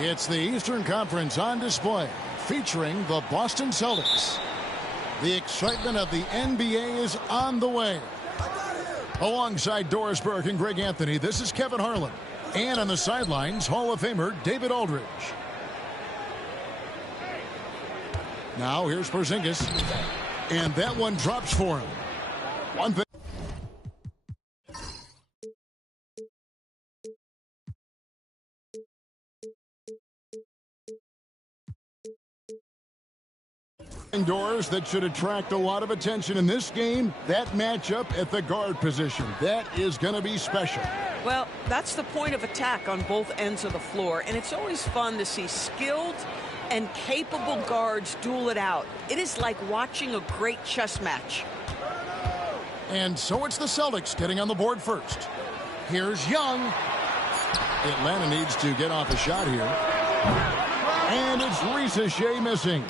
It's the Eastern Conference on display, featuring the Boston Celtics. The excitement of the NBA is on the way. Alongside Doris Burke and Greg Anthony, this is Kevin Harlan. And on the sidelines, Hall of Famer David Aldridge. Now here's Porzingis. And that one drops for him. One thing. Indoors that should attract a lot of attention in this game. That matchup at the guard position. That is going to be special. Well, that's the point of attack on both ends of the floor, and it's always fun to see skilled and capable guards duel it out. It is like watching a great chess match. And so it's the Celtics getting on the board first. Here's Young. Atlanta needs to get off a shot here. And it's Risa Shea missing.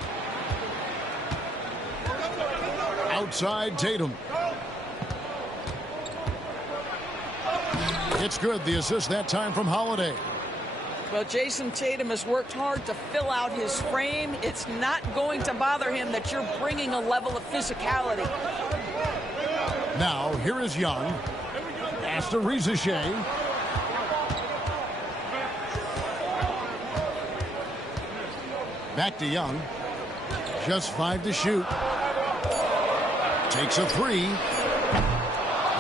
Outside Tatum. It's good. The assist that time from Holiday. Well, Jason Tatum has worked hard to fill out his frame. It's not going to bother him that you're bringing a level of physicality. Now, here is Young. Pass to Risa Shea. Back to Young. Just 5 to shoot. Takes a 3.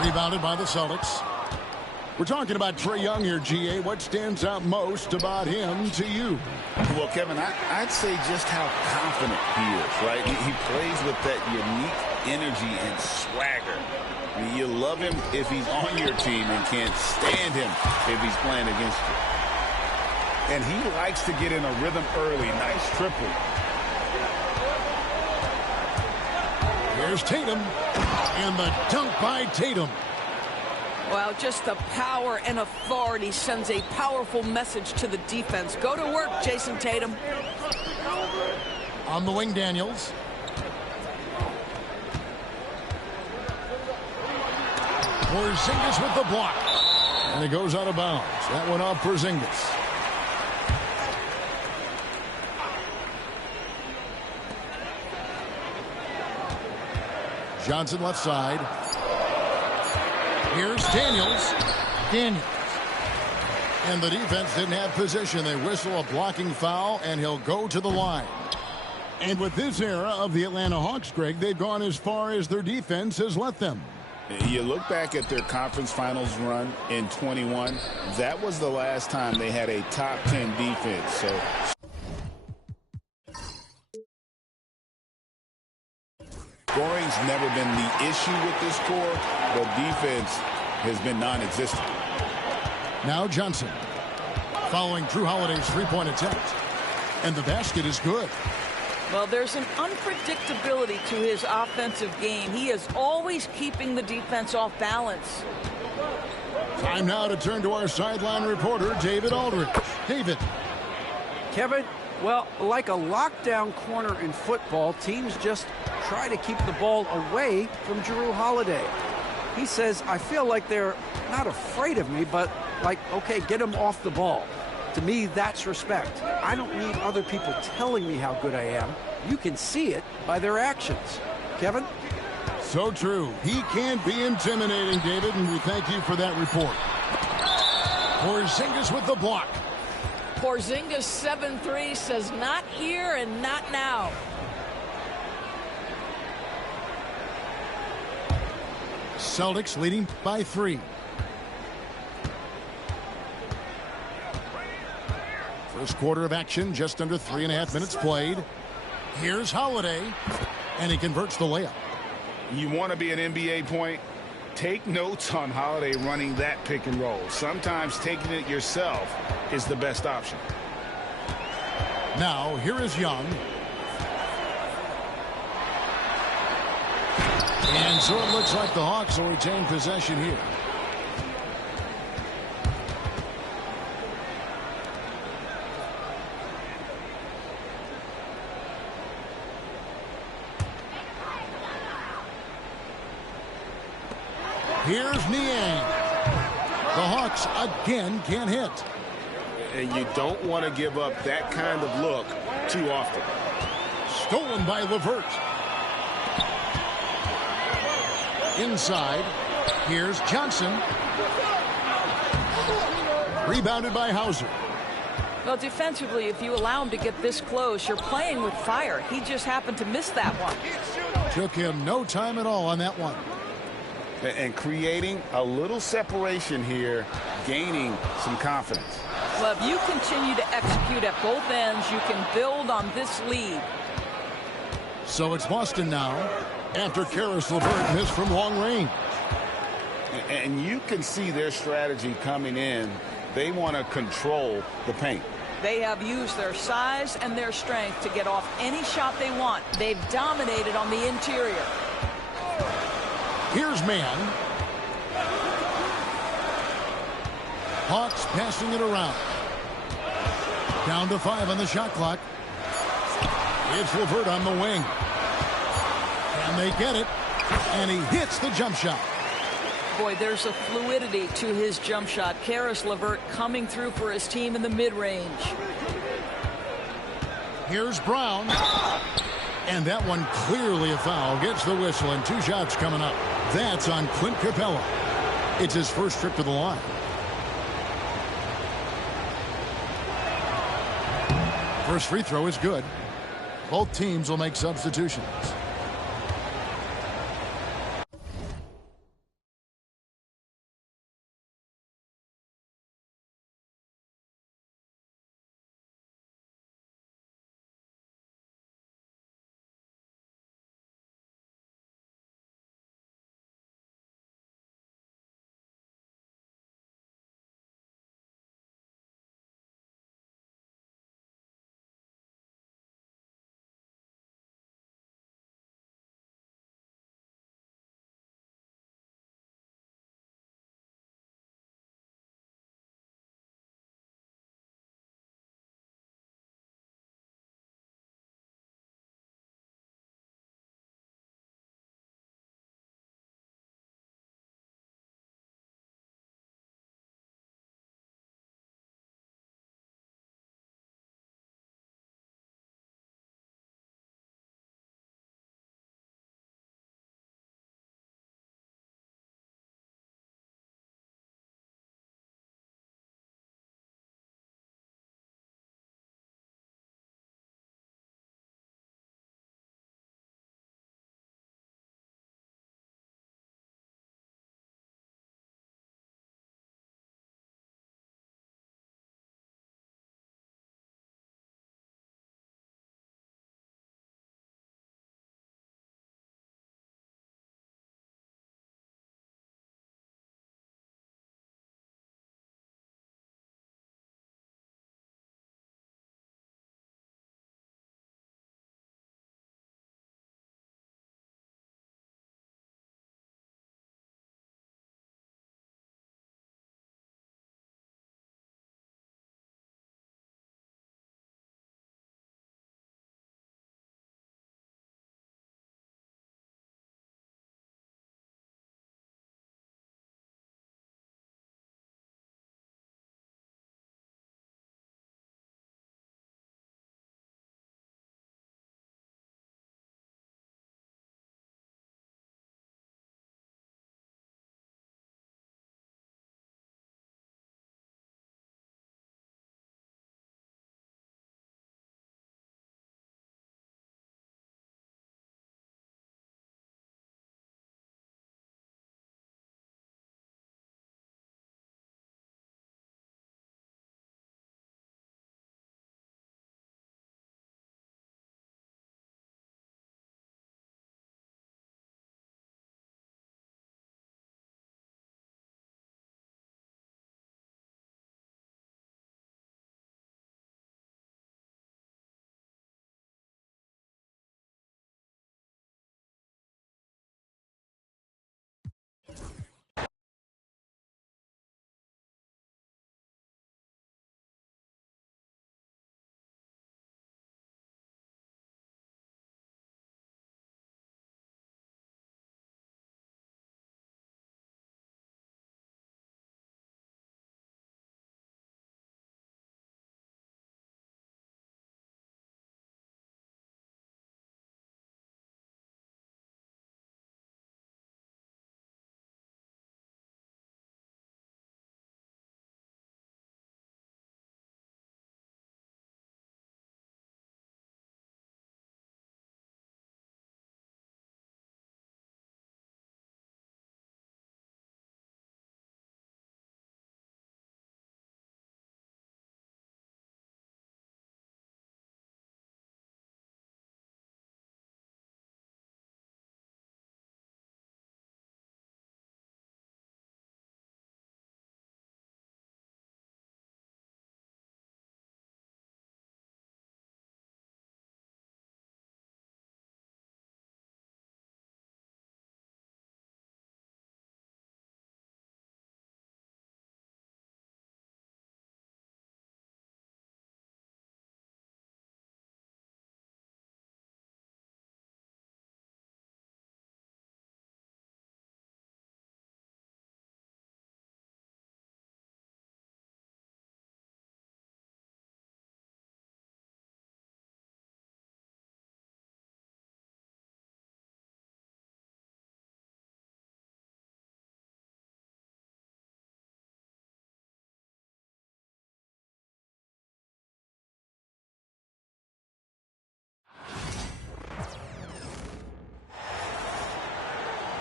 Rebounded by the Celtics. We're talking about Trae Young here, GA. What stands out most about him to you? Well, Kevin, I'd say just how confident he is, right? He plays with that unique energy and swagger. I mean, you love him if he's on your team and can't stand him if he's playing against you. And he likes to get in a rhythm early. Nice triple. Here's Tatum, and the dunk by Tatum. Well, just the power and authority sends a powerful message to the defense. Go to work, Jason Tatum. On the wing, Daniels. Porzingis with the block. And it goes out of bounds. That went off Porzingis. Johnson left side. Here's Daniels. And the defense didn't have position. They whistle a blocking foul, and he'll go to the line. And with this era of the Atlanta Hawks, Greg, they've gone as far as their defense has let them. You look back at their conference finals run in 21. That was the last time they had a top 10 defense. So scoring's never been the issue with this core, but defense has been non-existent. Now Johnson following Drew Holiday's three-point attempt. And the basket is good. Well, there's an unpredictability to his offensive game. He is always keeping the defense off balance. Time now to turn to our sideline reporter, David Aldridge. David. Kevin, well, like a lockdown corner in football, teams just try to keep the ball away from Jrue Holiday. He says, I feel like they're not afraid of me, but like, okay, get him off the ball. To me, that's respect. I don't need other people telling me how good I am. You can see it by their actions. Kevin? So true. He can be intimidating, David, and we thank you for that report. Porzingis with the block. Porzingis 7-3 says not here and not now. Celtics leading by 3. First quarter of action, just under 3.5 minutes played. Here's Holiday, and he converts the layup. You want to be an NBA point? Take notes on Holiday running that pick and roll. Sometimes taking it yourself is the best option. Now, here is Young. And so it looks like the Hawks will retain possession here. Here's Niang. The Hawks again can't hit. And you don't want to give up that kind of look too often. Stolen by LeVert. Inside. Here's Johnson. Rebounded by Hauser. Well, defensively, if you allow him to get this close, you're playing with fire. He just happened to miss that one. Took him no time at all on that one. And creating a little separation here, gaining some confidence. Well, if you continue to execute at both ends, you can build on this lead. So it's Boston now after Caris LeVert missed from long range. And you can see their strategy coming in. They want to control the paint. They have used their size and their strength to get off any shot they want. They've dominated on the interior. Here's Mann. Hawks passing it around. Down to 5 on the shot clock. It's LeVert on the wing. And they get it. And he hits the jump shot. Boy, there's a fluidity to his jump shot. Caris LeVert coming through for his team in the mid-range. Here's Brown. And that one clearly a foul. Gets the whistle and 2 shots coming up. That's on Clint Capella. It's his first trip to the line. First free throw is good. Both teams will make substitutions.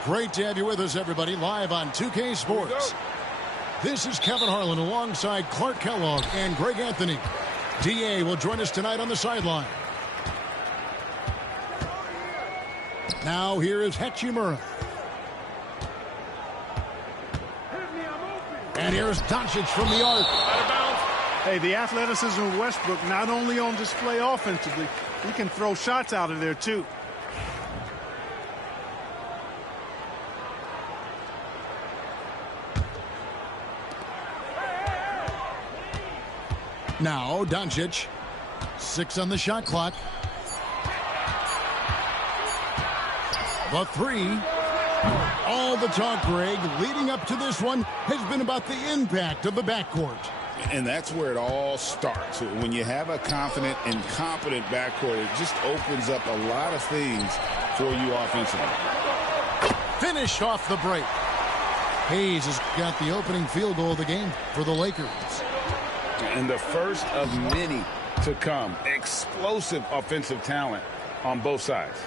Great to have you with us, everybody, live on 2K Sports. This is Kevin Harlan alongside Clark Kellogg and Greg Anthony. DA will join us tonight on the sideline. Now here is Hachimura. And here's Doncic from the arc. Hey, the athleticism of Westbrook not only on display offensively, he can throw shots out of there too. Now Doncic, 6 on the shot clock. The three. All the talk, Greg, leading up to this one has been about the impact of the backcourt. And that's where it all starts. When you have a confident and competent backcourt, it just opens up a lot of things for you offensively. Finished off the break. Hayes has got the opening field goal of the game for the Lakers. And the first of many to come. Explosive offensive talent on both sides.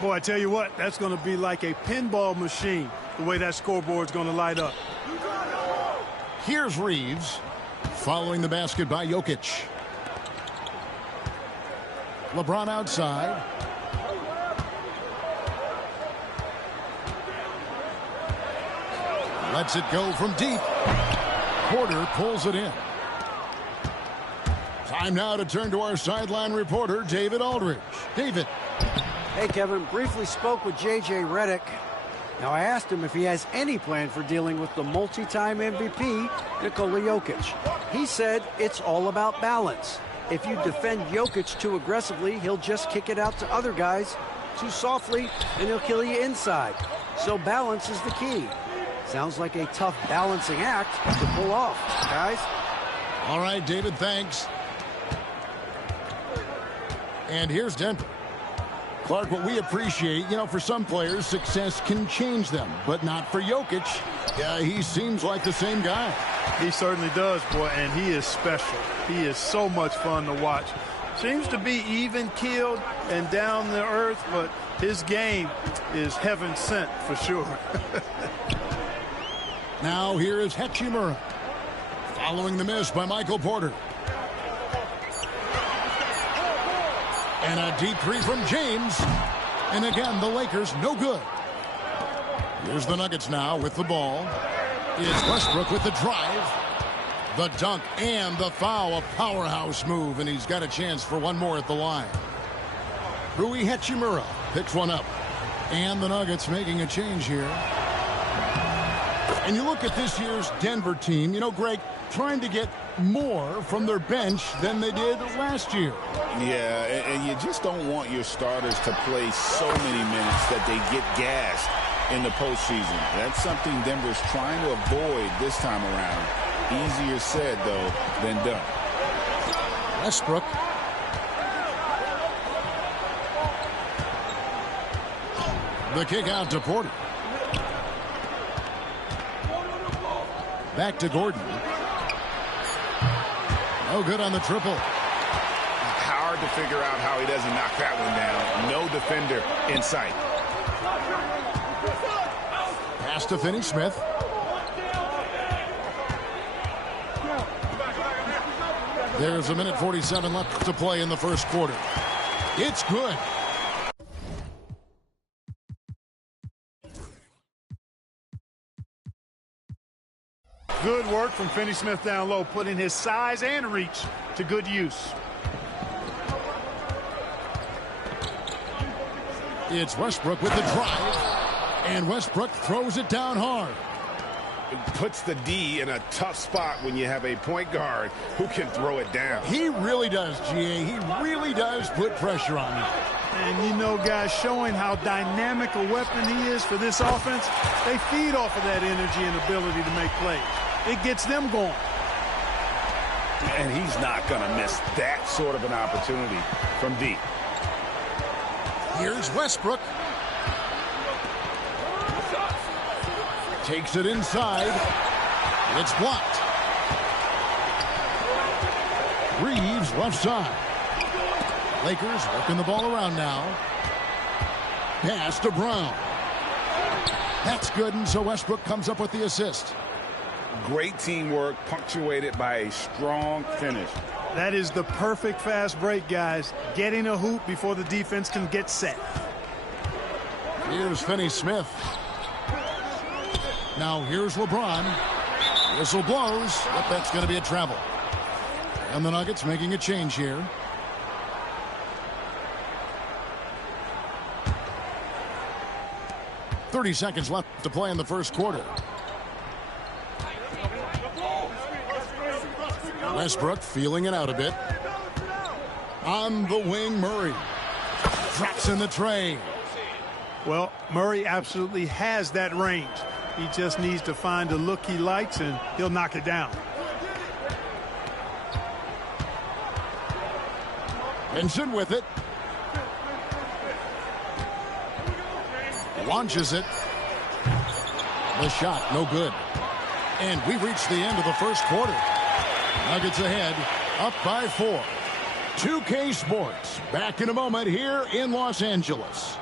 Boy, I tell you what, that's going to be like a pinball machine, the way that scoreboard's going to light up. Here's Reeves, following the basket by Jokic. LeBron outside. Lets it go from deep. Porter pulls it in. Time now to turn to our sideline reporter, David Aldridge. David. Hey, Kevin, briefly spoke with J.J. Redick. Now, I asked him if he has any plan for dealing with the multi-time MVP, Nikola Jokic. He said it's all about balance. If you defend Jokic too aggressively, he'll just kick it out to other guys too softly, and he'll kill you inside. So balance is the key. Sounds like a tough balancing act to pull off, guys. All right, David, thanks. And here's Denver. Clark, what we appreciate, for some players, success can change them, but not for Jokic. He seems like the same guy. He certainly does, boy, and he is special. He is so much fun to watch. Seems to be even-keeled and down to earth, but his game is heaven sent for sure. Now here is Hachimura, following the miss by Michael Porter. And a deep three from James. And again, the Lakers no good. Here's the Nuggets now with the ball. It's Westbrook with the drive. The dunk and the foul. A powerhouse move, and he's got a chance for one more at the line. Rui Hachimura picks one up. And the Nuggets making a change here. And you look at this year's Denver team, Greg, trying to get more from their bench than they did last year. Yeah, and you just don't want your starters to play so many minutes that they get gassed in the postseason. That's something Denver's trying to avoid this time around. Easier said, though, than done. Westbrook. The kick out to Porter. Back to Gordon. No good on the triple. Hard to figure out how he doesn't knock that one down. No defender in sight. Pass to Finney-Smith. There's a minute 47 left to play in the first quarter. It's good. Good work from Finney-Smith down low, putting his size and reach to good use. It's Westbrook with the drive, and Westbrook throws it down hard. It puts the D in a tough spot when you have a point guard who can throw it down. He really does, GA. He really does put pressure on you. And guys, showing how dynamic a weapon he is for this offense, they feed off of that energy and ability to make plays. It gets them going. And he's not going to miss that sort of an opportunity from deep. Here's Westbrook. Takes it inside. It's blocked. Reeves left side. Lakers working the ball around now. Pass to Brown. That's good, and so Westbrook comes up with the assist. Great teamwork, punctuated by a strong finish. That is the perfect fast break, guys. Getting a hoop before the defense can get set. Here's Finney-Smith. Now here's LeBron. Whistle blows, but that's going to be a travel. And the Nuggets making a change here. .30 seconds left to play in the first quarter. Westbrook feeling it out a bit. On the wing, Murray. Drops in the tray. Well, Murray absolutely has that range. He just needs to find a look he likes, and he'll knock it down. Vincent with it. Launches it. The shot, no good. And we reach the end of the first quarter. Nuggets ahead, up by 4. 2K Sports, back in a moment here in Los Angeles.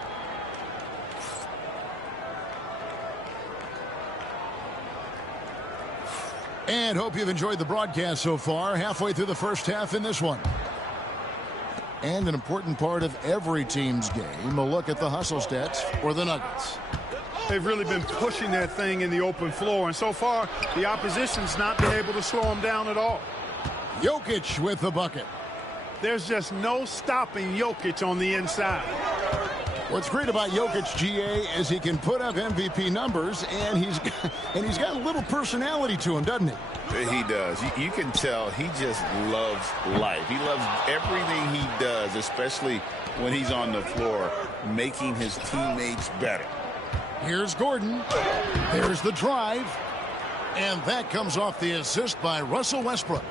And hope you've enjoyed the broadcast so far. Halfway through the first half in this one. And an important part of every team's game, a look at the hustle stats for the Nuggets. They've really been pushing that thing in the open floor, and so far, the opposition's not been able to slow them down at all. Jokic with the bucket. There's just no stopping Jokic on the inside. What's great about Jokic, GA, is he can put up MVP numbers, and he's got a little personality to him, doesn't he? He does. You can tell he just loves life. He loves everything he does, especially when he's on the floor, making his teammates better. Here's Gordon. There's the drive. And that comes off the assist by Russell Westbrook.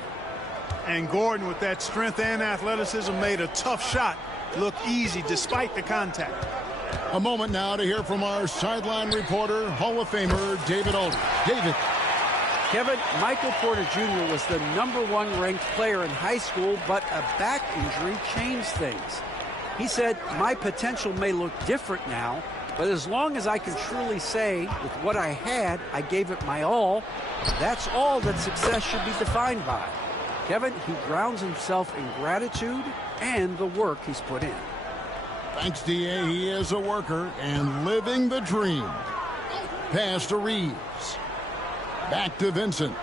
And Gordon, with that strength and athleticism, made a tough shot look easy despite the contact. A moment now to hear from our sideline reporter, Hall of Famer David Aldridge. David. Kevin, Michael Porter Jr. was the #1 ranked player in high school, but a back injury changed things. He said, "My potential may look different now, but as long as I can truly say with what I had, I gave it my all, that's all that success should be defined by." Kevin, he grounds himself in gratitude and the work he's put in. Thanks, DA. He is a worker and living the dream. Pass to Reeves. Back to Vincent.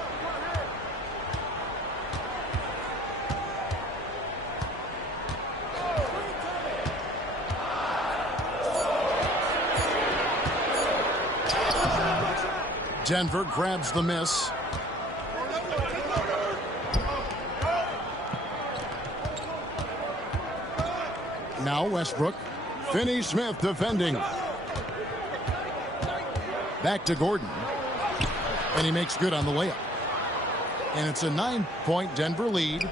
Denver grabs the miss. Now Westbrook. Finney-Smith defending. Back to Gordon. And he makes good on the layup. And it's a 9-point Denver lead.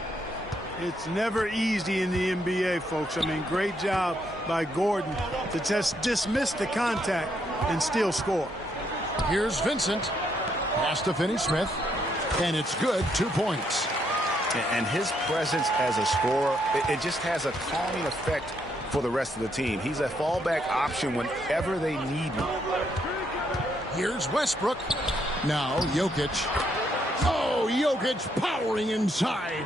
It's never easy in the NBA, folks. I mean, great job by Gordon to just dismiss the contact and still score. Here's Vincent. Pass to Finney-Smith. And it's good, 2 points. And his presence as a scorer, it just has a calming effect for the rest of the team. He's a fallback option whenever they need him. Here's Westbrook. Now Jokic. Oh, Jokic powering inside.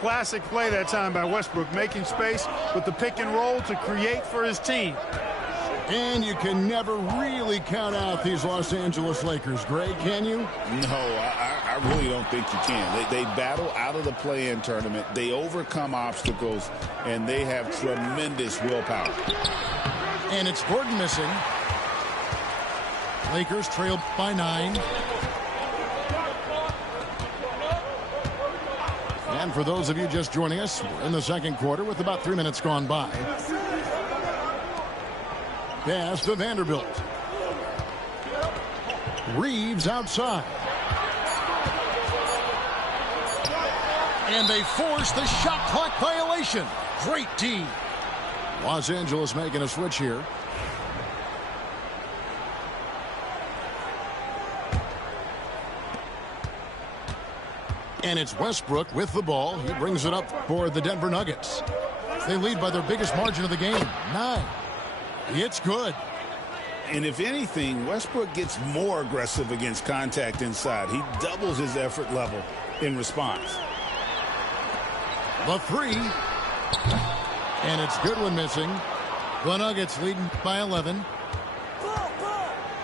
Classic play that time by Westbrook, making space with the pick and roll to create for his team. And you can never really count out these Los Angeles Lakers, Greg, can you? No, I really don't think you can. They battle out of the play-in tournament. They overcome obstacles, and they have tremendous willpower. And it's Gordon missing. Lakers trail by 9. And for those of you just joining us, we're in the second quarter with about 3 minutes gone by. Pass to Vanderbilt. Reeves outside. And they force the shot clock violation. Great D. Los Angeles making a switch here. And it's Westbrook with the ball. He brings it up for the Denver Nuggets. They lead by their biggest margin of the game, 9. It's good. And if anything, Westbrook gets more aggressive against contact inside. He doubles his effort level in response. The three. And it's good when missing. The Nuggets leading by 11.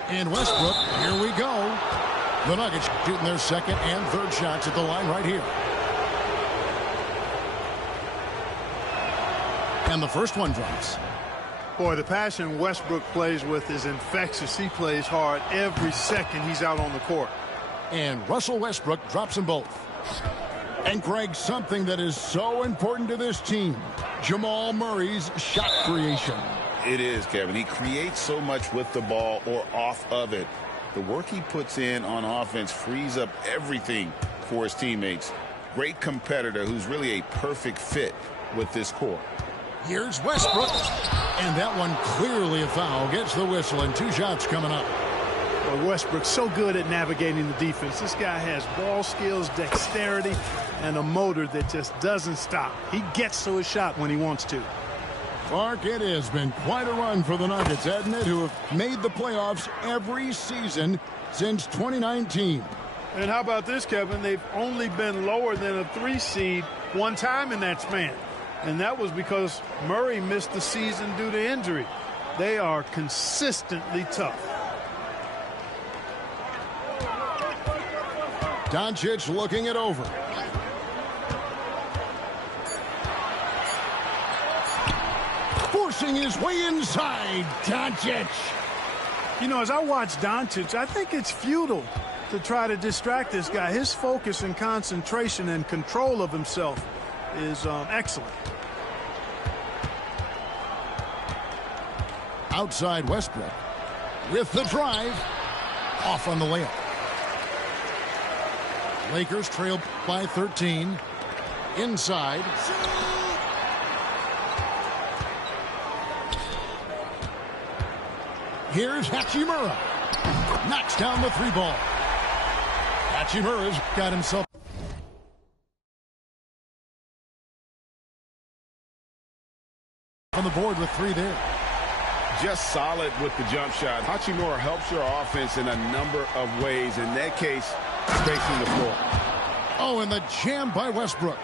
And Westbrook, here we go. The Nuggets shooting their second and third shots at the line right here. And the first one drops. Boy, the passion Westbrook plays with is infectious. He plays hard every second he's out on the court. And Russell Westbrook drops them both. And Greg, something that is so important to this team, Jamal Murray's shot creation. It is, Kevin. He creates so much with the ball or off of it. The work he puts in on offense frees up everything for his teammates. Great competitor who's really a perfect fit with this core. Here's Westbrook. And that one clearly a foul. Gets the whistle and two shots coming up. Well, Westbrook's so good at navigating the defense. This guy has ball skills, dexterity, and a motor that just doesn't stop. He gets to his shot when he wants to. Clark, it has been quite a run for the Nuggets, hasn't it, who have made the playoffs every season since 2019. And how about this, Kevin? They've only been lower than a 3 seed one time in that span. And that was because Murray missed the season due to injury. They are consistently tough. Doncic looking it over. Forcing his way inside. Doncic. You know, as I watch Doncic, I think it's futile to try to distract this guy. His focus and concentration and control of himself is excellent. Outside Westbrook with the drive. Off on the layup. Lakers trail by 13. Inside. Here's Hachimura. Knocks down the 3 ball. Hachimura's got himself on the board with 3 there. Just solid with the jump shot. Hachimura helps your offense in a number of ways. In that case, spacing the floor. Oh, and the jam by Westbrook.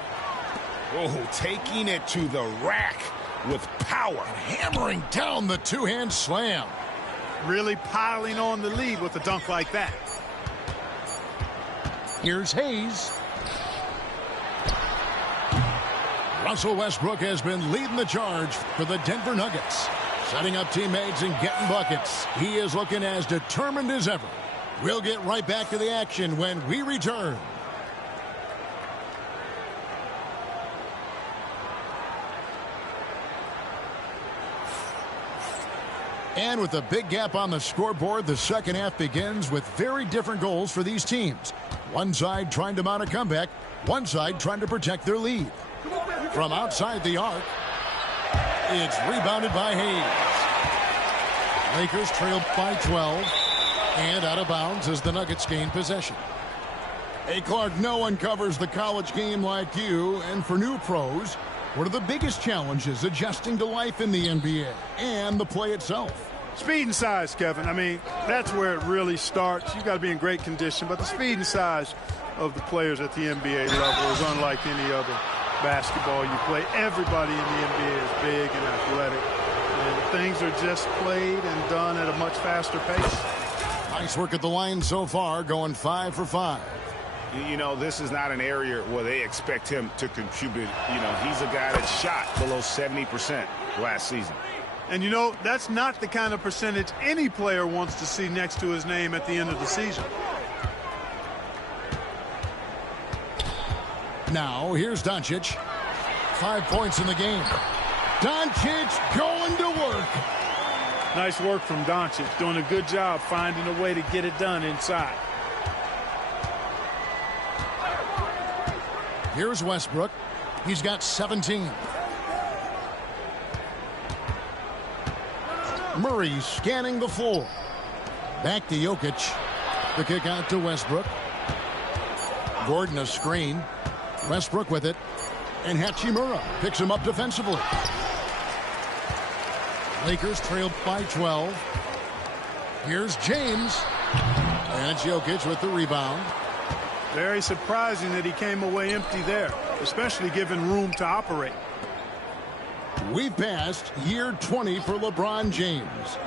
Oh, taking it to the rack with power. Hammering down the 2-hand slam. Really piling on the lead with a dunk like that. Here's Hayes. Russell Westbrook has been leading the charge for the Denver Nuggets. Setting up teammates and getting buckets. He is looking as determined as ever. We'll get right back to the action when we return. And with a big gap on the scoreboard, the second half begins with very different goals for these teams. One side trying to mount a comeback, one side trying to protect their lead. From outside the arc, it's rebounded by Hayes. Lakers trail by 12 and out of bounds as the Nuggets gain possession. Hey, Clark, no one covers the college game like you, and for new pros, what are the biggest challenges adjusting to life in the NBA and the play itself? Speed and size, Kevin. I mean, that's where it really starts. You've got to be in great condition, but the speed and size of the players at the NBA level is unlike any other basketball you play. Everybody in the NBA is big and athletic, and things are just played and done at a much faster pace. Nice work at the line so far, going 5 for 5. You know, this is not an area where they expect him to contribute. You know, he's a guy that shot below 70% last season. And, you know, that's not the kind of percentage any player wants to see next to his name at the end of the season. Now, here's Doncic. 5 points in the game. Doncic going to work. Nice work from Doncic, doing a good job finding a way to get it done inside. Here's Westbrook. He's got 17. Murray scanning the floor. Back to Jokic. The kick out to Westbrook. Gordon a screen. Westbrook with it. And Hachimura picks him up defensively. Lakers trail by 12. Here's James. And it's Jokic with the rebound. Very surprising that he came away empty there, especially given room to operate. We've passed year 20 for LeBron James.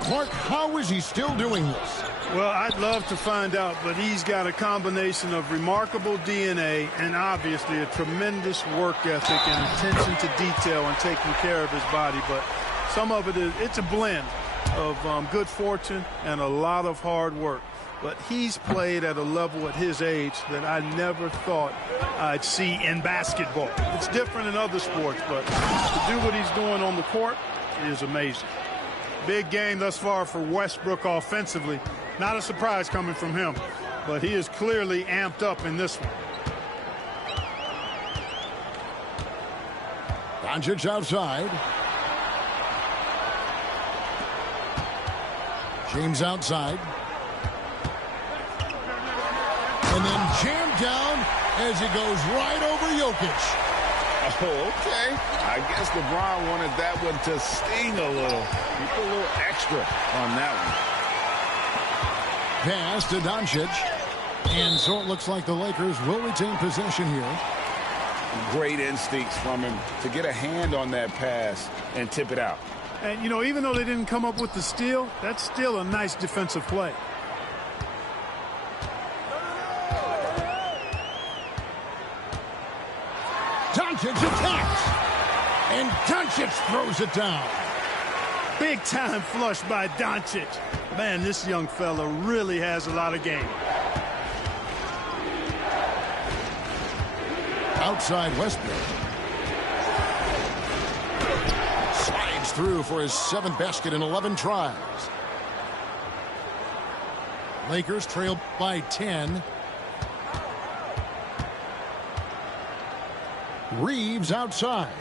Clark, how is he still doing this? Well, I'd love to find out, but he's got a combination of remarkable DNA and obviously a tremendous work ethic and attention to detail and taking care of his body. But some of it's a blend of good fortune and a lot of hard work. But he's played at a level at his age that I never thought I'd see in basketball. It's different in other sports, but to do what he's doing on the court is amazing. Big game thus far for Westbrook offensively. Not a surprise coming from him, but he is clearly amped up in this one. Doncic outside. James outside. And then jammed down as he goes right over Jokic. Oh, okay. I guess LeBron wanted that one to sting a little. He put a little extra on that one. Pass to Doncic. And so it looks like the Lakers will retain possession here. Great instincts from him to get a hand on that pass and tip it out. And, you know, even though they didn't come up with the steal, that's still a nice defensive play. Doncic attacks. And Doncic throws it down. Big time flush by Doncic. Man, this young fella really has a lot of game. Outside Westbrook. Slides through for his 7th basket in 11 tries. Lakers trail by 10. Reeves outside.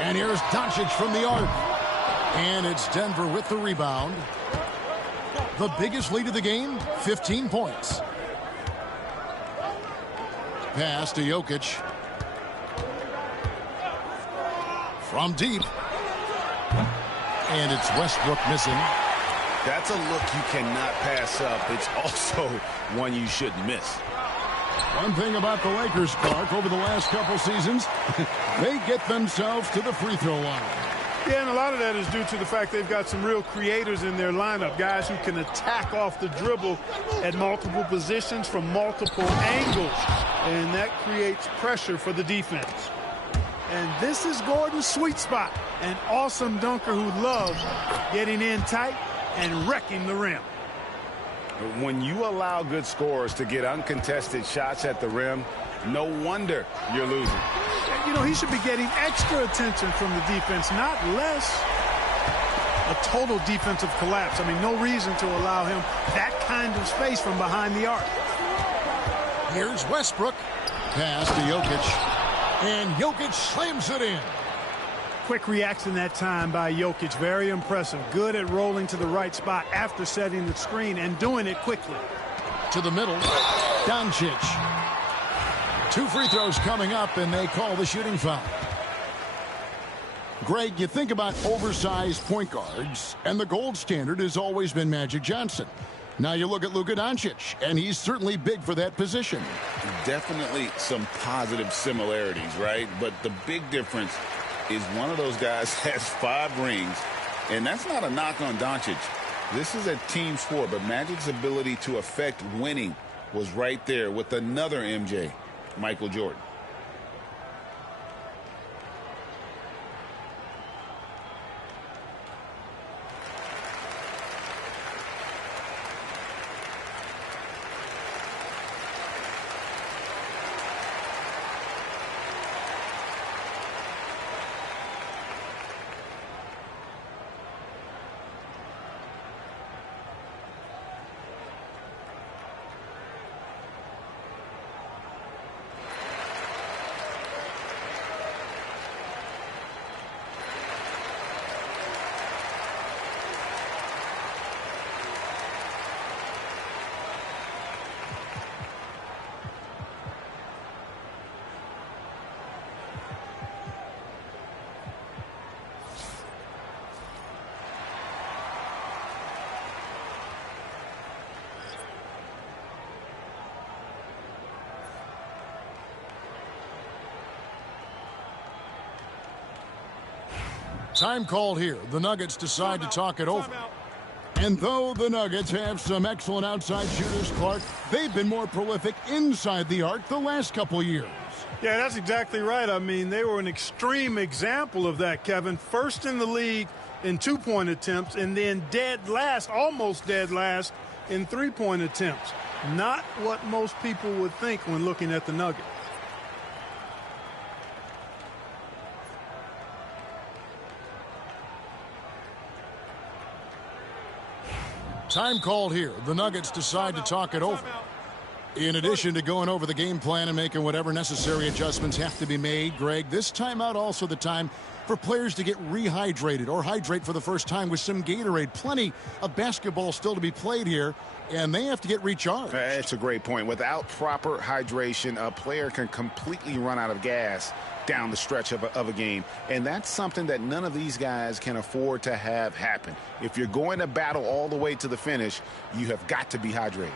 And here's Doncic from the arc. And it's Denver with the rebound. The biggest lead of the game, 15 points. Pass to Jokic. From deep. And it's Westbrook missing. That's a look you cannot pass up. It's also one you shouldn't miss. One thing about the Lakers, Clark, over the last couple seasons, they get themselves to the free throw line. Yeah, and a lot of that is due to the fact they've got some real creators in their lineup, guys who can attack off the dribble at multiple positions from multiple angles, and that creates pressure for the defense. And this is Gordon's sweet spot, an awesome dunker who loves getting in tight and wrecking the rim. When you allow good scorers to get uncontested shots at the rim, no wonder you're losing. You know, he should be getting extra attention from the defense, not less. A total defensive collapse. I mean, no reason to allow him that kind of space from behind the arc. Here's Westbrook. Pass to Jokic. And Jokic slams it in. Quick reaction that time by Jokic. Very impressive. Good at rolling to the right spot after setting the screen and doing it quickly. To the middle. Doncic. 2 free throws coming up, and they call the shooting foul. Greg, you think about oversized point guards, and the gold standard has always been Magic Johnson. Now you look at Luka Doncic, and he's certainly big for that position. Definitely some positive similarities, right? But the big difference is one of those guys has 5 rings, and that's not a knock on Doncic. This is a team sport, but Magic's ability to affect winning was right there with another MJ, Michael Jordan. Time called here. The Nuggets decide to talk it over. And though the Nuggets have some excellent outside shooters, Clark, they've been more prolific inside the arc the last couple years. Yeah, that's exactly right. I mean, they were an extreme example of that, Kevin. First in the league in two-point attempts, and then dead last, almost dead last, in three-point attempts. Not what most people would think when looking at the Nuggets. Time called here. The Nuggets decide to talk it over. In addition to going over the game plan and making whatever necessary adjustments have to be made, Greg, this timeout also the time for players to get rehydrated or hydrate for the first time with some Gatorade. Plenty of basketball still to be played here, and they have to get recharged. That's a great point. Without proper hydration, a player can completely run out of gas down the stretch of a game. And that's something that none of these guys can afford to have happen. If you're going to battle all the way to the finish, you have got to be hydrated.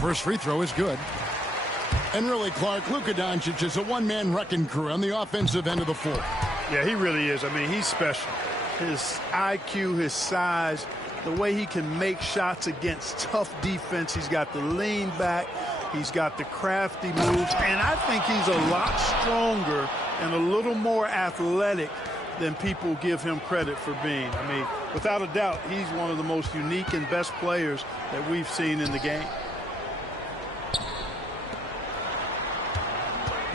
First free throw is good. And really, Clark, Luka Doncic is a one-man wrecking crew on the offensive end of the floor. Yeah, he really is. I mean, he's special. His IQ, his size, the way he can make shots against tough defense. He's got the lean back. He's got the crafty moves. And I think he's a lot stronger and a little more athletic than people give him credit for being. I mean, without a doubt, he's one of the most unique and best players that we've seen in the game.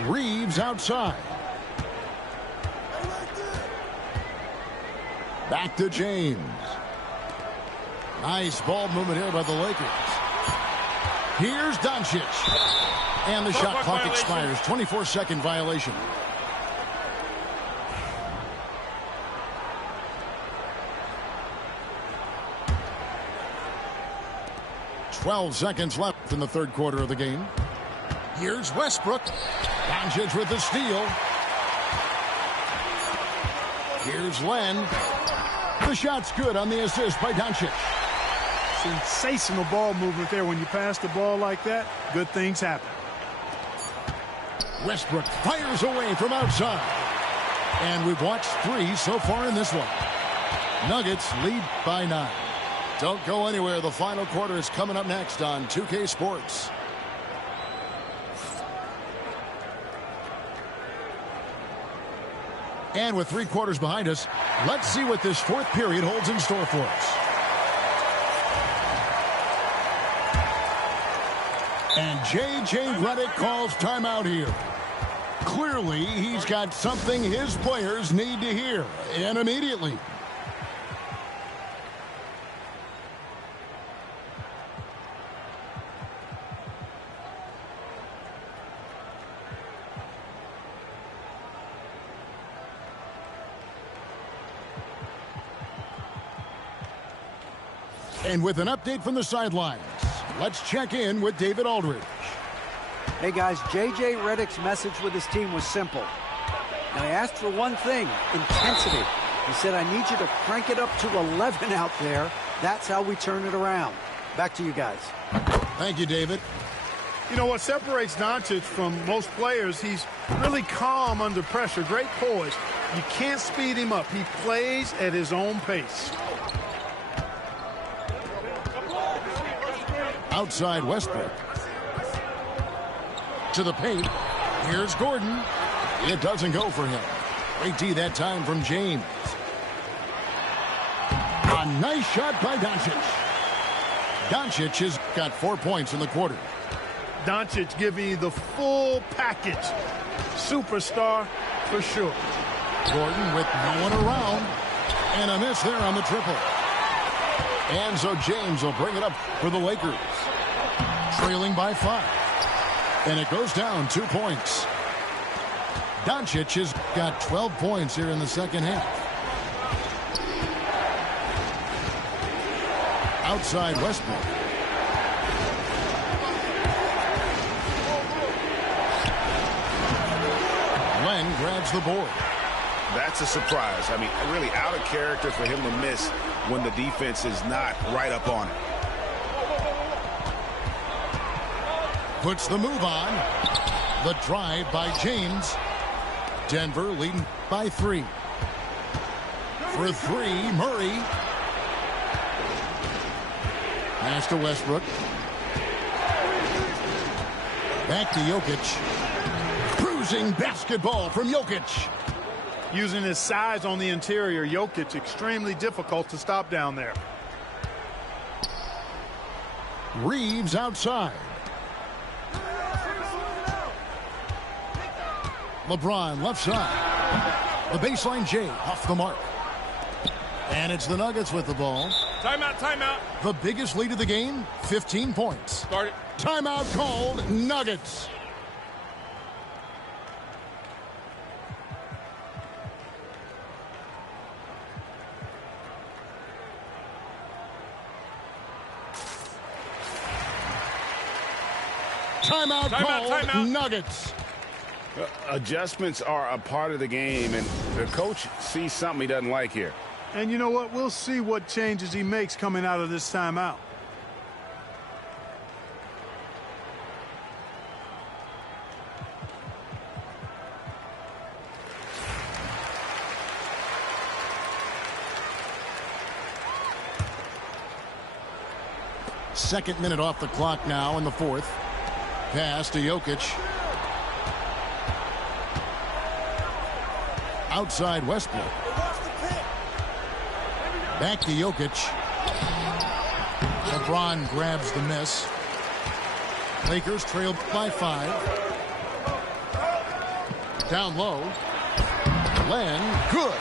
Reeves outside. Back to James. Nice ball movement here by the Lakers. Here's Doncic. And the shot clock expires. 24-second violation. "12 seconds left in the third quarter of the game. Here's Westbrook. Doncic with the steal. Here's Len. The shot's good on the assist by Doncic. Sensational ball movement there. When you pass the ball like that, good things happen. Westbrook fires away from outside. And we've watched 3 so far in this one. Nuggets lead by 9. Don't go anywhere. The final quarter is coming up next on 2K Sports. And with 3 quarters behind us, let's see what this fourth period holds in store for us. And J.J. Redick calls timeout here. Clearly, he's got something his players need to hear, and immediately. And with an update from the sidelines, let's check in with David Aldridge. Hey guys, J.J. Redick's message with his team was simple. Now he asked for one thing, intensity. He said, I need you to crank it up to 11 out there. That's how we turn it around. Back to you guys. Thank you, David. You know what separates Doncic from most players, he's really calm under pressure, great poise. You can't speed him up. He plays at his own pace. Outside Westbrook. To the paint. Here's Gordon. It doesn't go for him. Great D that time from James. A nice shot by Doncic. Doncic has got 4 points in the quarter. Doncic giving you the full package. Superstar for sure. Gordon with no one around. And a miss there on the triple. And so James will bring it up for the Lakers. Trailing by 5. And it goes down 2 points. Doncic has got 12 points here in the second half. Outside Westbrook. Len grabs the board. That's a surprise. I mean, really out of character for him to miss when the defense is not right up on it. Puts the move on. The drive by James. Denver leading by 3. For 3, Murray. Pass to Westbrook. Back to Jokic. Cruising basketball from Jokic. Using his size on the interior, Jokic extremely difficult to stop down there. Reeves outside. LeBron left side. The baseline J off the mark. And it's the Nuggets with the ball. Timeout, timeout. The biggest lead of the game, 15 points. Start it. Timeout called, Nuggets. Timeout called, Nuggets. Adjustments are a part of the game, and the coach sees something he doesn't like here. And you know what? We'll see what changes he makes coming out of this timeout. Second minute off the clock now in the fourth. Pass to Jokic. Outside Westbrook. Back to Jokic. LeBron grabs the miss. Lakers trail by 5. Down low. Len, good.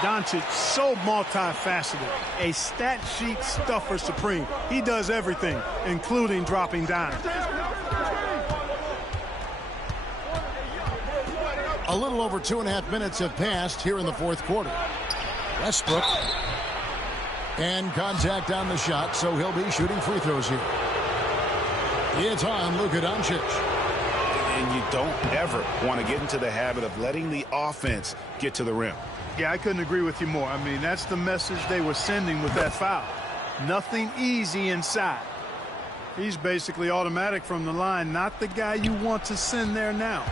Doncic, so multifaceted. A stat sheet stuffer supreme. He does everything, including dropping dimes. A little over 2.5 minutes have passed here in the fourth quarter. Westbrook. And contact on the shot, so he'll be shooting free throws here. It's on Luka Doncic. And you don't ever want to get into the habit of letting the offense get to the rim. Yeah, I couldn't agree with you more. I mean, that's the message they were sending with that foul. Nothing easy inside. He's basically automatic from the line, not the guy you want to send there now.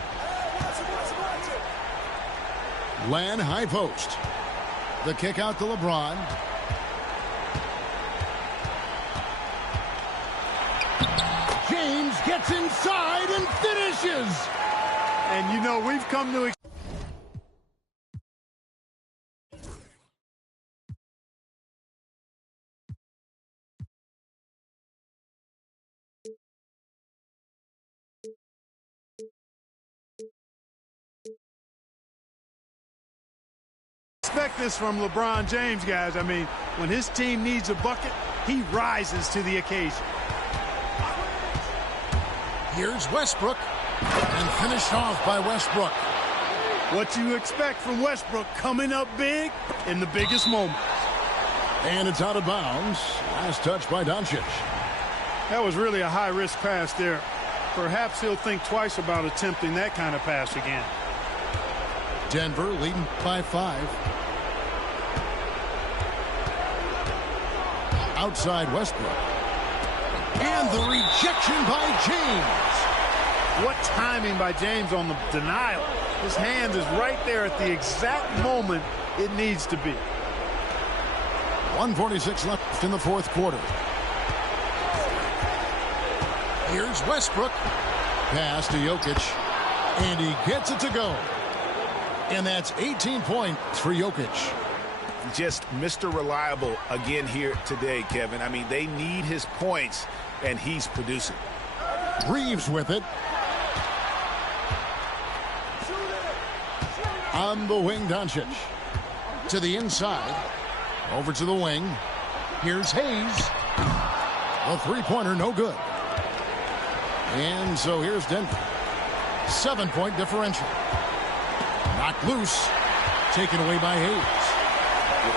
Len high post. The kick out to LeBron. James gets inside and finishes. And you know, we've come to expect this from LeBron James, guys. I mean, when his team needs a bucket, he rises to the occasion. Here's Westbrook, and finished off by Westbrook. What you expect from Westbrook, coming up big in the biggest moment. And it's out of bounds. Last touch by Doncic. That was really a high-risk pass there. Perhaps he'll think twice about attempting that kind of pass again. Denver leading by 5. Outside Westbrook. And the rejection by James. What timing by James on the denial. His hand is right there at the exact moment it needs to be. 1:46 left in the fourth quarter. Here's Westbrook. Pass to Jokic. And he gets it to go. And that's 18 points for Jokic. just Mr. Reliable again here today, Kevin. I mean, they need his points, and he's producing. Reeves with it. On the wing, Doncic. To the inside. Over to the wing. Here's Hayes. The three-pointer, no good. And so here's Denver. 7-point differential. Knocked loose. Taken away by Hayes.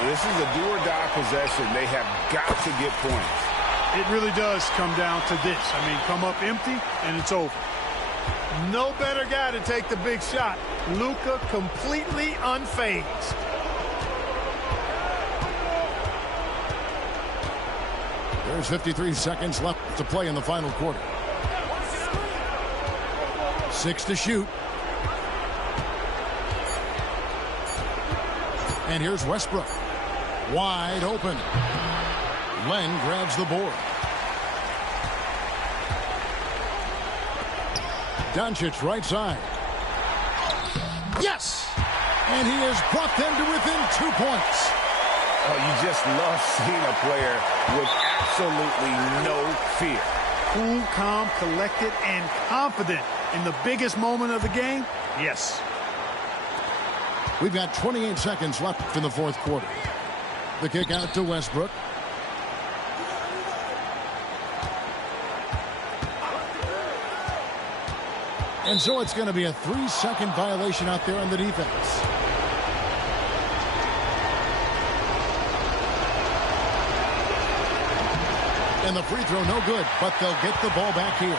This is a do-or-die possession. They have got to get points. It really does come down to this. I mean, come up empty, and it's over. No better guy to take the big shot. Luka completely unfazed. There's 53 seconds left to play in the final quarter. 6 to shoot. And here's Westbrook. Wide open. Len grabs the board. Doncic right side. Yes! And he has brought them to within 2 points. Oh, you just love seeing a player with absolutely no fear. Cool, calm, collected, and confident in the biggest moment of the game. Yes. We've got 28 seconds left in the fourth quarter. The kick out to Westbrook. And so it's going to be a 3-second violation out there on the defense. And the free throw no good, but they'll get the ball back here.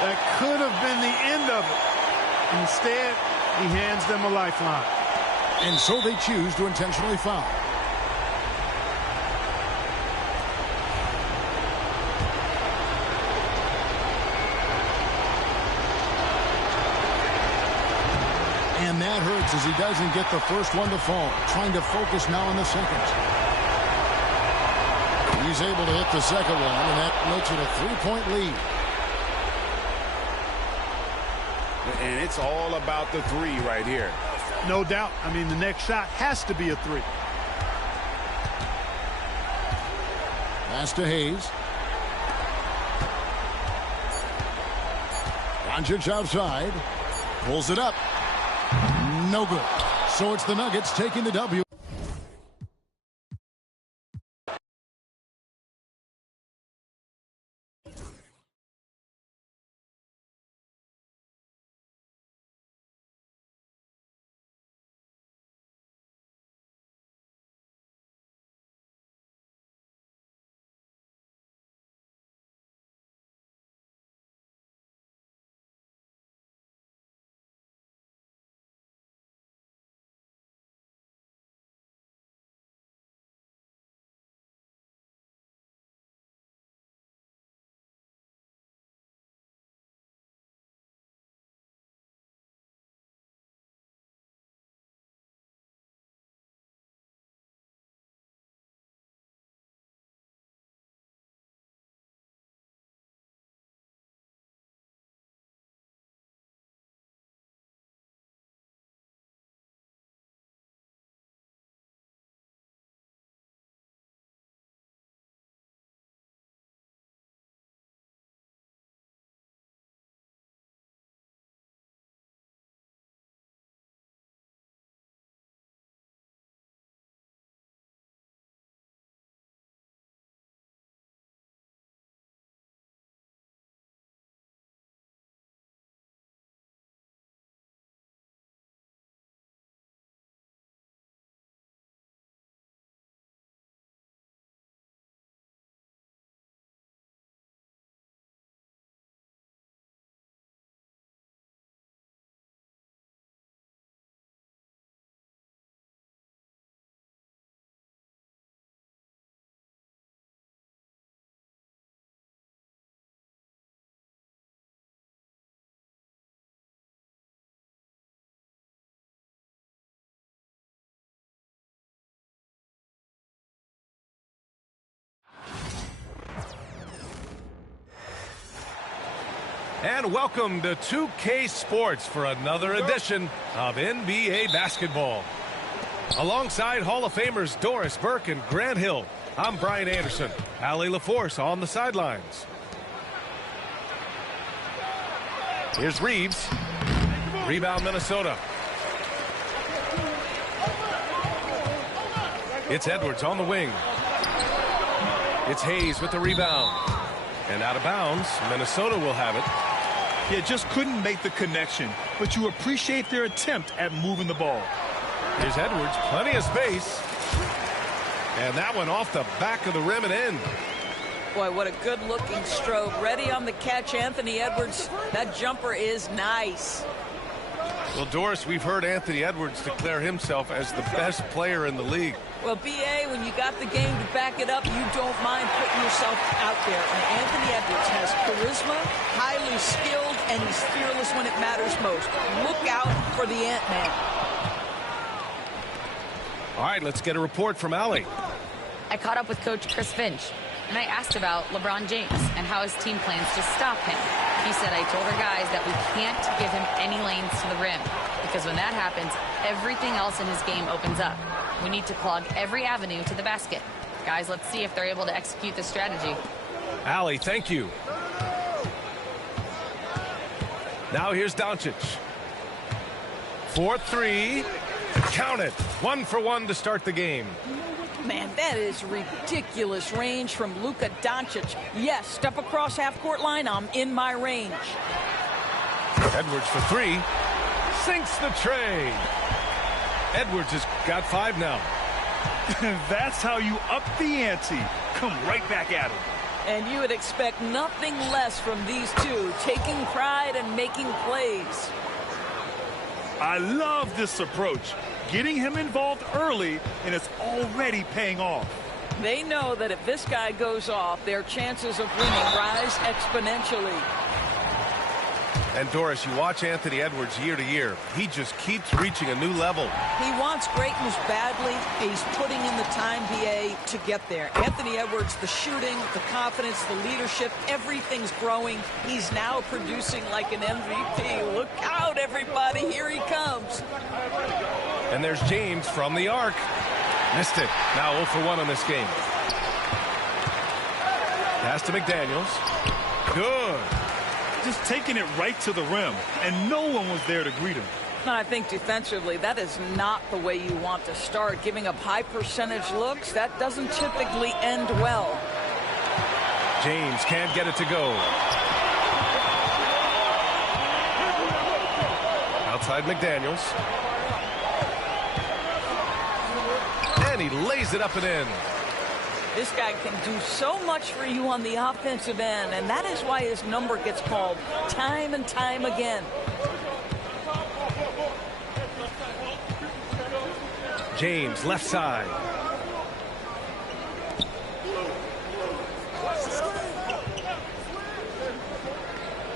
That could have been the end of it. Instead, he hands them a lifeline. And so they choose to intentionally foul. And that hurts as he doesn't get the first one to fall. Trying to focus now on the second. He's able to hit the second one, and that makes it a 3-point lead. And it's all about the three right here. No doubt. I mean, the next shot has to be a three. Pass to Hayes. Doncic outside. Pulls it up. No good. So it's the Nuggets taking the W. And welcome to 2K Sports for another edition of NBA basketball. Alongside Hall of Famers Doris Burke and Grant Hill, I'm Brian Anderson. Allie LaForce on the sidelines. Here's Reeves. Rebound Minnesota. It's Edwards on the wing. It's Hayes with the rebound. And out of bounds, Minnesota will have it. Yeah, just couldn't make the connection, but you appreciate their attempt at moving the ball. Here's Edwards, plenty of space. And that one off the back of the rim and in. Boy, what a good-looking stroke. Ready on the catch, Anthony Edwards. That jumper is nice. Well, Doris, we've heard Anthony Edwards declare himself as the best player in the league. Well, B.A., when you got the game to back it up, you don't mind putting yourself out there. And Anthony Edwards has charisma, highly skilled, and he's fearless when it matters most. Look out for the Ant-Man. All right, let's get a report from Allie. I caught up with Coach Chris Finch, and I asked about LeBron James and how his team plans to stop him. He said, I told our guys that we can't give him any lanes to the rim, because when that happens, everything else in his game opens up. We need to clog every avenue to the basket. Guys, let's see if they're able to execute this strategy. Allie, thank you. Now here's Doncic. 4-3. Count it. 1 for 1 to start the game. Man, that is ridiculous range from Luka Doncic. Yes, step across half-court line, I'm in my range. Edwards for 3. Sinks the tray. Edwards has got 5 now. That's how you up the ante. Come right back at him. And you would expect nothing less from these two, taking pride and making plays. I love this approach. Getting him involved early, and it's already paying off. They know that if this guy goes off, their chances of winning rise exponentially. And Doris, you watch Anthony Edwards year to year. He just keeps reaching a new level. He wants greatness badly. He's putting in the time, BA, to get there. Anthony Edwards, the shooting, the confidence, the leadership, everything's growing. He's now producing like an MVP. Look out, everybody. Here he comes. And there's James from the arc. Missed it. Now 0 for 1 on this game. Pass to McDaniels. Good. Just taking it right to the rim, and no one was there to greet him. I think defensively, that is not the way you want to start. Giving up high percentage looks, that doesn't typically end well. James can't get it to go. Outside McDaniels. And he lays it up and in. This guy can do so much for you on the offensive end, and that is why his number gets called time and time again. James, left side.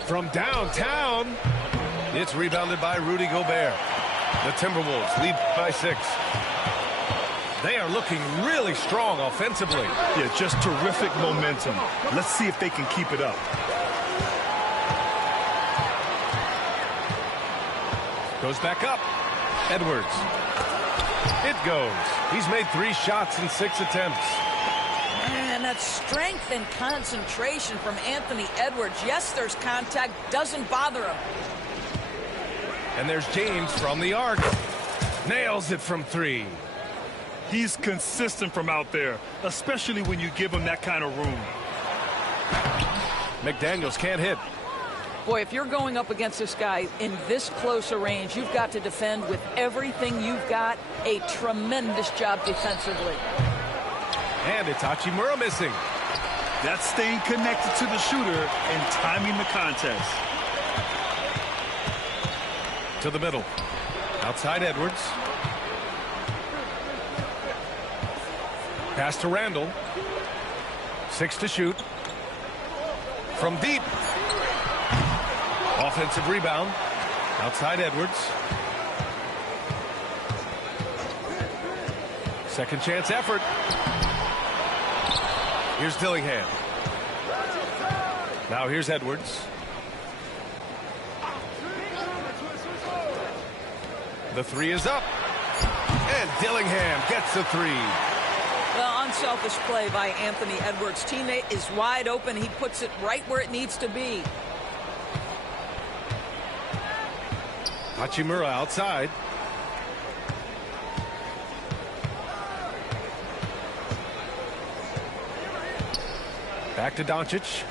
From downtown, it's rebounded by Rudy Gobert. The Timberwolves lead by 6. They are looking really strong offensively. Yeah, just terrific momentum. Let's see if they can keep it up. Goes back up. Edwards. It goes. He's made 3 shots in 6 attempts. Man, that strength and concentration from Anthony Edwards. Yes, there's contact. Doesn't bother him. And there's James from the arc. Nails it from 3. He's consistent from out there, especially when you give him that kind of room. McDaniels can't hit. Boy, if you're going up against this guy in this close a range, you've got to defend with everything you've got. A tremendous job defensively. And it's Hachimura missing. That's staying connected to the shooter and timing the contest. To the middle. Outside Edwards. Pass to Randall. 6 to shoot. From deep. Offensive rebound. Outside Edwards. Second chance effort. Here's Dillingham. Now here's Edwards. The 3 is up. And Dillingham gets the three. Well, unselfish play by Anthony Edwards. Teammate is wide open. He puts it right where it needs to be. Hachimura outside. Back to Doncic.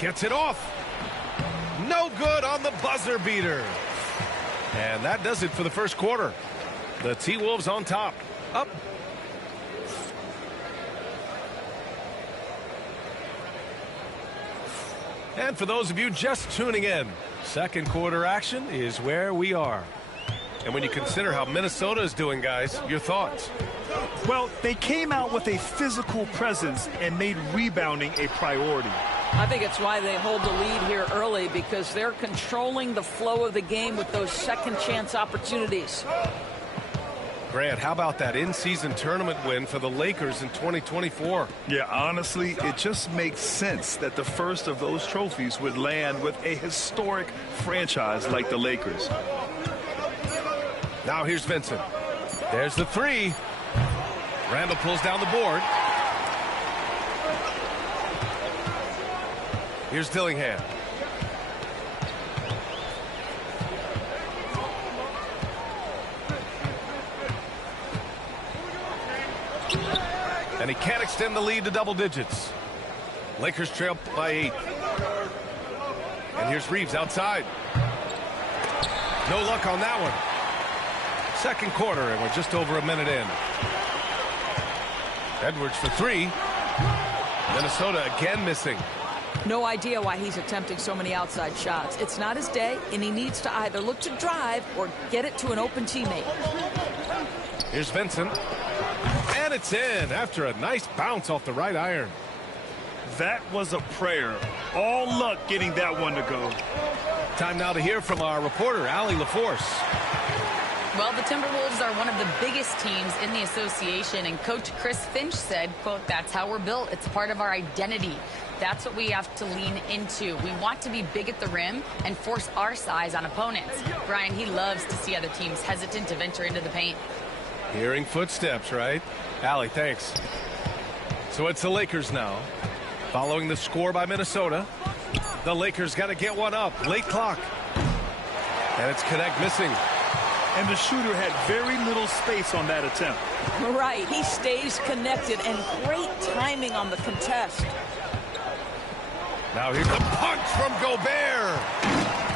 Gets it off. No good on the buzzer beater. And that does it for the first quarter. The T-Wolves on top. Up. And for those of you just tuning in, second quarter action is where we are. And when you consider how Minnesota is doing, guys, your thoughts? Well, they came out with a physical presence and made rebounding a priority. I think it's why they hold the lead here early, because they're controlling the flow of the game with those second chance opportunities. Grant, how about that in-season tournament win for the Lakers in 2024? Yeah, honestly, it just makes sense that the first of those trophies would land with a historic franchise like the Lakers. Now here's Vincent. There's the three. Randall pulls down the board. Here's Dillingham. And he can't extend the lead to double digits. Lakers trail by 8. And here's Reeves outside. No luck on that one. Second quarter, and we're just over a minute in. Edwards for three. Minnesota again missing. No idea why he's attempting so many outside shots. It's not his day, and he needs to either look to drive or get it to an open teammate. Here's Vincent. And it's in after a nice bounce off the right iron. That was a prayer. All luck getting that one to go. Time now to hear from our reporter, Allie LaForce. Well, the Timberwolves are one of the biggest teams in the association, and Coach Chris Finch said, quote, "That's how we're built. It's part of our identity. That's what we have to lean into. We want to be big at the rim and force our size on opponents." Brian, he loves to see other teams hesitant to venture into the paint. Hearing footsteps, right? Allie, thanks. So it's the Lakers now. Following the score by Minnesota. The Lakers got to get one up. Late clock. And it's Connect missing. And the shooter had very little space on that attempt. Right. He stays connected, and great timing on the contest. Now here's the punch from Gobert.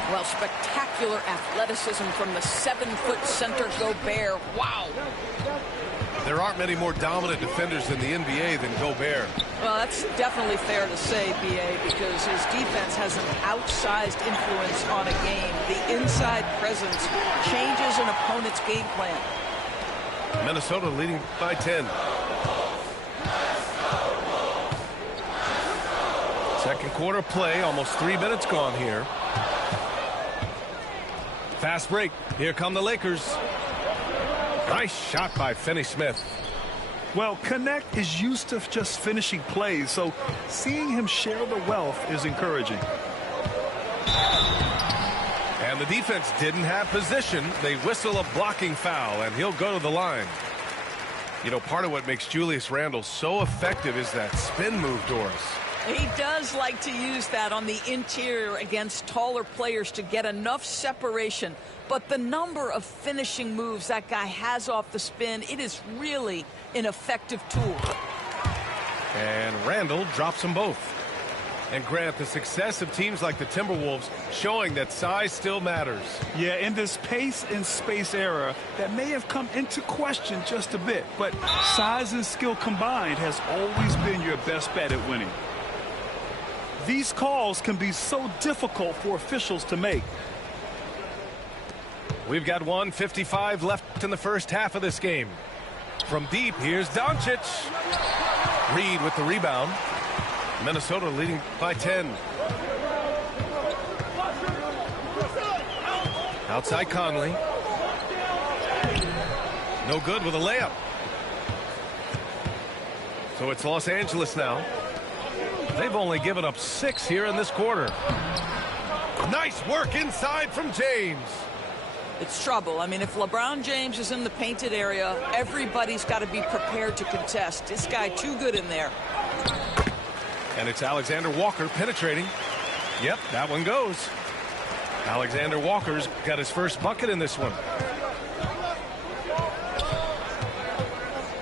Well, spectacular athleticism from the 7-foot center Gobert. Wow. There aren't many more dominant defenders in the NBA than Gobert. Well, that's definitely fair to say, B.A., because his defense has an outsized influence on a game. The inside presence changes an opponent's game plan. Minnesota leading by 10. Second quarter play, almost 3 minutes gone here. Fast break. Here come the Lakers. Nice shot by Finney-Smith. Well, Connect is used to just finishing plays, so seeing him share the wealth is encouraging. And the defense didn't have position. They whistle a blocking foul, and he'll go to the line. You know, part of what makes Julius Randle so effective is that spin move, Doris. He does like to use that on the interior against taller players to get enough separation. But the number of finishing moves that guy has off the spin, it is really an effective tool. And Randle drops them both. And Grant, the success of teams like the Timberwolves showing that size still matters. Yeah, in this pace and space era, that may have come into question just a bit. But size and skill combined has always been your best bet at winning. These calls can be so difficult for officials to make. We've got 1:55 left in the first half of this game. From deep, here's Doncic. Reed with the rebound. Minnesota leading by 10. Outside Conley. No good with a layup. So it's Los Angeles now. They've only given up 6 here in this quarter. Nice work inside from James. It's trouble. I mean, if LeBron James is in the painted area, everybody's got to be prepared to contest. This guy too good in there. And it's Alexander Walker penetrating. Yep, that one goes. Alexander Walker's got his first bucket in this one.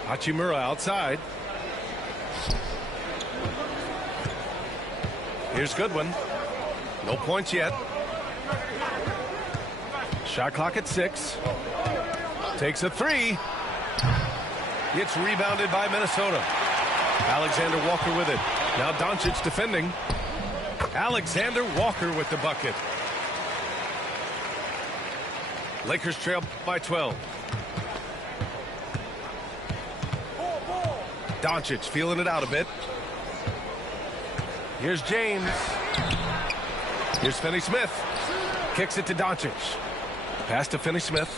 Hachimura outside. Here's Goodwin. No points yet. Shot clock at 6. Takes a 3. It's rebounded by Minnesota. Alexander Walker with it. Now Doncic defending. Alexander Walker with the bucket. Lakers trail by 12. Doncic feeling it out a bit. Here's James. Here's Finney-Smith. Kicks it to Doncic. Pass to Finney-Smith.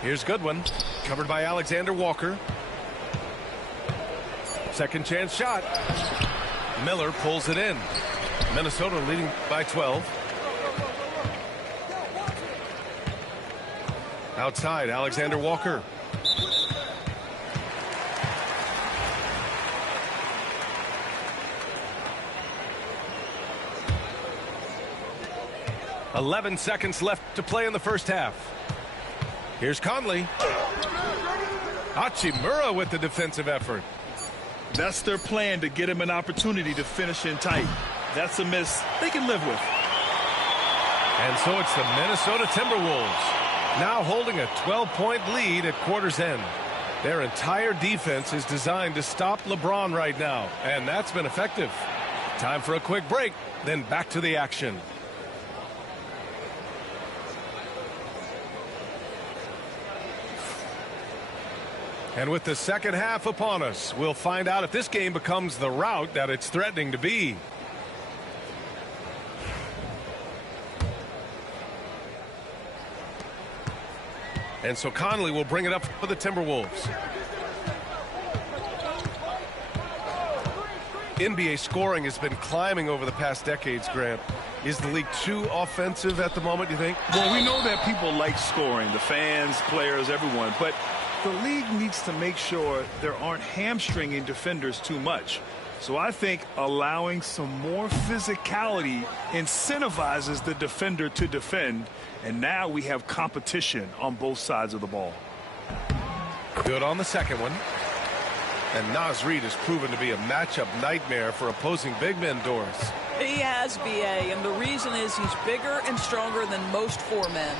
Here's Goodwin. Covered by Alexander Walker. Second chance shot. Miller pulls it in. Minnesota leading by 12. Outside, Alexander Walker. "11 seconds left to play in the first half. Here's Conley. Hachimura with the defensive effort. That's their plan, to get him an opportunity to finish in tight. That's a miss they can live with. And so it's the Minnesota Timberwolves now holding a 12-point lead at quarter's end. Their entire defense is designed to stop LeBron right now, and that's been effective. Time for a quick break, then back to the action. And with the second half upon us, we'll find out if this game becomes the rout that it's threatening to be. And so Conley will bring it up for the Timberwolves. NBA scoring has been climbing over the past decades, Grant. Is the league too offensive at the moment, you think? Well, we know that people like scoring, the fans, players, everyone, but the league needs to make sure there aren't hamstringing defenders too much. So I think allowing some more physicality incentivizes the defender to defend, and now we have competition on both sides of the ball. Good on the second one. And Naz Reid has proven to be a matchup nightmare for opposing big men, Doris. He has, B.A., and the reason is he's bigger and stronger than most 4 men.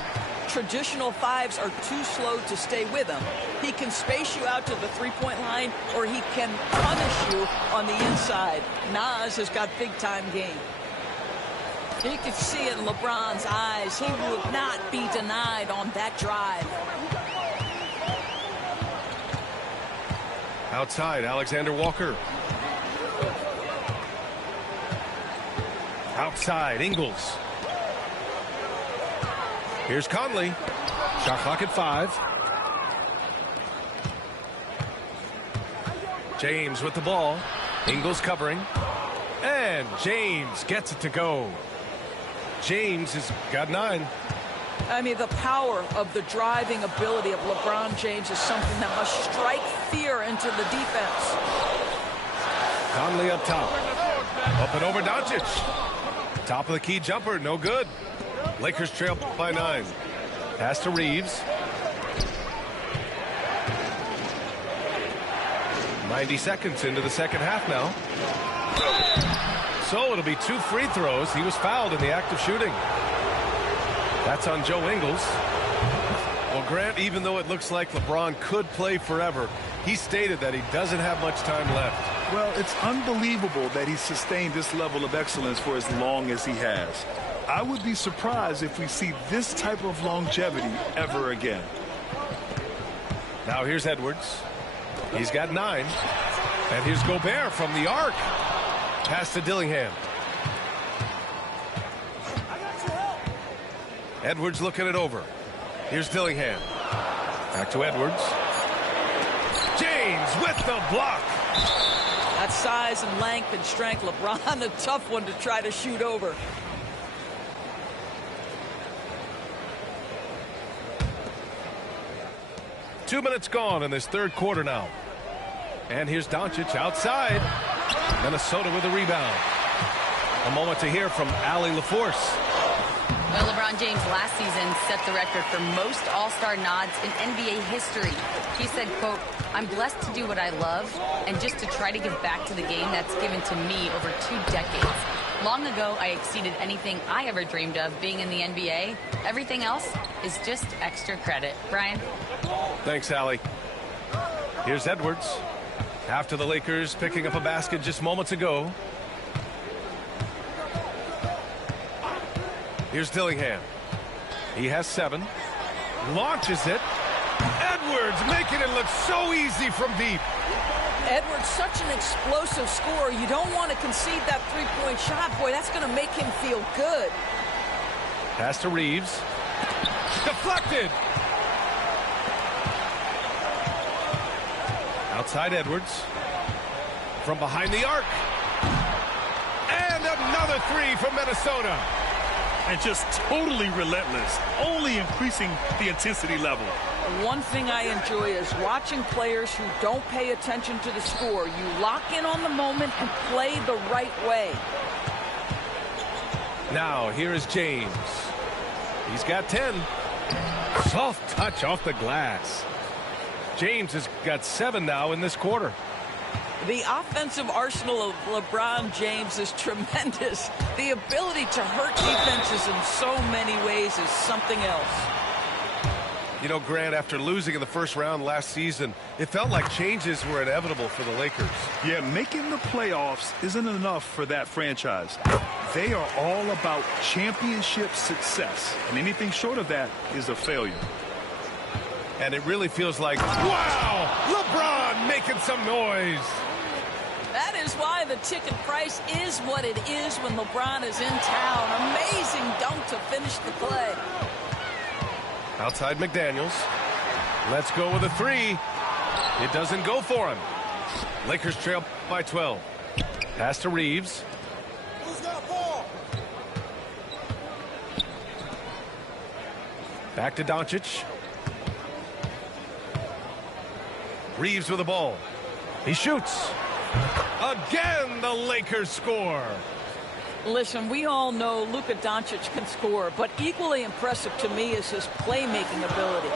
Traditional 5s are too slow to stay with him. He can space you out to the three-point line, or he can punish you on the inside. Naz has got big-time game. You could see it in LeBron's eyes. He would not be denied on that drive. Outside, Alexander Walker. Outside, Ingles. Here's Conley. Shot clock at 5. James with the ball. Ingles covering. And James gets it to go. James has got 9. I mean, the power of the driving ability of LeBron James is something that must strike fear into the defense. Conley up top. Up and over Doncic. Top of the key jumper, no good. Lakers trail by 9. Pass to Reeves. 90 seconds into the second half now. So it'll be 2 free throws. He was fouled in the act of shooting. That's on Joe Ingles. Well, Grant, even though it looks like LeBron could play forever, he stated that he doesn't have much time left. Well, it's unbelievable that he's sustained this level of excellence for as long as he has. I would be surprised if we see this type of longevity ever again. Now here's Edwards. He's got 9. And here's Gobert from the arc. Pass to Dillingham. Edwards looking it over. Here's Dillingham. Back to Edwards. James with the block. That size and length and strength, LeBron, a tough one to try to shoot over. 2 minutes gone in this third quarter now. And here's Doncic outside. Minnesota with a rebound. A moment to hear from Allie LaForce. Well, LeBron James last season set the record for most all-star nods in NBA history. He said, quote, "I'm blessed to do what I love and just to try to give back to the game that's given to me over 2 decades. Long ago, I exceeded anything I ever dreamed of being in the NBA. Everything else is just extra credit." Brian? Thanks, Allie. Here's Edwards. After the Lakers picking up a basket just moments ago. Here's Dillingham. He has 7. Launches it. Edwards making it look so easy from deep. Edwards, such an explosive scorer. You don't want to concede that three-point shot. Boy, that's going to make him feel good. Pass to Reeves. Deflected. Outside Edwards. From behind the arc. And another 3 from Minnesota. And just totally relentless, only increasing the intensity level. One thing I enjoy is watching players who don't pay attention to the score. You lock in on the moment and play the right way. Now, here is James. He's got 10. Soft touch off the glass. James has got 7 now in this quarter. The offensive arsenal of LeBron James is tremendous. The ability to hurt defenses in so many ways is something else. You know, Grant, after losing in the first round last season, it felt like changes were inevitable for the Lakers. Yeah, making the playoffs isn't enough for that franchise. They are all about championship success, and anything short of that is a failure. And it really feels like, wow, LeBron making some noise. That is why the ticket price is what it is when LeBron is in town. Amazing dunk to finish the play. Outside McDaniels. Let's go with a 3. It doesn't go for him. Lakers trail by 12. Pass to Reeves. Who's got ball? Back to Doncic. Reeves with the ball. He shoots. Again, the Lakers score. Listen, we all know Luka Doncic can score, but equally impressive to me is his playmaking ability.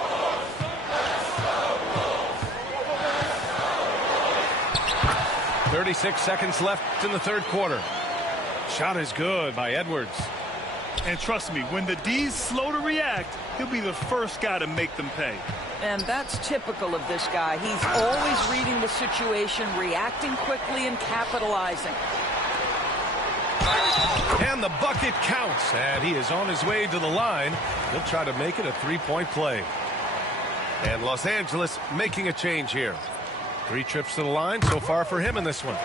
.36 seconds left in the third quarter. Shot is good by Edwards. And trust me, when the D's slow to react, he'll be the first guy to make them pay. And that's typical of this guy. He's always reading the situation, reacting quickly, and capitalizing. And the bucket counts, and he is on his way to the line. He'll try to make it a 3-point play. And Los Angeles making a change here. 3 trips to the line so far for him in this one.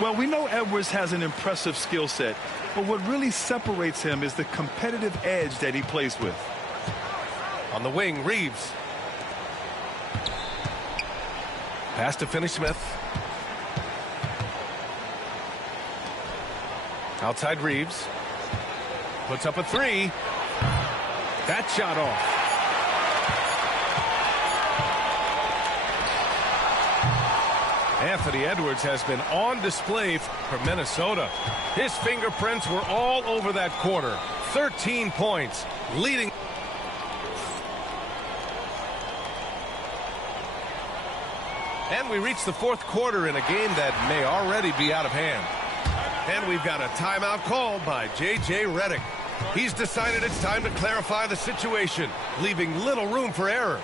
Well, we know Edwards has an impressive skill set, but what really separates him is the competitive edge that he plays with. On the wing, Reeves. Pass to Finney-Smith. Outside Reeves. Puts up a 3. That shot off. Anthony Edwards has been on display for Minnesota. His fingerprints were all over that quarter. 13 points, leading. And we reach the fourth quarter in a game that may already be out of hand. And we've got a timeout called by J.J. Redick. He's decided it's time to clarify the situation, leaving little room for error.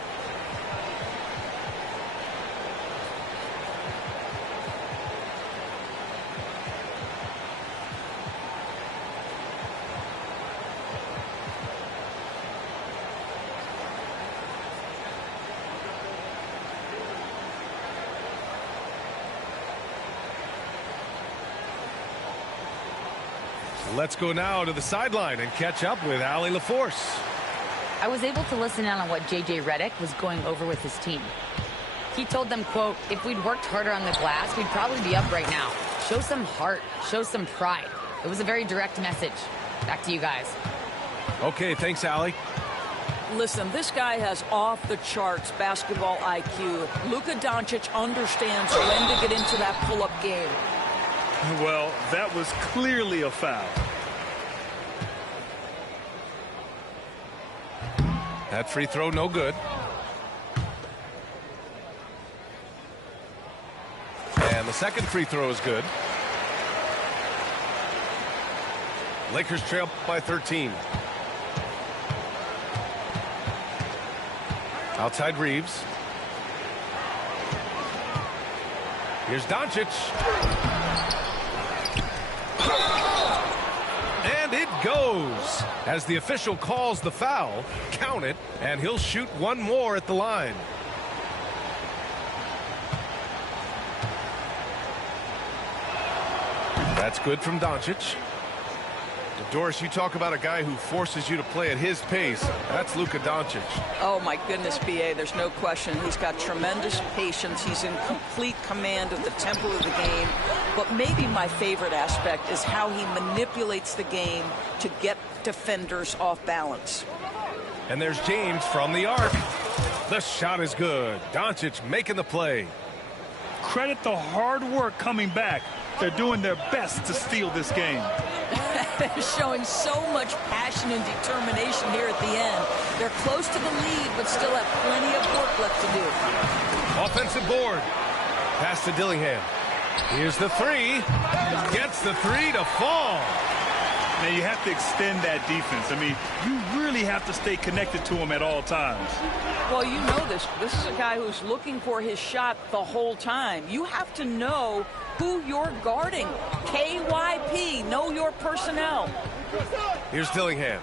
Let's go now to the sideline and catch up with Allie LaForce. I was able to listen in on what J.J. Redick was going over with his team. He told them, quote, "If we'd worked harder on the glass, we'd probably be up right now. Show some heart. Show some pride." It was a very direct message. Back to you guys. Okay, thanks, Allie. Listen, this guy has off-the-charts basketball IQ. Luka Doncic understands when to get into that pull-up game. Well, that was clearly a foul. That free throw no good. And the second free throw is good. Lakers trail by 13. Outside Reeves. Here's Doncic. And it goes. As the official calls the foul, count it, and he'll shoot one more at the line. That's good from Doncic. Doris, you talk about a guy who forces you to play at his pace. That's Luka Doncic. Oh, my goodness, B.A., there's no question. He's got tremendous patience. He's in complete command of the tempo of the game. But maybe my favorite aspect is how he manipulates the game to get defenders off balance. And there's James from the arc. The shot is good. Doncic making the play. Credit the hard work coming back. They're doing their best to steal this game. They're showing so much passion and determination here at the end. They're close to the lead, but still have plenty of work left to do. Offensive board. Pass to Dillingham. Here's the three. Gets the three to fall. Now you have to extend that defense. I mean, you really have to stay connected to him at all times. Well, you know this. This is a guy who's looking for his shot the whole time. You have to know who you're guarding. KYP, know your personnel. Here's Dillingham.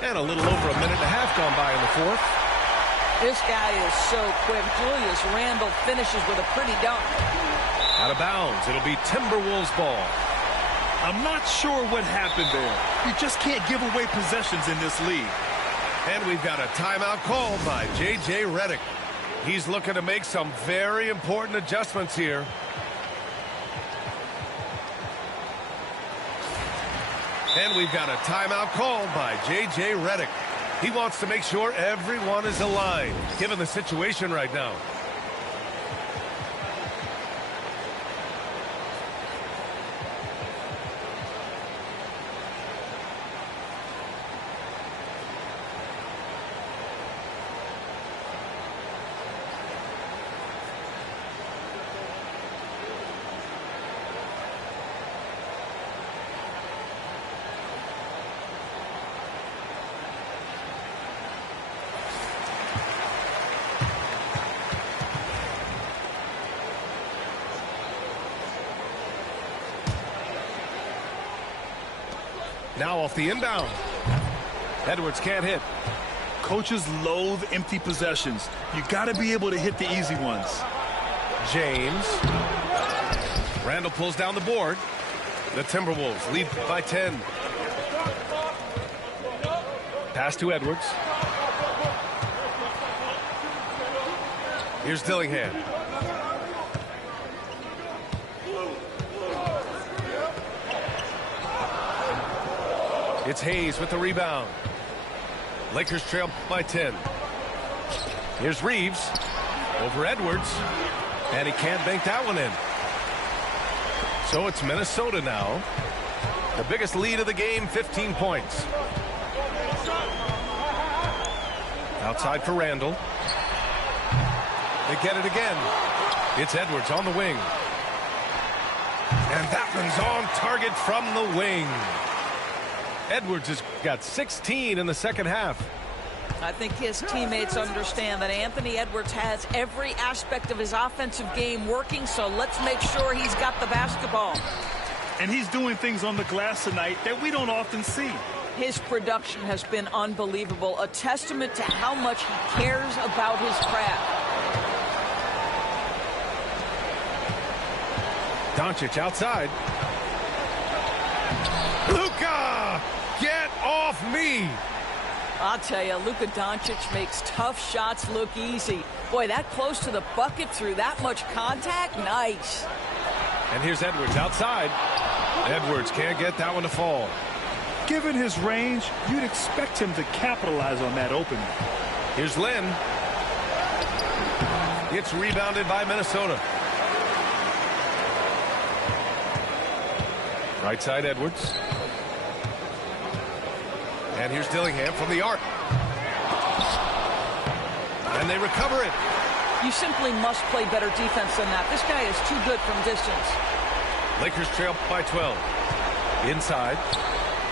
And a little over a minute and a half gone by in the fourth. This guy is so quick. Julius Randle finishes with a pretty dunk. Out of bounds. It'll be Timberwolves ball. I'm not sure what happened there. You just can't give away possessions in this league. And we've got a timeout called by J.J. Redick. He's looking to make some very important adjustments here. And we've got a timeout called by J.J. Redick. He wants to make sure everyone is aligned, given the situation right now. Now off the inbound. Edwards can't hit. Coaches loathe empty possessions. You got to be able to hit the easy ones. James. Randle pulls down the board. The Timberwolves lead by 10. Pass to Edwards. Here's Dillingham. It's Hayes with the rebound. Lakers trail by 10. Here's Reeves over Edwards, and he can't bank that one in. So it's Minnesota now. The biggest lead of the game, 15 points. Outside for Randle. They get it again. It's Edwards on the wing. And that one's on target from the wing. Edwards has got 16 in the second half. I think his teammates understand that Anthony Edwards has every aspect of his offensive game working, so let's make sure he's got the basketball. And he's doing things on the glass tonight that we don't often see. His production has been unbelievable, a testament to how much he cares about his craft. Doncic outside. Luka! Get off me! I'll tell you, Luka Doncic makes tough shots look easy. Boy, that close to the bucket through that much contact, nice. And here's Edwards outside. Edwards can't get that one to fall. Given his range, you'd expect him to capitalize on that opening. Here's Lynn. It's rebounded by Minnesota. Right side, Edwards. And here's Dillingham from the arc. And they recover it. You simply must play better defense than that. This guy is too good from distance. Lakers trail by 12. Inside.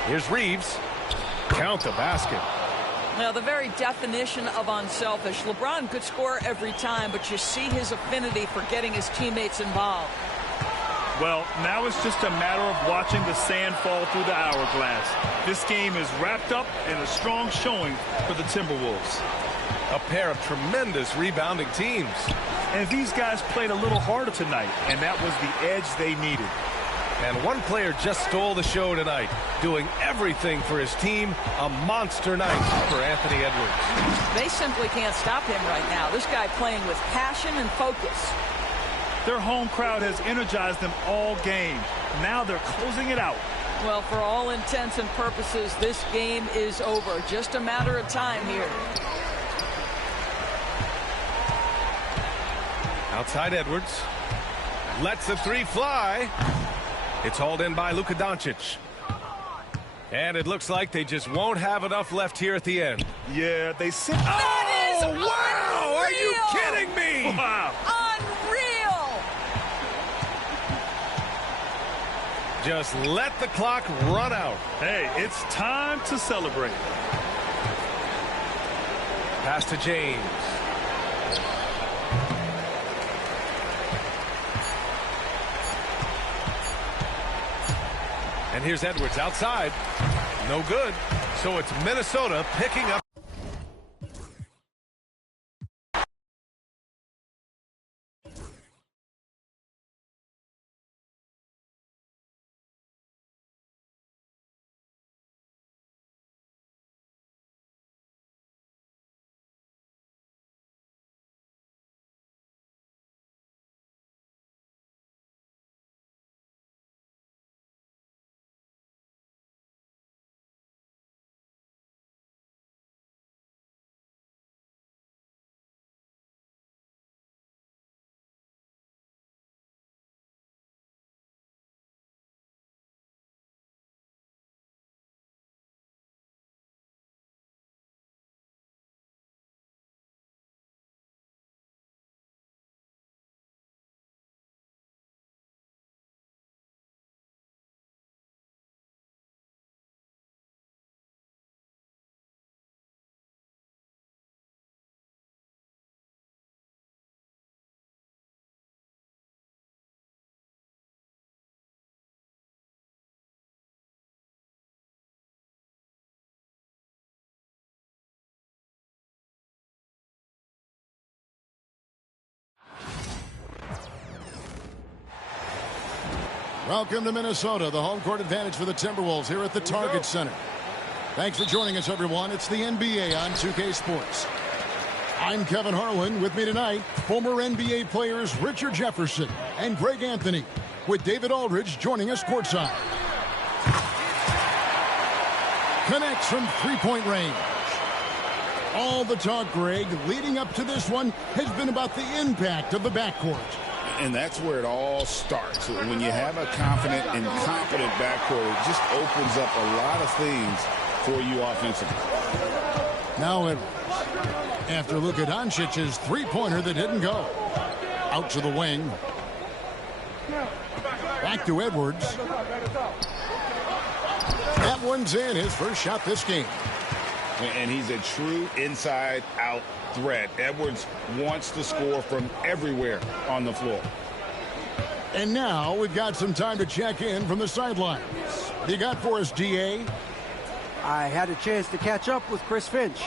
Here's Reeves. Count the basket. Now, the very definition of unselfish. LeBron could score every time, but you see his affinity for getting his teammates involved. Well, now it's just a matter of watching the sand fall through the hourglass. This game is wrapped up in a strong showing for the Timberwolves. A pair of tremendous rebounding teams. And these guys played a little harder tonight, and that was the edge they needed. And one player just stole the show tonight, doing everything for his team. A monster night for Anthony Edwards. They simply can't stop him right now. This guy playing with passion and focus. Their home crowd has energized them all game. Now they're closing it out. Well, for all intents and purposes, this game is over. Just a matter of time here. Outside Edwards. Lets the three fly. It's hauled in by Luka Doncic. And it looks like they just won't have enough left here at the end. Yeah, they simply... That is wow! Are you kidding me? Wow. Unreal! Just let the clock run out. Hey, it's time to celebrate. Pass to James. And here's Edwards outside. No good. So it's Minnesota picking up. Welcome to Minnesota, the home court advantage for the Timberwolves here at the Target Center. Thanks for joining us, everyone. It's the NBA on 2K Sports. I'm Kevin Harlan. With me tonight, former NBA players Richard Jefferson and Greg Anthony, with David Aldridge joining us courtside. Connects from three-point range. All the talk, Greg, leading up to this one has been about the impact of the backcourt. And that's where it all starts. When you have a confident and competent backcourt, it just opens up a lot of things for you offensively. Now Edwards, after Luka Doncic's three-pointer that didn't go. Out to the wing. Back to Edwards. That one's in, his first shot this game. And he's a true inside-out threat. Edwards wants to score from everywhere on the floor. And now we've got some time to check in from the sidelines. What you got for us, DA? I had a chance to catch up with Chris Finch.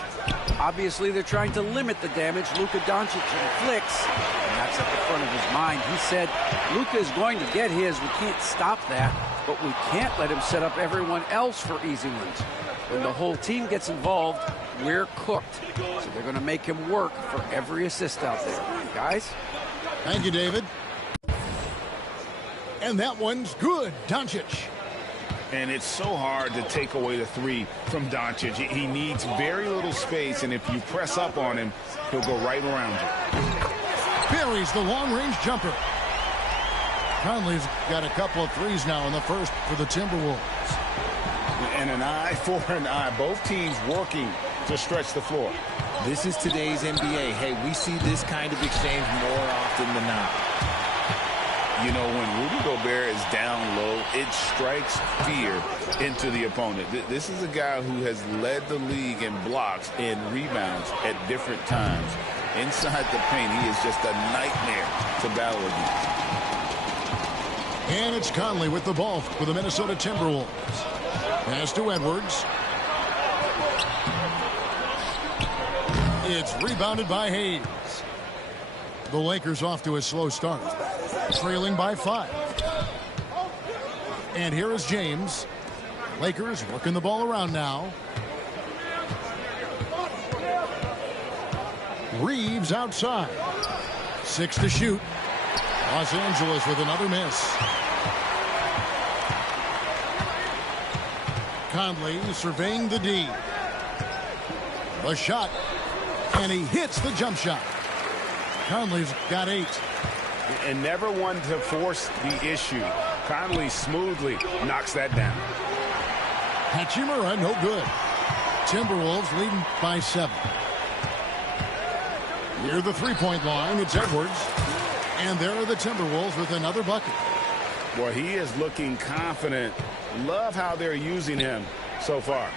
Obviously, they're trying to limit the damage Luka Doncic inflicts, and that's at the front of his mind. He said, Luka is going to get his. We can't stop that, but we can't let him set up everyone else for easy ones. When the whole team gets involved, we're cooked. So they're going to make him work for every assist out there. Guys? Thank you, David. And that one's good. Doncic. And it's so hard to take away the three from Doncic. He needs very little space, and if you press up on him, he'll go right around you. Buries the long-range jumper. Conley's got a couple of threes now in the first for the Timberwolves. And an eye for an eye. Both teams working to stretch the floor. This is today's NBA. Hey, we see this kind of exchange more often than not. You know, when Rudy Gobert is down low, it strikes fear into the opponent. This is a guy who has led the league in blocks and rebounds at different times. Inside the paint, he is just a nightmare to battle against. And it's Conley with the ball for the Minnesota Timberwolves. Pass to Edwards. It's rebounded by Hayes. The Lakers off to a slow start, trailing by 5. And here is James. Lakers working the ball around now. Reeves outside. 6 to shoot. Los Angeles with another miss. Conley surveying the D. The shot. And he hits the jump shot. Conley's got 8. And never one to force the issue. Conley smoothly knocks that down. Hachimura, no good. Timberwolves leading by 7. Near the three-point line, it's Edwards. And there are the Timberwolves with another bucket. Well, he is looking confident. Love how they're using him so far.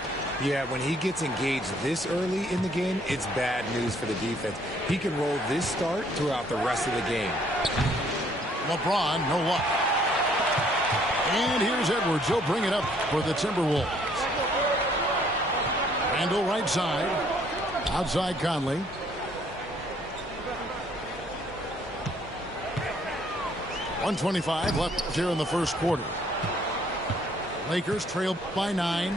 Yeah, when he gets engaged this early in the game, it's bad news for the defense. He can roll this start throughout the rest of the game. LeBron, no luck. And here's Edwards. He'll bring it up for the Timberwolves. Randall right side. Outside Conley. .125 left here in the first quarter. Lakers trail by 9.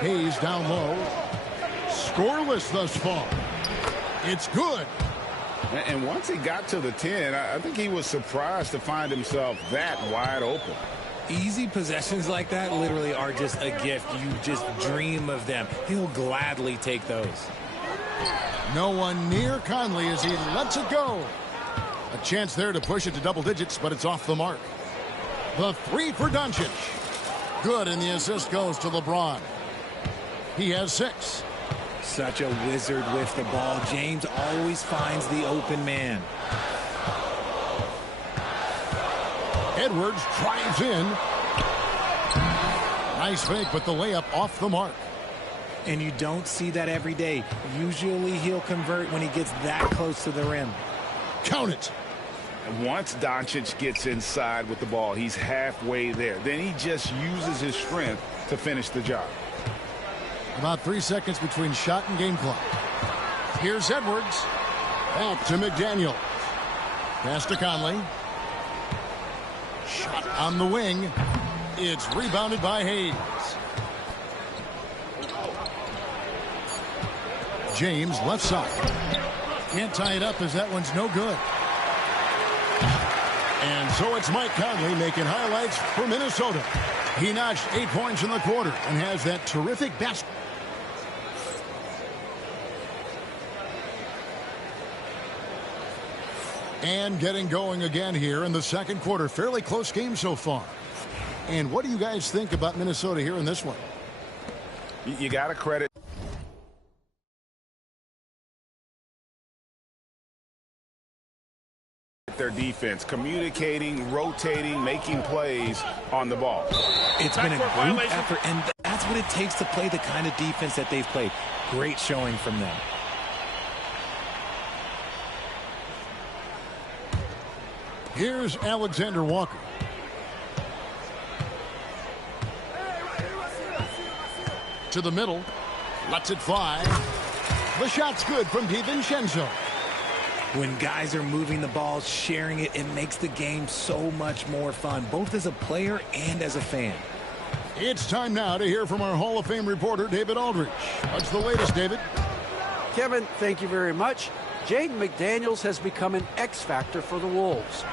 Hayes down low. Scoreless thus far. It's good. And once he got to the 10, I think he was surprised to find himself that wide open. Easy possessions like that literally are just a gift. You just dream of them. He'll gladly take those. No one near Conley as he lets it go. A chance there to push it to double digits, but it's off the mark. The 3 for Doncic. Good, and the assist goes to LeBron. He has 6. Such a wizard with the ball. James always finds the open man. Edwards drives in. Nice fake, but the layup off the mark. And you don't see that every day. Usually he'll convert when he gets that close to the rim. Count it. And once Doncic gets inside with the ball, he's halfway there. Then he just uses his strength to finish the job. About 3 seconds between shot and game clock. Here's Edwards. Back to McDaniel. Pass to Conley. Shot on the wing. It's rebounded by Hayes. James left side. Can't tie it up as that one's no good. And so it's Mike Conley making highlights for Minnesota. He notched 8 points in the quarter and has that terrific basket. And getting going again here in the second quarter. Fairly close game so far. And what do you guys think about Minnesota here in this one? You got to credit their defense, communicating, rotating, making plays on the ball. It's been a group effort, and that's what it takes to play the kind of defense that they've played. Great showing from them. Here's Alexander Walker. To the middle. Lets it fly. The shot's good from DiVincenzo. When guys are moving the ball, sharing it, it makes the game so much more fun, both as a player and as a fan. It's time now to hear from our Hall of Fame reporter, David Aldridge. What's the latest, David? Kevin, thank you very much. Jaden McDaniels has become an X factor for the Wolves.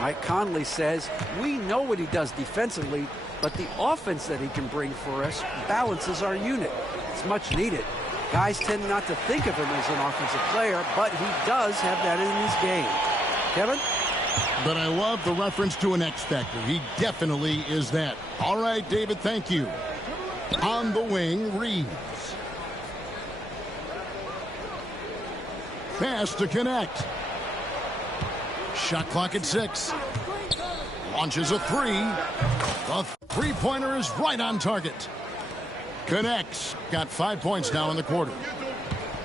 Mike Conley says, we know what he does defensively, but the offense that he can bring for us balances our unit. It's much needed. Guys tend not to think of him as an offensive player, but he does have that in his game. Kevin? But I love the reference to an X Factor. He definitely is that. All right, David, thank you. On the wing, Reeves. Pass to connect. Shot clock at 6. Launches a 3. The three-pointer is right on target. Connects. Got 5 points now in the quarter.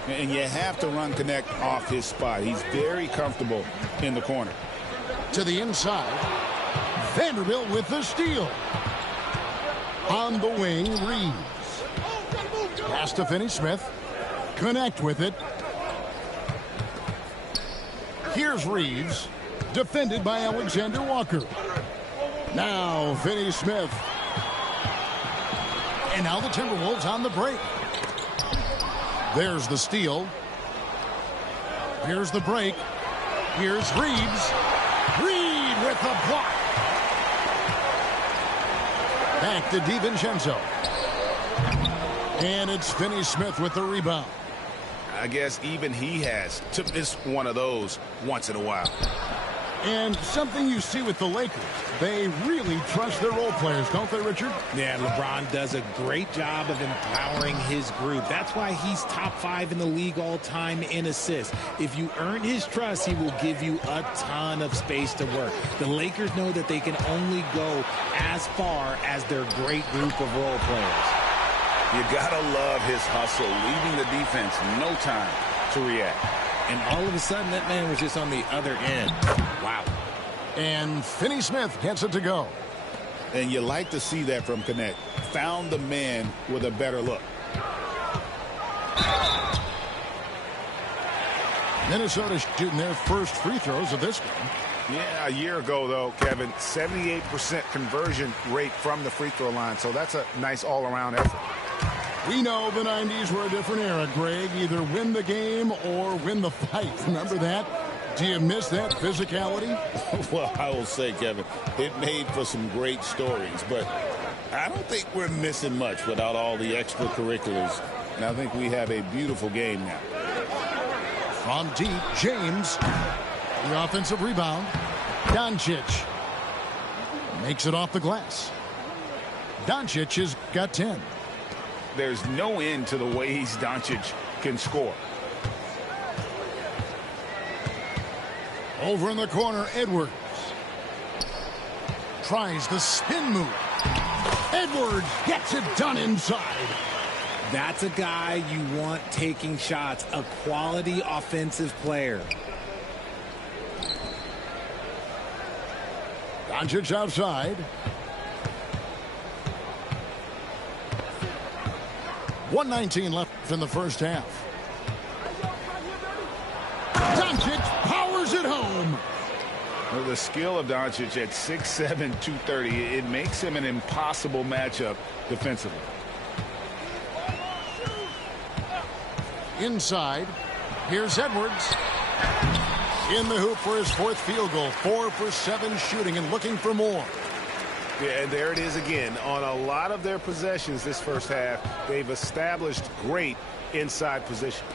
And you have to run Connect off his spot. He's very comfortable in the corner. To the inside. Vanderbilt with the steal. On the wing, Reeves. Pass to Finney-Smith. Connect with it. Here's Reeves. Defended by Alexander Walker. Now Finney-Smith. And now the Timberwolves on the break. There's the steal. Here's the break. Here's Reeves. Reed with the block. Back to DiVincenzo. And it's Finney-Smith with the rebound. I guess even he has to miss one of those once in a while. And something you see with the Lakers, they really trust their role players, don't they, Richard? Yeah, LeBron does a great job of empowering his group. That's why he's top 5 in the league all time in assists. If you earn his trust, he will give you a ton of space to work. The Lakers know that they can only go as far as their great group of role players. You gotta love his hustle, leaving the defense no time to react. And all of a sudden, that man was just on the other end. Wow. And Finney-Smith gets it to go. And you like to see that from Connect. Found the man with a better look. Minnesota shooting their first free throws of this game. Yeah, a year ago, though, Kevin, 78% conversion rate from the free throw line. So that's a nice all-around effort. We know the 90s were a different era, Greg. Either win the game or win the fight. Remember that? Do you miss that physicality? Well, I will say, Kevin, it made for some great stories. But I don't think we're missing much without all the extracurriculars. And I think we have a beautiful game now. From deep, James. The offensive rebound. Doncic makes it off the glass. Doncic has got 10. There's no end to the ways Doncic can score. Over in the corner, Edwards. Tries the spin move. Edwards gets it done inside. That's a guy you want taking shots, a quality offensive player. Doncic outside. .119 left in the first half. Doncic powers it home. Well, the skill of Doncic at 6'7", 230, it makes him an impossible matchup defensively. Inside. Here's Edwards. In the hoop for his 4th field goal. 4 for 7 shooting and looking for more. Yeah, and there it is again. On a lot of their possessions this first half, they've established great inside position.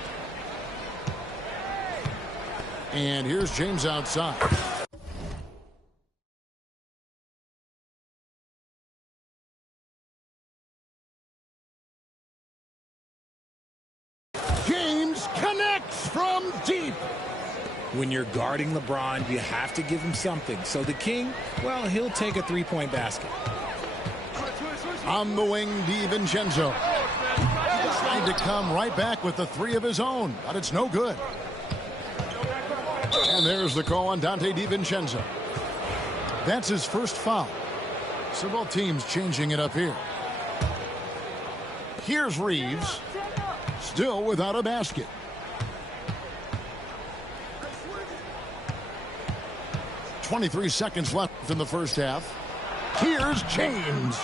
And here's James outside. James connects from deep. When you're guarding LeBron, you have to give him something. So the King, well, he'll take a three-point basket. On the wing, DiVincenzo. Trying to come right back with the 3 of his own, but it's no good. And there's the call on Donte DiVincenzo. That's his first foul. So both teams changing it up here. Here's Reeves. Still without a basket. .23 seconds left in the first half. Here's James.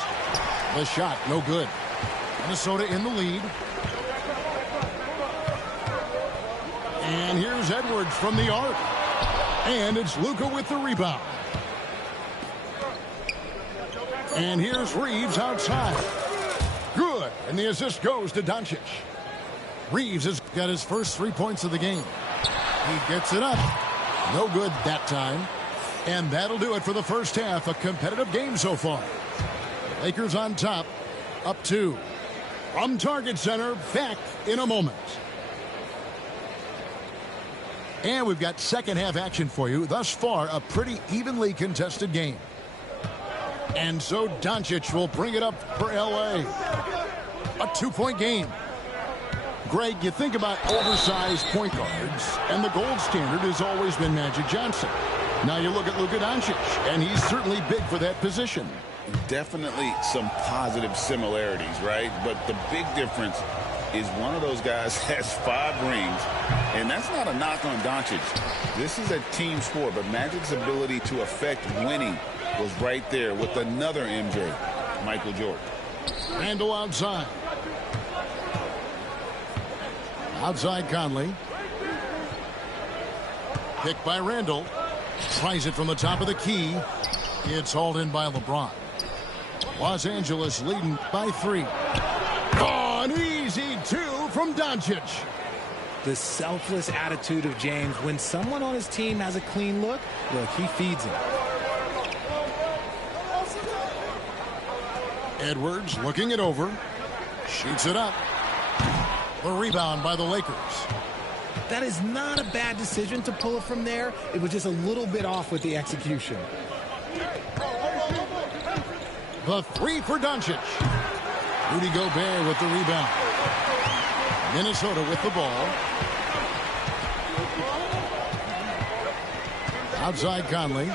The shot, no good. Minnesota in the lead. And here's Edwards from the arc. And it's Luka with the rebound. And here's Reeves outside. Good. And the assist goes to Doncic. Reeves has got his first 3 points of the game. He gets it up. No good that time. And that'll do it for the first half. A competitive game so far. Lakers on top, up 2. From Target Center, back in a moment. And we've got second half action for you. Thus far, a pretty evenly contested game. And so Doncic will bring it up for L.A. A 2-point game. Greg, you think about oversized point guards, and the gold standard has always been Magic Johnson. Now you look at Luka Doncic, and he's certainly big for that position. Definitely some positive similarities, right? But the big difference is one of those guys has 5 rings, and that's not a knock on Doncic. This is a team sport, but Magic's ability to affect winning was right there with another MJ, Michael Jordan. Randle outside. Outside Conley. Picked by Randle. Tries it from the top of the key. It's hauled in by LeBron. Los Angeles leading by 3. Oh, an easy 2 from Doncic. The selfless attitude of James. When someone on his team has a clean look, he feeds him. Edwards looking it over. Shoots it up. The rebound by the Lakers. That is not a bad decision to pull it from there. It was just a little bit off with the execution. The 3 for Doncic. Rudy Gobert with the rebound. Minnesota with the ball. Outside Conley.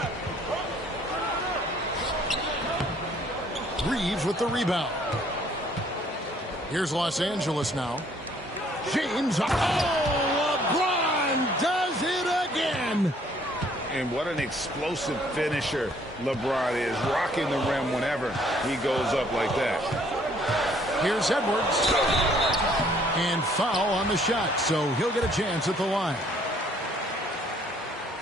Reeves with the rebound. Here's Los Angeles now. James. Oh, LeBron does it again. And what an explosive finisher LeBron is, rocking the rim whenever he goes up like that. Here's Edwards. And foul on the shot, so he'll get a chance at the line.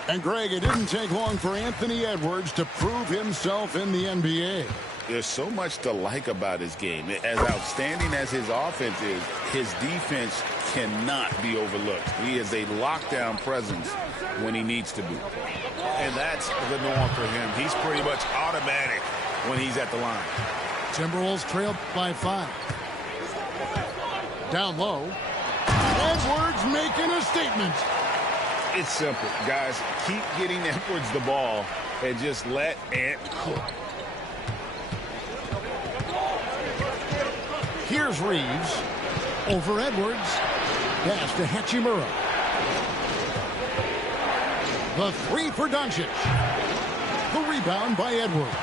And Greg, it didn't take long for Anthony Edwards to prove himself in the NBA. There's so much to like about his game. As outstanding as his offense is, his defense cannot be overlooked. He is a lockdown presence when he needs to be. And that's the norm for him. He's pretty much automatic when he's at the line. Timberwolves trailed by 5. Down low. Edwards making a statement. It's simple, guys. Keep getting Edwards the ball and just let Ant cook. Here's Reeves. Over Edwards. Pass to Hachimura. The 3 for Doncic. The rebound by Edwards.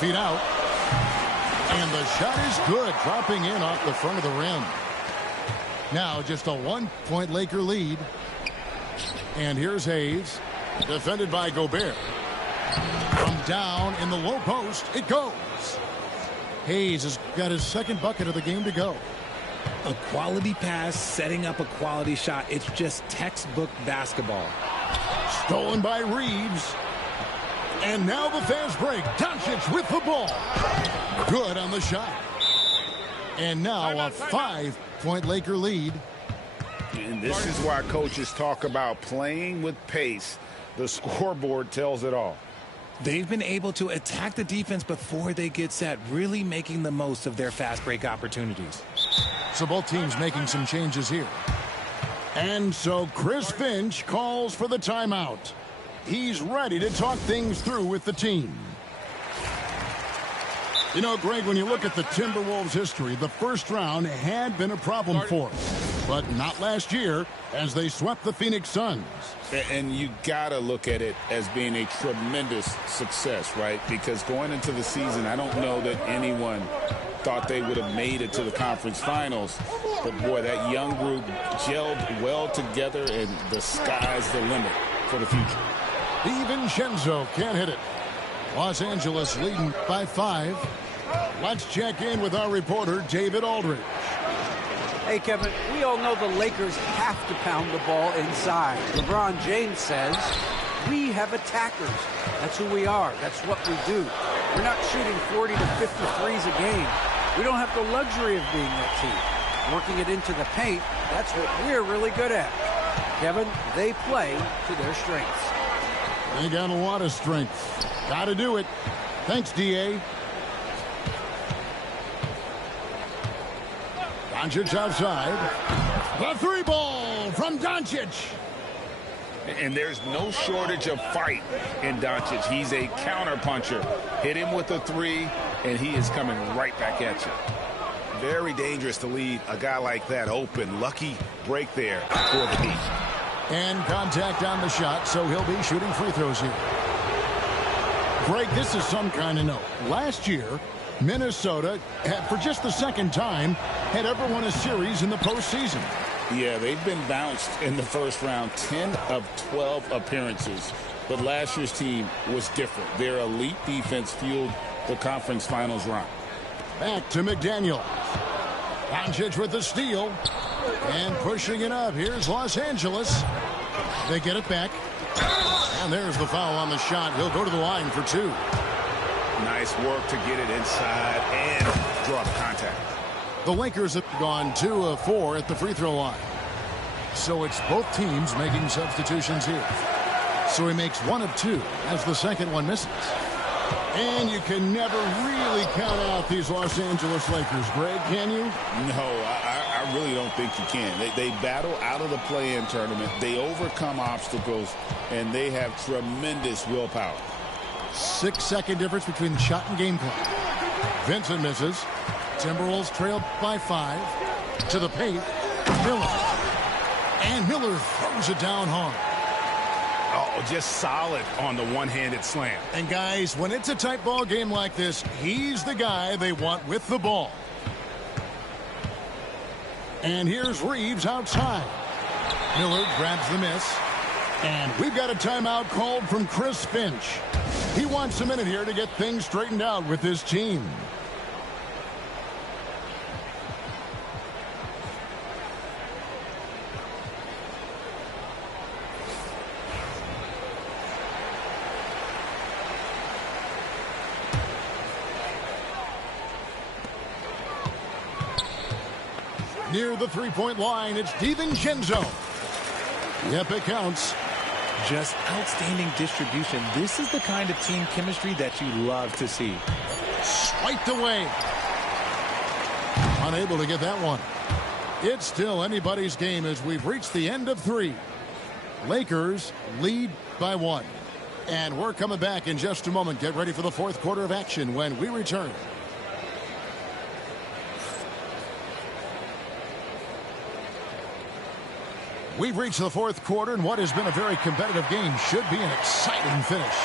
Feet out. And the shot is good, dropping in off the front of the rim. Now just a 1-point Laker lead. And here's Hayes, defended by Gobert. From down in the low post, it goes. Hayes has got his second bucket of the game to go. A quality pass, setting up a quality shot. It's just textbook basketball. Stolen by Reeves. And now the fast break. Doncic with the ball. Good on the shot. And now a 5-point Laker lead. And this is why coaches talk about playing with pace. The scoreboard tells it all. They've been able to attack the defense before they get set, really making the most of their fast break opportunities. So both teams making some changes here. And so Chris Finch calls for the timeout. He's ready to talk things through with the team. You know, Greg, when you look at the Timberwolves' history, the first round had been a problem for them. But not last year, as they swept the Phoenix Suns. And you got to look at it as being a tremendous success, right? Because going into the season, I don't know that anyone thought they would have made it to the conference finals. But, boy, that young group gelled well together, and the sky's the limit for the future. DiVincenzo can't hit it. Los Angeles leading by 5. Let's check in with our reporter, David Aldridge. Hey, Kevin, we all know the Lakers have to pound the ball inside. LeBron James says, we have attackers. That's who we are. That's what we do. We're not shooting 40 to 50 threes a game. We don't have the luxury of being that team. Working it into the paint, that's what we're really good at. Kevin, they play to their strengths. They got a lot of strength. Got to do it. Thanks, D.A. Doncic outside. The three ball from Doncic. And there's no shortage of fight in Doncic. He's a counterpuncher. Hit him with a three, and he is coming right back at you. Very dangerous to leave a guy like that open. Lucky break there for the Heat. And contact on the shot, so he'll be shooting free throws here. Greg, this is some kind of note. Last year, Minnesota, for just the second time, had ever won a series in the postseason. Yeah, they've been bounced in the first round, 10 of 12 appearances. But last year's team was different. Their elite defense fueled the conference finals run. Back to McDaniel. Doncic with the steal. And pushing it up. Here's Los Angeles. They get it back. And there's the foul on the shot. He'll go to the line for two. Nice work to get it inside and draw the contact. The Lakers have gone 2 of 4 at the free throw line. So it's both teams making substitutions here. So he makes 1 of 2 as the second one misses. And you can never really count out these Los Angeles Lakers, Greg, can you? No, I really don't think you can. They battle out of the play-in tournament. They overcome obstacles, and they have tremendous willpower. 6-second difference between the shot and game clock. Vincent misses. Timberwolves trail by 5. To the paint. Miller. And Miller throws it down hard. Oh, just solid on the one-handed slam. And guys, when it's a tight ball game like this, he's the guy they want with the ball. And here's Reeves outside. Miller grabs the miss. And we've got a timeout called from Chris Finch. He wants a minute here to get things straightened out with his team. Near the three-point line, it's DiVincenzo. Yep, it counts. Just outstanding distribution. This is the kind of team chemistry that you love to see. Swiped away. Unable to get that one. It's still anybody's game as we've reached the end of 3. Lakers lead by 1. And we're coming back in just a moment. Get ready for the fourth quarter of action when we return. We've reached the fourth quarter, and what has been a very competitive game should be an exciting finish.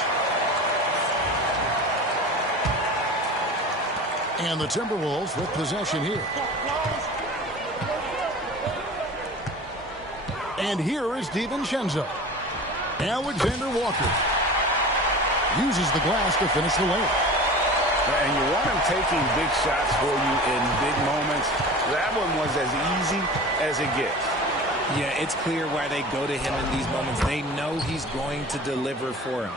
And the Timberwolves with possession here. And here is DiVincenzo. Alexander Walker uses the glass to finish the layup. And you want him taking big shots for you in big moments. That one was as easy as it gets. Yeah, it's clear why they go to him in these moments. They know he's going to deliver for him.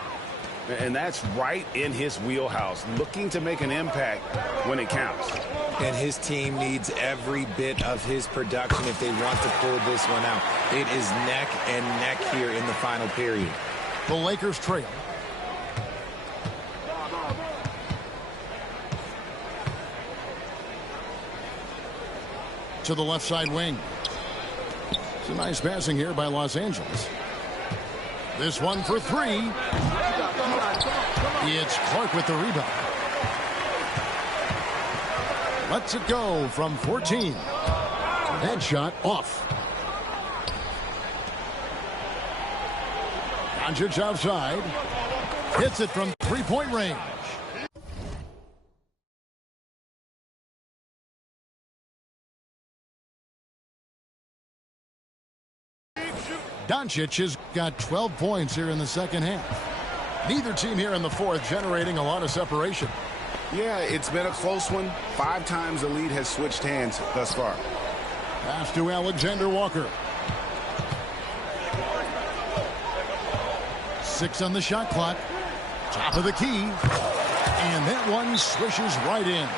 And that's right in his wheelhouse, looking to make an impact when it counts. And his team needs every bit of his production if they want to pull this one out. It is neck and neck here in the final period. The Lakers trail. To the left side wing. It's a nice passing here by Los Angeles. This one for 3. It's Clark with the rebound. Lets it go from 14. That shot off. Doncic outside. Hits it from three-point range. Doncic has got 12 points here in the second half. Neither team here in the fourth generating a lot of separation. Yeah, it's been a close one. 5 times the lead has switched hands thus far. Pass to Alexander Walker. 6 on the shot clock. Top of the key. And that one swishes right in.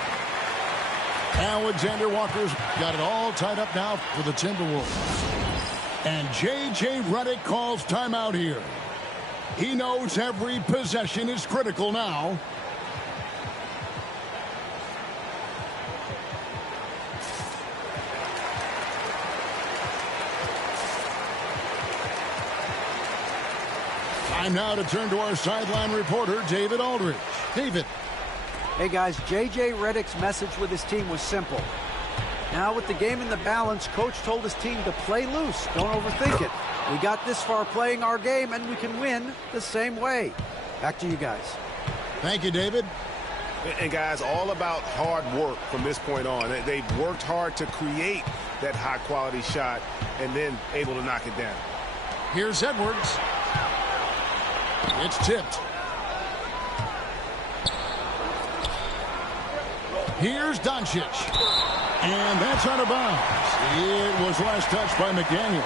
Alexander Walker's got it all tied up now for the Timberwolves. And J.J. Redick calls timeout here. He knows every possession is critical now. Time now to turn to our sideline reporter, David Aldridge. David. Hey, guys, J.J. Redick's message with his team was simple. Now, with the game in the balance, Coach told his team to play loose. Don't overthink it. We got this far playing our game, and we can win the same way. Back to you guys. Thank you, David. And, guys, all about hard work from this point on. They've worked hard to create that high-quality shot and then able to knock it down. Here's Edwards. It's tipped. Here's Doncic. And that's out of bounds. It was last touched by McDaniel.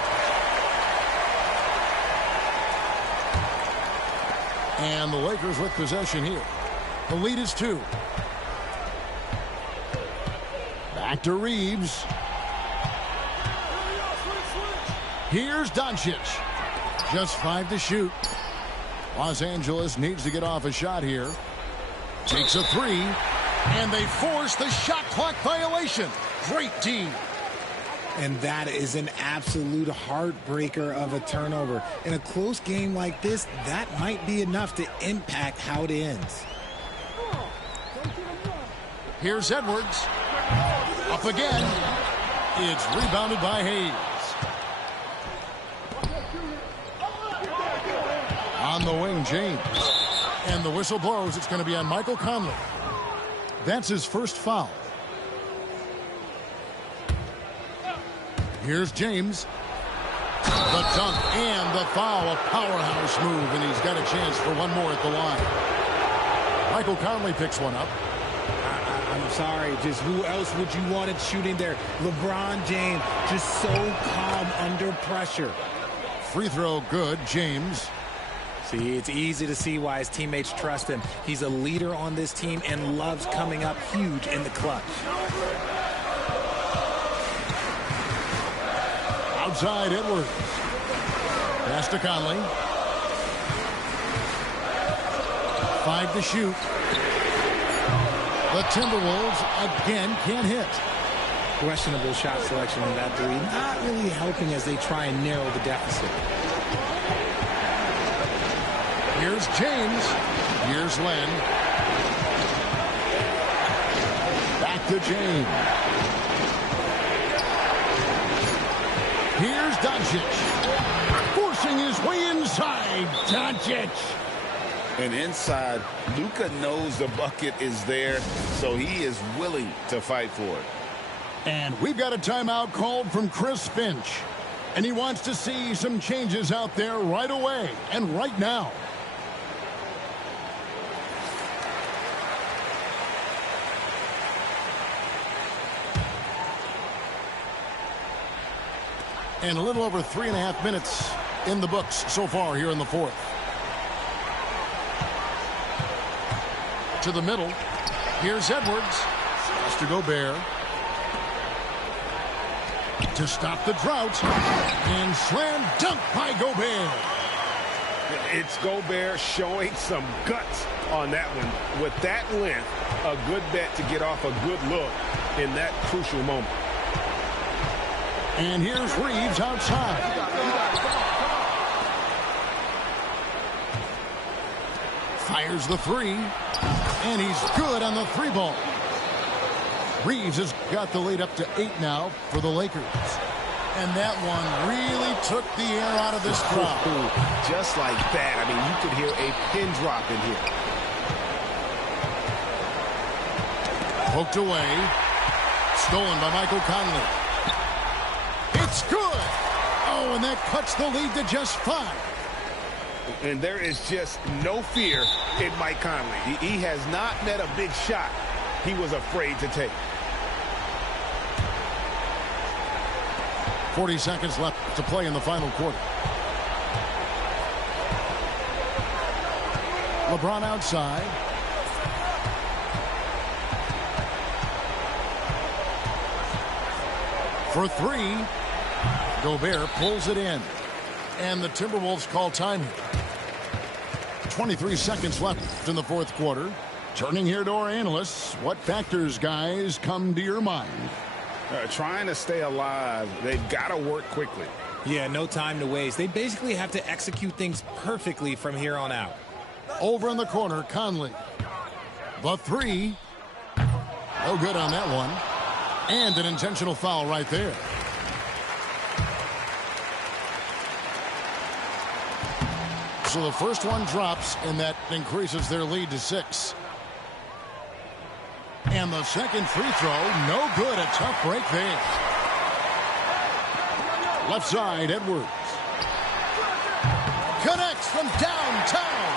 And the Lakers with possession here. The lead is 2. Back to Reeves. Here's Doncic. Just 5 to shoot. Los Angeles needs to get off a shot here. Takes a 3. And they force the shot clock violation. Great D. And that is an absolute heartbreaker of a turnover. In a close game like this, that might be enough to impact how it ends. Here's Edwards. Up again. It's rebounded by Hayes. On the wing, James. And the whistle blows. It's going to be on Michael Conley. That's his first foul. Here's James. The dunk and the foul. A powerhouse move, and he's got a chance for one more at the line. Michael Conley picks one up. I'm sorry, just who else would you want it shooting there? LeBron James, just so calm under pressure. Free throw good, James. See, it's easy to see why his teammates trust him. He's a leader on this team and loves coming up huge in the clutch. Outside Edwards. Pass to Conley. 5 to shoot. The Timberwolves again can't hit. Questionable shot selection in that 3. Not really helping as they try and narrow the deficit. Here's James. Here's Len. Back to James. Here's Doncic. Forcing his way inside. Doncic. And inside, Luka knows the bucket is there, so he is willing to fight for it. And we've got a timeout called from Chris Finch. And he wants to see some changes out there right away and right now. And a little over 3.5 minutes in the books so far here in the 4th. To the middle. Here's Edwards. Pass to Gobert. To stop the drought. And slam dunk by Gobert. It's Gobert showing some guts on that one. With that length, a good bet to get off a good look in that crucial moment. And here's Reeves outside. Fires the 3. And he's good on the 3 ball. Reeves has got the lead up to 8 now for the Lakers. And that one really took the air out of this crowd. Just like that. I mean, you could hear a pin drop in here. Poked away. Stolen by Michael Conley. It's good. Oh, and that cuts the lead to just 5. And there is just no fear in Mike Conley. He has not met a big shot he was afraid to take. 40 seconds left to play in the final quarter. LeBron outside. For three. Gobert pulls it in. And the Timberwolves call time here. 23 seconds left in the fourth quarter. Turning here to our analysts. What factors, guys, come to your mind? Trying to stay alive. They've got to work quickly. Yeah, no time to waste. They basically have to execute things perfectly from here on out. Over in the corner, Conley. The three. No good on that one. And an intentional foul right there. So the first one drops, and that increases their lead to 6. And the second free throw, no good. A tough break there. Left side, Edwards. Connects from downtown.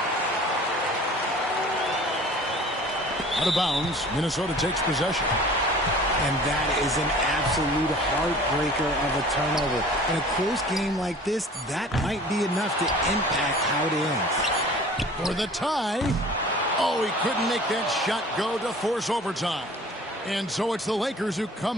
Out of bounds, Minnesota takes possession. And that is an absolute heartbreaker of a turnover. In a close game like this, that might be enough to impact how it ends. For the tie. Oh, he couldn't make that shot go to force overtime. And so it's the Lakers who come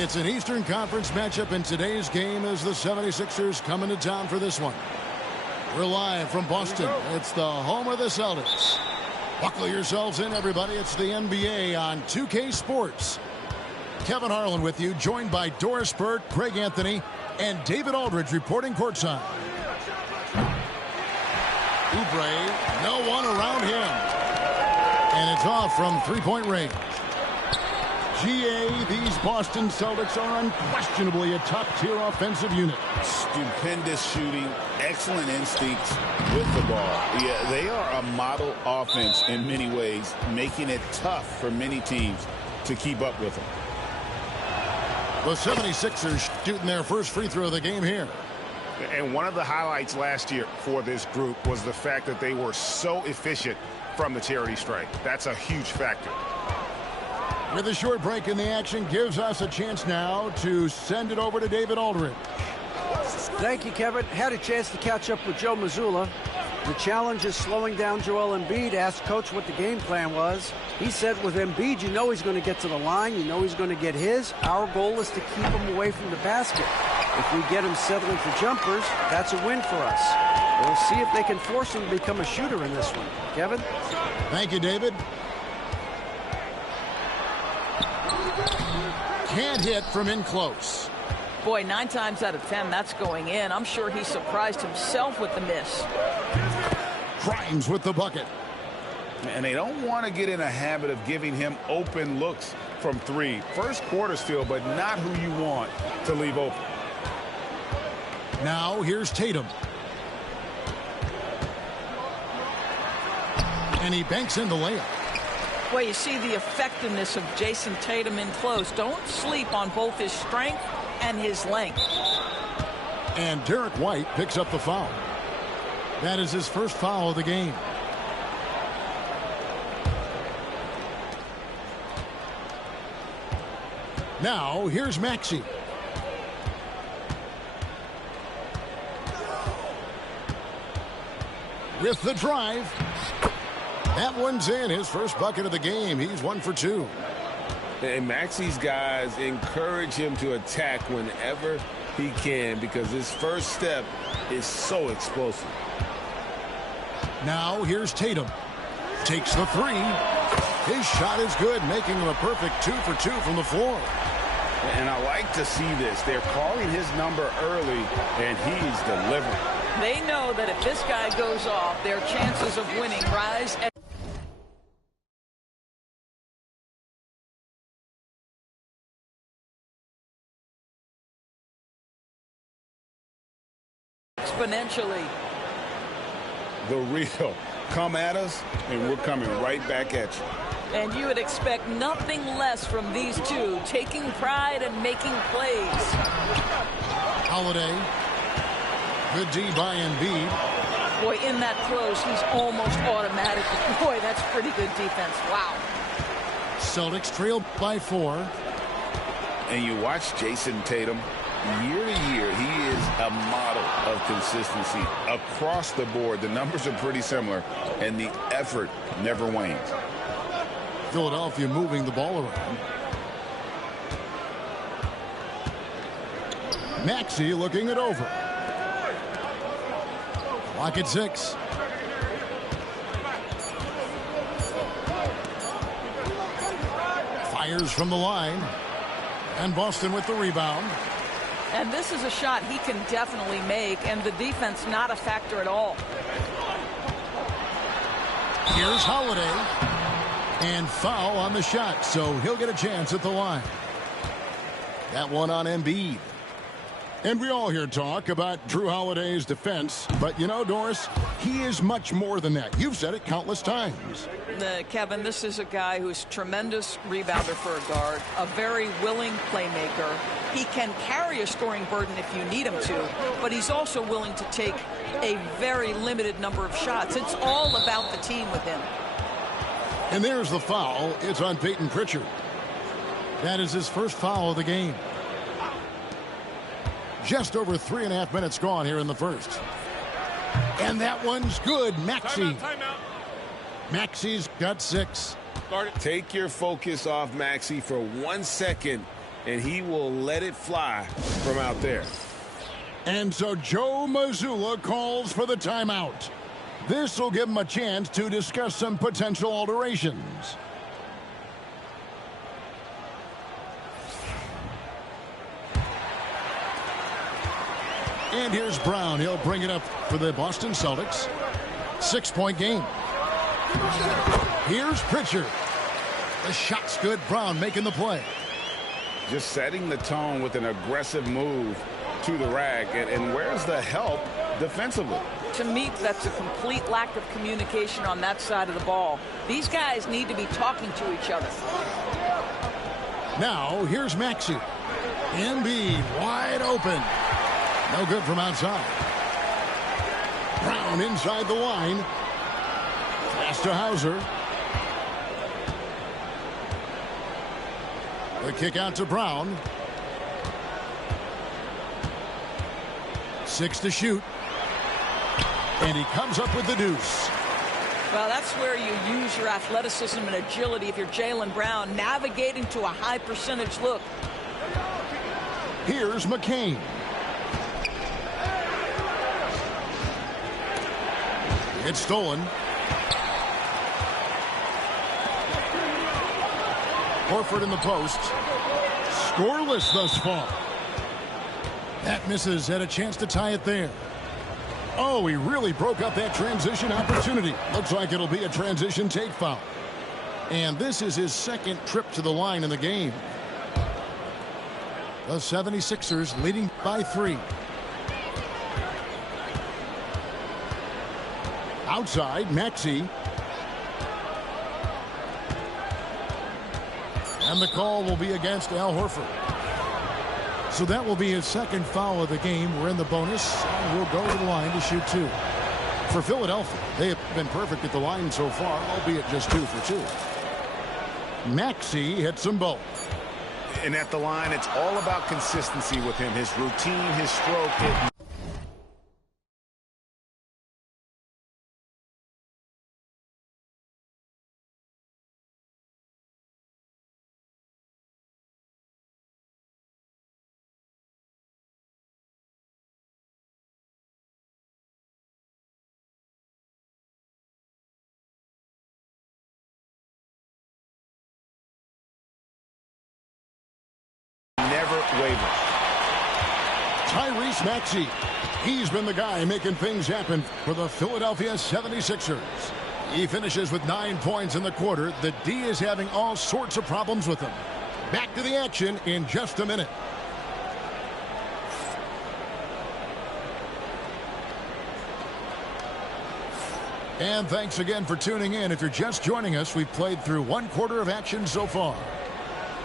It's an Eastern Conference matchup in today's game as the 76ers come into town for this one. We're live from Boston. It's the home of the Celtics. Buckle yourselves in, everybody. It's the NBA on 2K Sports. Kevin Harlan with you, joined by Doris Burke, Greg Anthony, and David Aldridge reporting courtside. Oubre, no one around him. And it's off from three-point range. GA, these Boston Celtics are unquestionably a top-tier offensive unit. Stupendous shooting, excellent instincts with the ball. Yeah, they are a model offense in many ways, making it tough for many teams to keep up with them. The 76ers shooting their first free throw of the game here. And one of the highlights last year for this group was the fact that they were so efficient from the charity stripe. That's a huge factor. With a short break in the action, gives us a chance now to send it over to David Aldridge. Thank you, Kevin. Had a chance to catch up with Joe Mazzulla. The challenge is slowing down Joel Embiid. Asked Coach what the game plan was. He said with Embiid, you know he's going to get to the line. You know he's going to get his. Our goal is to keep him away from the basket. If we get him settling for jumpers, that's a win for us. We'll see if they can force him to become a shooter in this one. Kevin? Thank you, David. Can't hit from in close. Boy, 9 times out of 10, that's going in. I'm sure he surprised himself with the miss. Grimes with the bucket. And they don't want to get in a habit of giving him open looks from three. First quarter still, but not who you want to leave open. Now here's Tatum. And he banks in the layup. Well, you see the effectiveness of Jason Tatum in close. Don't sleep on both his strength and his length. And Derek White picks up the foul. That is his first foul of the game. Now here's Maxey. With the drive. That one's in, his first bucket of the game. He's 1 for 2. And Maxey's guys encourage him to attack whenever he can because his first step is so explosive. Now here's Tatum. Takes the three. His shot is good, making him a perfect 2 for 2 from the floor. And I like to see this. They're calling his number early, and he's delivering. They know that if this guy goes off, their chances of winning rise exponentially. The real. Come at us, and we're coming right back at you. And you would expect nothing less from these two, taking pride and making plays. Holiday. Good D by Embiid. Boy, in that close, he's almost automatic. Boy, that's pretty good defense. Wow. Celtics trailed by 4. And you watch Jason Tatum. Year to year, he is a model of consistency across the board. The numbers are pretty similar, and the effort never wanes. Philadelphia moving the ball around. Maxey looking it over. Clock at 6. Fires from the line. And Boston with the rebound. And this is a shot he can definitely make, and the defense not a factor at all. Here's Holiday. And foul on the shot, so he'll get a chance at the line. That one on Embiid. And we all hear talk about Drew Holiday's defense, but you know, Doris, he is much more than that. You've said it countless times. Kevin, this is a guy who's tremendous rebounder for a guard, a very willing playmaker. He can carry a scoring burden if you need him to, but he's also willing to take a very limited number of shots. It's all about the team with him. And there's the foul. It's on Peyton Pritchard. That is his first foul of the game. Just over 3.5 minutes gone here in the first. And that one's good. Maxey. Timeout. Maxey's got 6. Take your focus off Maxey for 1 second and he will let it fly from out there. And so Joe Mazzulla calls for the timeout. This will give him a chance to discuss some potential alterations. And here's Brown. He'll bring it up for the Boston Celtics. 6-point game. Here's Pritchard. The shot's good. Brown making the play. Just setting the tone with an aggressive move to the rack. And where's the help defensively? To me, that's a complete lack of communication on that side of the ball. These guys need to be talking to each other. Now, here's Maxey. Embiid wide open. No good from outside. Brown inside the line. Pass to Hauser. The kick out to Brown. 6 to shoot. And he comes up with the deuce. Well, that's where you use your athleticism and agility if you're Jaylen Brown, navigating to a high percentage look. Here's McCain. It's stolen. Horford in the post. Scoreless thus far. That misses. Had a chance to tie it there. Oh, he really broke up that transition opportunity. Looks like it'll be a transition take foul. And this is his second trip to the line in the game. The 76ers leading by 3. Outside, Maxey. And the call will be against Al Horford. So that will be his second foul of the game. We're in the bonus, and we'll go to the line to shoot 2. For Philadelphia, they have been perfect at the line so far, albeit just 2 for 2. Maxey hits them both. And at the line, it's all about consistency with him. His routine, his stroke. Never waver. Tyrese Maxey. He's been the guy making things happen for the Philadelphia 76ers. He finishes with 9 points in the quarter. The D is having all sorts of problems with him. Back to the action in just a minute. And thanks again for tuning in. If you're just joining us, we've played through 1 quarter of action so far.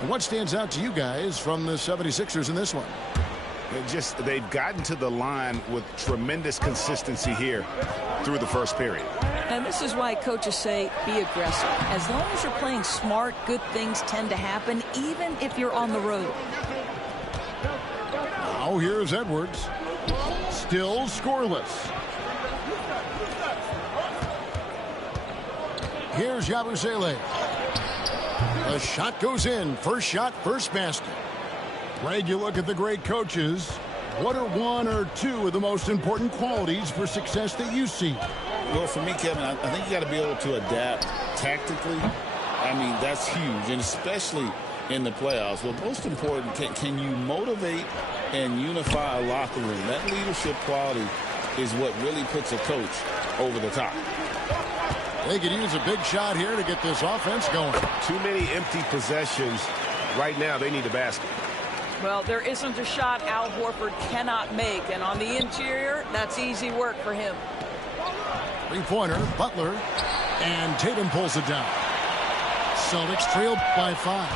And what stands out to you guys from the 76ers in this one? They've gotten to the line with tremendous consistency here through the first period. And this is why coaches say be aggressive. As long as you're playing smart, good things tend to happen, even if you're on the road. Now here's Edwards. Still scoreless. Here's Yabusele. The shot goes in. First shot, first basket. Greg, you look at the great coaches. What are 1 or 2 of the most important qualities for success that you see? Well, for me, Kevin, I think you got to be able to adapt tactically. I mean, that's huge, and especially in the playoffs. Well, most important, can you motivate and unify a locker room? That leadership quality is what really puts a coach over the top. They could use a big shot here to get this offense going. Too many empty possessions. Right now, they need a basket. Well, there isn't a shot Al Horford cannot make, and on the interior, that's easy work for him. 3-pointer, Butler, and Tatum pulls it down. Celtics trailed by 5.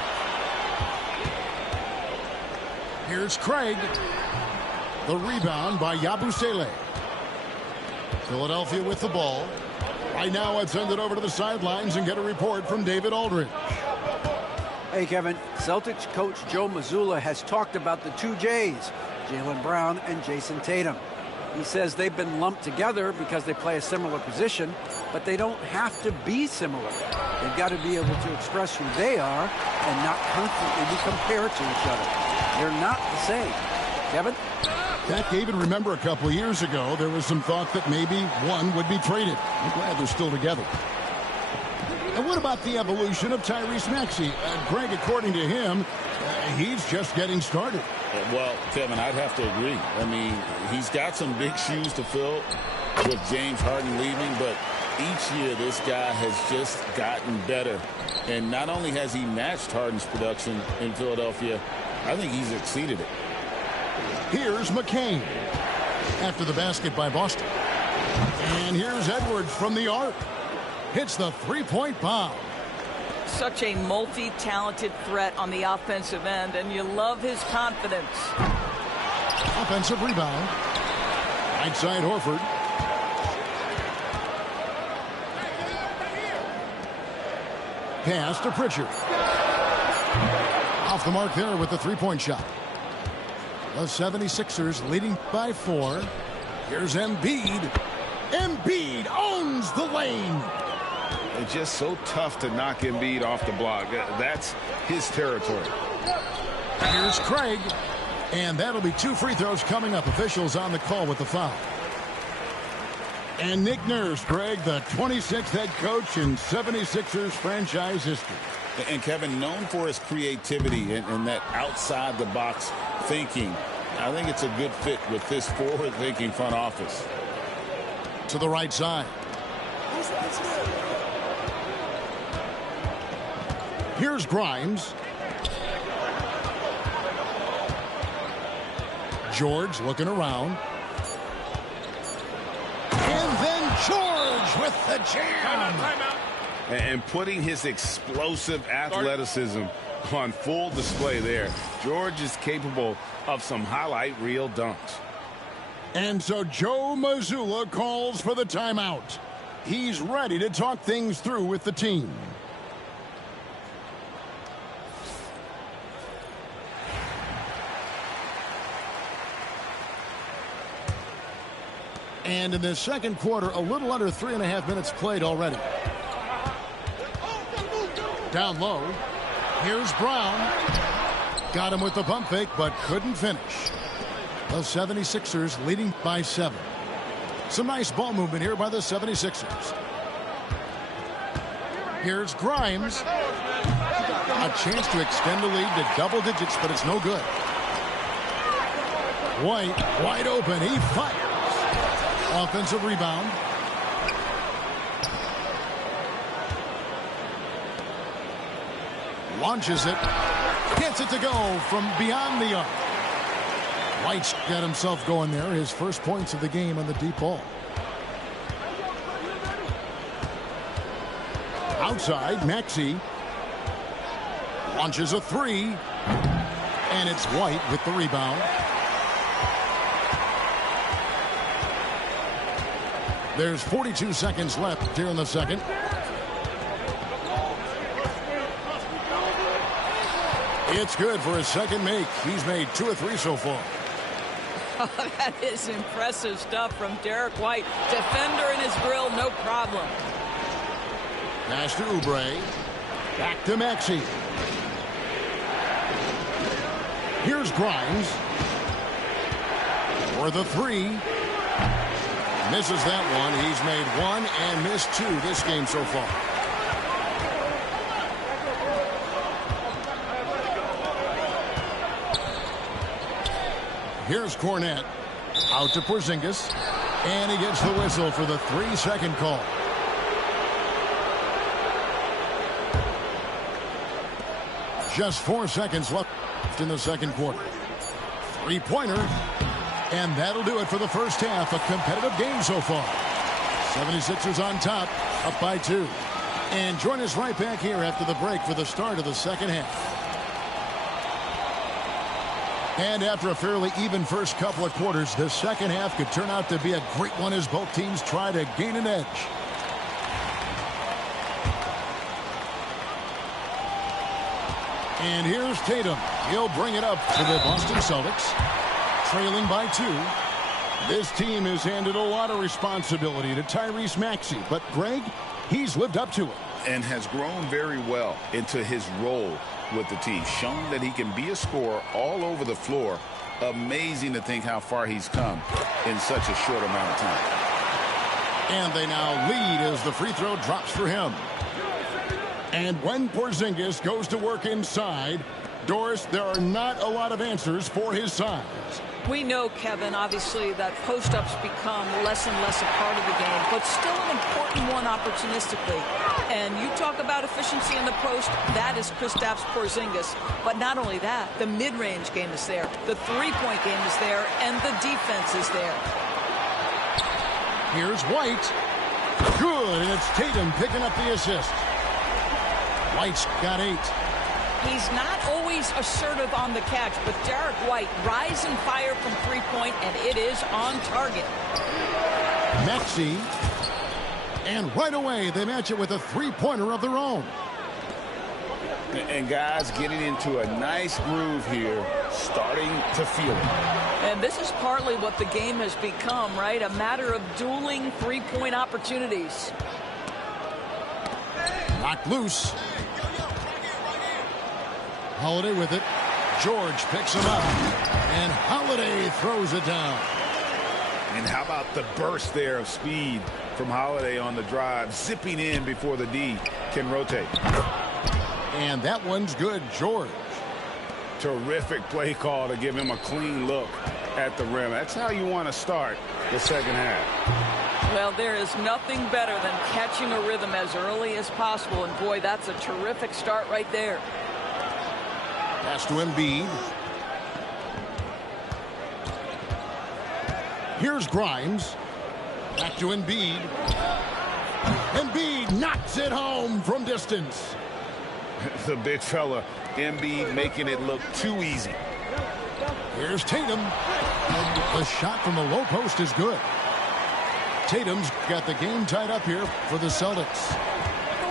Here's Craig. The rebound by Yabusele. Philadelphia with the ball. Right now, let's send it over to the sidelines and get a report from David Aldridge. Hey, Kevin. Celtics coach Joe Mazzulla has talked about the 2 J's, Jaylen Brown and Jason Tatum. He says they've been lumped together because they play a similar position, but they don't have to be similar. They've got to be able to express who they are and not constantly be compared to each other. They're not the same. Kevin? Jack, even remember a couple of years ago, there was some thought that maybe one would be traded. I'm glad they're still together. And what about the evolution of Tyrese Maxey? Greg, according to him, he's just getting started. Well, Kevin, I'd have to agree. I mean, he's got some big shoes to fill with James Harden leaving, but each year this guy has just gotten better. And not only has he matched Harden's production in Philadelphia, I think he's exceeded it. Here's McCain after the basket by Boston. And here's Edwards from the arc. Hits the three-point bomb. Such a multi-talented threat on the offensive end, and you love his confidence. Offensive rebound. Right side Horford. Pass to Pritchard. Off the mark there with the three-point shot. The 76ers leading by 4. Here's Embiid. Embiid owns the lane. It's just so tough to knock Embiid off the block. That's his territory. Here's Craig. And that'll be 2 free throws coming up. Officials on the call with the foul. And Nick Nurse, Greg, the 26th head coach in 76ers franchise history. And Kevin, known for his creativity and that outside-the-box thinking, I think it's a good fit with this forward-thinking front office. To the right side. Here's Grimes. George looking around. And then George with the jam. And putting his explosive athleticism on full display there. George is capable of some highlight reel dunks. And so Joe Mazzulla calls for the timeout. He's ready to talk things through with the team. And in the second quarter, a little under 3.5 minutes played already. Down low. Here's Brown. Got him with the pump fake, but couldn't finish. The 76ers leading by 7. Some nice ball movement here by the 76ers. Here's Grimes. A chance to extend the lead to double digits, but it's no good. White, wide open. He fires. Offensive rebound. Launches it. Gets it to go from beyond the arc. White's got himself going there. His first points of the game on the deep ball. Outside, Maxey. Launches a 3. And it's White with the rebound. There's 42 seconds left here in the second. It's good for his second make. He's made 2 of 3 so far. Oh, that is impressive stuff from Derek White. Defender in his grill, no problem. Pass to Oubre. Back to Maxey. Here's Grimes. For the 3. Misses that one. He's made 1 and missed 2 this game so far. Here's Cornette. Out to Porzingis. And he gets the whistle for the 3-second call. Just 4 seconds left in the second quarter. 3-pointer. And that'll do it for the first half. A competitive game so far. 76ers on top, up by 2. And join us right back here after the break for the start of the second half. And after a fairly even first couple of quarters, the second half could turn out to be a great one as both teams try to gain an edge. And here's Tatum. He'll bring it up for the Boston Celtics. Trailing by 2. This team has handed a lot of responsibility to Tyrese Maxey, but Greg, he's lived up to it. And has grown very well into his role with the team, shown that he can be a scorer all over the floor. Amazing to think how far he's come in such a short amount of time. And they now lead as the free throw drops for him. And when Porzingis goes to work inside, Doris, there are not a lot of answers for his size. We know, Kevin, obviously, that post-ups become less and less a part of the game, but still an important one opportunistically. And you talk about efficiency in the post, that is Kristaps Porzingis. But not only that, the mid-range game is there, the three-point game is there, and the defense is there. Here's White. Good, and it's Tatum picking up the assist. White's got 8. He's not always assertive on the catch, but Derek White rise and fire from three-point, and it is on target. Maxey. And right away, they match it with a three-pointer of their own. And guys getting into a nice groove here, starting to feel it. And this is partly what the game has become, right? A matter of dueling three-point opportunities. Knocked loose. Holiday with it. George picks him up. And Holiday throws it down. And how about the burst there of speed from Holiday on the drive, zipping in before the D can rotate. And that one's good, George. Terrific play call to give him a clean look at the rim. That's how you want to start the second half. Well, there is nothing better than catching a rhythm as early as possible. And, boy, that's a terrific start right there. Pass to Embiid. Here's Grimes. Back to Embiid. Embiid knocks it home from distance. The big fella, Embiid, making it look too easy. Here's Tatum. The shot from the low post is good. Tatum's got the game tied up here for the Celtics.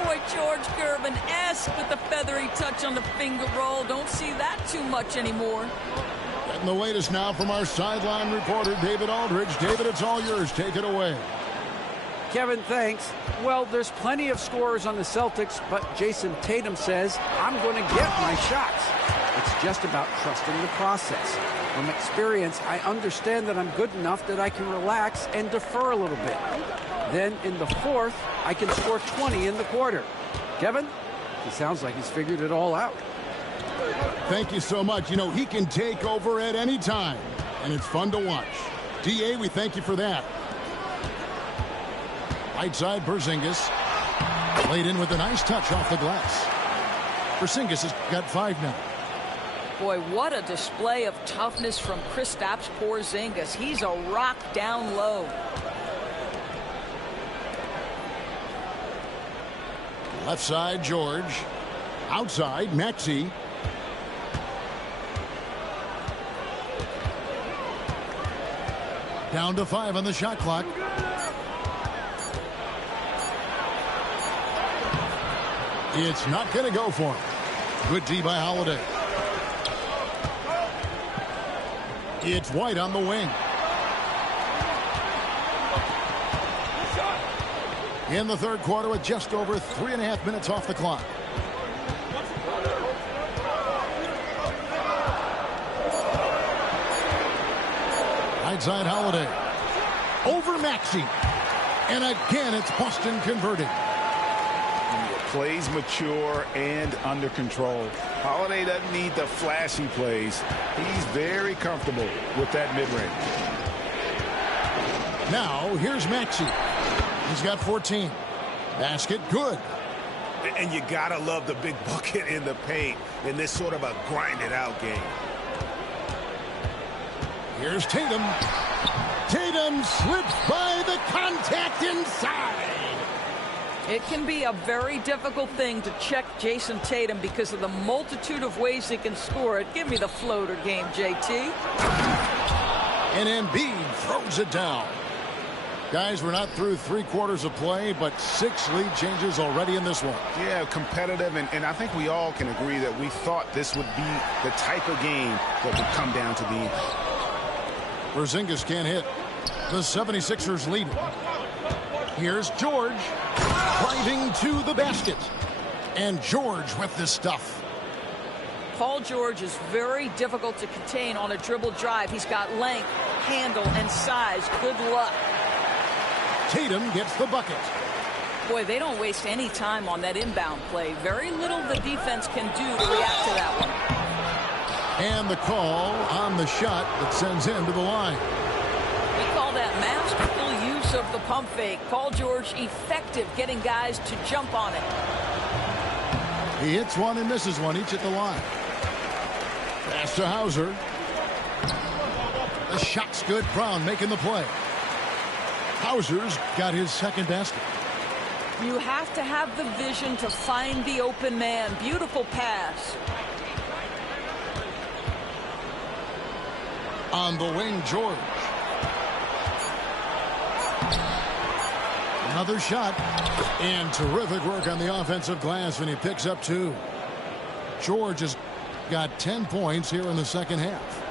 Boy, George Gervin-esque with the feathery touch on the finger roll. Don't see that too much anymore. Getting the latest now from our sideline reporter, David Aldridge. David, it's all yours. Take it away. Kevin, thanks. Well, there's plenty of scorers on the Celtics, but Jason Tatum says, I'm going to get my shots. It's just about trusting the process. From experience, I understand that I'm good enough that I can relax and defer a little bit. Then in the fourth, I can score 20 in the quarter. Kevin, it sounds like he's figured it all out. Thank you so much. You know, he can take over at any time, and it's fun to watch. D.A., we thank you for that. Right side, Porzingis. Laid in with a nice touch off the glass. Porzingis has got 5 now. Boy, what a display of toughness from Kristaps Porzingis. He's a rock down low. Left side, George. Outside, Maxey. Down to 5 on the shot clock. It's not going to go for him. Good D by Holiday. It's White on the wing. In the third quarter with just over 3.5 minutes off the clock. Right side, Holiday. Over Maxey. And again, it's Boston converting. Plays mature and under control. Holiday doesn't need the flashy plays. He's very comfortable with that mid-range. Now, here's Maxey. He's got 14. Basket, good. And you gotta love the big bucket in the paint in this sort of a grinded-out game. Here's Tatum. Tatum slips by the contact inside. It can be a very difficult thing to check Jason Tatum because of the multitude of ways he can score it. Give me the floater game, JT. And Embiid throws it down. Guys, we're not through 3 quarters of play, but 6 lead changes already in this one. Yeah, competitive, and I think we all can agree that we thought this would be the type of game that would come down to the end. Porzingis can't hit. The 76ers lead it. Here's George driving to the basket. And George with this stuff. Paul George is very difficult to contain on a dribble drive. He's got length, handle, and size. Good luck. Tatum gets the bucket. Boy, they don't waste any time on that inbound play. Very little the defense can do to react to that one. And the call on the shot that sends him to the line. We call that masterful use of the pump fake. Paul George effective getting guys to jump on it. He hits one and misses one each at the line. Pass to Hauser. The shot's good. Brown making the play. Hauser's got his second basket. You have to have the vision to find the open man. Beautiful pass. On the wing, George. Another shot. And terrific work on the offensive glass, and he picks up 2. George has got 10 points here in the second half.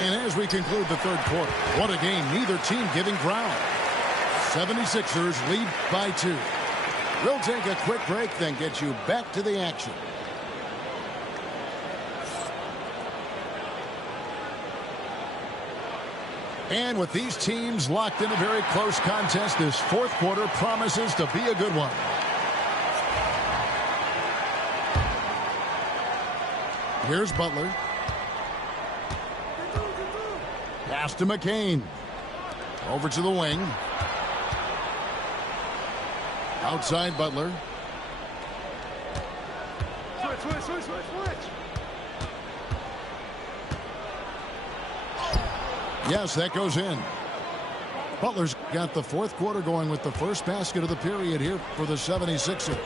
And as we conclude the third quarter, what a game. Neither team giving ground. 76ers lead by 2. We'll take a quick break, then get you back to the action. And with these teams locked in a very close contest, this fourth quarter promises to be a good one. Here's Butler. Pass to McCain. Over to the wing. Outside Butler. Switch. Yes, that goes in. Butler's got the fourth quarter going with the first basket of the period here for the 76ers.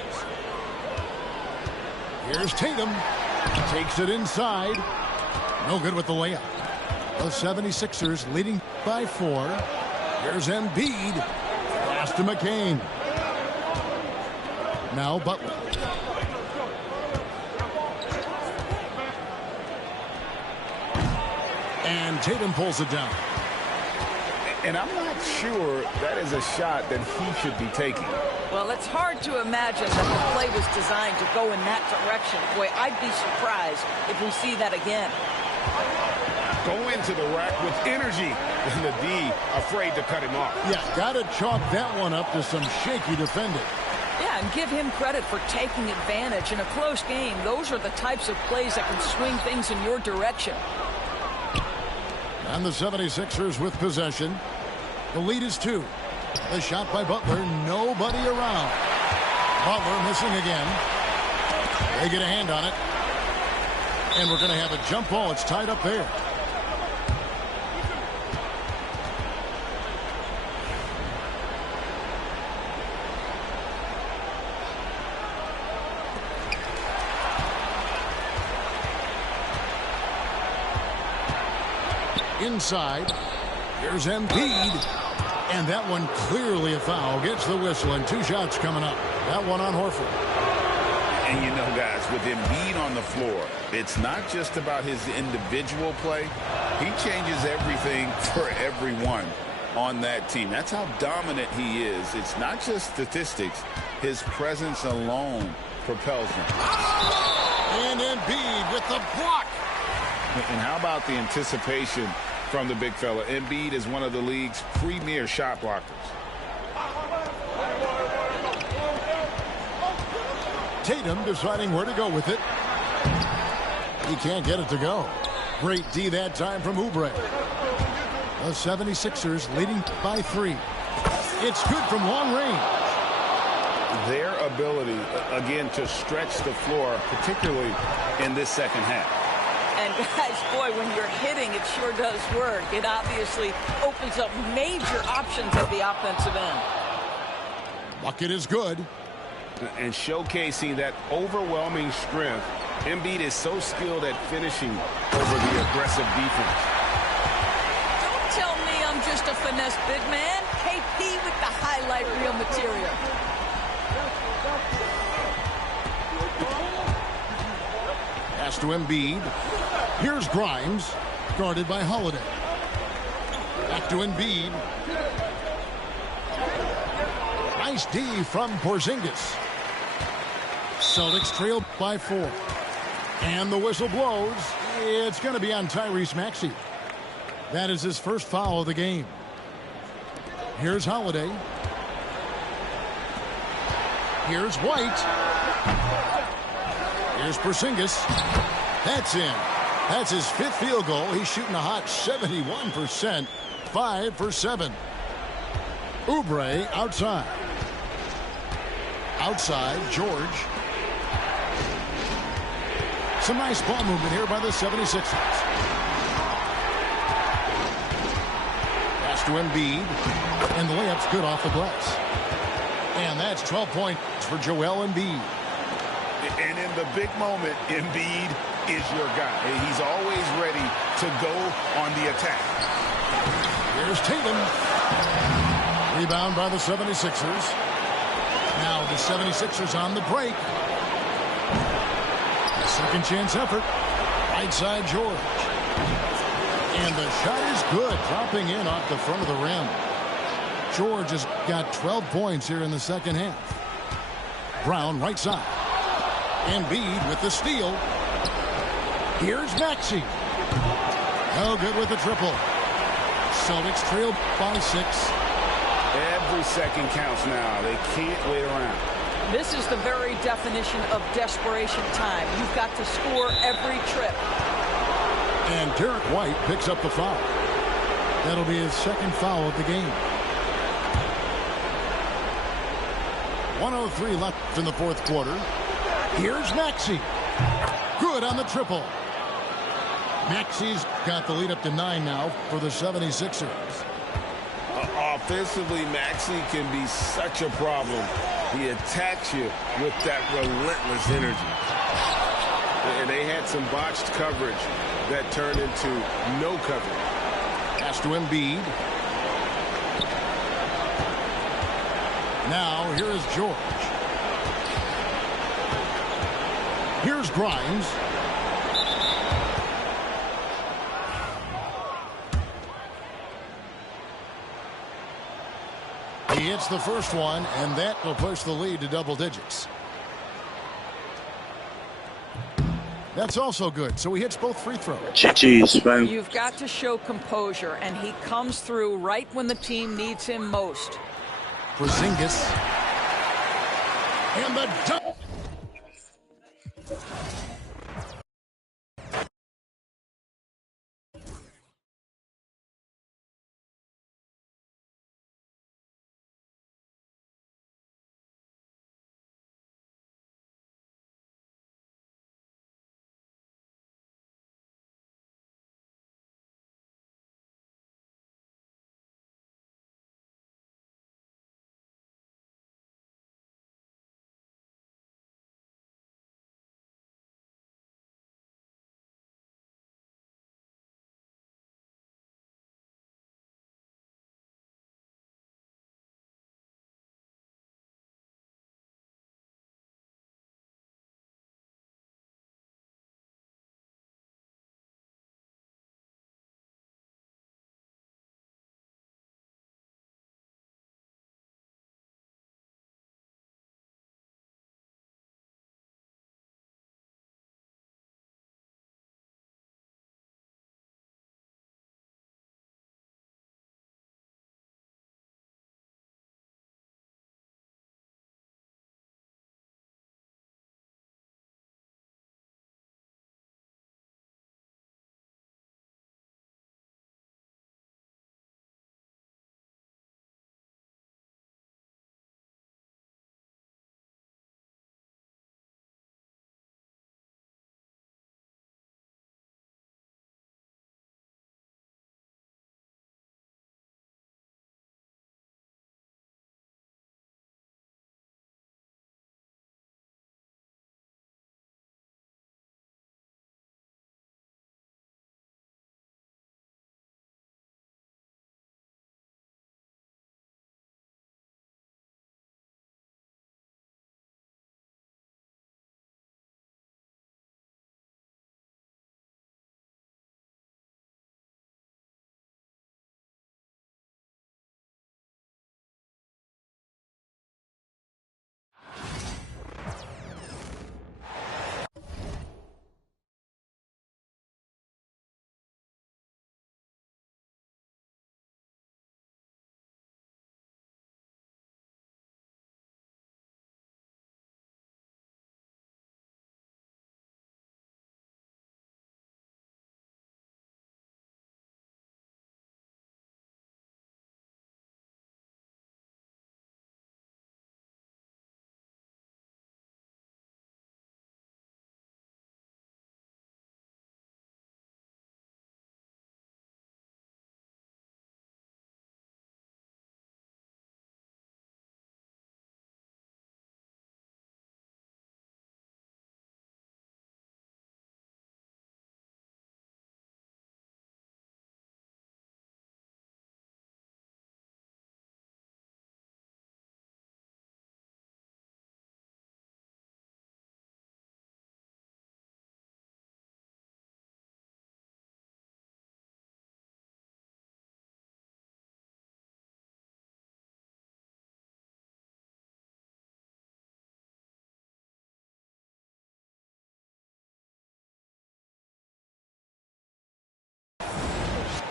Here's Tatum. Takes it inside. No good with the layup. The 76ers leading by 4. Here's Embiid. Pass to McCain. Now Butler. And Tatum pulls it down. And I'm not sure that is a shot that he should be taking. Well, it's hard to imagine that the play was designed to go in that direction. Boy, I'd be surprised if we see that again. Go into the rack with energy. And the D afraid to cut him off. Yeah, got to chalk that one up to some shaky defending. Yeah, and give him credit for taking advantage. In a close game, those are the types of plays that can swing things in your direction. And the 76ers with possession. The lead is 2. The shot by Butler. Nobody around. Butler missing again. They get a hand on it. And we're going to have a jump ball. It's tied up there. Inside, here's Embiid, and that one clearly a foul. Gets the whistle, and 2 shots coming up. That one on Horford. And you know, guys, with Embiid on the floor, it's not just about his individual play. He changes everything for everyone on that team. That's how dominant he is. It's not just statistics. His presence alone propels him. And Embiid with the block. And how about the anticipation from the big fella? Embiid is one of the league's premier shot blockers. Tatum deciding where to go with it. He can't get it to go. Great D that time from Oubre. The 76ers leading by 3. It's good from long range. Their ability, again, to stretch the floor, particularly in this second half. And guys, boy, when you're hitting, it sure does work. It obviously opens up major options at the offensive end. Bucket is good. And showcasing that overwhelming strength. Embiid is so skilled at finishing over the aggressive defense. Don't tell me I'm just a finesse big man. KP with the highlight reel material. Pass to Embiid. Here's Grimes, guarded by Holiday. Back to Embiid. Nice D from Porzingis. Celtics trail by 4. And the whistle blows. It's going to be on Tyrese Maxey. That is his first foul of the game. Here's Holiday. Here's White. Here's Porzingis. That's in. That's his 5th field goal. He's shooting a hot 71%. 5 for 7. Oubre outside. Outside, George. Some nice ball movement here by the 76ers. Pass to Embiid. And the layup's good off the glass. And that's 12 points for Joel Embiid. And in the big moment, Embiid is your guy. He's always ready to go on the attack. Here's Tatum. Rebound by the 76ers. Now the 76ers on the break. A second chance effort. Right side George. And the shot is good. Dropping in off the front of the rim. George has got 12 points here in the second half. Brown right side. Embiid with the steal. Here's Maxey. No good with the triple. Celtics trail by 6. Every second counts now. They can't wait around. This is the very definition of desperation time. You've got to score every trip. And Derek White picks up the foul. That'll be his second foul of the game. 1:03 left in the fourth quarter. Here's Maxey. Good on the triple. Maxey's got the lead up to 9 now for the 76ers. Offensively, Maxey can be such a problem. He attacks you with that relentless energy. And they had some botched coverage that turned into no coverage. Pass to Embiid. Now, here is George. Here's Grimes. He hits the first one, and that will push the lead to double digits. That's also good. So he hits both free throws. GG's, man. You've got to show composure, and he comes through right when the team needs him most. Porzingis. And the dunk.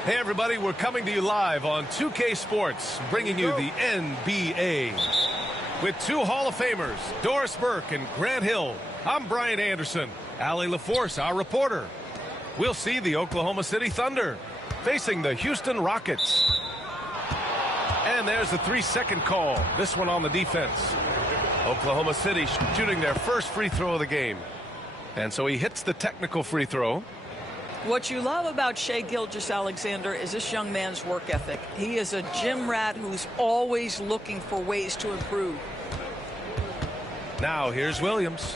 Hey, everybody, we're coming to you live on 2K Sports, bringing you the NBA. With two Hall of Famers, Doris Burke and Grant Hill, I'm Brian Anderson. Allie LaForce, our reporter. We'll see the Oklahoma City Thunder facing the Houston Rockets. And there's the 3-second call, this one on the defense. Oklahoma City shooting their first free throw of the game. And so he hits the technical free throw. What you love about Shai Gilgeous-Alexander is this young man's work ethic. He is a gym rat who's always looking for ways to improve. Now here's Williams.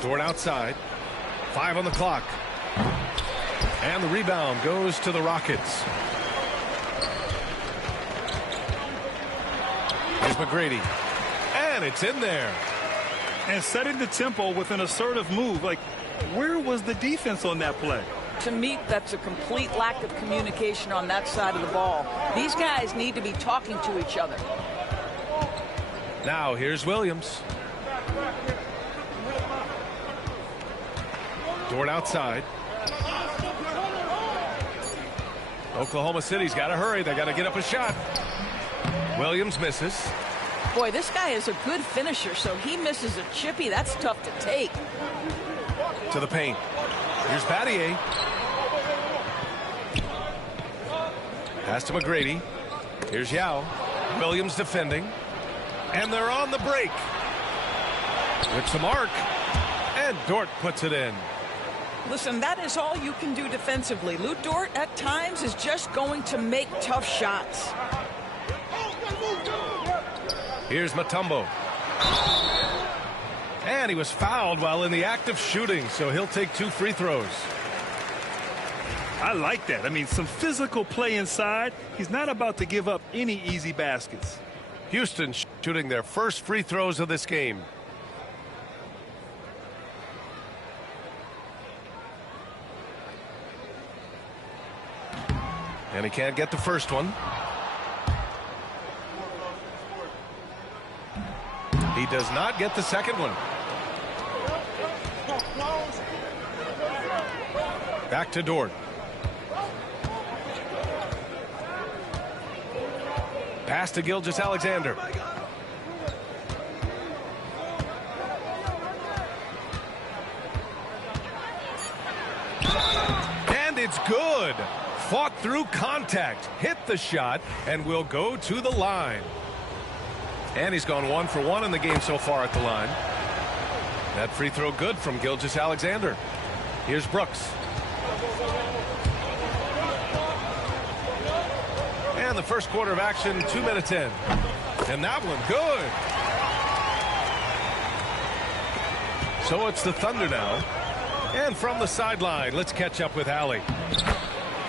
Dort outside. 5 on the clock. And the rebound goes to the Rockets. Here's McGrady. And it's in there. And setting the tempo with an assertive move. Like, where was the defense on that play? To me, that's a complete lack of communication on that side of the ball. These guys need to be talking to each other. Now here's Williams. Dort outside. Oklahoma City's got to hurry. They got to get up a shot. Williams misses. Boy, this guy is a good finisher, so he misses a chippy. That's tough to take. To the paint. Here's Battier. Pass to McGrady. Here's Yao. Williams defending. And they're on the break. With the mark. And Dort puts it in. Listen, that is all you can do defensively. Lou Dort, at times, is just going to make tough shots. Here's Mutombo. And he was fouled while in the act of shooting, so he'll take 2 free throws. I like that. I mean, some physical play inside. He's not about to give up any easy baskets. Houston shooting their first free throws of this game. And he can't get the first one. He does not get the second one. Back to Dort. Pass to Gilgeous-Alexander. And it's good. Fought through contact, hit the shot, and will go to the line. And he's gone 1 for 1 in the game so far at the line. That free throw good from Gilgeous-Alexander. Here's Brooks. And the first quarter of action, 2 minutes in. And that one good. So it's the Thunder now. And from the sideline, let's catch up with Allie.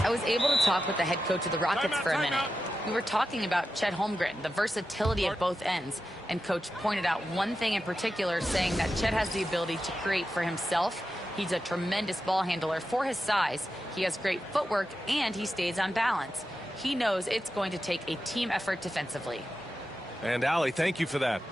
I was able to talk with the head coach of the Rockets for a minute. We were talking about Chet Holmgren, the versatility at both ends. And Coach pointed out one thing in particular, saying that Chet has the ability to create for himself. He's a tremendous ball handler for his size. He has great footwork, and he stays on balance. He knows it's going to take a team effort defensively. And Allie, thank you for that.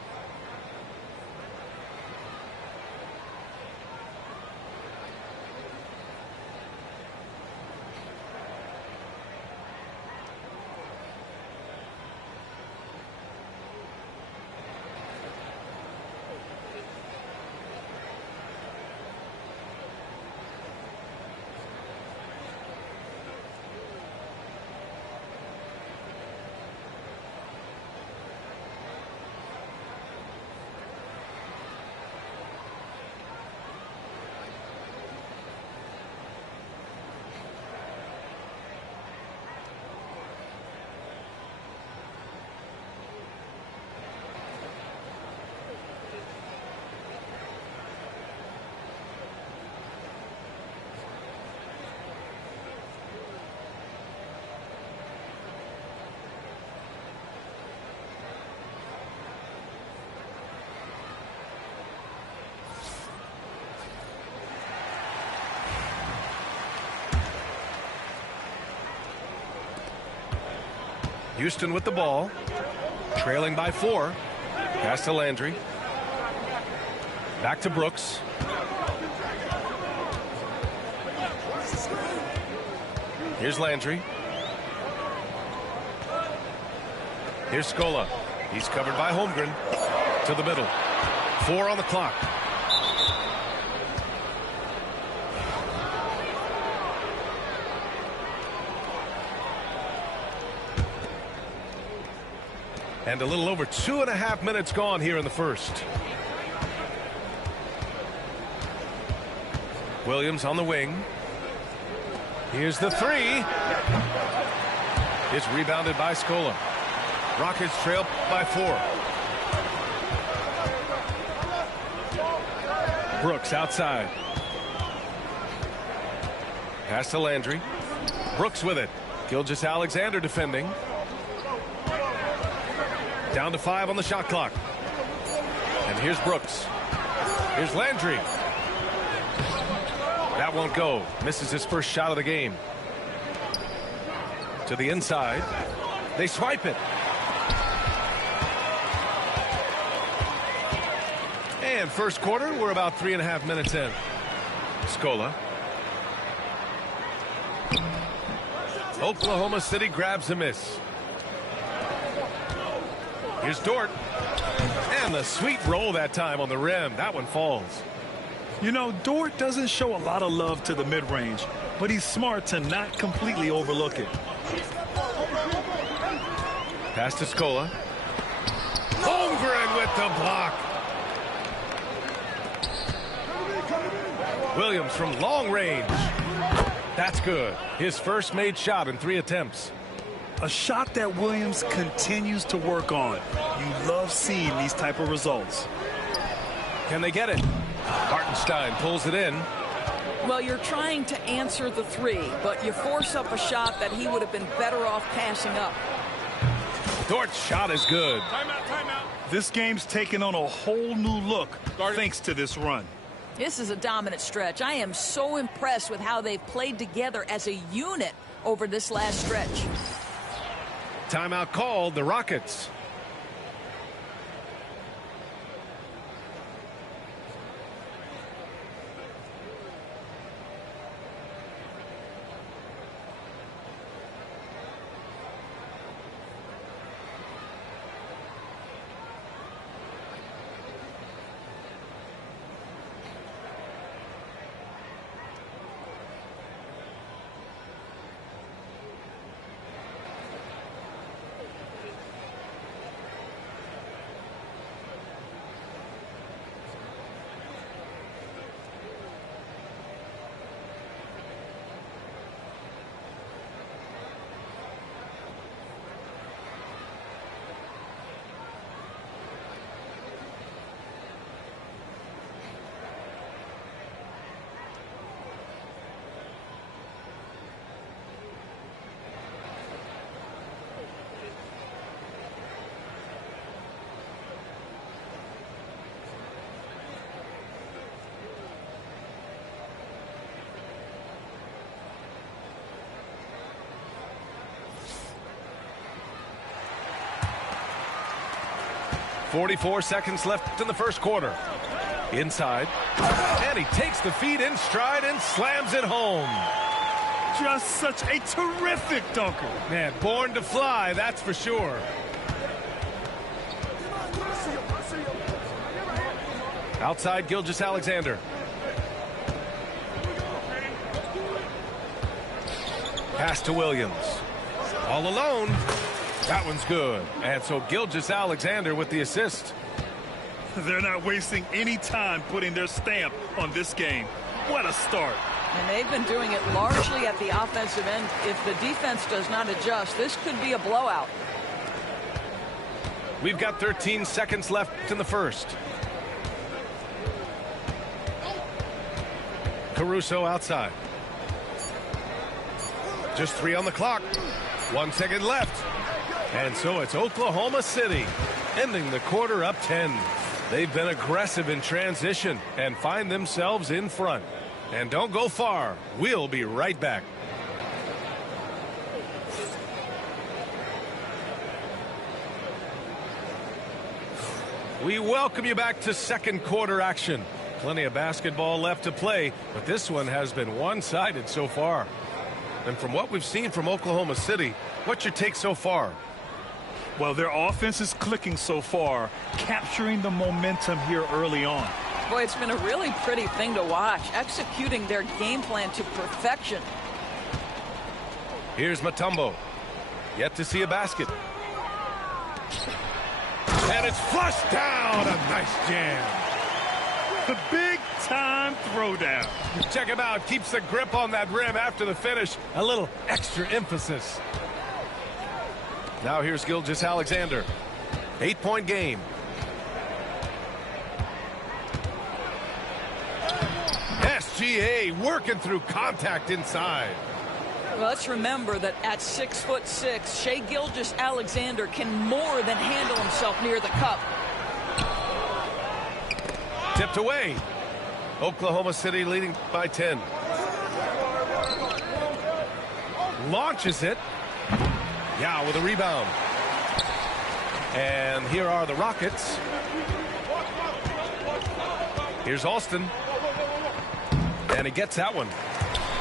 Houston with the ball, trailing by 4. Pass to Landry. Back to Brooks. Here's Landry. Here's Scola. He's covered by Holmgren. To the middle. 4 on the clock. And a little over 2.5 minutes gone here in the first. Williams on the wing. Here's the 3. It's rebounded by Scola. Rockets trail by 4. Brooks outside. Pass to Landry. Brooks with it. Gilgeous-Alexander defending. Down to 5 on the shot clock. And here's Brooks. Here's Landry. That won't go. Misses his first shot of the game. To the inside. They swipe it. And first quarter, we're about 3.5 minutes in. Scola. Oklahoma City grabs a miss. Here's Dort. And the sweet roll that time on the rim. That one falls. You know, Dort doesn't show a lot of love to the mid-range, but he's smart to not completely overlook it. Pass to Scola. Holmgren with the block. Williams from long range. That's good. His first made shot in 3 attempts. A shot that Williams continues to work on. You love seeing these type of results. Can they get it? Hartenstein pulls it in. Well, you're trying to answer the 3, but you force up a shot that he would have been better off passing up. Dort's shot is good. Timeout. This game's taken on a whole new look thanks to this run. This is a dominant stretch. I am so impressed with how they've played together as a unit over this last stretch. Timeout called, the Rockets. .44 seconds left in the first quarter. Inside. And he takes the feed in stride and slams it home. Just such a terrific dunker. Man, born to fly, that's for sure. Outside, Gilgeous-Alexander. Pass to Williams. All alone. That one's good. And so Gilgeous-Alexander with the assist. They're not wasting any time putting their stamp on this game. What a start. And they've been doing it largely at the offensive end. If the defense does not adjust, this could be a blowout. We've got 13 seconds left in the first. Caruso outside. Just 3 on the clock. 1 second left. And so it's Oklahoma City ending the quarter up 10. They've been aggressive in transition and find themselves in front. And don't go far. We'll be right back. We welcome you back to second quarter action. Plenty of basketball left to play, but this one has been one-sided so far. And from what we've seen from Oklahoma City, what's your take so far? Well, their offense is clicking so far, capturing the momentum here early on. Boy, it's been a really pretty thing to watch, executing their game plan to perfection. Here's Mutombo. Yet to see a basket. And it's flushed down. A nice jam. The big-time throwdown. Check him out. Keeps the grip on that rim after the finish. A little extra emphasis. Now here's Gilgeous-Alexander. 8-point game. SGA working through contact inside. Well, let's remember that at 6'6", Shai Gilgeous-Alexander can more than handle himself near the cup. Tipped away. Oklahoma City leading by 10. Launches it. Yeah, with a rebound. And here are the Rockets. Here's Alston. And he gets that one.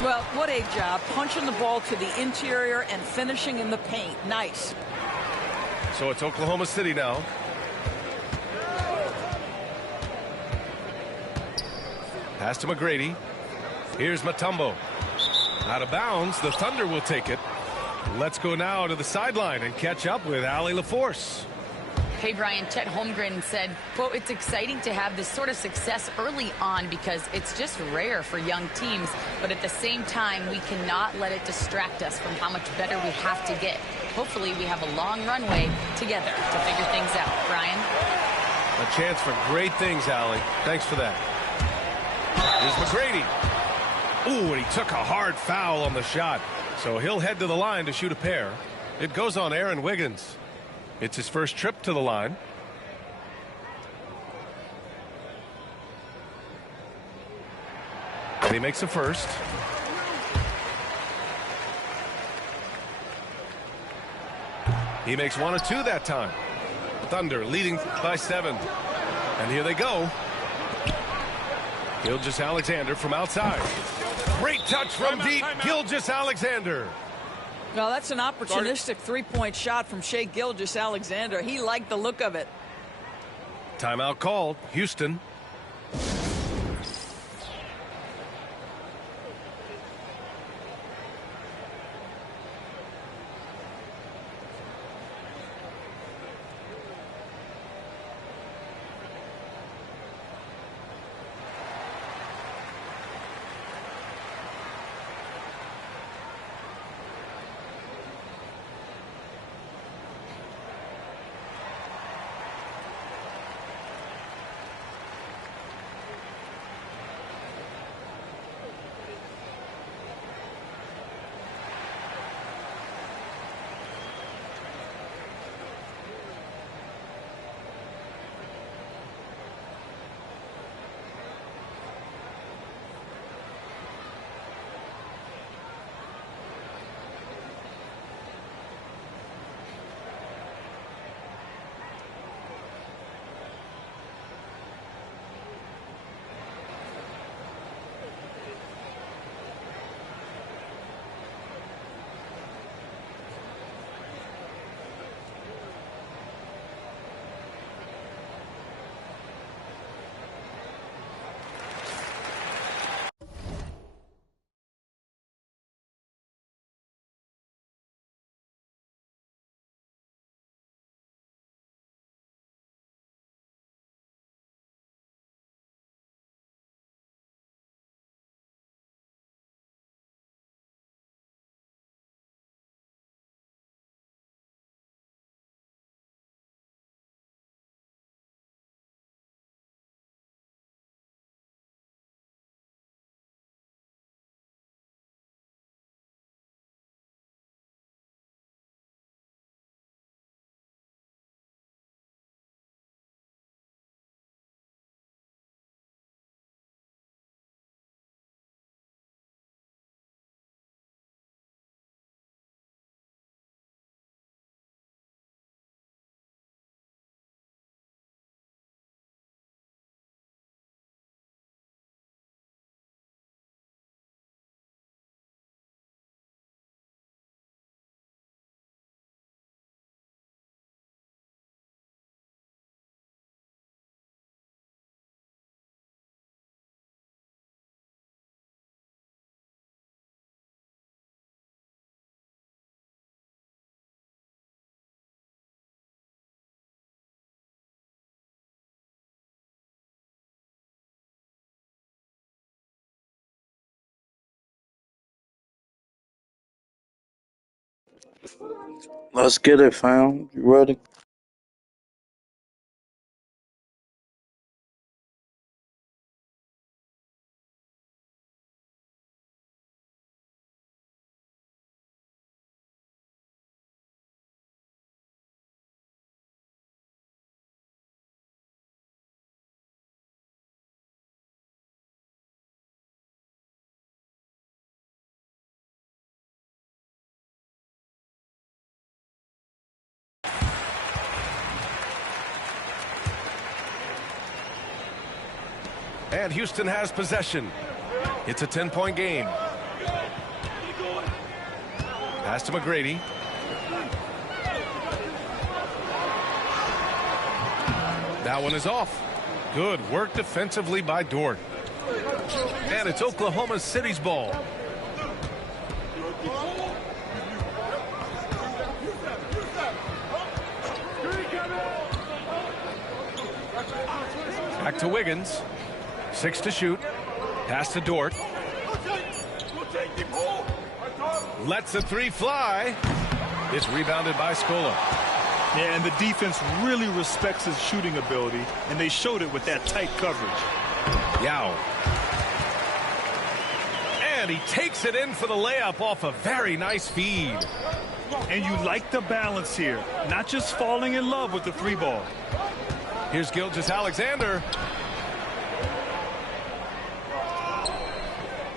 Well, what a job. Punching the ball to the interior and finishing in the paint. Nice. So it's Oklahoma City now. Pass to McGrady. Here's Mutombo. Out of bounds. The Thunder will take it. Let's go now to the sideline and catch up with Allie LaForce. Hey, Brian, Chet Holmgren said, quote, it's exciting to have this sort of success early on because it's just rare for young teams. But at the same time, we cannot let it distract us from how much better we have to get. Hopefully, we have a long runway together to figure things out. Brian? A chance for great things, Allie. Thanks for that. Here's McGrady. Ooh, and he took a hard foul on the shot. So he'll head to the line to shoot a pair. It goes on Aaron Wiggins. It's his first trip to the line. And he makes a first. He makes 1 of 2 that time. Thunder leading by 7. And here they go. Gilgeous-Alexander from outside. Great touch from deep. Gilgeous-Alexander. Well, that's an opportunistic three-point shot from Shai Gilgeous-Alexander. He liked the look of it. Timeout called. Houston. Let's get it, fam. You ready? And Houston has possession. It's a 10-point game. Pass to McGrady. That one is off. Good work defensively by Dort. And it's Oklahoma City's ball. Back to Wiggins. 6 to shoot. Pass to Dort. Lets the three fly. It's rebounded by Scola. Yeah, and the defense really respects his shooting ability, and they showed it with that tight coverage. Yao. And he takes it in for the layup off a very nice feed. And you like the balance here, not just falling in love with the three ball. Here's Gilgeous-Alexander.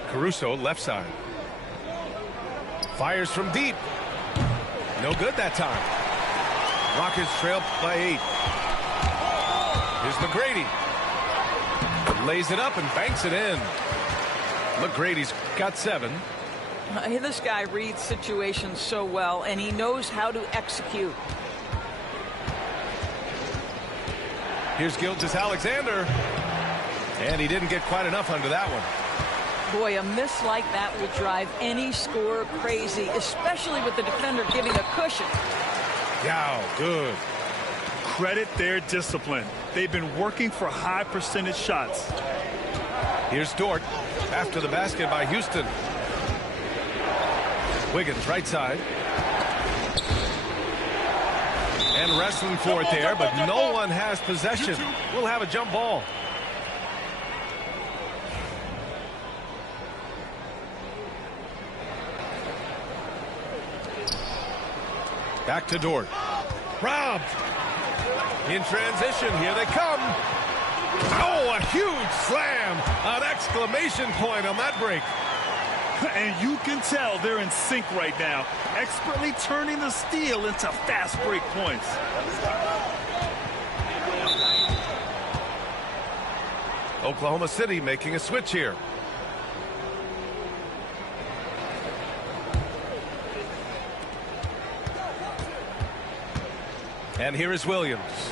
Caruso, left side. Fires from deep. No good that time. Rockets trail by 8. Here's McGrady. Lays it up and banks it in. McGrady's got 7. This guy reads situations so well, and he knows how to execute. Here's Gilgeous-Alexander. And he didn't get quite enough under that one. Boy, a miss like that will drive any scorer crazy, especially with the defender giving a cushion. Yao, good. Credit their discipline. They've been working for high percentage shots. Here's Dort after the basket by Houston. Wiggins, right side. And wrestling for it there, but no one has possession. We'll have a jump ball. Back to Dort. Robbed. In transition, here they come. Oh, a huge slam. An exclamation point on that break. And you can tell they're in sync right now, expertly turning the steal into fast break points. Oklahoma City making a switch here. And here is Williams.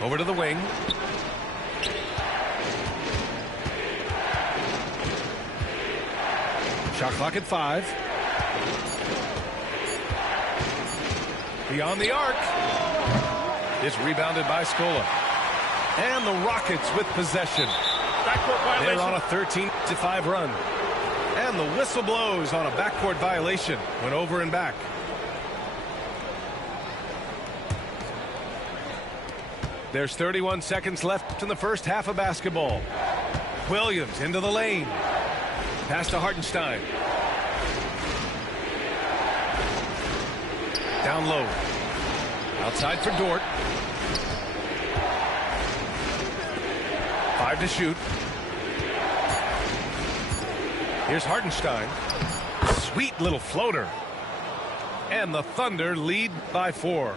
Over to the wing. Shot clock at 5. Beyond the arc. It's rebounded by Scola. And the Rockets with possession. They're on a 13-5 run. And the whistle blows on a backcourt violation. Went over and back. There's 31 seconds left in the first half of basketball. Williams into the lane. Pass to Hartenstein. Down low. Outside for Dort. 5 to shoot. Here's Hartenstein. Sweet little floater. And the Thunder lead by 4.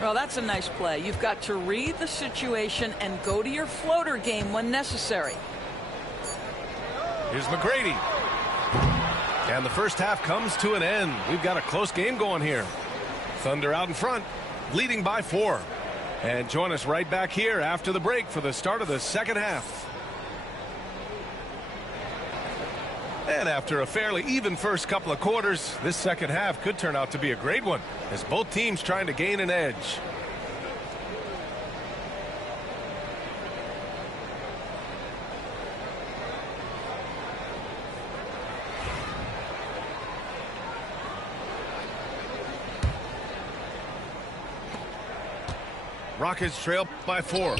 Well, that's a nice play. You've got to read the situation and go to your floater game when necessary. Here's McGrady. And the first half comes to an end. We've got a close game going here. Thunder out in front, leading by 4. And join us right back here after the break for the start of the second half. And after a fairly even first couple of quarters, this second half could turn out to be a great one as both teams trying to gain an edge. Rockets trail by 4.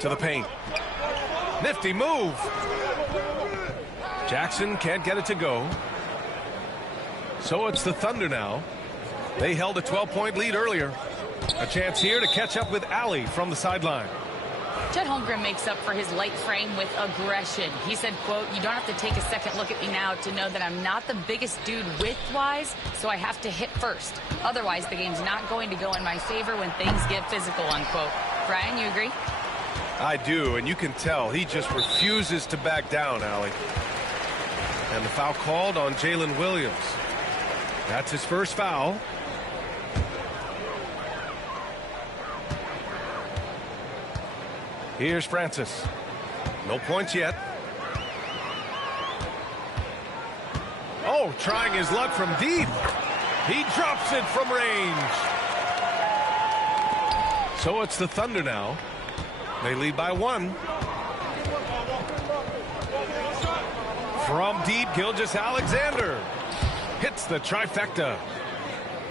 To the paint. Nifty move. Jackson can't get it to go. So it's the Thunder now. They held a 12-point lead earlier. A chance here to catch up with Allie from the sideline. Chet Holmgren makes up for his light frame with aggression. He said, quote, "You don't have to take a second look at me now to know that I'm not the biggest dude width-wise, so I have to hit first. Otherwise, the game's not going to go in my favor when things get physical," unquote. Brian, you agree? I do, and you can tell he just refuses to back down, Allie. And the foul called on Jalen Williams. That's his first foul. Here's Francis. No points yet. Oh, trying his luck from deep. He drops it from range. So it's the Thunder now. They lead by 1. From deep, Gilgeous-Alexander hits the trifecta.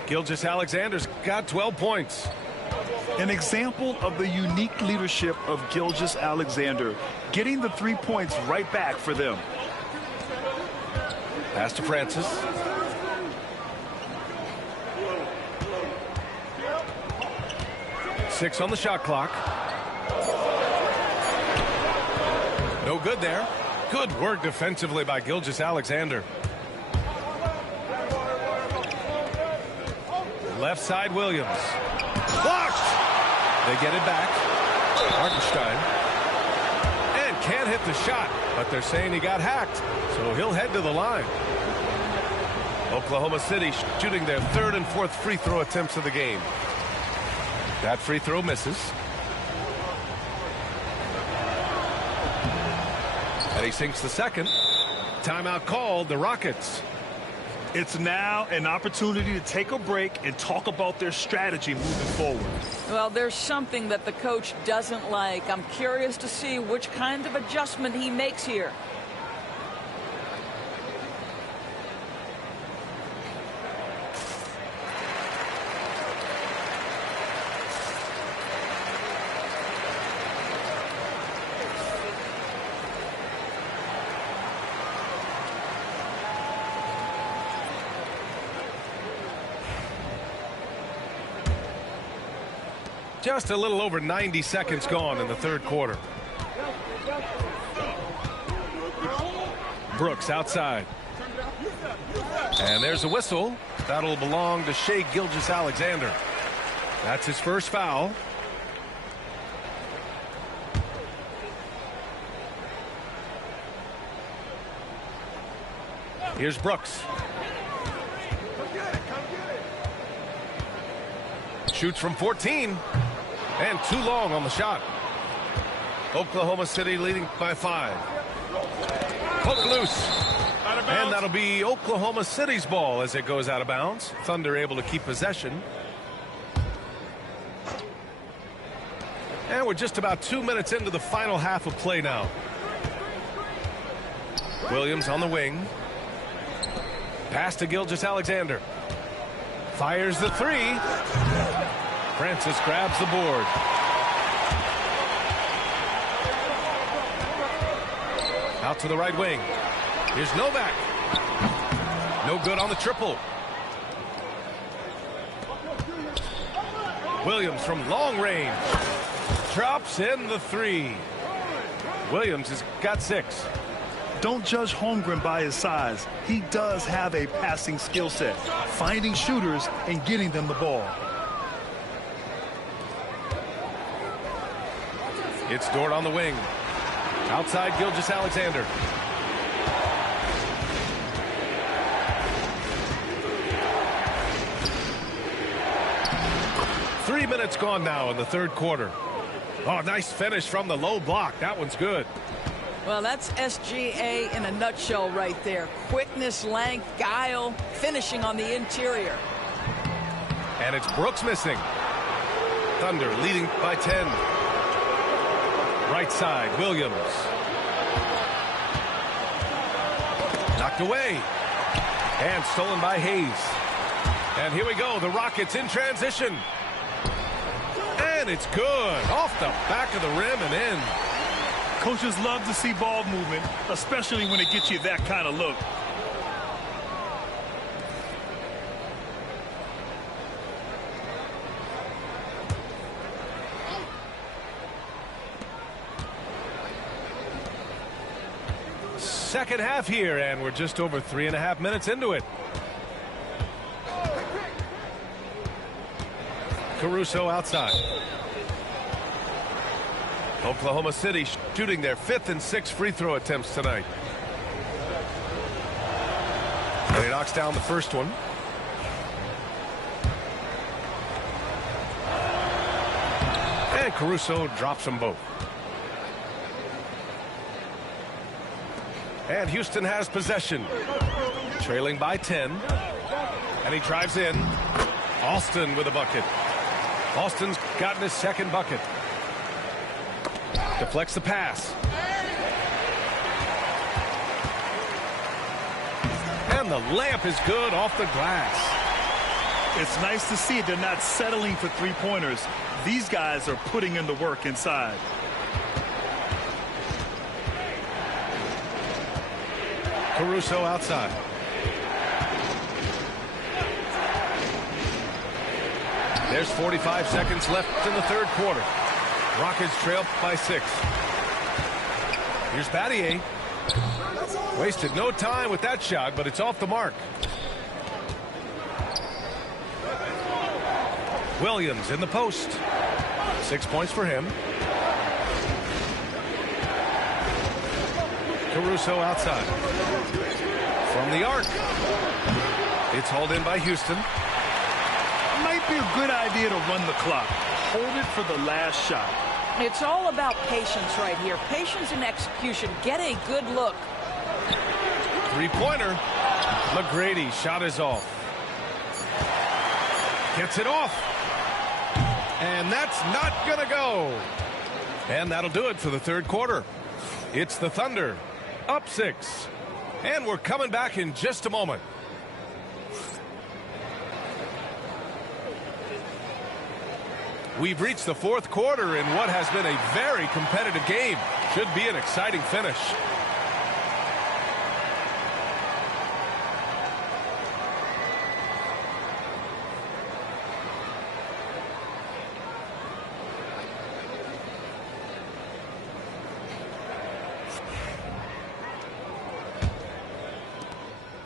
Gilgeous-Alexander's got 12 points. An example of the unique leadership of Gilgeous-Alexander, getting the 3 points right back for them. Pass to Francis. Six on the shot clock. No good there. Good work defensively by Gilgeous-Alexander. Left side, Williams. Blocked! They get it back. Hartenstein. And can't hit the shot, but they're saying he got hacked, so he'll head to the line. Oklahoma City shooting their 3rd and 4th free throw attempts of the game. That free throw misses. And he sinks the second. Timeout called, the Rockets. It's now an opportunity to take a break and talk about their strategy moving forward. Well, there's something that the coach doesn't like. I'm curious to see which kind of adjustment he makes here. Just a little over 90 seconds gone in the 3rd quarter. Brooks outside. And there's a whistle. That'll belong to Shai Gilgeous-Alexander. That's his first foul. Here's Brooks. Shoots from 14. And too long on the shot. Oklahoma City leading by 5. Hook loose. And that'll be Oklahoma City's ball as it goes out of bounds. Thunder able to keep possession. And we're just about 2 minutes into the final half of play now. Williams on the wing. Pass to Gilgeous-Alexander. Fires the 3. Francis grabs the board. Out to the right wing. Here's Novak. No good on the triple. Williams from long range. Drops in the 3. Williams has got 6. Don't judge Holmgren by his size. He does have a passing skill set, finding shooters and getting them the ball. It's Dort on the wing. Outside Gilgeous-Alexander. Three minutes gone now in the 3rd quarter. Oh, nice finish from the low block. That one's good. Well, that's SGA in a nutshell right there. Quickness, length, guile, finishing on the interior. And it's Brooks missing. Thunder leading by 10. Right side, Williams. Knocked away. And stolen by Hayes. And here we go, the Rockets in transition. And it's good. Off the back of the rim and in. Coaches love to see ball movement, especially when it gets you that kind of look. Second half here, and we're just over 3.5 minutes into it. Caruso outside. Oklahoma City shooting their 5th and 6th free throw attempts tonight. And he knocks down the first one. And Caruso drops them both. And Houston has possession. Trailing by 10. And he drives in. Alston with a bucket. Alston's gotten his second bucket. Deflects the pass. And the layup is good off the glass. It's nice to see they're not settling for three-pointers. These guys are putting in the work inside. Caruso outside. There's 45 seconds left in the third quarter. Rockets trail by 6. Here's Battier. Wasted no time with that shot, but it's off the mark. Williams in the post. 6 points for him. Caruso outside. From the arc. It's hauled in by Houston. Might be a good idea to run the clock. Hold it for the last shot. It's all about patience right here. Patience and execution. Get a good look. Three-pointer. McGrady shot is off. Gets it off. And that's not going to go. And that'll do it for the third quarter. It's the Thunder. Up 6. And we're coming back in just a moment. We've reached the fourth quarter in what has been a very competitive game. Should be an exciting finish.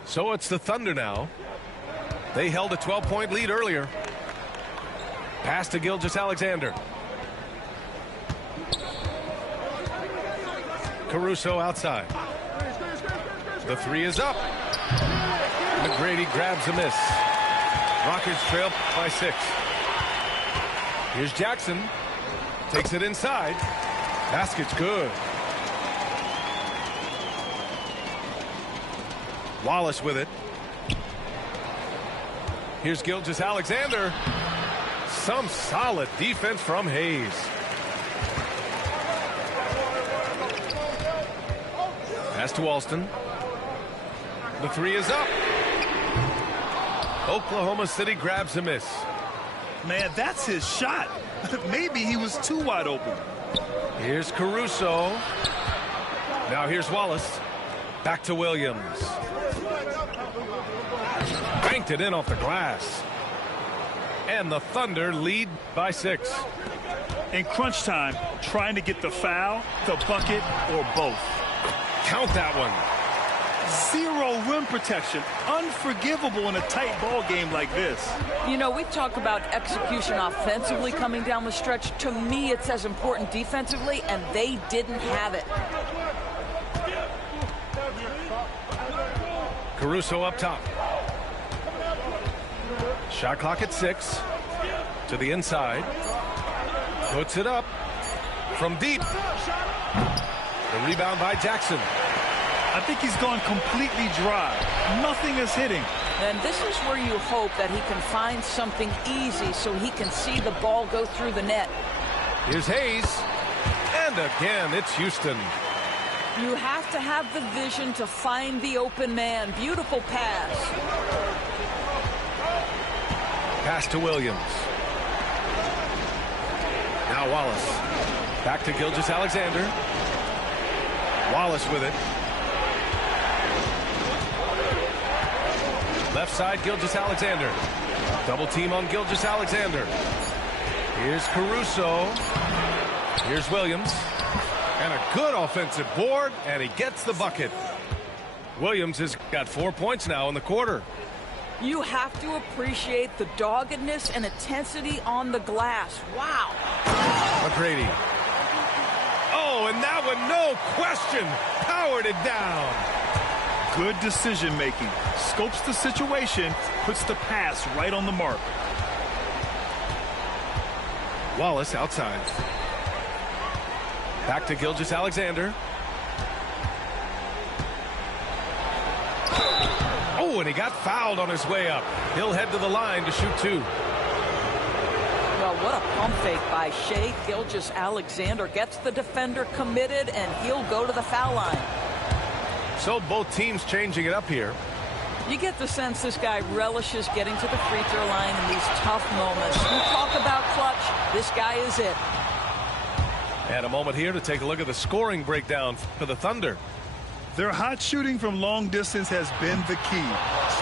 So it's the Thunder now. They held a 12-point lead earlier. Pass to Gilgeous-Alexander. Caruso outside. The three is up. McGrady grabs a miss. Rockets trail by 6. Here's Jackson. Takes it inside. Basket's good. Wallace with it. Here's Gilgeous-Alexander. Some solid defense from Hayes. Pass to Alston. The three is up. Oklahoma City grabs a miss. Man, that's his shot. Maybe he was too wide open. Here's Caruso. Now here's Wallace. Back to Williams. Banked it in off the glass. And the Thunder lead by 6. In crunch time, trying to get the foul, the bucket, or both. Count that one. 0 rim protection. Unforgivable in a tight ball game like this. You know, we talk about execution offensively coming down the stretch. To me, it's as important defensively, and they didn't have it. Caruso up top. Shot clock at 6. To the inside. Puts it up. From deep. The rebound by Jackson. I think he's gone completely dry. Nothing is hitting. And this is where you hope that he can find something easy so he can see the ball go through the net. Here's Hayes. And again, it's Houston. You have to have the vision to find the open man. Beautiful pass. Pass to Williams. Now Wallace. Back to Gilgeous-Alexander. Wallace with it. Left side, Gilgeous-Alexander. Double team on Gilgeous-Alexander. Here's Caruso. Here's Williams. And a good offensive board, and he gets the bucket. Williams has got 4 points now in the quarter. You have to appreciate the doggedness and intensity on the glass. Wow. McGrady. Oh, and that one, no question, powered it down. Good decision making. Scopes the situation, puts the pass right on the mark. Wallace outside. Back to Gilgeous-Alexander. Oh, and he got fouled on his way up. He'll head to the line to shoot 2. Well, what a pump fake by Shai Gilgeous-Alexander. Gets the defender committed, and he'll go to the foul line. So both teams changing it up here. You get the sense this guy relishes getting to the free throw line in these tough moments. You talk about clutch, this guy is it. And a moment here to take a look at the scoring breakdown for the Thunder. Their hot shooting from long distance has been the key.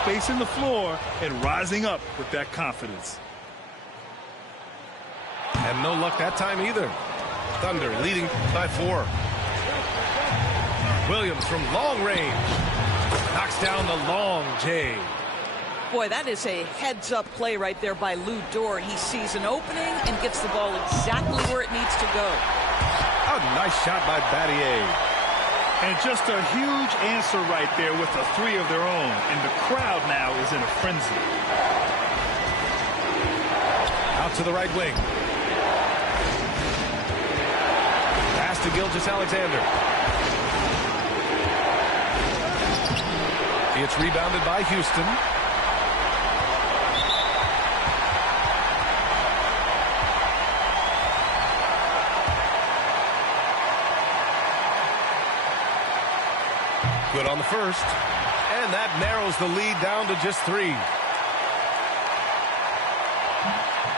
Spacing the floor and rising up with that confidence. And no luck that time either. Thunder leading by 4. Williams from long range. Knocks down the long J. Boy, that is a heads-up play right there by Lu Dort. He sees an opening and gets the ball exactly where it needs to go. A nice shot by Battier. And just a huge answer right there with a 3 of their own. And the crowd now is in a frenzy. Out to the right wing. Pass to Gilgeous-Alexander. It's rebounded by Houston. Good on the first. And that narrows the lead down to just 3.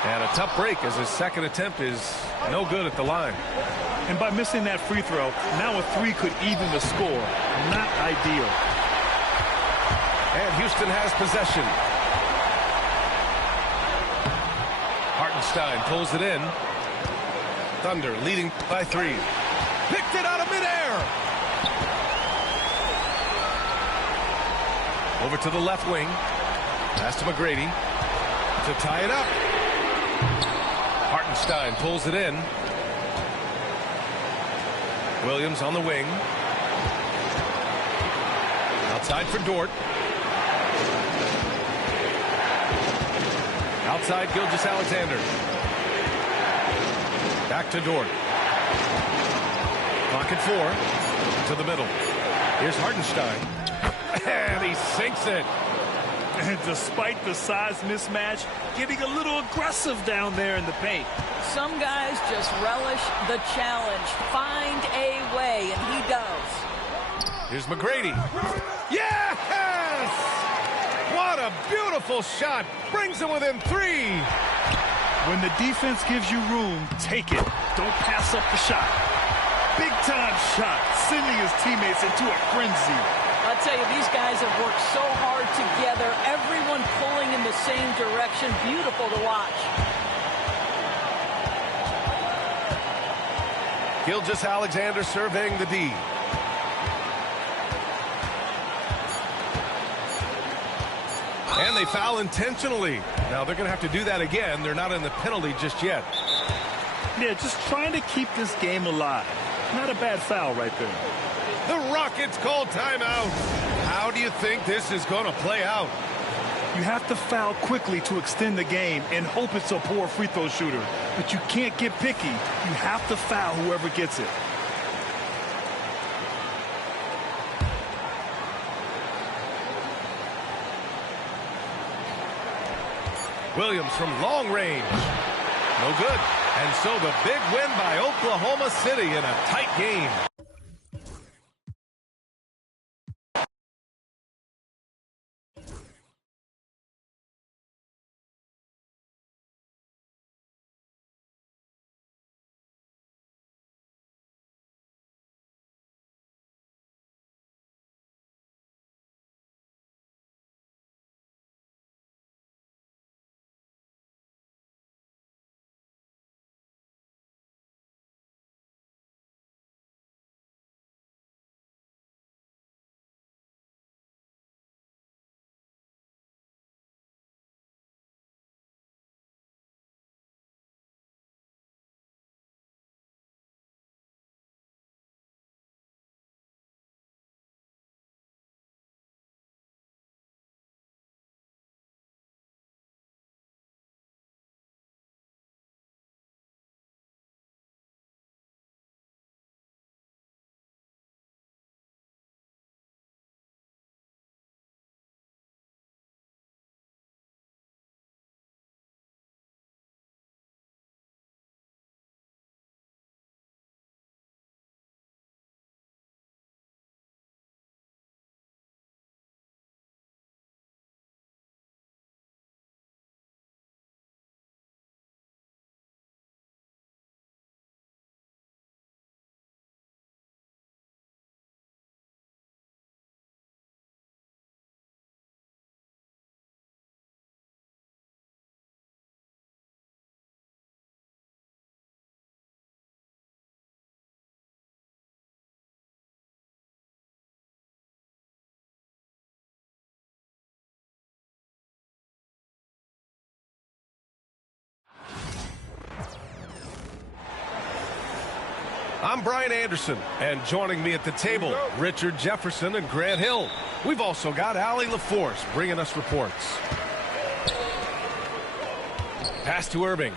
And a tough break as his second attempt is no good at the line. And by missing that free throw, now a 3 could even the score. Not ideal. And Houston has possession. Hartenstein pulls it in. Thunder leading by 3. Picked it out of midair. Over to the left wing. Pass to McGrady to tie it up. Hartenstein pulls it in. Williams on the wing. Outside for Dort. Outside Gilgeous-Alexander. Back to Dort. Clock at 4. To the middle. Here's Hartenstein. And he sinks it. And despite the size mismatch, getting a little aggressive down there in the paint. Some guys just relish the challenge. Find a way, and he does. Here's McGrady. Yes! What a beautiful shot. Brings him within 3. When the defense gives you room, take it. Don't pass up the shot. Big time shot, sending his teammates into a frenzy. I'll tell you, these guys have worked so hard together. Everyone pulling in the same direction. Beautiful to watch. Gilgeous-Alexander surveying the D. And they foul intentionally. Now they're going to have to do that again. They're not in the penalty just yet. Yeah, just trying to keep this game alive. Not a bad foul right there. The Rockets call timeout. How do you think this is going to play out? You have to foul quickly to extend the game and hope it's a poor free throw shooter. But you can't get picky. You have to foul whoever gets it. Williams from long range. No good. And so the big win by Oklahoma City in a tight game. I'm Brian Anderson, and joining me at the table, Richard Jefferson and Grant Hill. We've also got Allie LaForce bringing us reports. Pass to Irving.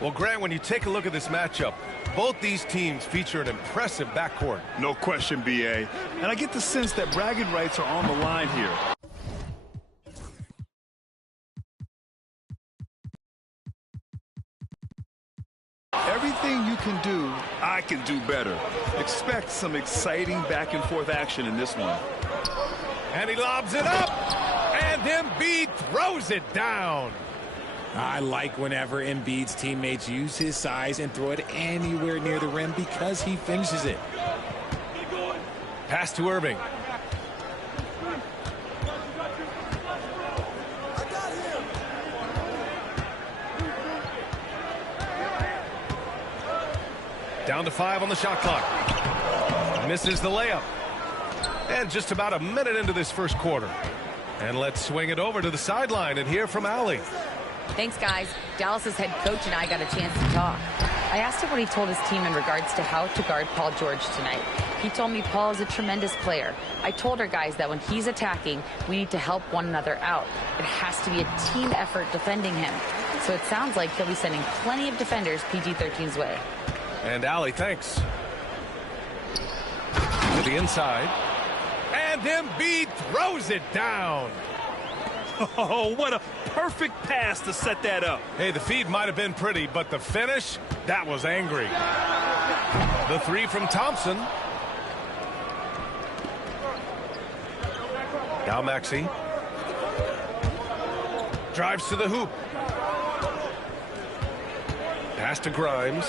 Well, Grant, when you take a look at this matchup, both these teams feature an impressive backcourt. No question, B.A. And I get the sense that bragging rights are on the line here. Everything you can do, I can do better. Expect some exciting back-and-forth action in this one. And he lobs it up, and Embiid throws it down. I like whenever Embiid's teammates use his size and throw it anywhere near the rim because he finishes it. Pass to Irving. Down to 5 on the shot clock. Misses the layup. And just about a minute into this first quarter. And let's swing it over to the sideline and hear from Allie. Thanks, guys. Dallas's head coach and I got a chance to talk. I asked him what he told his team in regards to how to guard Paul George tonight. He told me Paul is a tremendous player. I told our guys that when he's attacking, we need to help one another out. It has to be a team effort defending him. So it sounds like he'll be sending plenty of defenders PG-13's way. And Allie, thanks. To the inside. And Embiid throws it down. Oh, what a perfect pass to set that up. Hey, the feed might have been pretty, but the finish, that was angry. The 3 from Thompson. Now Maxey. Drives to the hoop. Pass to Grimes.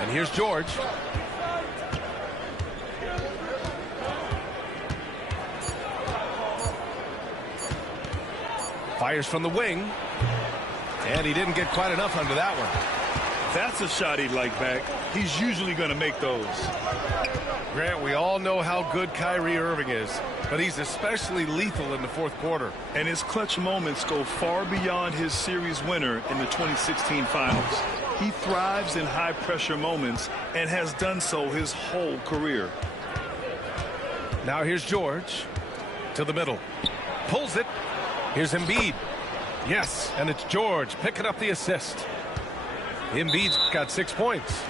And here's George. Fires from the wing. And he didn't get quite enough under that one. That's a shot he'd like back. He's usually going to make those. Grant, we all know how good Kyrie Irving is, but he's especially lethal in the fourth quarter. And his clutch moments go far beyond his series winner in the 2016 finals. He thrives in high-pressure moments and has done so his whole career. Now here's George to the middle. Pulls it. Here's Embiid. Yes, and it's George picking up the assist. Embiid's got 6 points.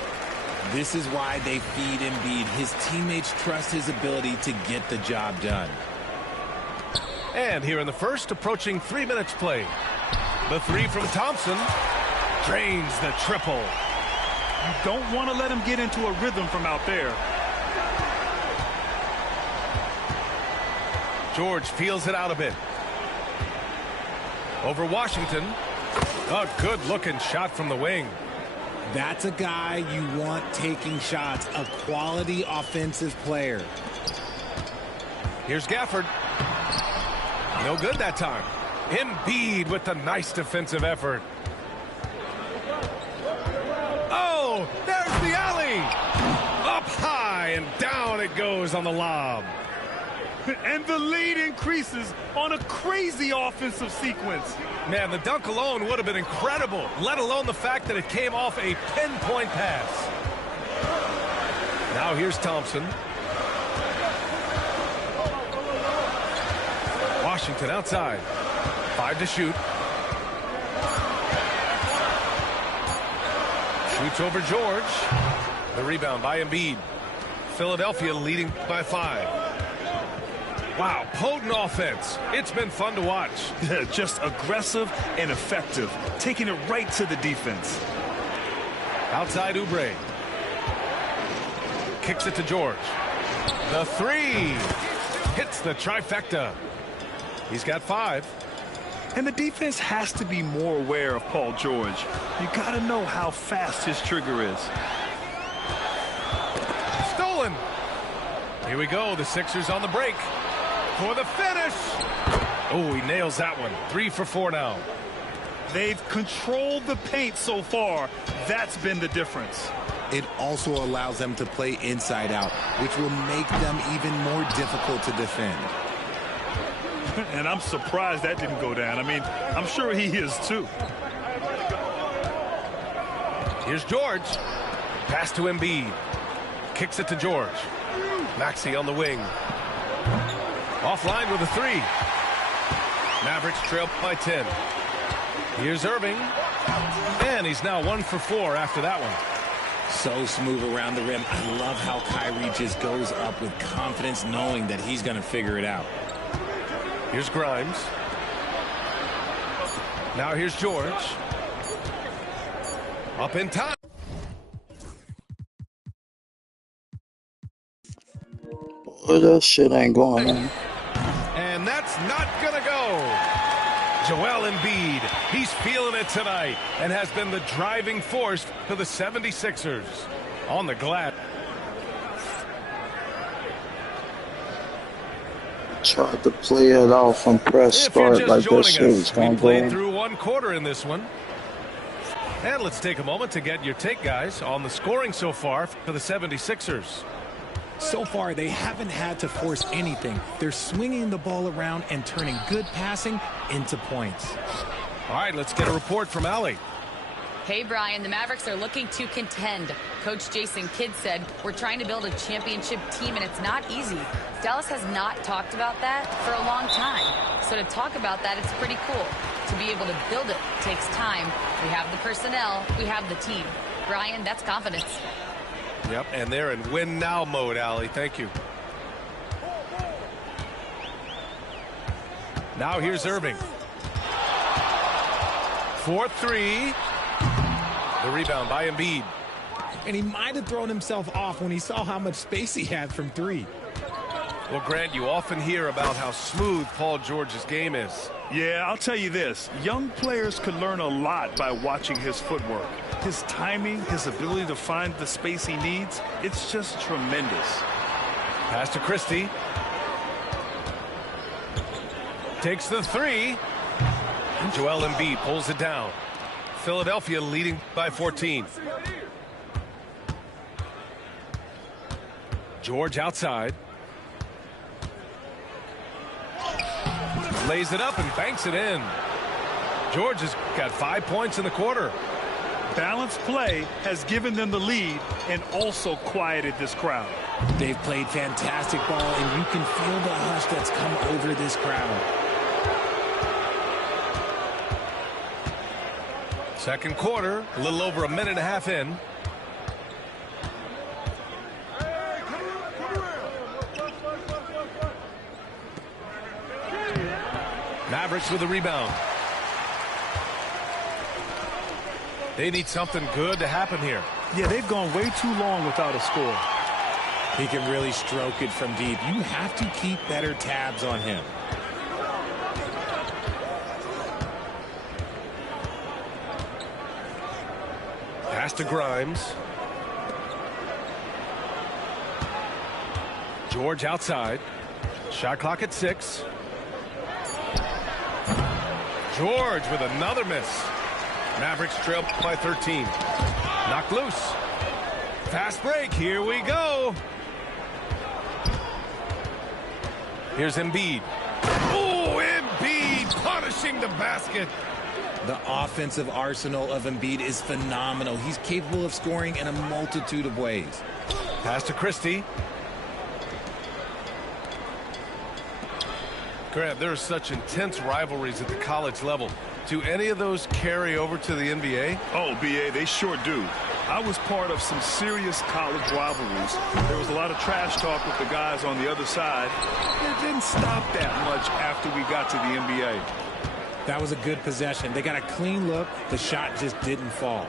This is why they feed Embiid. His teammates trust his ability to get the job done. And here in the first, approaching 3 minutes played. The 3 from Thompson drains the triple. You don't want to let him get into a rhythm from out there. George feels it out a bit. Over Washington. A good-looking shot from the wing. That's a guy you want taking shots, a quality offensive player. Here's Gafford. No good that time. Embiid with the nice defensive effort. Oh, there's the alley. Up high and down it goes on the lob. And the lead increases on a crazy offensive sequence. Man, the dunk alone would have been incredible, let alone the fact that it came off a pinpoint pass. Now here's Thompson. Washington outside. 5 to shoot. Shoots over George. The rebound by Embiid. Philadelphia leading by 5. Wow, potent offense. It's been fun to watch. Just aggressive and effective, taking it right to the defense. Outside Oubre. Kicks it to George. The 3. Hits the trifecta. He's got 5. And the defense has to be more aware of Paul George. You got to know how fast his trigger is. Stolen. Here we go. The Sixers on the break. For the finish. Oh, he nails that one. 3 for 4 now. They've controlled the paint so far. That's been the difference. It also allows them to play inside out, which will make them even more difficult to defend. And I'm surprised that didn't go down. I mean, I'm sure he is too. Here's George. Pass to Embiid. Kicks it to George. Maxey on the wing. Offline with a three. Mavericks trail by 10. Here's Irving. And he's now 1 for 4 after that one. So smooth around the rim. I love how Kyrie just goes up with confidence, knowing that he's going to figure it out. Here's Grimes. Now here's George. Up in time. Well, that shit ain't going, man. And that's not going to go. Joel Embiid, he's feeling it tonight and has been the driving force for the 76ers. On the glass. Tried to play it off from press start like that shit was going to go. We played through 1 quarter in this one. And let's take a moment to get your take, guys, on the scoring so far for the 76ers. So far, they haven't had to force anything. They're swinging the ball around and turning good passing into points. All right, let's get a report from Allie. Hey, Brian, the Mavericks are looking to contend. Coach Jason Kidd said, we're trying to build a championship team, and it's not easy. Dallas has not talked about that for a long time. So to talk about that, it's pretty cool. To be able to build it takes time. We have the personnel. We have the team. Brian, that's confidence. Yep, and they're in win-now mode, Allie. Thank you. Now here's Irving. 4-3. The rebound by Embiid. And he might have thrown himself off when he saw how much space he had from 3. Well, Grant, you often hear about how smooth Paul George's game is. Yeah, I'll tell you this. Young players can learn a lot by watching his footwork. His timing, his ability to find the space he needs, it's just tremendous. Pass to Christie. Takes the 3. Joel Embiid pulls it down. Philadelphia leading by 14. George outside. Lays it up and banks it in. George has got 5 points in the quarter. Balanced play has given them the lead and also quieted this crowd. They've played fantastic ball, and you can feel the hush that's come over this crowd. Second quarter, a little over a minute and a half in. Mavericks with a rebound. They need something good to happen here. Yeah, they've gone way too long without a score. He can really stroke it from deep. You have to keep better tabs on him. Pass to Grimes. George outside. Shot clock at 6. George with another miss. Mavericks trail by 13. Knocked loose. Fast break. Here we go. Here's Embiid. Oh, Embiid punishing the basket. The offensive arsenal of Embiid is phenomenal. He's capable of scoring in a multitude of ways. Pass to Christie. Grant, there are such intense rivalries at the college level. Do any of those carry over to the NBA? Oh, B.A., they sure do. I was part of some serious college rivalries. There was a lot of trash talk with the guys on the other side. It didn't stop that much after we got to the NBA. That was a good possession. They got a clean look. The shot just didn't fall.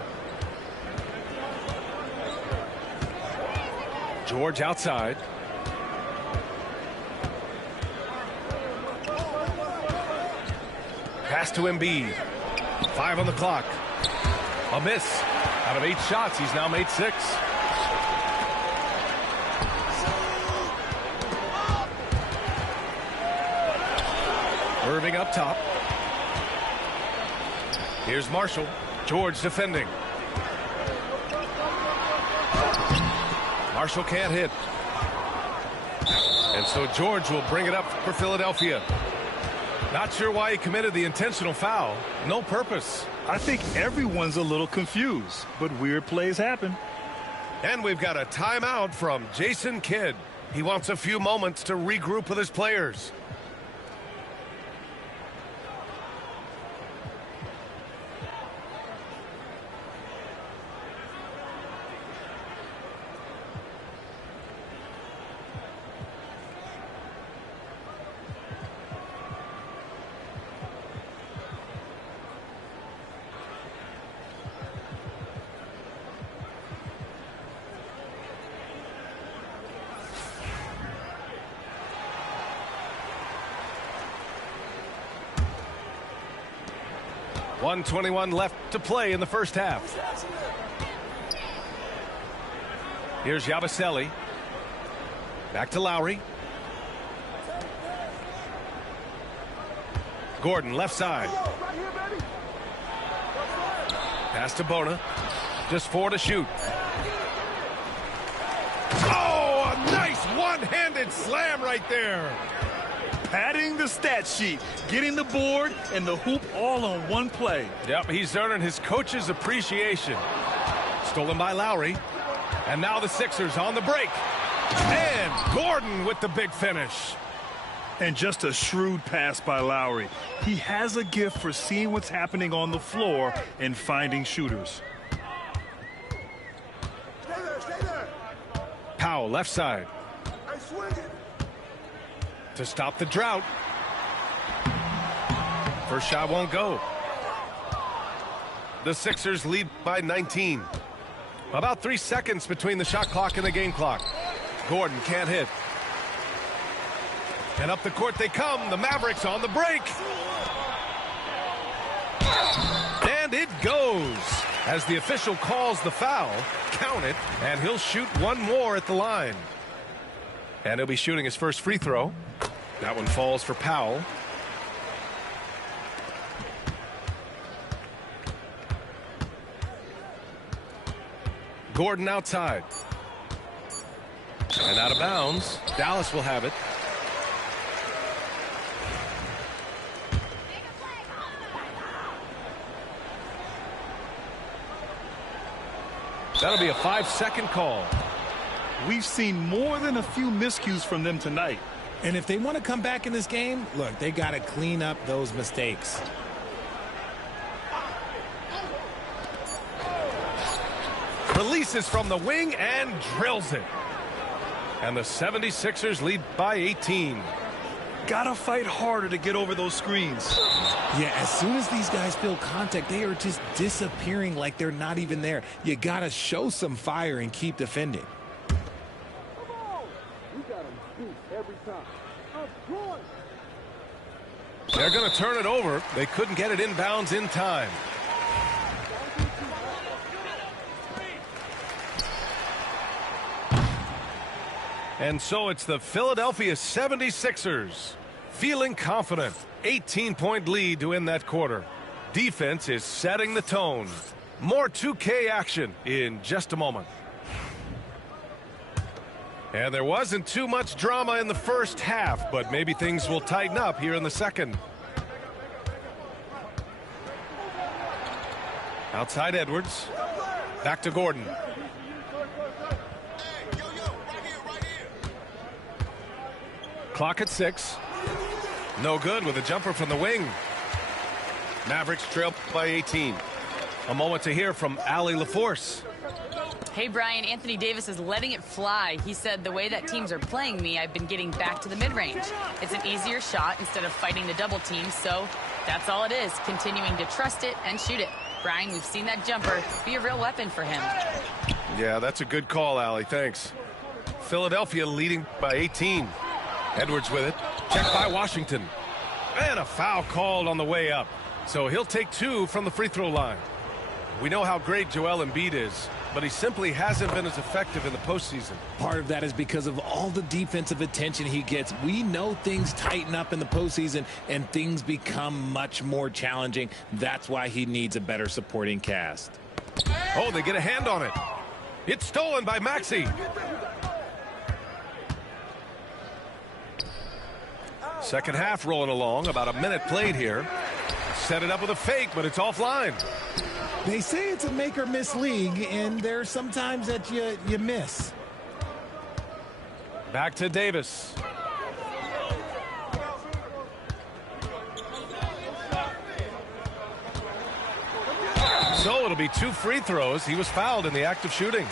George outside. Pass to Embiid. 5 on the clock. A miss. Out of 8 shots, he's now made 6. Irving up top. Here's Marshall. George defending. Marshall can't hit. And so George will bring it up for Philadelphia. Not sure why he committed the intentional foul. No purpose. I think everyone's a little confused, but weird plays happen. And we've got a timeout from Jason Kidd. He wants a few moments to regroup with his players. .121 left to play in the first half. Here's Yabusele. Back to Lowry. Gordon left side. Pass to Bona. Just 4 to shoot. Oh, a nice one-handed slam right there. Padding the stat sheet, getting the board and the hoop all on one play. Yep, he's earning his coach's appreciation. Stolen by Lowry. And now the Sixers on the break. And Gordon with the big finish. And just a shrewd pass by Lowry. He has a gift for seeing what's happening on the floor and finding shooters. Stay there. Powell left side. Hey, swing it. To stop the drought. First shot won't go. The Sixers lead by 19. About 3 seconds between the shot clock and the game clock. Gordon can't hit. And up the court they come. The Mavericks on the break. And it goes. As the official calls the foul, count it, and he'll shoot one more at the line. And he'll be shooting his first free throw. That one falls for Powell. Gordon outside. And out of bounds. Dallas will have it. That'll be a 5-second call. We've seen more than a few miscues from them tonight. And if they want to come back in this game, look, they got to clean up those mistakes. Releases from the wing and drills it. And the 76ers lead by 18. Gotta fight harder to get over those screens. Yeah, as soon as these guys feel contact, they are just disappearing like they're not even there. You got to show some fire and keep defending. They're going to turn it over. They couldn't get it inbounds in time. And so it's the Philadelphia 76ers feeling confident. 18-point lead to end that quarter. Defense is setting the tone. More 2K action in just a moment. And there wasn't too much drama in the first half, but maybe things will tighten up here in the second. Outside Edwards. Back to Gordon. Clock at 6. No good with a jumper from the wing. Mavericks trail by 18. A moment to hear from Allie LaForce. Hey, Brian, Anthony Davis is letting it fly. He said, the way that teams are playing me, I've been getting back to the mid-range. It's an easier shot instead of fighting the double team, so that's all it is, continuing to trust it and shoot it. Brian, we've seen that jumper be a real weapon for him. Yeah, that's a good call, Allie. Thanks. Philadelphia leading by 18. Edwards with it. Checked by Washington. And a foul called on the way up. So he'll take 2 from the free throw line. We know how great Joel Embiid is, but he simply hasn't been as effective in the postseason. Part of that is because of all the defensive attention he gets. We know things tighten up in the postseason and things become much more challenging. That's why he needs a better supporting cast. Oh, they get a hand on it. It's stolen by Maxey. Second half rolling along, about a minute played here. Set it up with a fake, but it's offline. They say it's a make or miss league, and there's sometimes that you miss. Back to Davis. So it'll be 2 free throws. He was fouled in the act of shooting.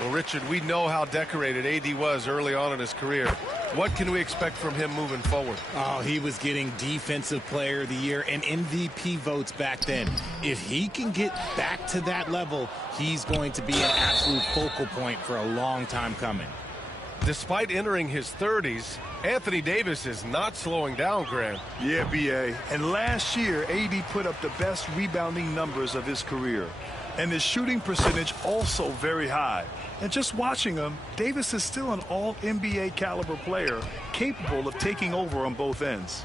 Well, Richard, we know how decorated AD was early on in his career. What can we expect from him moving forward? Oh, he was getting Defensive Player of the Year and MVP votes back then. If he can get back to that level, he's going to be an absolute focal point for a long time coming. Despite entering his 30s, Anthony Davis is not slowing down, Grant. Yeah, B.A. And last year, AD put up the best rebounding numbers of his career. And his shooting percentage also very high. And just watching him, Davis is still an all-NBA caliber player, capable of taking over on both ends.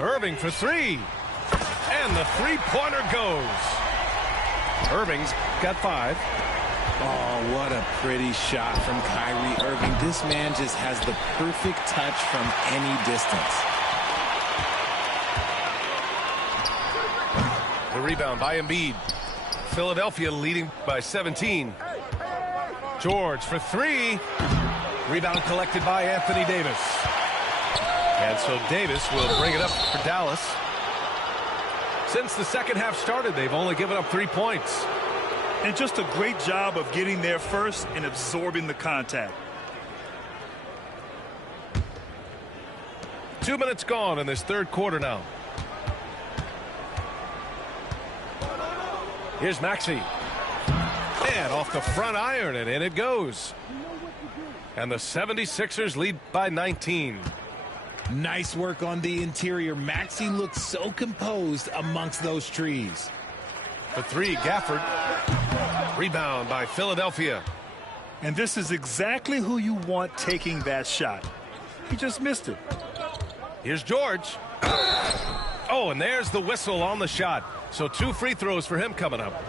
Irving for 3. And the three-pointer goes. Irving's got 5. Oh, what a pretty shot from Kyrie Irving. This man just has the perfect touch from any distance. The rebound by Embiid. Philadelphia leading by 17. George for 3. Rebound collected by Anthony Davis. And so Davis will bring it up for Dallas. Since the second half started, they've only given up 3 points. And just a great job of getting there first and absorbing the contact. 2 minutes gone in this third quarter now. Here's Maxey. And off the front iron, and in it goes. And the 76ers lead by 19. Nice work on the interior. Maxey looked so composed amongst those trees. For 3, Gafford. Rebound by Philadelphia. And this is exactly who you want taking that shot. He just missed it. Here's George. Oh, and there's the whistle on the shot. So 2 free throws for him coming up.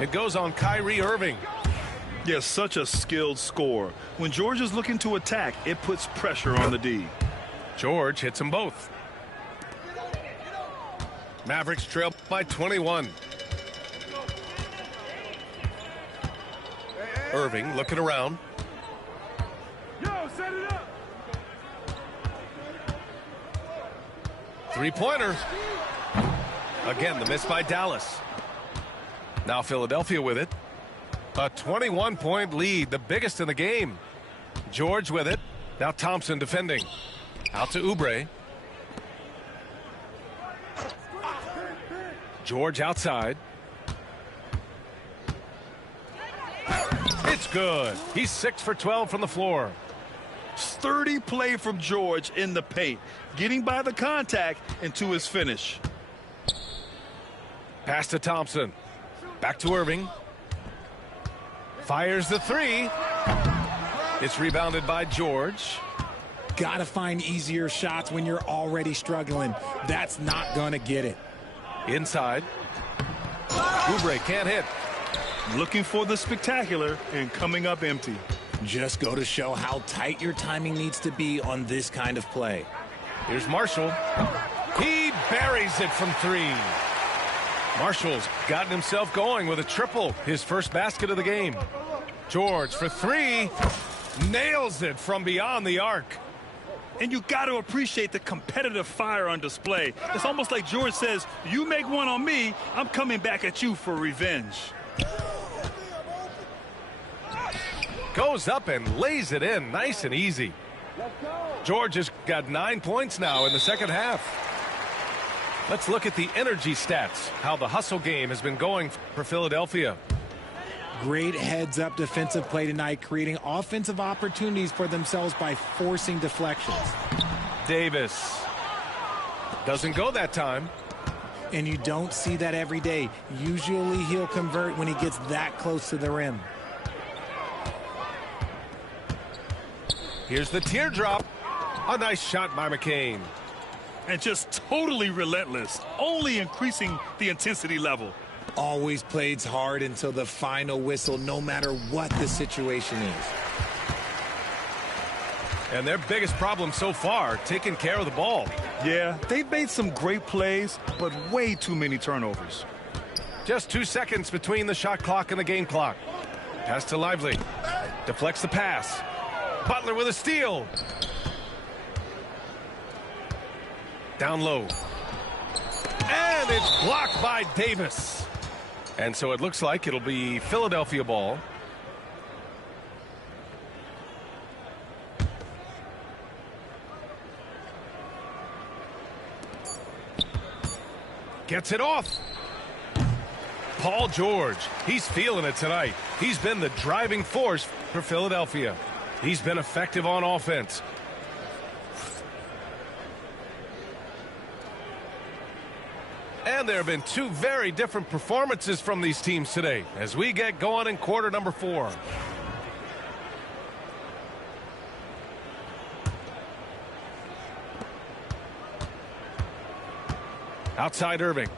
It goes on Kyrie Irving. Yes, such a skilled scorer. When George is looking to attack, it puts pressure on the D. George hits them both. Mavericks trail by 21. Irving looking around. Yo, set it up. Three-pointer. Again, the miss by Dallas. Now Philadelphia with it. A 21-point lead, the biggest in the game. George with it. Now Thompson defending. Out to Oubre. George outside. It's good. He's 6 for 12 from the floor. Sturdy play from George in the paint, getting by the contact and to his finish. Pass to Thompson. Back to Irving. Fires the 3. It's rebounded by George. Gotta find easier shots when you're already struggling. That's not gonna get it. Inside. Oubre can't hit. Looking for the spectacular and coming up empty. Just go to show how tight your timing needs to be on this kind of play. Here's Marshall. He buries it from 3. Marshall's gotten himself going with a triple, his first basket of the game. George for 3. Nails it from beyond the arc. And you got to appreciate the competitive fire on display. It's almost like George says, you make one on me, I'm coming back at you for revenge. Goes up and lays it in nice and easy. George has got 9 points now in the second half. Let's look at the energy stats, how the hustle game has been going for Philadelphia. Great heads-up defensive play tonight, creating offensive opportunities for themselves by forcing deflections. Davis doesn't go that time. And you don't see that every day. Usually he'll convert when he gets that close to the rim. Here's the teardrop. A nice shot by McCain. And just totally relentless, only increasing the intensity level. Always plays hard until the final whistle, no matter what the situation is. And their biggest problem so far, taking care of the ball. Yeah, they've made some great plays, but way too many turnovers. Just 2 seconds between the shot clock and the game clock. Pass to Lively. Deflects the pass. Butler with a steal. Down low. And it's blocked by Davis. And so it looks like it'll be Philadelphia ball. Gets it off. Paul George, he's feeling it tonight. He's been the driving force for Philadelphia. He's been effective on offense. And there have been two very different performances from these teams today as we get going in quarter number 4. Outside Irving.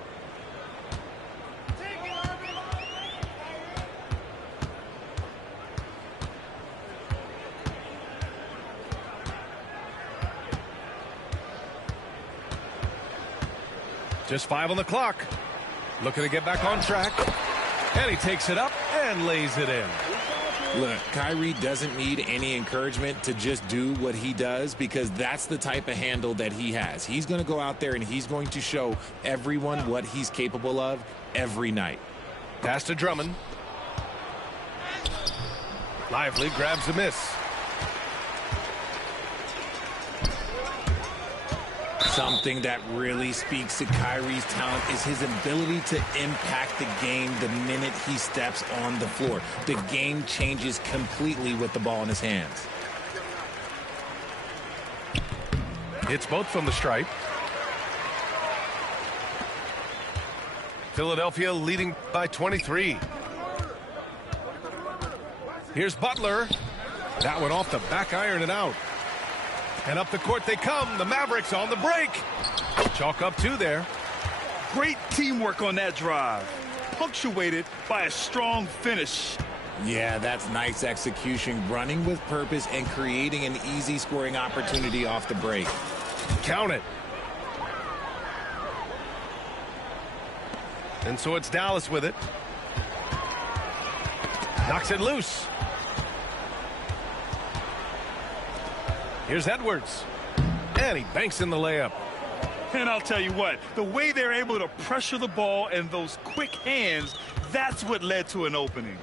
Just 5 on the clock. Looking to get back on track. And he takes it up and lays it in. Look, Kyrie doesn't need any encouragement to just do what he does because that's the type of handle that he has. He's going to go out there and he's going to show everyone what he's capable of every night. Pass to Drummond. Lively grabs a miss. Something that really speaks to Kyrie's talent is his ability to impact the game the minute he steps on the floor. The game changes completely with the ball in his hands. Hits both from the stripe. Philadelphia leading by 23. Here's Butler. That one off the back iron and out. And up the court they come. The Mavericks on the break. Chalk up 2 there. Great teamwork on that drive. Punctuated by a strong finish. Yeah, that's nice execution. Running with purpose and creating an easy scoring opportunity off the break. Count it. And so it's Dallas with it. Knocks it loose. Here's Edwards. And he banks in the layup. And I'll tell you what, the way they're able to pressure the ball and those quick hands, that's what led to an opening.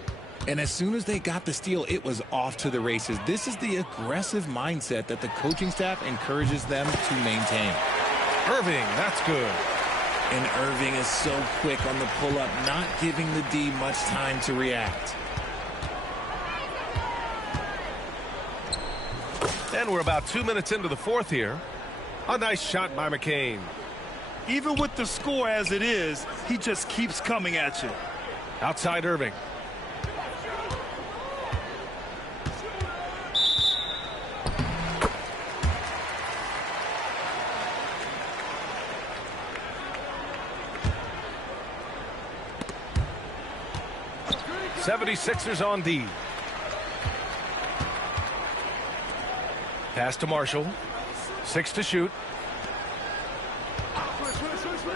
And as soon as they got the steal, it was off to the races. This is the aggressive mindset that the coaching staff encourages them to maintain. Irving, that's good. And Irving is so quick on the pull-up, not giving the D much time to react. And we're about 2 minutes into the 4th here. A nice shot by McCain. Even with the score as it is, he just keeps coming at you. Outside Irving. '76ers on D. Pass to Marshall. 6 to shoot.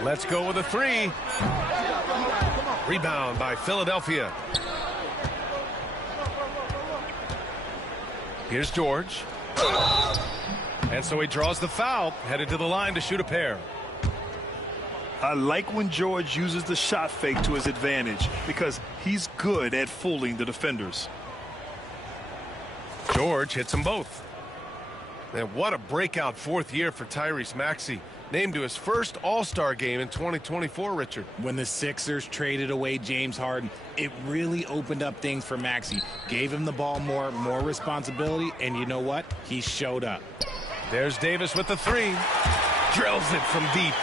Let's go with a 3. Rebound by Philadelphia. Here's George. And so he draws the foul, headed to the line to shoot a pair. I like when George uses the shot fake to his advantage because he's good at fooling the defenders. George hits them both. And what a breakout 4th year for Tyrese Maxey. Named to his first All-Star game in 2024, Richard. When the Sixers traded away James Harden, it really opened up things for Maxey. Gave him the ball more responsibility, and you know what? He showed up. There's Davis with the 3. Drills it from deep.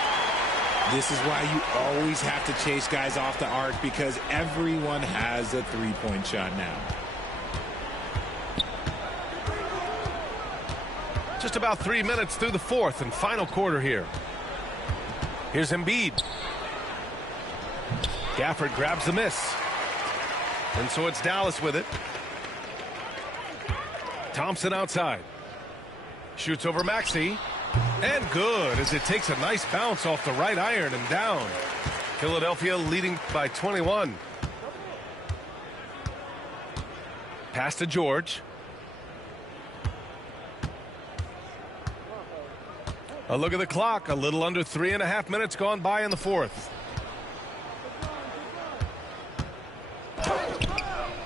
This is why you always have to chase guys off the arc because everyone has a three-point shot now. Just about 3 minutes through the 4th and final quarter here. Here's Embiid. Gafford grabs the miss. And so it's Dallas with it. Thompson outside. Shoots over Maxey. And good, as it takes a nice bounce off the right iron and down. Philadelphia leading by 21. Pass to George. A look at the clock. A little under 3.5 minutes gone by in the fourth.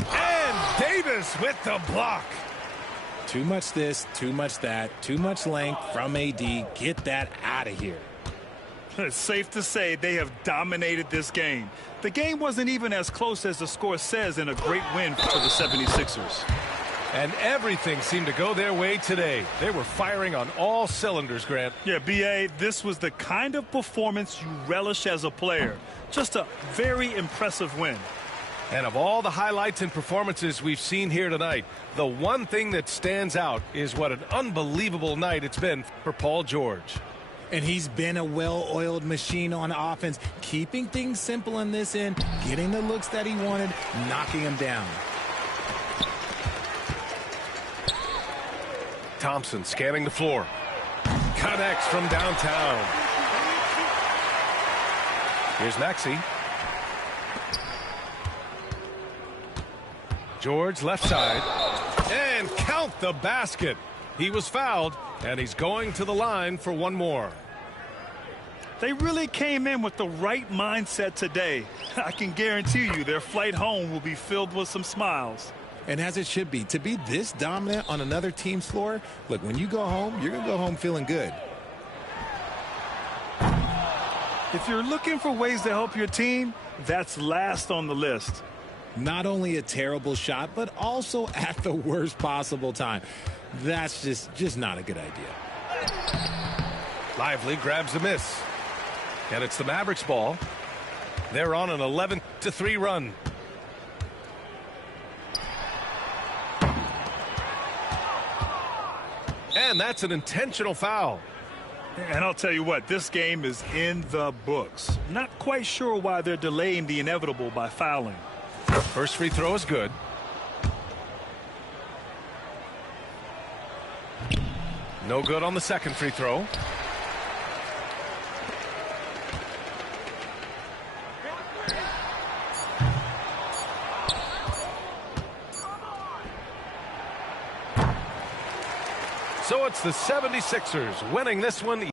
And Davis with the block. Too much this, too much that, too much length from AD. Get that out of here. It's safe to say they have dominated this game. The game wasn't even as close as the score says in a great win for the 76ers. And everything seemed to go their way today. They were firing on all cylinders, Grant. Yeah, B.A., this was the kind of performance you relish as a player. Just a very impressive win. And of all the highlights and performances we've seen here tonight, the one thing that stands out is what an unbelievable night it's been for Paul George. And he's been a well-oiled machine on offense, keeping things simple in this end, getting the looks that he wanted, knocking him down. Thompson scanning the floor. Connects from downtown. Here's Maxey. George left side. And count the basket. He was fouled, and he's going to the line for one more. They really came in with the right mindset today. I can guarantee you their flight home will be filled with some smiles. And as it should be. To be this dominant on another team's floor, look, when you go home, you're going to go home feeling good. If you're looking for ways to help your team, that's last on the list. Not only a terrible shot, but also at the worst possible time. That's just not a good idea. Lively grabs the miss. And it's the Mavericks ball. They're on an 11-3 run. And that's an intentional foul. And I'll tell you what, this game is in the books. Not quite sure why they're delaying the inevitable by fouling. First free throw is good. No good on the second free throw. So it's the 76ers winning this one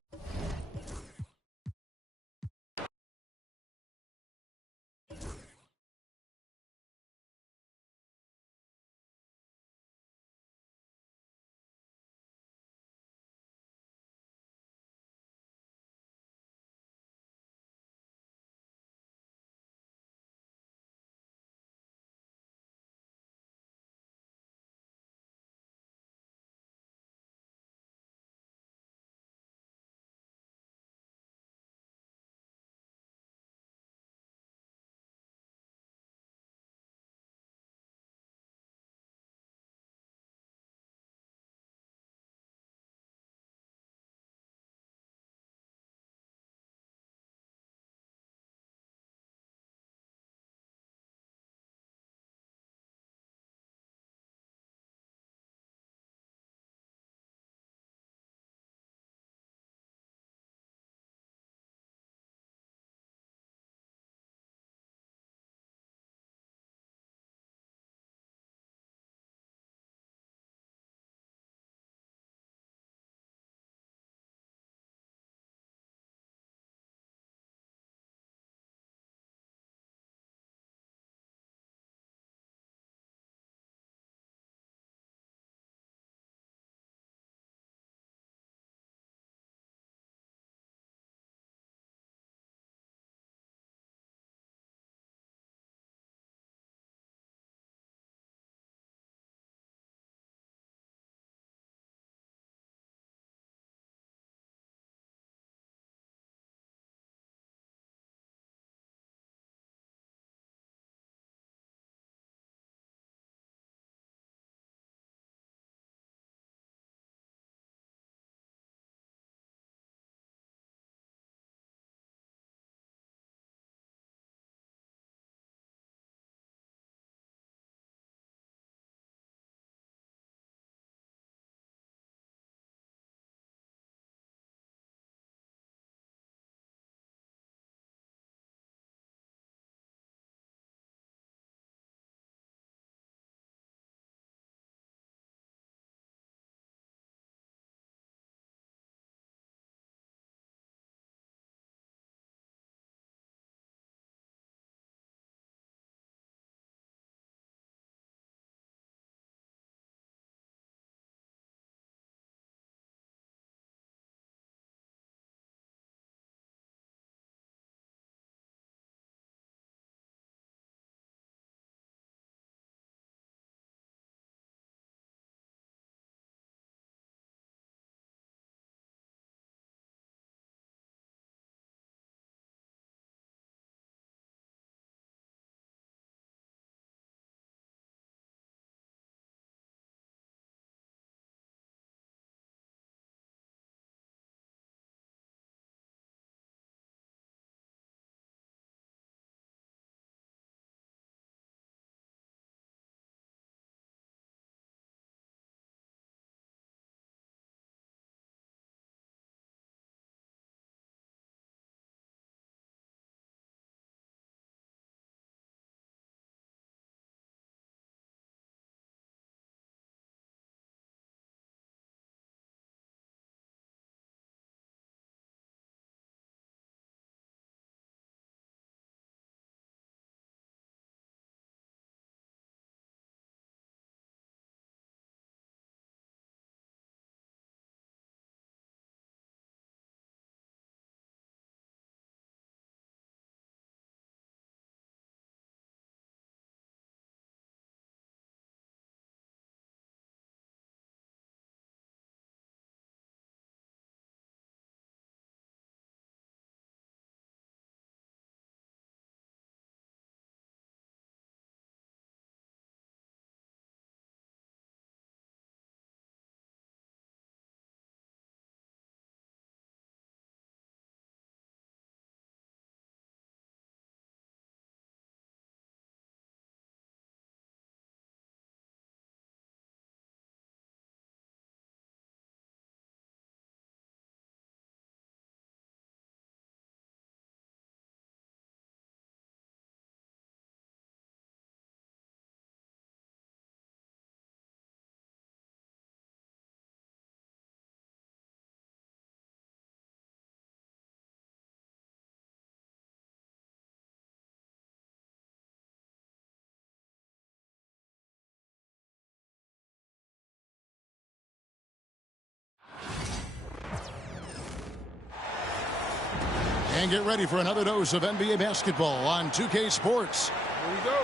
And get ready for another dose of NBA basketball on 2K Sports. Here we go.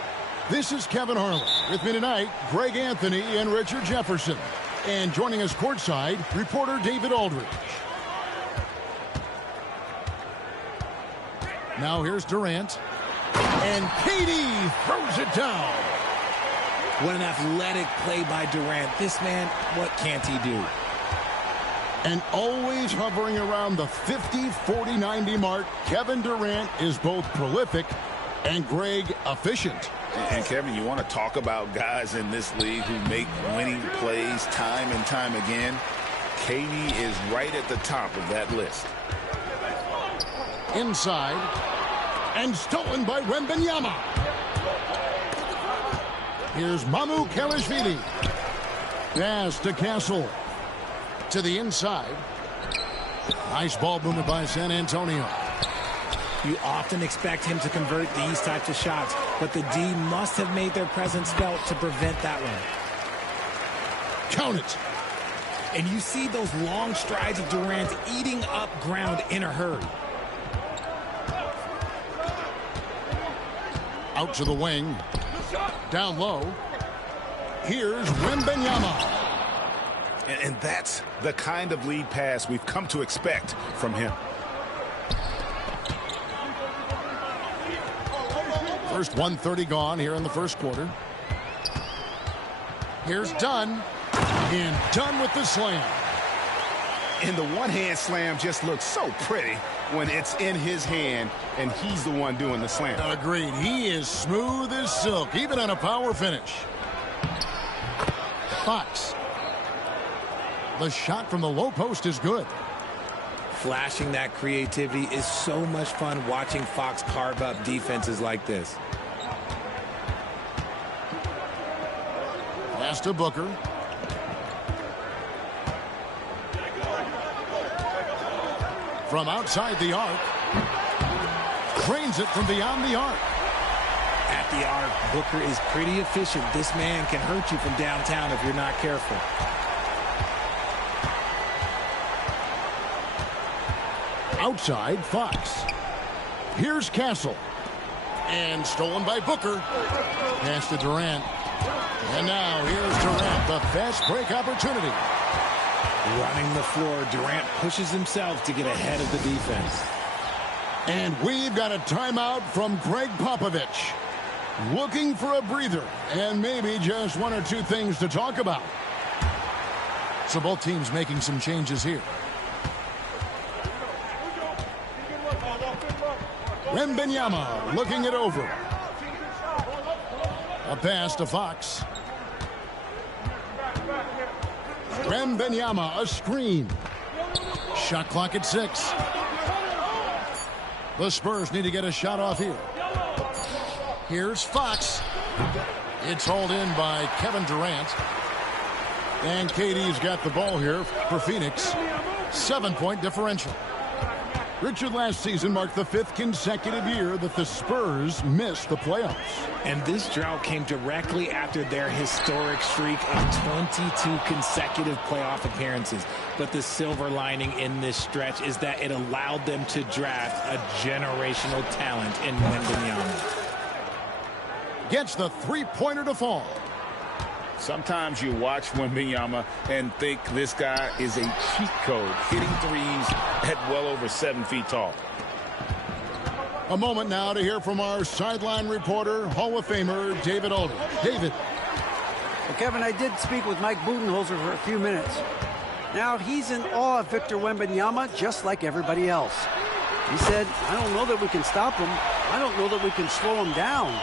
This is Kevin Harlan. With me tonight, Greg Anthony and Richard Jefferson. And joining us courtside, reporter David Aldridge. Now here's Durant. And KD throws it down. What an athletic play by Durant. This man, what can't he do? And always hovering around the 50, 40, 90 mark, Kevin Durant is both prolific and, Greg, efficient. And Kevin, you want to talk about guys in this league who make winning plays time and time again? KD is right at the top of that list. Inside. And stolen by Wembanyama. Here's Mamu Kelishvili. Pass to Castle. To the inside. Nice ball movement by San Antonio. You often expect him to convert these types of shots, but the D must have made their presence felt to prevent that one. Count it. And you see those long strides of Durant eating up ground in a hurry. Out to the wing. Down low. Here's Wembanyama. And that's the kind of lead pass we've come to expect from him. First 1:30 gone here in the first quarter. Here's Dunn. And Dunn with the slam. And the one-hand slam just looks so pretty when it's in his hand and he's the one doing the slam. Agreed. He is smooth as silk, even on a power finish. Fox. The shot from the low post is good. Flashing that creativity is so much fun watching Fox carve up defenses like this. Pass to Booker. From outside the arc. Cranes it from beyond the arc. At the arc, Booker is pretty efficient. This man can hurt you from downtown if you're not careful. Outside, Fox. Here's Castle. And stolen by Booker. Pass to Durant. And now here's Durant, the fast break opportunity. Running the floor, Durant pushes himself to get ahead of the defense. And we've got a timeout from Greg Popovich. Looking for a breather and maybe just one or two things to talk about. So both teams making some changes here. Wembanyama looking it over. A pass to Fox. Wembanyama, a screen. Shot clock at 6. The Spurs need to get a shot off here. Here's Fox. It's hauled in by Kevin Durant. And KD's got the ball here for Phoenix. 7-point differential. Richard, last season marked the 5th consecutive year that the Spurs missed the playoffs. And this drought came directly after their historic streak of 22 consecutive playoff appearances. But the silver lining in this stretch is that it allowed them to draft a generational talent in Wembanyama. Gets the three-pointer to fall. Sometimes you watch Wembanyama and think this guy is a cheat code, hitting threes at well over 7 feet tall. A moment now to hear from our sideline reporter, Hall of Famer David Aldridge. David. Well, Kevin, I did speak with Mike Budenholzer for a few minutes. Now, he's in awe of Victor Wembanyama just like everybody else. He said, I don't know that we can stop him. I don't know that we can slow him down.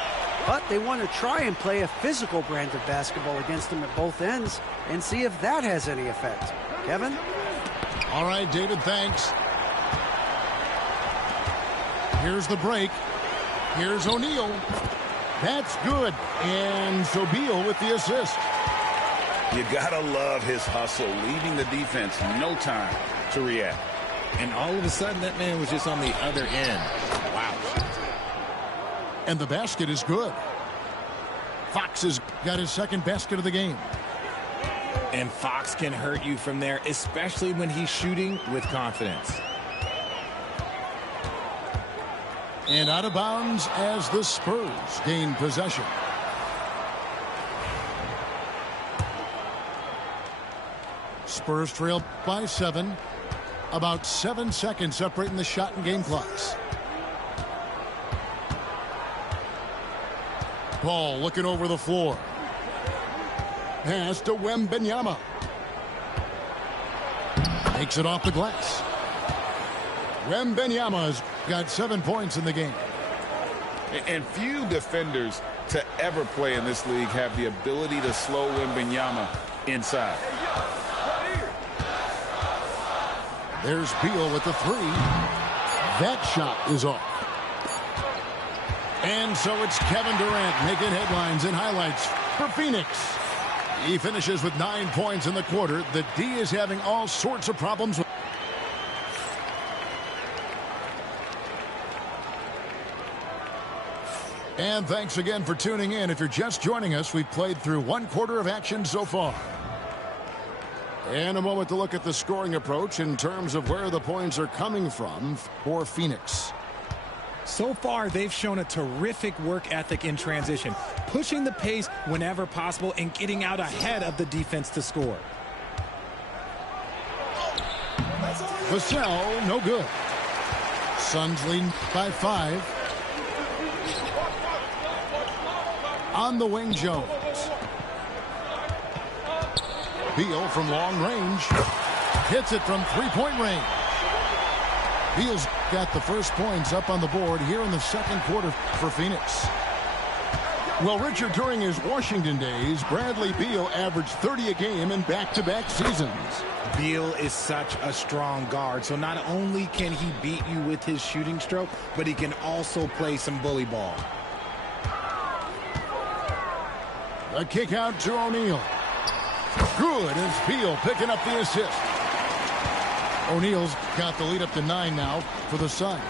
But they want to try and play a physical brand of basketball against him at both ends and see if that has any effect. Kevin? All right, David, thanks. Here's the break. Here's O'Neal. That's good. And Sobeel with the assist. You gotta love his hustle, leaving the defense no time to react. And all of a sudden, that man was just on the other end. Wow. And the basket is good. Fox has got his second basket of the game. And Fox can hurt you from there, especially when he's shooting with confidence. And out of bounds as the Spurs gain possession. Spurs trail by 7. About 7 seconds separating the shot and game clocks. Ball looking over the floor. Pass to Wembanyama. Takes it off the glass. Wembanyama's got 7 points in the game. And few defenders to ever play in this league have the ability to slow Wembanyama inside. There's Beal with the 3. That shot is off. And so it's Kevin Durant making headlines and highlights for Phoenix. He finishes with 9 points in the quarter. The D is having all sorts of problems with. And thanks again for tuning in. If you're just joining us, we've played through 1 quarter of action so far. And a moment to look at the scoring approach in terms of where the points are coming from for Phoenix. So far, they've shown a terrific work ethic in transition, pushing the pace whenever possible and getting out ahead of the defense to score. Vassell, no good. Suns lead by 5. On the wing, Jones. Beal from long range. Hits it from three-point range. Beal's got the first points up on the board here in the second quarter for Phoenix. Well, Richard, during his Washington days, Bradley Beal averaged 30 a game in back-to-back seasons. Beal is such a strong guard, so not only can he beat you with his shooting stroke, but he can also play some bully ball. A kick out to O'Neal. Good as Beal picking up the assist. O'Neal's got the lead up to 9 now for the Suns.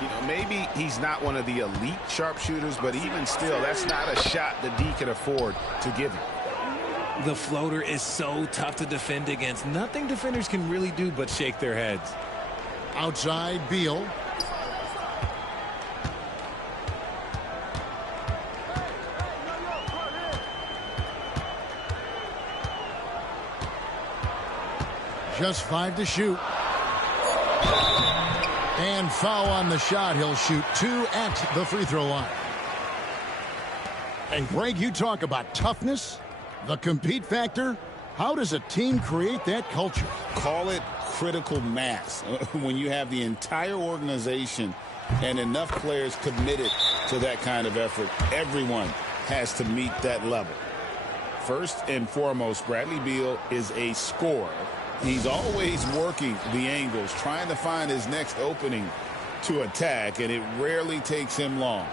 You know, maybe he's not one of the elite sharpshooters, but even still, that's not a shot that D can afford to give him. The floater is so tough to defend against. Nothing defenders can really do but shake their heads. Outside, Beal. Just 5 to shoot. And foul on the shot. He'll shoot 2 at the free throw line. And Greg, you talk about toughness, the compete factor. How does a team create that culture? Call it critical mass. When you have the entire organization and enough players committed to that kind of effort, everyone has to meet that level. First and foremost, Bradley Beal is a scorer. He's always working the angles, trying to find his next opening to attack, and it rarely takes him long.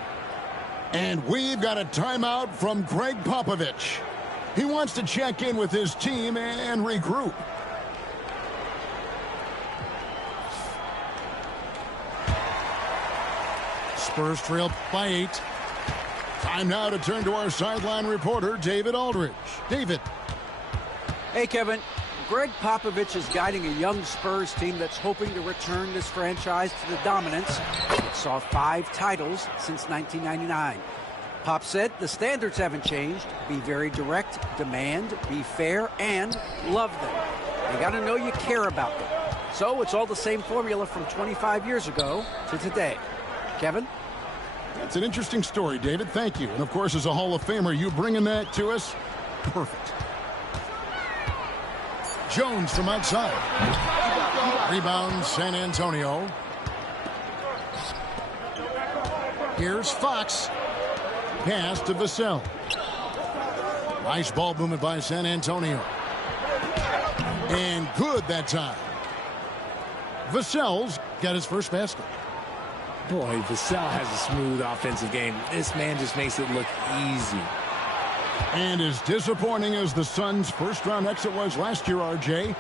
And we've got a timeout from Greg Popovich. He wants to check in with his team and regroup. Spurs trail by 8. Time now to turn to our sideline reporter, David Aldridge. David. Hey, Kevin. Greg Popovich is guiding a young Spurs team that's hoping to return this franchise to the dominance that saw 5 titles since 1999. Pop said the standards haven't changed. Be very direct, demand, be fair, and love them. You got to know you care about them. So it's all the same formula from 25 years ago to today. Kevin? That's an interesting story, David. Thank you. And, of course, as a Hall of Famer, you bringing that to us? Perfect. Jones from outside. Rebound, San Antonio. Here's Fox. Pass to Vassell. Nice ball movement by San Antonio. And good that time. Vassell's got his first basket. Boy, Vassell has a smooth offensive game. This man just makes it look easy. And as disappointing as the Suns' first-round exit was last year, RJ,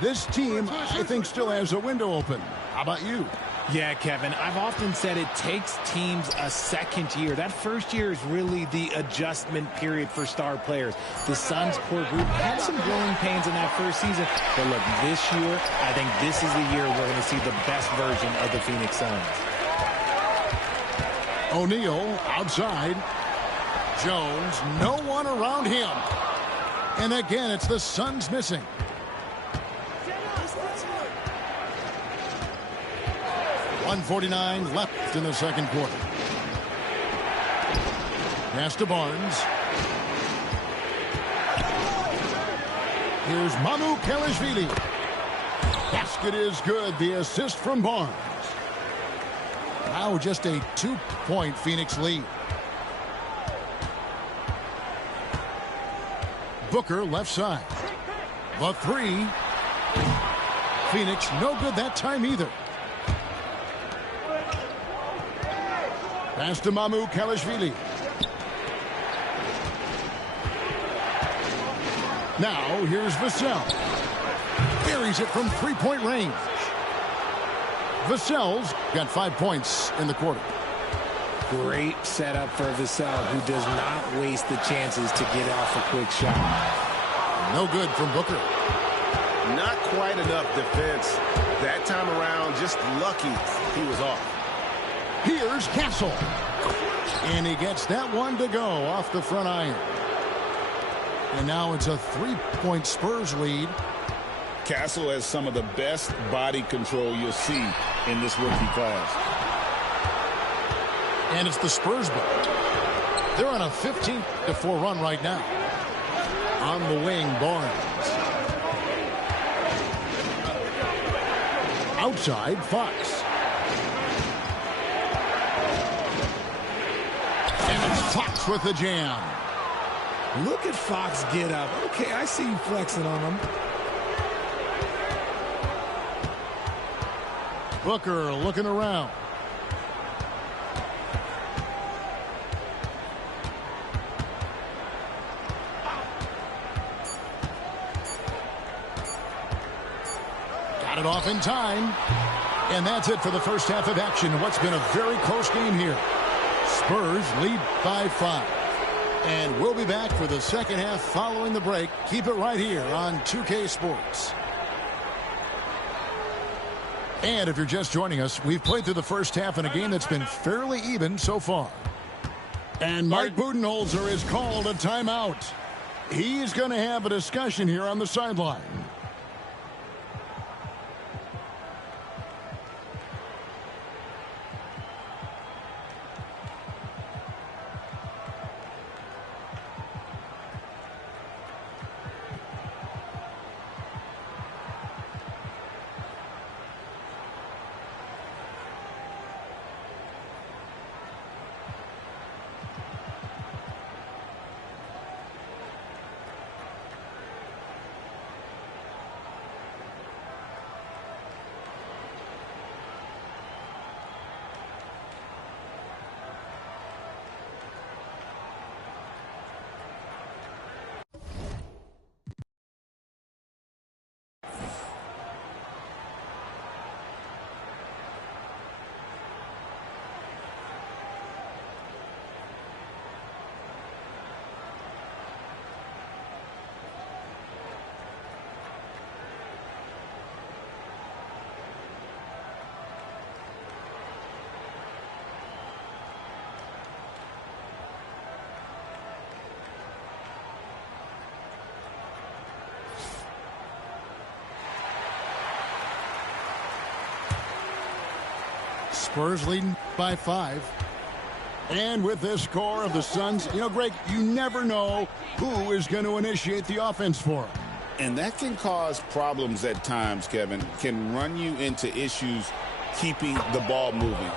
this team, I think, still has a window open. How about you? Yeah, Kevin, I've often said it takes teams a second year. That first year is really the adjustment period for star players. The Suns' core group had some growing pains in that first season. But look, this year, I think this is the year we're going to see the best version of the Phoenix Suns. O'Neal outside. Jones, no one around him. And again, it's the Suns missing. .149 left in the second quarter. Pass to Barnes. Here's Mamu Kelishvili. Basket is good. The assist from Barnes. Now just a 2-point Phoenix lead. Booker left side. The three. Phoenix no good that time either. Pass to Mamu Kelishvili. Now here's Vassell. Buries it from three-point range. Vassell's got 5 points in the quarter. Great setup for Vassell, who does not waste the chances to get off a quick shot. No good from Booker. Not quite enough defense. That time around, just lucky he was off. Here's Castle. And he gets that one to go off the front iron. And now it's a 3-point Spurs lead. Castle has some of the best body control you'll see in this rookie class. And it's the Spurs ball. They're on a 15-4 run right now. On the wing, Barnes. Outside, Fox. And it's Fox with the jam. Look at Fox get up. Okay, I see you flexing on him. Booker looking around. Got it off in time. And that's it for the first half of action. What's been a very close game here. Spurs lead by 5. And we'll be back for the second half following the break. Keep it right here on 2K Sports. And if you're just joining us, we've played through the first half in a game that's been fairly even so far. And Mike Budenholzer is called a timeout. He's going to have a discussion here on the sideline. Spurs leading by 5. And with this score of the Suns, you know, Greg, you never know who is going to initiate the offense for them. And that can cause problems at times, Kevin. Can run you into issues keeping the ball moving.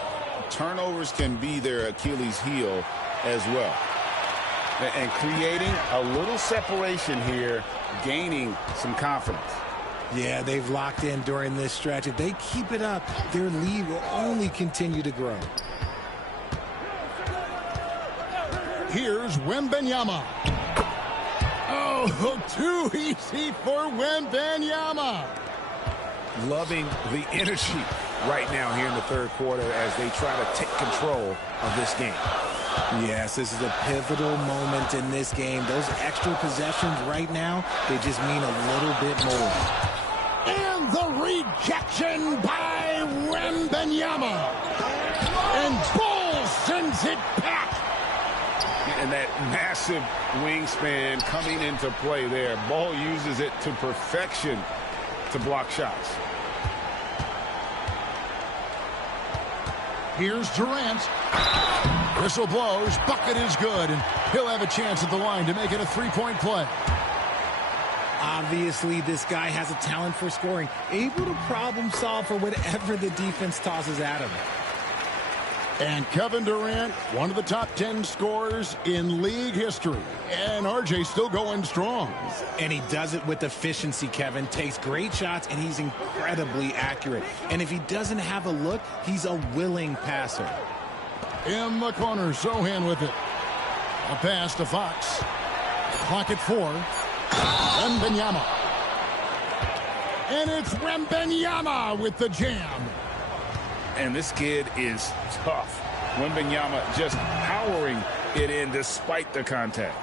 Turnovers can be their Achilles heel as well. And creating a little separation here, gaining some confidence. Yeah, they've locked in during this stretch. If they keep it up, their lead will only continue to grow. Here's Wembanyama. Oh, too easy for Wembanyama. Loving the energy right now here in the third quarter as they try to take control of this game. Yes, this is a pivotal moment in this game. Those extra possessions right now, they just mean a little bit more. And the rejection by Wembanyama. And Bulls send Gives it back. And that massive wingspan coming into play there. Ball uses it to perfection to block shots. Here's Durant. Whistle blows. Bucket is good. And he'll have a chance at the line to make it a three-point play. Obviously, this guy has a talent for scoring, able to problem solve for whatever the defense tosses at him. And Kevin Durant, one of the top 10 scorers in league history. And RJ still going strong. And he does it with efficiency, Kevin. Takes great shots, and he's incredibly accurate. And if he doesn't have a look, he's a willing passer. In the corner, Sohan with it. A pass to Fox. Clock at 4. Wembanyama. And it's Wembanyama with the jam. And this kid is tough. Wembanyama just powering it in despite the contact.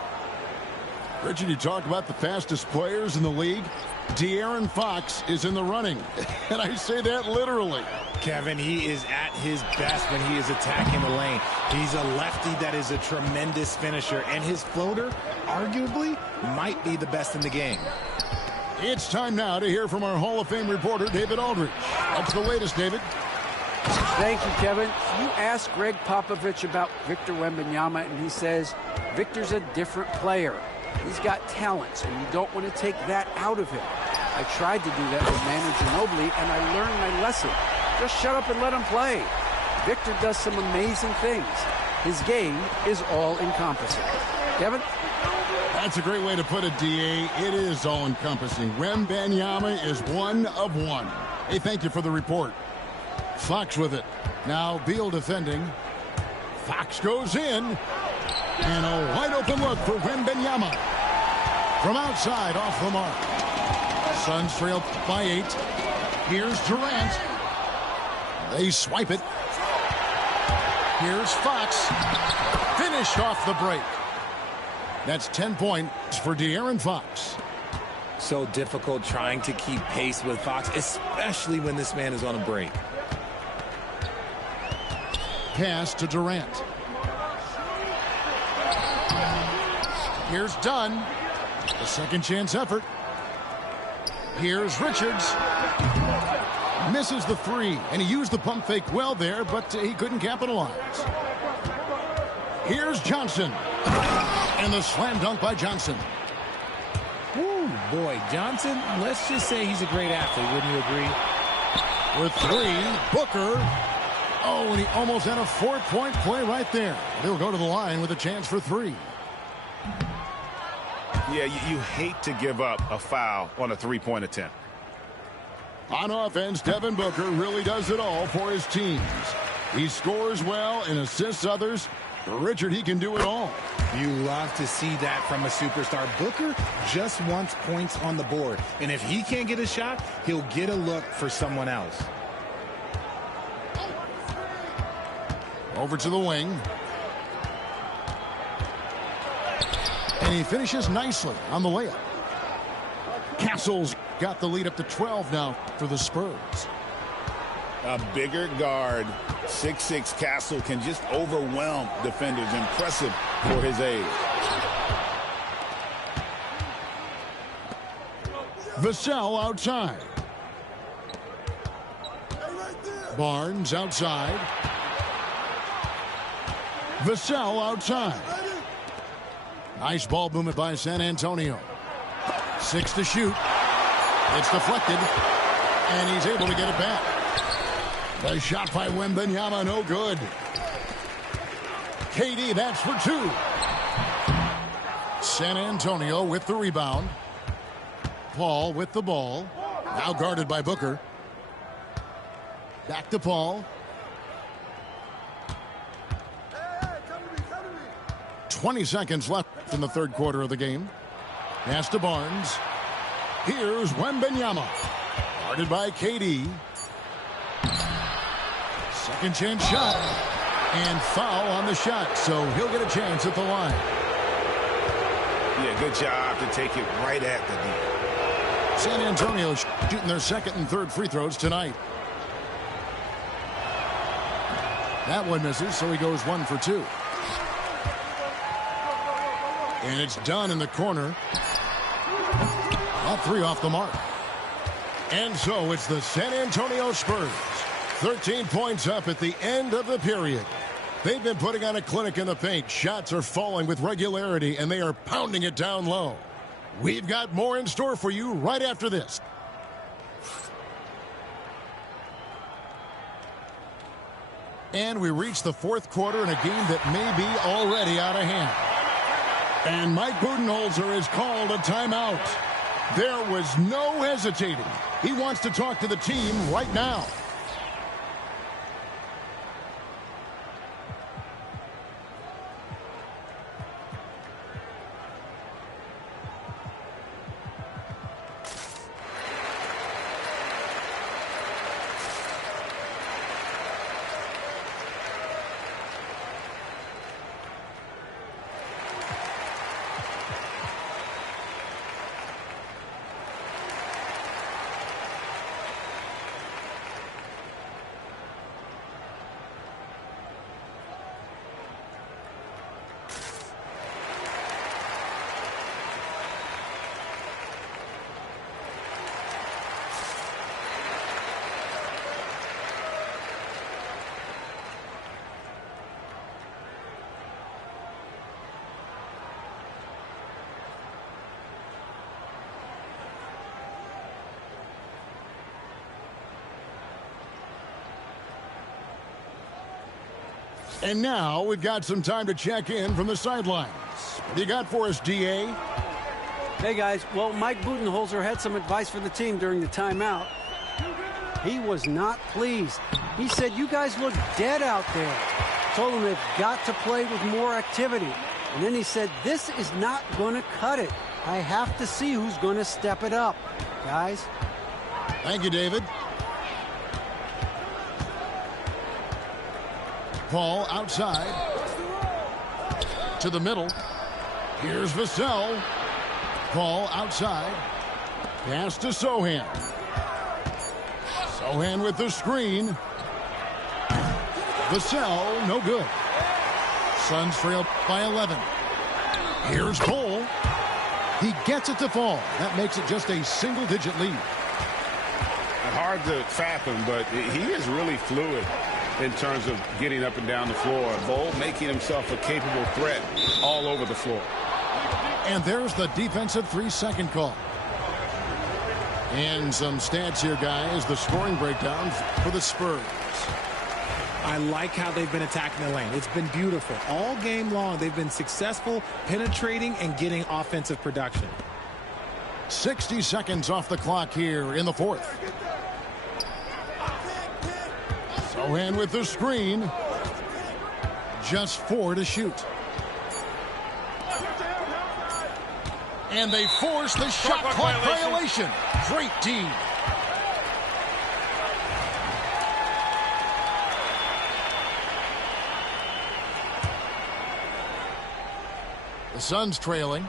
Richard, you talk about the fastest players in the league. De'Aaron Fox is in the running. And I say that literally. Kevin, he is at his best when he is attacking the lane. He's a lefty that is a tremendous finisher. And his floater, arguably, might be the best in the game. It's time now to hear from our Hall of Fame reporter, David Aldridge. What's the latest, David? Thank you, Kevin. You asked Greg Popovich about Victor Wembanyama, and he says Victor's a different player. He's got talents, and you don't want to take that out of him. I tried to do that with Manu Ginobili, and I learned my lesson. Just shut up and let him play. Victor does some amazing things. His game is all-encompassing. Kevin? That's a great way to put it, D.A. It is all-encompassing. Wembanyama is one of one. Hey, thank you for the report. Fox with it. Now Beal defending. Fox goes in. And a wide-open look for Wembanyama. From outside, off the mark. Suns trail by 8. Here's Durant. They swipe it. Here's Fox. Finished off the break. That's 10 points for De'Aaron Fox. So difficult trying to keep pace with Fox, especially when this man is on a break. Pass to Durant. Here's Dunn. The second chance effort. Here's Richards. Misses the 3, and he used the pump fake well there, but he couldn't capitalize. Here's Johnson. And the slam dunk by Johnson. Woo, boy, Johnson, let's just say he's a great athlete, wouldn't you agree? With 3, Booker. Oh, and he almost had a 4-point play right there. He'll go to the line with a chance for 3. Yeah, you hate to give up a foul on a three-point attempt. On offense, Devin Booker really does it all for his teams. He scores well and assists others. Richard, he can do it all. You love to see that from a superstar. Booker just wants points on the board. And if he can't get a shot, he'll get a look for someone else. Over to the wing. And he finishes nicely on the layup. Castle's got the lead up to 12 now for the Spurs. A bigger guard, 6'6" Castle, can just overwhelm defenders. Impressive for his age. Vassell outside. Barnes outside. Vassell outside. Nice ball movement by San Antonio. 6 to shoot. It's deflected. And he's able to get it back. The shot by Wembanyama, no good. KD, that's for 2. San Antonio with the rebound. Paul with the ball. Now guarded by Booker. Back to Paul. 20 seconds left in the third quarter of the game. Pass to Barnes. Here's Wembanyama. Guarded by KD. Second chance shot. And foul on the shot. So he'll get a chance at the line. Yeah, good job to take it right at the D. San Antonio shooting their second and third free throws tonight. That one misses, so he goes 1 for 2. And it's done in the corner. All 3 off the mark. And so it's the San Antonio Spurs. 13 points up at the end of the period. They've been putting on a clinic in the paint. Shots are falling with regularity, and they are pounding it down low. We've got more in store for you right after this. And we reach the fourth quarter in a game that may be already out of hand. And Mike Budenholzer has called a timeout. There was no hesitating. He wants to talk to the team right now. And now we've got some time to check in from the sidelines. What do you got for us, DA? Hey, guys. Well, Mike Budenholzer had some advice for the team during the timeout. He was not pleased. He said, you guys look dead out there. Told them they've got to play with more activity. And then he said, this is not going to cut it. I have to see who's going to step it up. Guys. Thank you, David. Paul outside to the middle. Here's Vassell. Paul outside. Pass to Sochan. Sochan with the screen. Vassell, no good. Suns trail by 11. Here's Cole. He gets it to fall. That makes it just a single-digit lead. Hard to fathom, but he is really fluid in terms of getting up and down the floor. Bol making himself a capable threat all over the floor. And there's the defensive 3-second call. And some stats here, guys. The scoring breakdown for the Spurs. I like how they've been attacking the lane. It's been beautiful. All game long, they've been successful penetrating and getting offensive production. 60 seconds off the clock here in the fourth. Sochan with the screen. Just 4 to shoot. And they force the shot clock violation. Great D. The Suns trailing.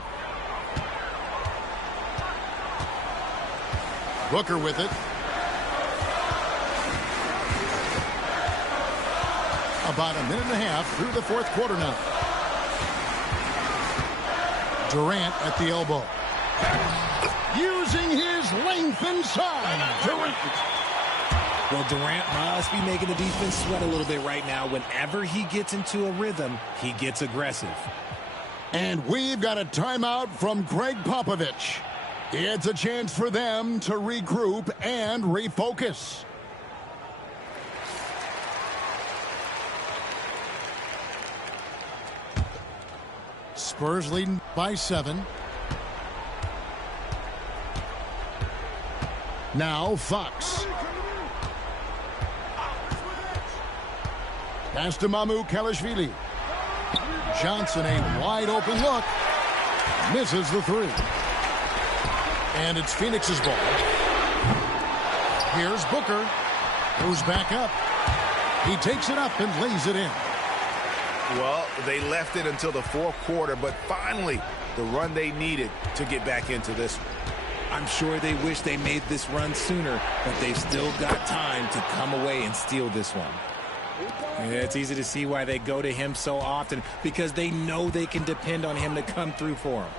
Booker with it. About a minute and a half through the fourth quarter now. Durant at the elbow. Using his length inside. Durant. Well, Durant must be making the defense sweat a little bit right now. Whenever he gets into a rhythm, he gets aggressive. And we've got a timeout from Greg Popovich. It's a chance for them to regroup and refocus. Spurs leading by 7. Now Fox. Pass to Mamu Kalashvili. Johnson, a wide open look. Misses the 3. And it's Phoenix's ball. Here's Booker. Goes back up. He takes it up and lays it in. Well, they left it until the fourth quarter, but finally the run they needed to get back into this one. I'm sure they wish they made this run sooner, but they've still got time to come away and steal this one. Yeah, it's easy to see why they go to him so often, because they know they can depend on him to come through for them.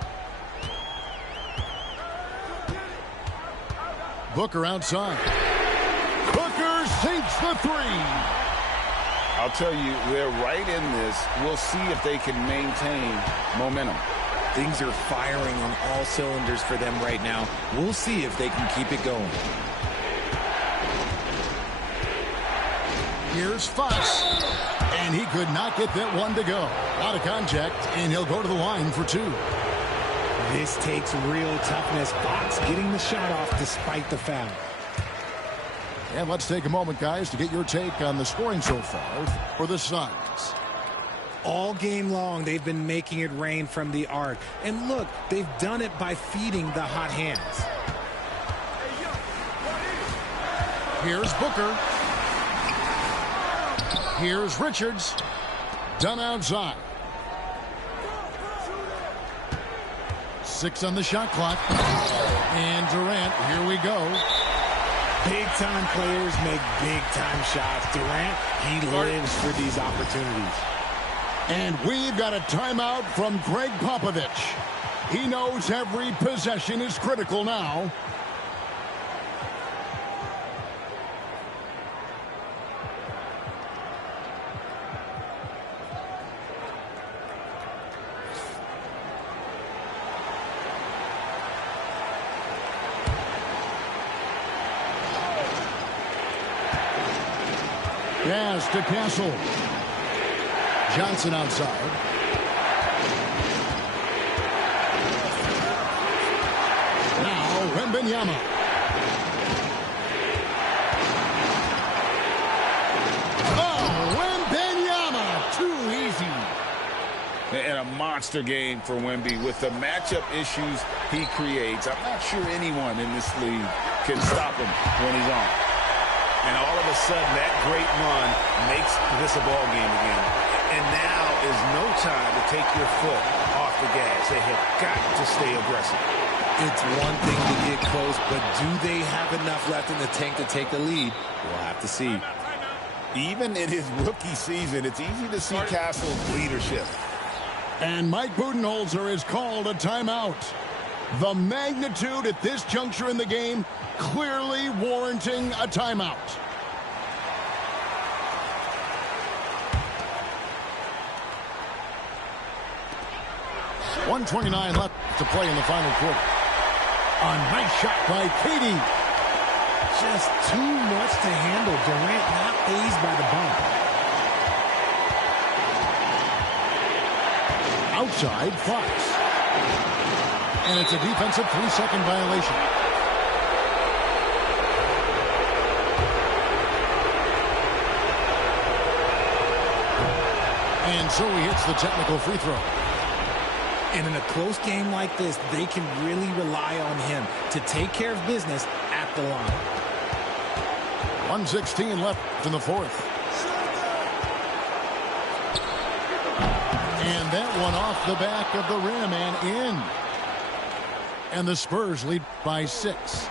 Booker outside. Booker sinks the three. I'll tell you, they're right in this. We'll see if they can maintain momentum. Things are firing on all cylinders for them right now. We'll see if they can keep it going. Here's Fox. And he could not get that one to go. Out of contact, and he'll go to the line for two. This takes real toughness. Fox getting the shot off despite the foul. And let's take a moment, guys, to get your take on the scoring so far for the Suns. All game long, they've been making it rain from the arc. And look, they've done it by feeding the hot hands. Here's Booker. Here's Richards. Done outside. 6 on the shot clock. And Durant, here we go. Big-time players make big-time shots. Durant, he lives for these opportunities. And we've got a timeout from Greg Popovich. He knows every possession is critical now. Pass to Castle. Johnson outside. Now Wembanyama. Oh, Wembanyama. Too easy. And a monster game for Wemby. With the matchup issues he creates, I'm not sure anyone in this league can stop him when he's on. And all of a sudden, that great run makes this a ball game again. And now is no time to take your foot off the gas. They have got to stay aggressive. It's one thing to get close, but do they have enough left in the tank to take the lead? We'll have to see. Even in his rookie season, it's easy to see Castle's leadership. And Mike Budenholzer has called a timeout. The magnitude at this juncture in the game clearly warranting a timeout. .129 left to play in the final quarter. A nice shot by KD. Just too much to handle. Durant not fazed by the bump. Outside, Fox. And it's a defensive 3-second violation. And so he hits the technical free throw. And in a close game like this, they can really rely on him to take care of business at the line. 1:16 left in the fourth. And that one off the back of the rim and in. And the Spurs lead by 6.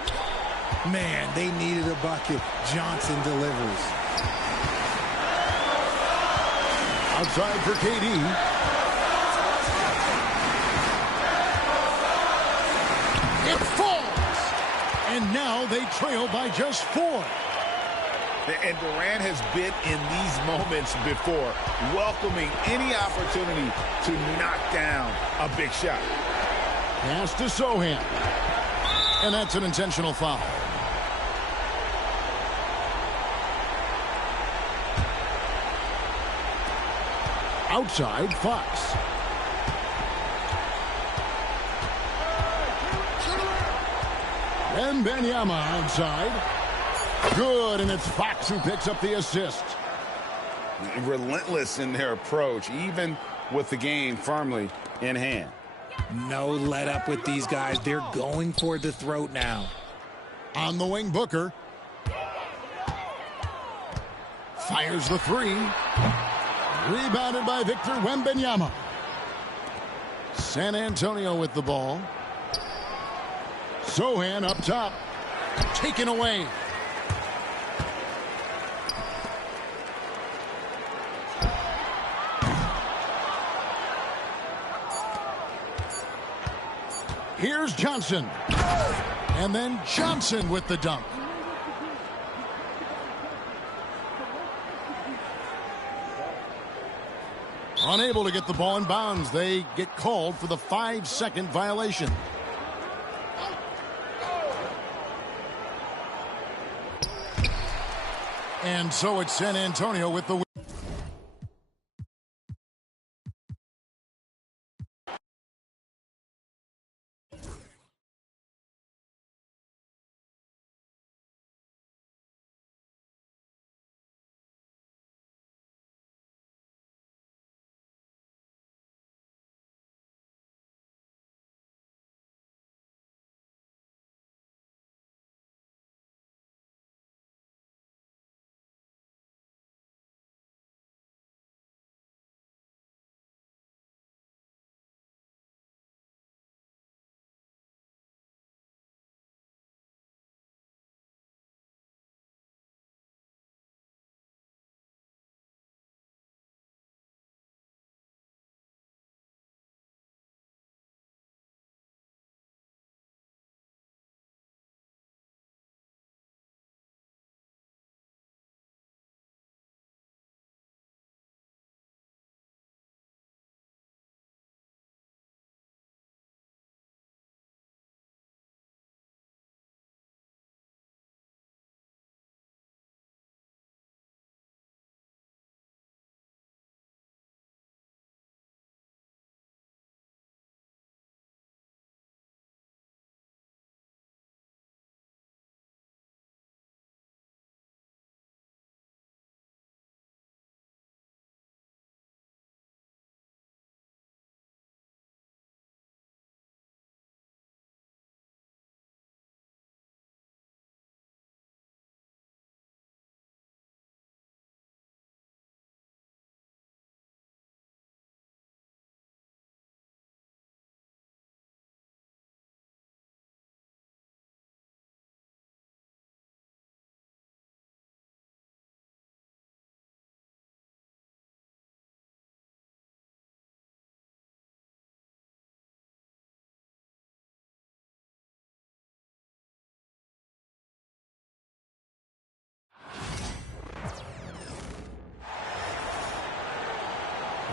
Man, they needed a bucket. Johnson delivers. Outside for KD. It falls. And now they trail by just 4. And Durant has been in these moments before, welcoming any opportunity to knock down a big shot. Pass to Sohan. And that's an intentional foul. Outside, Fox. And Wembanyama outside. Good, and it's Fox who picks up the assist. Relentless in their approach, even with the game firmly in hand. No let up with these guys. They're going for the throat now. On the wing, Booker. Fires the 3. Rebounded by Victor Wembanyama. San Antonio with the ball. Sohan up top. Taken away. Here's Johnson. And then Johnson with the dunk. Unable to get the ball in bounds. They get called for the 5-second violation. And so it's San Antonio with the win.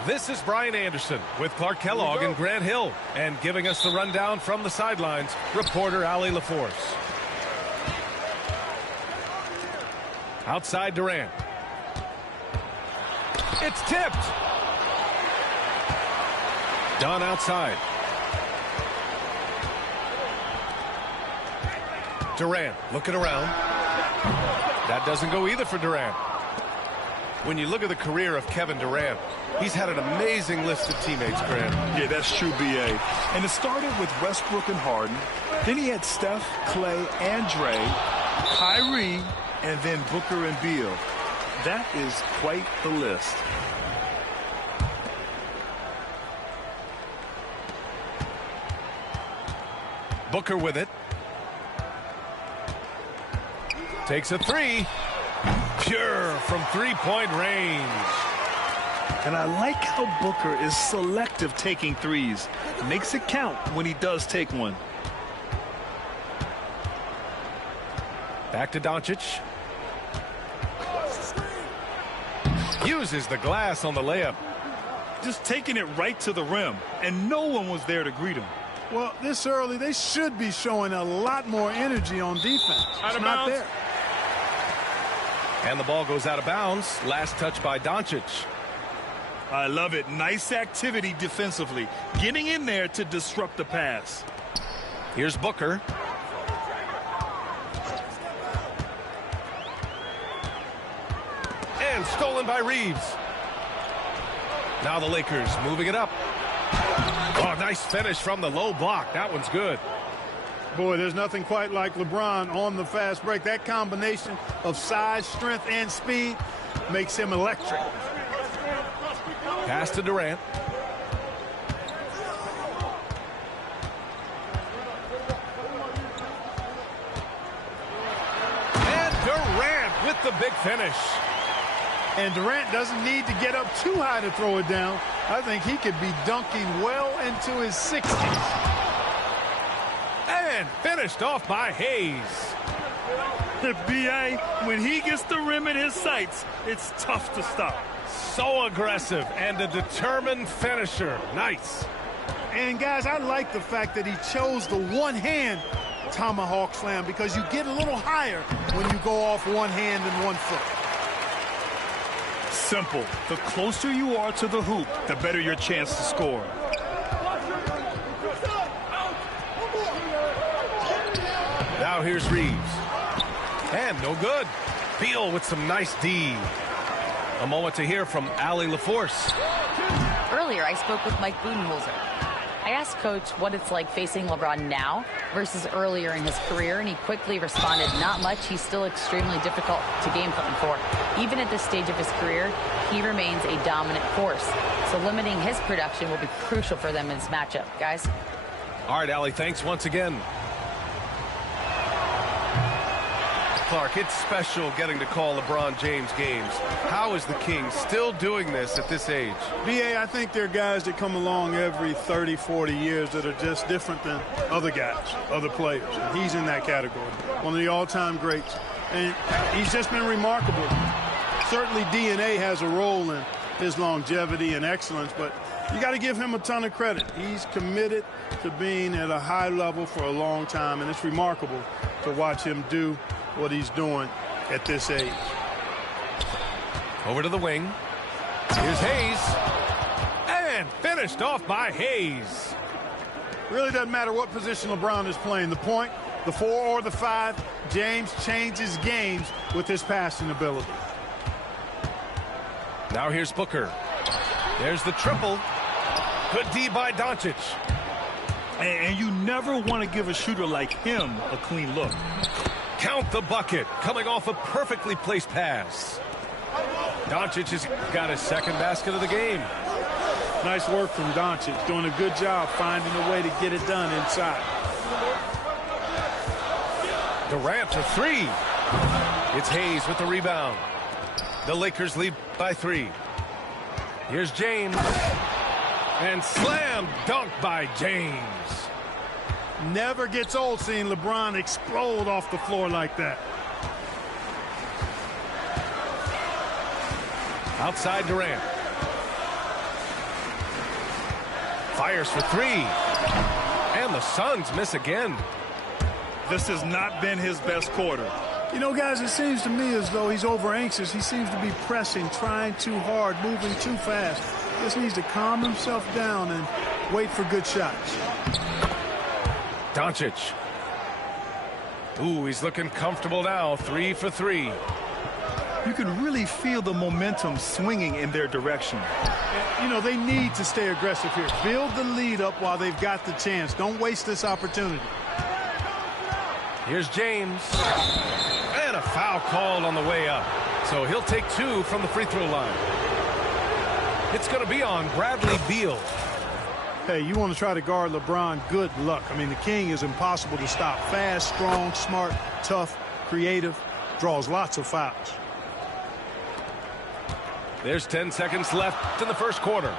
This is Brian Anderson with Clark Kellogg and Grant Hill. And giving us the rundown from the sidelines, reporter Allie LaForce. Outside Durant. It's tipped. Dunn outside. Durant looking around. That doesn't go either for Durant. When you look at the career of Kevin Durant, he's had an amazing list of teammates, Grant. Yeah, that's true, B.A. And it started with Westbrook and Harden. Then he had Steph, Clay, and Dre, Kyrie, and then Booker and Beal. That is quite the list. Booker with it. Takes a three. Pure from three-point range. And I like how Booker is selective taking threes. Makes it count when he does take one. Back to Doncic. Uses the glass on the layup. Just taking it right to the rim, and no one was there to greet him. Well, this early, they should be showing a lot more energy on defense. It's not there. And the ball goes out of bounds. Last touch by Doncic. I love it. Nice activity defensively. Getting in there to disrupt the pass. Here's Booker. And stolen by Reeves. Now the Lakers moving it up. Oh, nice finish from the low block. That one's good. Boy, there's nothing quite like LeBron on the fast break. That combination of size, strength, and speed makes him electric. Pass to Durant. And Durant with the big finish. And Durant doesn't need to get up too high to throw it down. I think he could be dunking well into his 60s. And finished off by Hayes. B.A., when he gets the rim in his sights, it's tough to stop. So aggressive and a determined finisher. Nice. And, guys, I like the fact that he chose the one-hand tomahawk slam because you get a little higher when you go off one hand and one foot. Simple. The closer you are to the hoop, the better your chance to score. Now here's Reeves. And no good. Beal with some nice D. A moment to hear from Allie LaForce. Earlier, I spoke with Mike Budenholzer. I asked Coach what it's like facing LeBron now versus earlier in his career, and he quickly responded, not much. He's still extremely difficult to game plan for. Even at this stage of his career, he remains a dominant force. So limiting his production will be crucial for them in this matchup. Guys? All right, Allie, thanks once again. Clark, it's special getting to call LeBron James games. How is the King still doing this at this age? B.A., I think there are guys that come along every 30, 40 years that are just different than other guys, other players. And he's in that category. One of the all-time greats. And he's just been remarkable. Certainly DNA has a role in his longevity and excellence, but you got to give him a ton of credit. He's committed to being at a high level for a long time, and it's remarkable to watch him do what he's doing at this age. Over to the wing. Here's Hayes. And finished off by Hayes. Really doesn't matter what position LeBron is playing. The point, the 4 or the 5, James changes games with his passing ability. Now here's Booker. There's the triple. Good D by Doncic. And you never want to give a shooter like him a clean look. Count the bucket, coming off a perfectly placed pass. Doncic has got his second basket of the game. Nice work from Doncic, doing a good job finding a way to get it done inside. Durant to 3. It's Hayes with the rebound. The Lakers lead by 3. Here's James. And slam dunk by James. Never gets old seeing LeBron explode off the floor like that. Outside Durant. Fires for 3. And the Suns miss again. This has not been his best quarter. You know, guys, it seems to me as though he's over anxious. He seems to be pressing, trying too hard, moving too fast. Just needs to calm himself down and wait for good shots. Doncic. Ooh, he's looking comfortable now. 3 for 3. You can really feel the momentum swinging in their direction. You know, they need to stay aggressive here. Build the lead up while they've got the chance. Don't waste this opportunity. Here's James. And a foul called on the way up. So he'll take 2 from the free throw line. It's going to be on Bradley Beal. Hey, you want to try to guard LeBron, good luck. I mean, the King is impossible to stop. Fast, strong, smart, tough, creative, draws lots of fouls. There's 10 seconds left in the first quarter.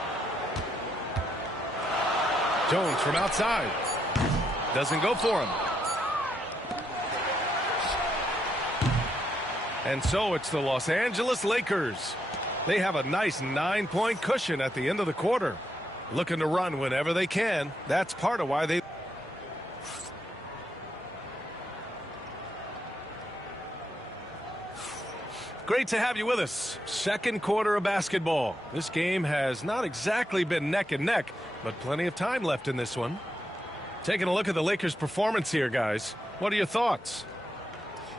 Jones from outside. Doesn't go for him. And so it's the Los Angeles Lakers. They have a nice 9-point cushion at the end of the quarter. Looking to run whenever they can. That's part of why they... Great to have you with us. Second quarter of basketball. This game has not exactly been neck and neck, but plenty of time left in this one. Taking a look at the Lakers' performance here, guys. What are your thoughts?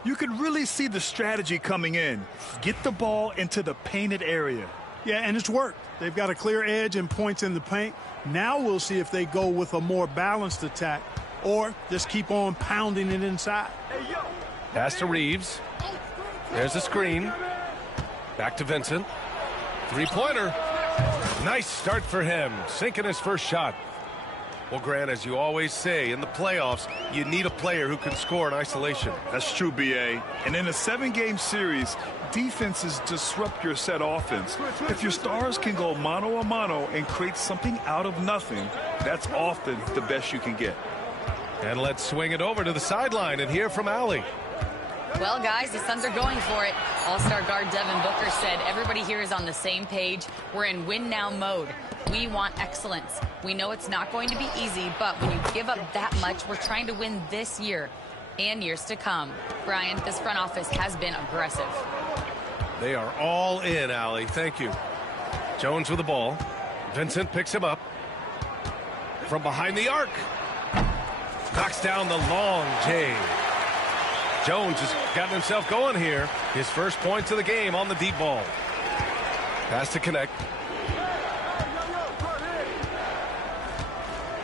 You can really see the strategy coming in. Get the ball into the painted area. Yeah, and it's worked. They've got a clear edge and points in the paint. Now we'll see if they go with a more balanced attack or just keep on pounding it inside. Pass to Reeves. There's a screen. Back to Vincent. Three-pointer. Nice start for him. Sinking his first shot. Well, Grant, as you always say, in the playoffs, you need a player who can score in isolation. That's true, B.A. And in a 7-game series, defenses disrupt your set offense. If your stars can go mano-a-mano and create something out of nothing, that's often the best you can get. And let's swing it over to the sideline and hear from Allie. Well, guys, the Suns are going for it. All-star guard Devin Booker said everybody here is on the same page. We're in win-now mode. We want excellence. We know it's not going to be easy, but when you give up that much, we're trying to win this year and years to come. Brian, this front office has been aggressive. They are all in, Allie. Thank you. Jones with the ball. Vincent picks him up. From behind the arc. Knocks down the long J. Jones has gotten himself going here. His first points of the game on the deep ball. Pass to connect.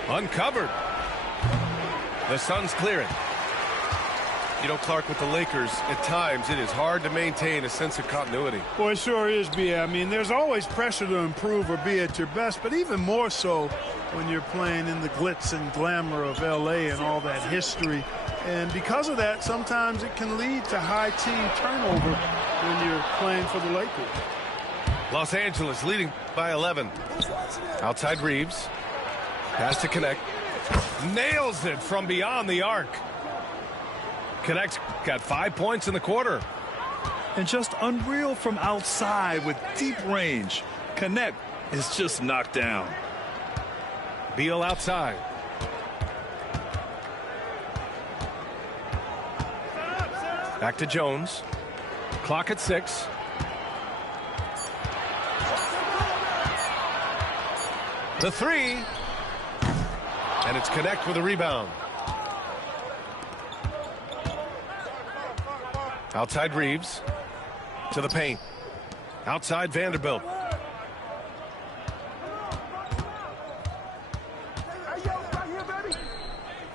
Uncovered. The Suns clear it. You know, Clark, with the Lakers, at times it is hard to maintain a sense of continuity. Well, it sure is, B.A. I mean, there's always pressure to improve or be at your best, but even more so when you're playing in the glitz and glamour of L.A. and all that history. And because of that, sometimes it can lead to high team turnover when you're playing for the Lakers. Los Angeles leading by 11. Outside Reeves. Pass to Connect. Nails it from beyond the arc. Connect got 5 points in the quarter. And just unreal from outside with deep range. Connect is just knocked down. Beal outside. Back to Jones. Clock at 6. The three. And it's Connect with a rebound. Outside Reeves. To the paint. Outside Vanderbilt.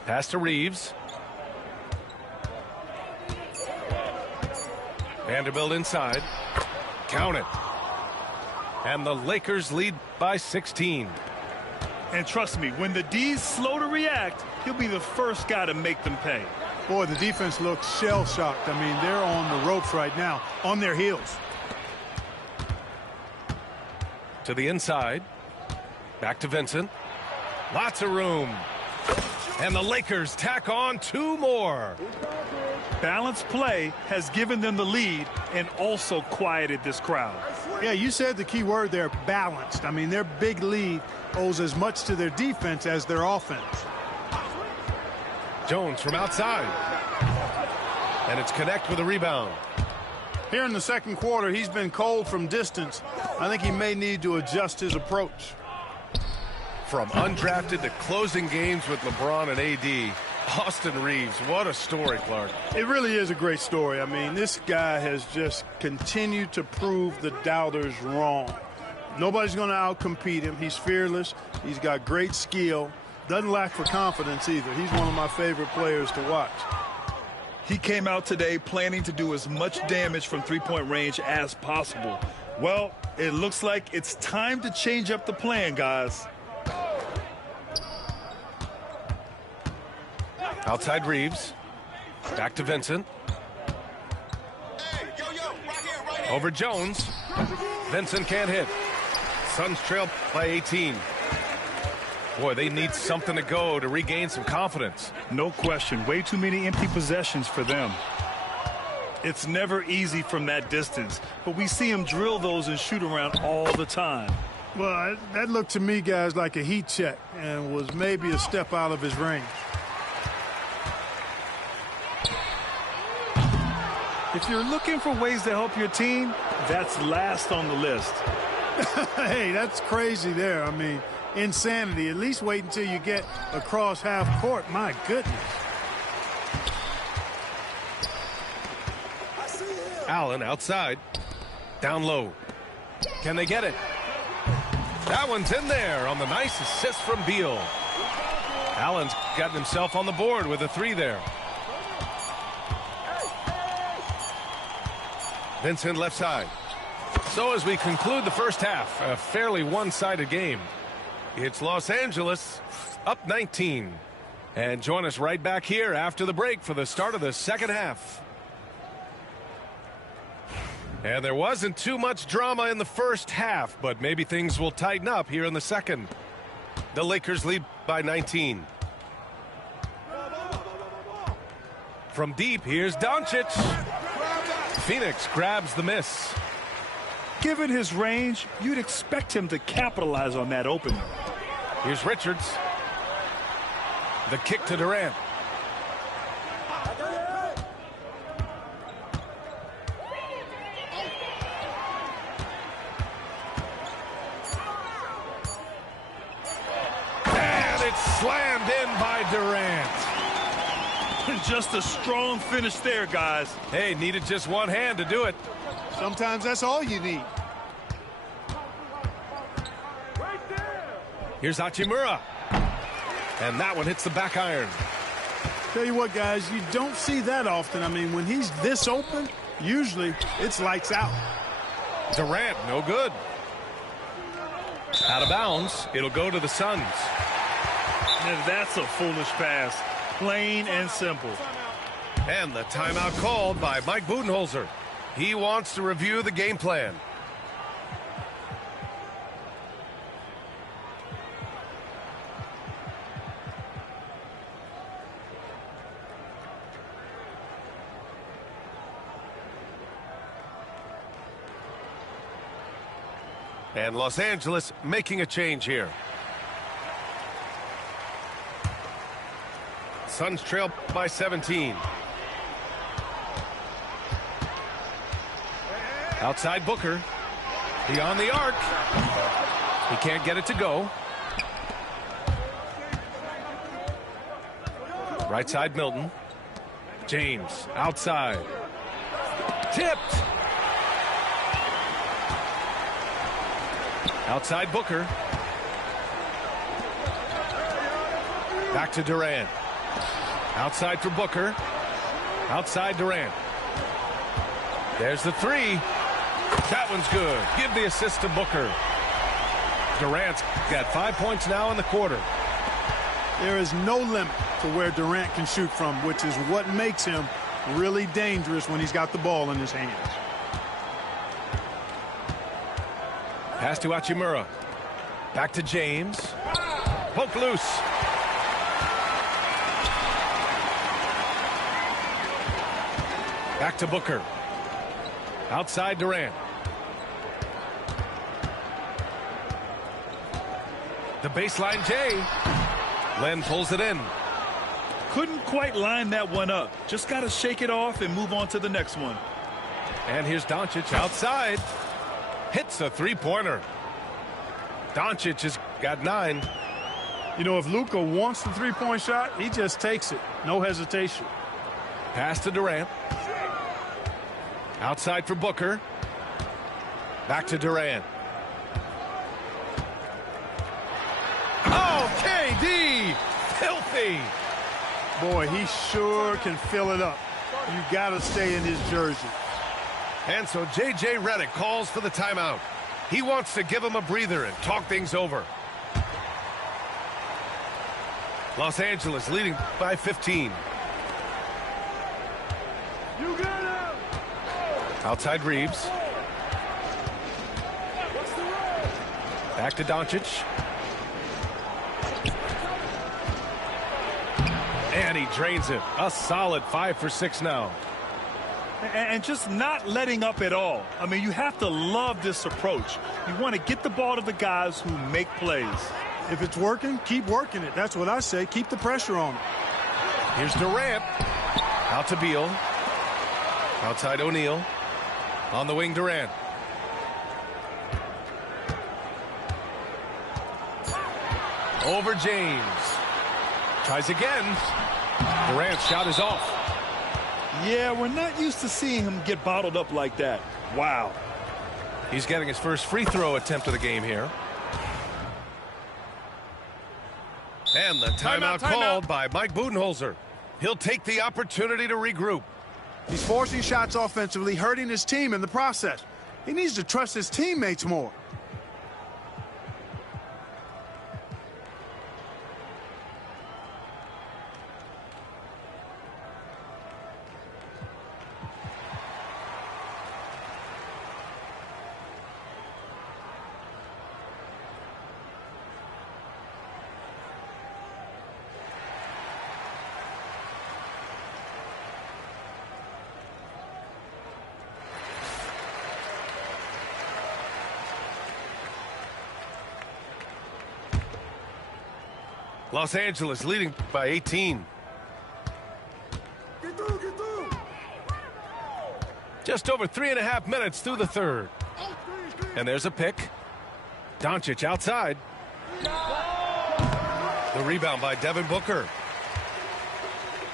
Pass to Reeves. Vanderbilt inside. Count it. And the Lakers lead by 16. And trust me, when the D's slow to react, he'll be the first guy to make them pay. Boy, the defense looks shell-shocked. I mean, they're on the ropes right now, on their heels. To the inside. Back to Vincent. Lots of room. And the Lakers tack on 2 more. Balanced play has given them the lead and also quieted this crowd. Yeah, you said the key word there, balanced. I mean, their big lead owes as much to their defense as their offense. Jones from outside. And it's Connect with a rebound. Here in the second quarter, he's been cold from distance. I think he may need to adjust his approach. From undrafted to closing games with LeBron and AD, Austin Reeves, what a story, Clark. It really is a great story. I mean, this guy has just continued to prove the doubters wrong. Nobody's going to outcompete him. He's fearless. He's got great skill. Doesn't lack for confidence either. He's one of my favorite players to watch. He came out today planning to do as much damage from three-point range as possible. Well, it looks like it's time to change up the plan, guys. Outside Reeves. Back to Vincent. Over Jones. Vincent can't hit. Suns trail by 18. Boy, they need something to go to regain some confidence. No question. Way too many empty possessions for them. It's never easy from that distance, but we see him drill those and shoot around all the time. Well, that looked to me, guys, like a heat check and was maybe a step out of his range. If you're looking for ways to help your team, that's last on the list. Hey, that's crazy there. I mean, insanity. At least wait until you get across half court. My goodness. Allen outside. Down low. Can they get it? That one's in there on the nice assist from Beal. Allen's gotten himself on the board with a 3 there. Vincent left side. So as we conclude the first half, a fairly one-sided game. It's Los Angeles up 19. And join us right back here after the break for the start of the second half. And there wasn't too much drama in the first half, but maybe things will tighten up here in the second. The Lakers lead by 19. From deep, here's Doncic. Phoenix grabs the miss. Given his range, you'd expect him to capitalize on that opening. Here's Richards. The kick to Durant. And it's slammed in by Durant. Just a strong finish there, guys. Hey, needed just one hand to do it. Sometimes that's all you need. Here's Hachimura. And that one hits the back iron. Tell you what, guys, you don't see that often. I mean, when he's this open, usually it's lights out. Durant, no good. Out of bounds. It'll go to the Suns. And that's a foolish pass. Plain and simple. And the timeout called by Mike Budenholzer. He wants to review the game plan. And Los Angeles making a change here. Suns trail by 17. Outside Booker. Beyond the arc. He can't get it to go. Right side Milton. James outside. Tipped. Outside Booker. Back to Durant. Outside for Booker. Outside Durant. There's the three. That one's good. Give the assist to Booker. Durant's got 5 points now in the quarter. There is no limit to where Durant can shoot from, which is what makes him really dangerous when he's got the ball in his hands. Pass to Hachimura. Back to James. Poke loose. Back to Booker. Outside Durant. The baseline Jay. Len pulls it in. Couldn't quite line that one up. Just got to shake it off and move on to the next one. And here's Doncic outside. Hits a three-pointer. Doncic has got 9. You know, if Luka wants the three-point shot, he just takes it. No hesitation. Pass to Durant. Outside for Booker. Back to Durant. Oh, KD! Filthy! Boy, he sure can fill it up. You got to stay in his jersey. And so J.J. Redick calls for the timeout. He wants to give him a breather and talk things over. Los Angeles leading by 15. You got him! Outside Reeves. Back to Doncic. And he drains it. A solid 5 for 6 now. And just not letting up at all. I mean, you have to love this approach. You want to get the ball to the guys who make plays. If it's working, keep working it. That's what I say. Keep the pressure on him. Here's Durant. Out to Beal. Outside O'Neal. On the wing, Durant. Over James. Tries again. Durant's shot is off. Yeah, we're not used to seeing him get bottled up like that. Wow. He's getting his first free throw attempt of the game here. And the timeout called by Mike Budenholzer. He'll take the opportunity to regroup. He's forcing shots offensively, hurting his team in the process. He needs to trust his teammates more. Los Angeles leading by 18. Just over 3.5 minutes through the third. And there's a pick. Doncic outside. The rebound by Devin Booker.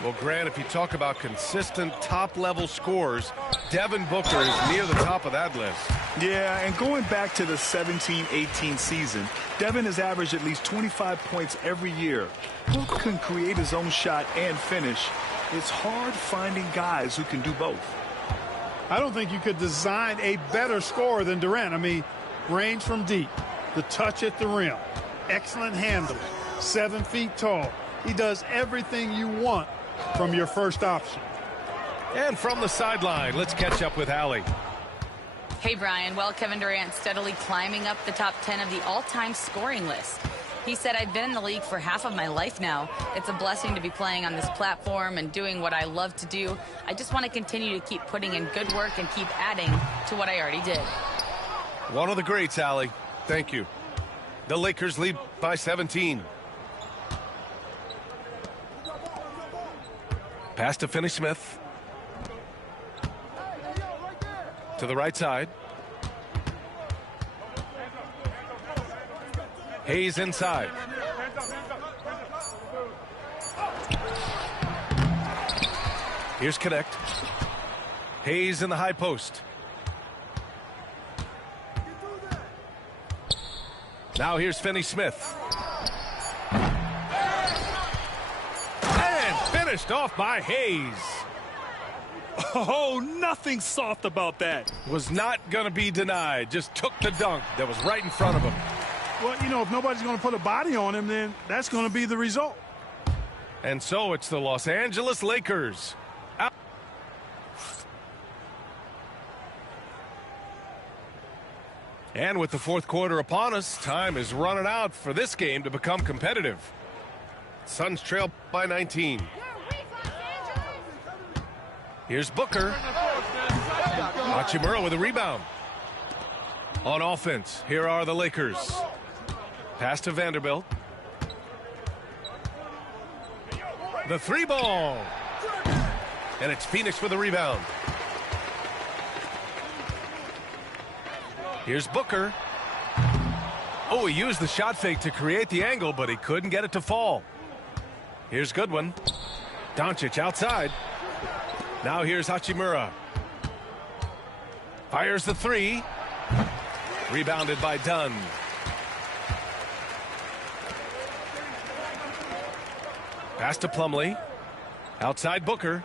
Well, Grant, if you talk about consistent top-level scores, Devin Booker is near the top of that list. Yeah, and going back to the 17-18 season, Devin has averaged at least 25 points every year. Book can create his own shot and finish. It's hard finding guys who can do both. I don't think you could design a better scorer than Durant. I mean, range from deep, the touch at the rim, excellent handling, 7 feet tall. He does everything you want from your first option. And from the sideline, let's catch up with Allie. Hey, Brian. Well, Kevin Durant steadily climbing up the top 10 of the all-time scoring list. He said, I've been in the league for half of my life now. It's a blessing to be playing on this platform and doing what I love to do. I just want to continue to keep putting in good work and keep adding to what I already did. One of the greats, Allie. Thank you. The Lakers lead by 17. Pass to Finney-Smith. To the right side. Hayes inside. Here's Connect. Hayes in the high post. Now here's Finney-Smith. And finished off by Hayes. Oh, nothing soft about that. Was not going to be denied. Just took the dunk that was right in front of him. Well, you know, if nobody's going to put a body on him, then that's going to be the result. And so it's the Los Angeles Lakers. Out. And with the fourth quarter upon us, time is running out for this game to become competitive. Suns trail by 19. Here's Booker. Hachimura with a rebound. On offense, here are the Lakers. Pass to Vanderbilt. The three ball. And it's Phoenix with a rebound. Here's Booker. Oh, he used the shot fake to create the angle, but he couldn't get it to fall. Here's Goodwin. Doncic outside. Now here's Hachimura. Fires the three. Rebounded by Dunn. Pass to Plumlee. Outside Booker.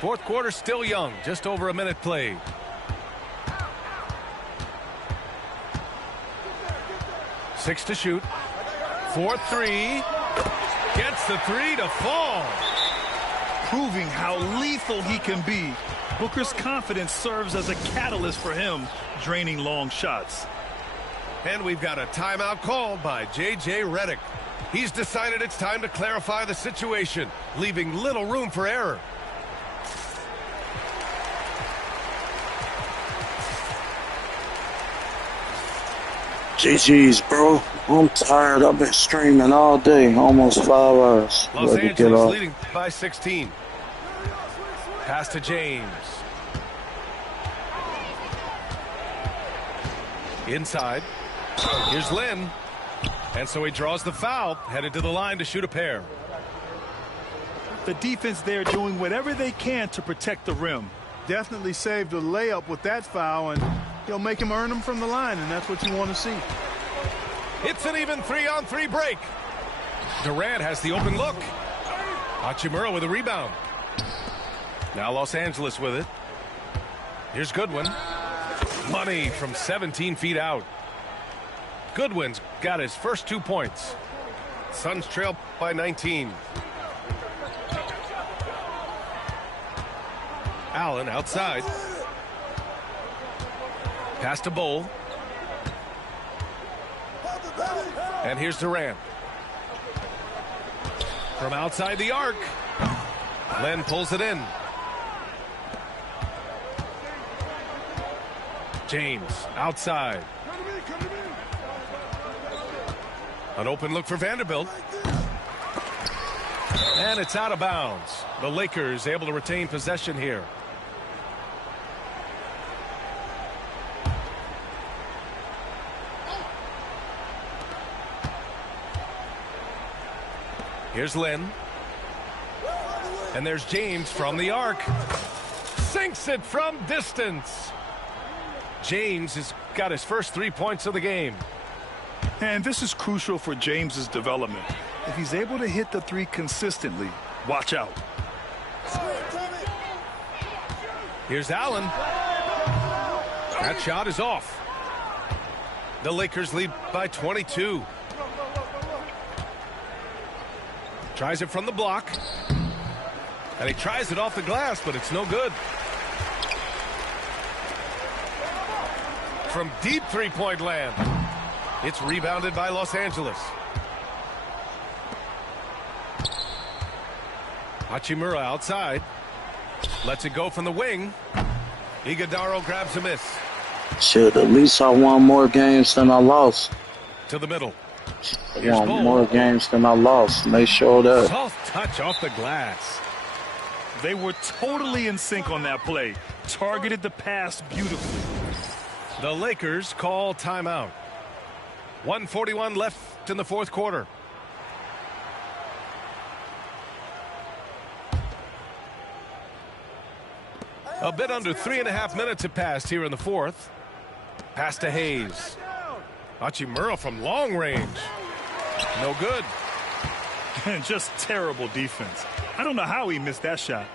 Fourth quarter still young, just over a minute played. Six to shoot. 4-3. Gets the three to fall. Proving how lethal he can be. Booker's confidence serves as a catalyst for him, draining long shots. And we've got a timeout called by J.J. Redick. He's decided it's time to clarify the situation, leaving little room for error. GG's, bro. I'm tired. I've been streaming all day, almost 5 hours. Los Angeles leading by 16. Pass to James. Inside. Here's Lynn. And so he draws the foul, headed to the line to shoot a pair. The defense there doing whatever they can to protect the rim. Definitely saved a layup with that foul, and he'll make him earn them from the line, and that's what you want to see. It's an even 3-on-3 break. Durant has the open look. Hachimura with a rebound. Now Los Angeles with it. Here's Goodwin. Money from 17 feet out. Goodwin's got his first 2 points. Suns trail by 19. Allen outside. Pass to Bowl. And here's Durant. From outside the arc. Len pulls it in. James outside. An open look for Vanderbilt. And it's out of bounds. The Lakers able to retain possession here. Here's Lynn. And there's James from the arc. Sinks it from distance. James has got his first 3 points of the game. And this is crucial for James's development. If he's able to hit the three consistently, watch out. Here's Allen. That shot is off. The Lakers lead by 22. Tries it from the block. And he tries it off the glass, but it's no good. From deep three-point land. It's rebounded by Los Angeles. Hachimura outside. Lets it go from the wing. Iguodaro grabs a miss. Shit, at least I won more games than I lost. To the middle. I won more games than I lost. Make sure that. Soft touch off the glass. They were totally in sync on that play. Targeted the pass beautifully. The Lakers call timeout. 1:41 left in the fourth quarter. A bit under 3.5 minutes have passed here in the fourth. Pass to Hayes. Hachimura from long range. No good. Just terrible defense. I don't know how he missed that shot.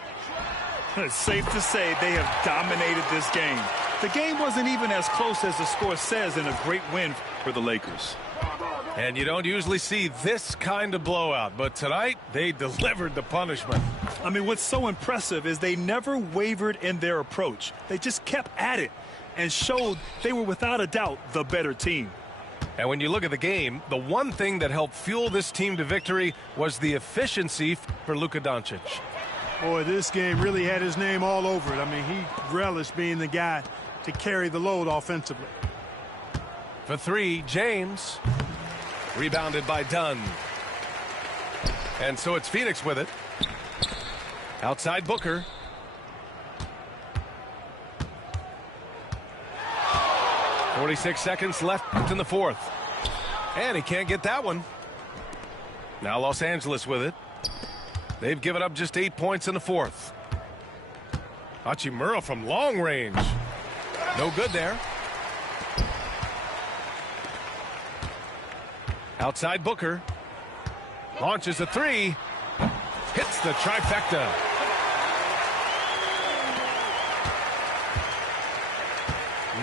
It's safe to say they have dominated this game. The game wasn't even as close as the score says, in a great win for the Lakers. And you don't usually see this kind of blowout, but tonight they delivered the punishment. I mean, what's so impressive is they never wavered in their approach. They just kept at it and showed they were without a doubt the better team. And when you look at the game, the one thing that helped fuel this team to victory was the efficiency for Luka Doncic. Boy, this game really had his name all over it. I mean, he relished being the guy to carry the load offensively. For three, James. Rebounded by Dunn. And so it's Phoenix with it. Outside Booker. .46 seconds left in the fourth. And he can't get that one. Now Los Angeles with it. They've given up just 8 points in the fourth. Hachimura from long range. No good there. Outside Booker. Launches a three. Hits the trifecta.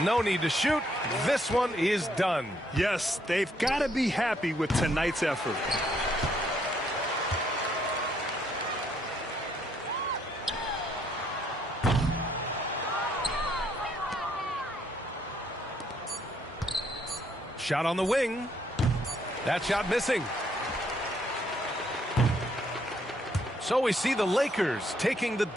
No need to shoot. This one is done. Yes, they've got to be happy with tonight's effort. Shot on the wing. That shot missing. So we see the Lakers taking the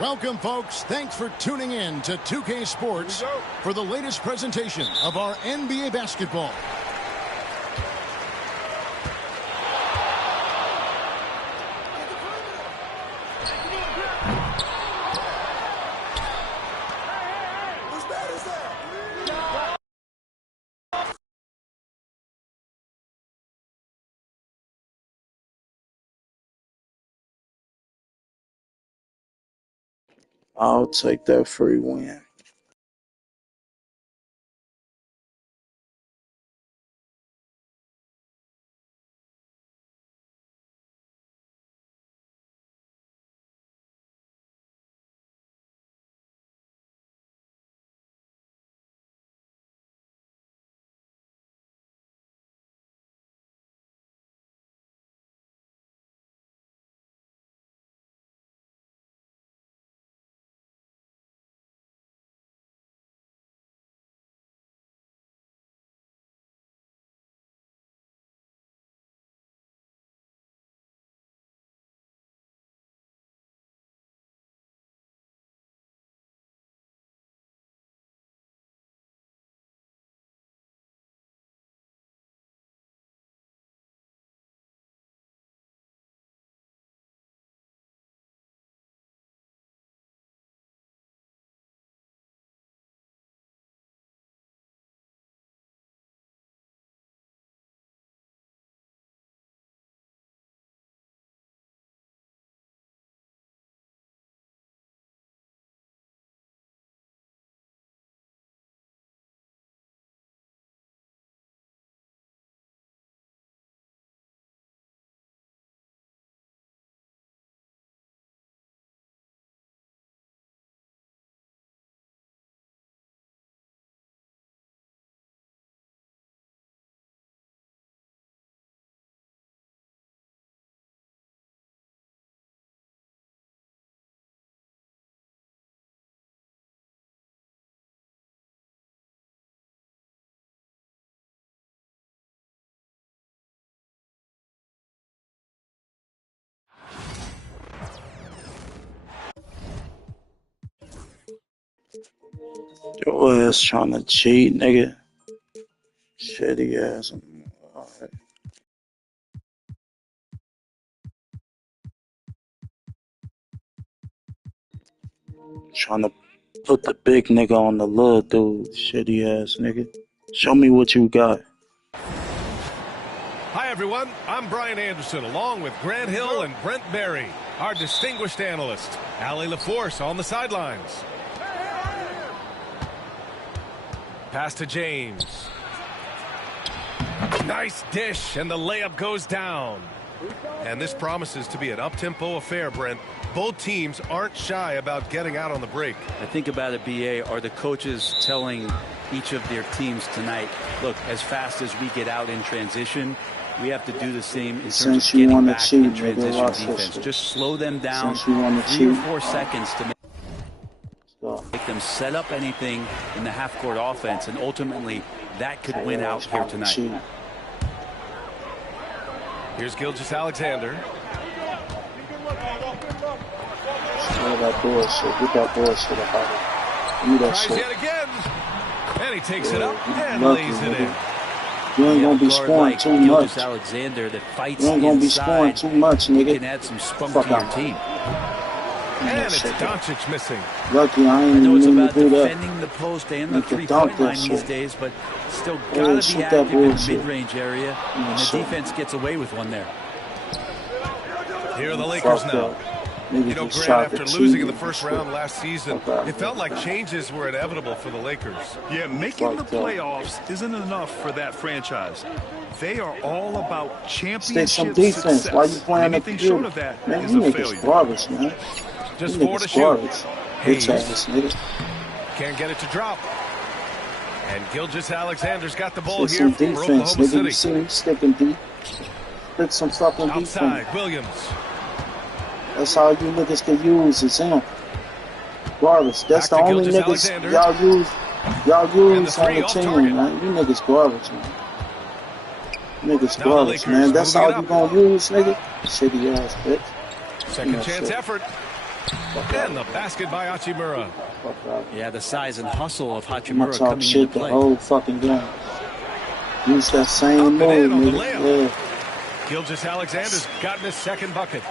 Welcome, folks. Thanks for tuning in to 2K Sports for the latest presentation of our NBA basketball. I'll take that free win. Your ass trying to cheat, nigga. Shitty ass. Alright. Trying to put the big nigga on the little dude. Shitty ass nigga. Show me what you got. Hi, everyone. I'm Brian Anderson, along with Grant Hill and Brent Berry, our distinguished analyst. Allie LaForce on the sidelines. Pass to James. Nice dish, and the layup goes down. And this promises to be an up-tempo affair, Brent. Both teams aren't shy about getting out on the break. I think about it, BA, are the coaches telling each of their teams tonight, look, as fast as we get out in transition, we have to do the same in terms of getting back in transition defense. Just slow them down 3 or 4 seconds to make them set up anything in the half-court offense, and ultimately that could win out here tonight. Here's Gilgeous-Alexander. That bullshit. Get that bullshit out of here. Tries yet again. And he takes it up and lays it in. You ain't gonna be scoring too much. Alexander that fights you ain't gonna be scoring too much, nigga. You can add some spunk to your team. And it's Doncic missing. Lucky I ain't know it's even about do that. defending the post and the three-point line these days, but still gotta be active in the mid-range area, and the defense gets away with one there. Here are the Lakers now. You know, Grant, after losing in the first round last season, it felt like changes were inevitable for the Lakers. Yeah, making the playoffs isn't enough for that franchise. They are all about championship some defense. success. Why you playing Anything up short of that man, is you a niggas failure. garbage, man. Just you 4 to garbage. shoot. Bitch ass nigga. Can't get it to drop. And Gilgeous-Alexander's got the ball Stick here some for defense, Oklahoma nigga. City. You see me sticking deep. Stick some fucking Outside, defense. Williams. That's all you niggas can use is him. Garbage. That's the only niggas y'all use. Y'all use on the team, man. You niggas garbage, man. Niggas garbage, man. That's all you gonna use, nigga. Shitty ass bitch. Second chance effort. And the basket by Hachimura. Yeah, the size and hustle of I'm gonna Hachimura talk coming shit into the play. whole fucking game. Use that same move, nigga. Yeah. Gilgeous-Alexander's gotten his second bucket.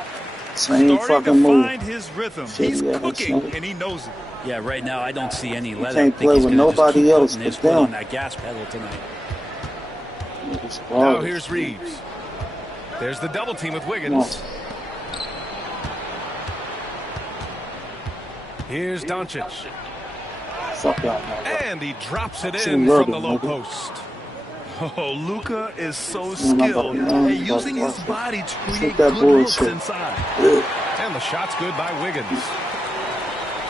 Same Starting fucking to move. find his rhythm. Shit, He's yeah, cooking, that's and he knows it. Yeah, right now I don't see any let up. can't I think play he's with gonna just nobody keep else putting his but foot them. on that gas pedal tonight. Now here's Reeves. There's the double team with Wiggins. Here's Doncic. Fuck out, man. And he drops it Too in low, from the low nigga. post. Oh, Luka is so I'm not skilled about to- at using his body to Shoot create that good looks bullshit. inside. And the shot's good by Wiggins.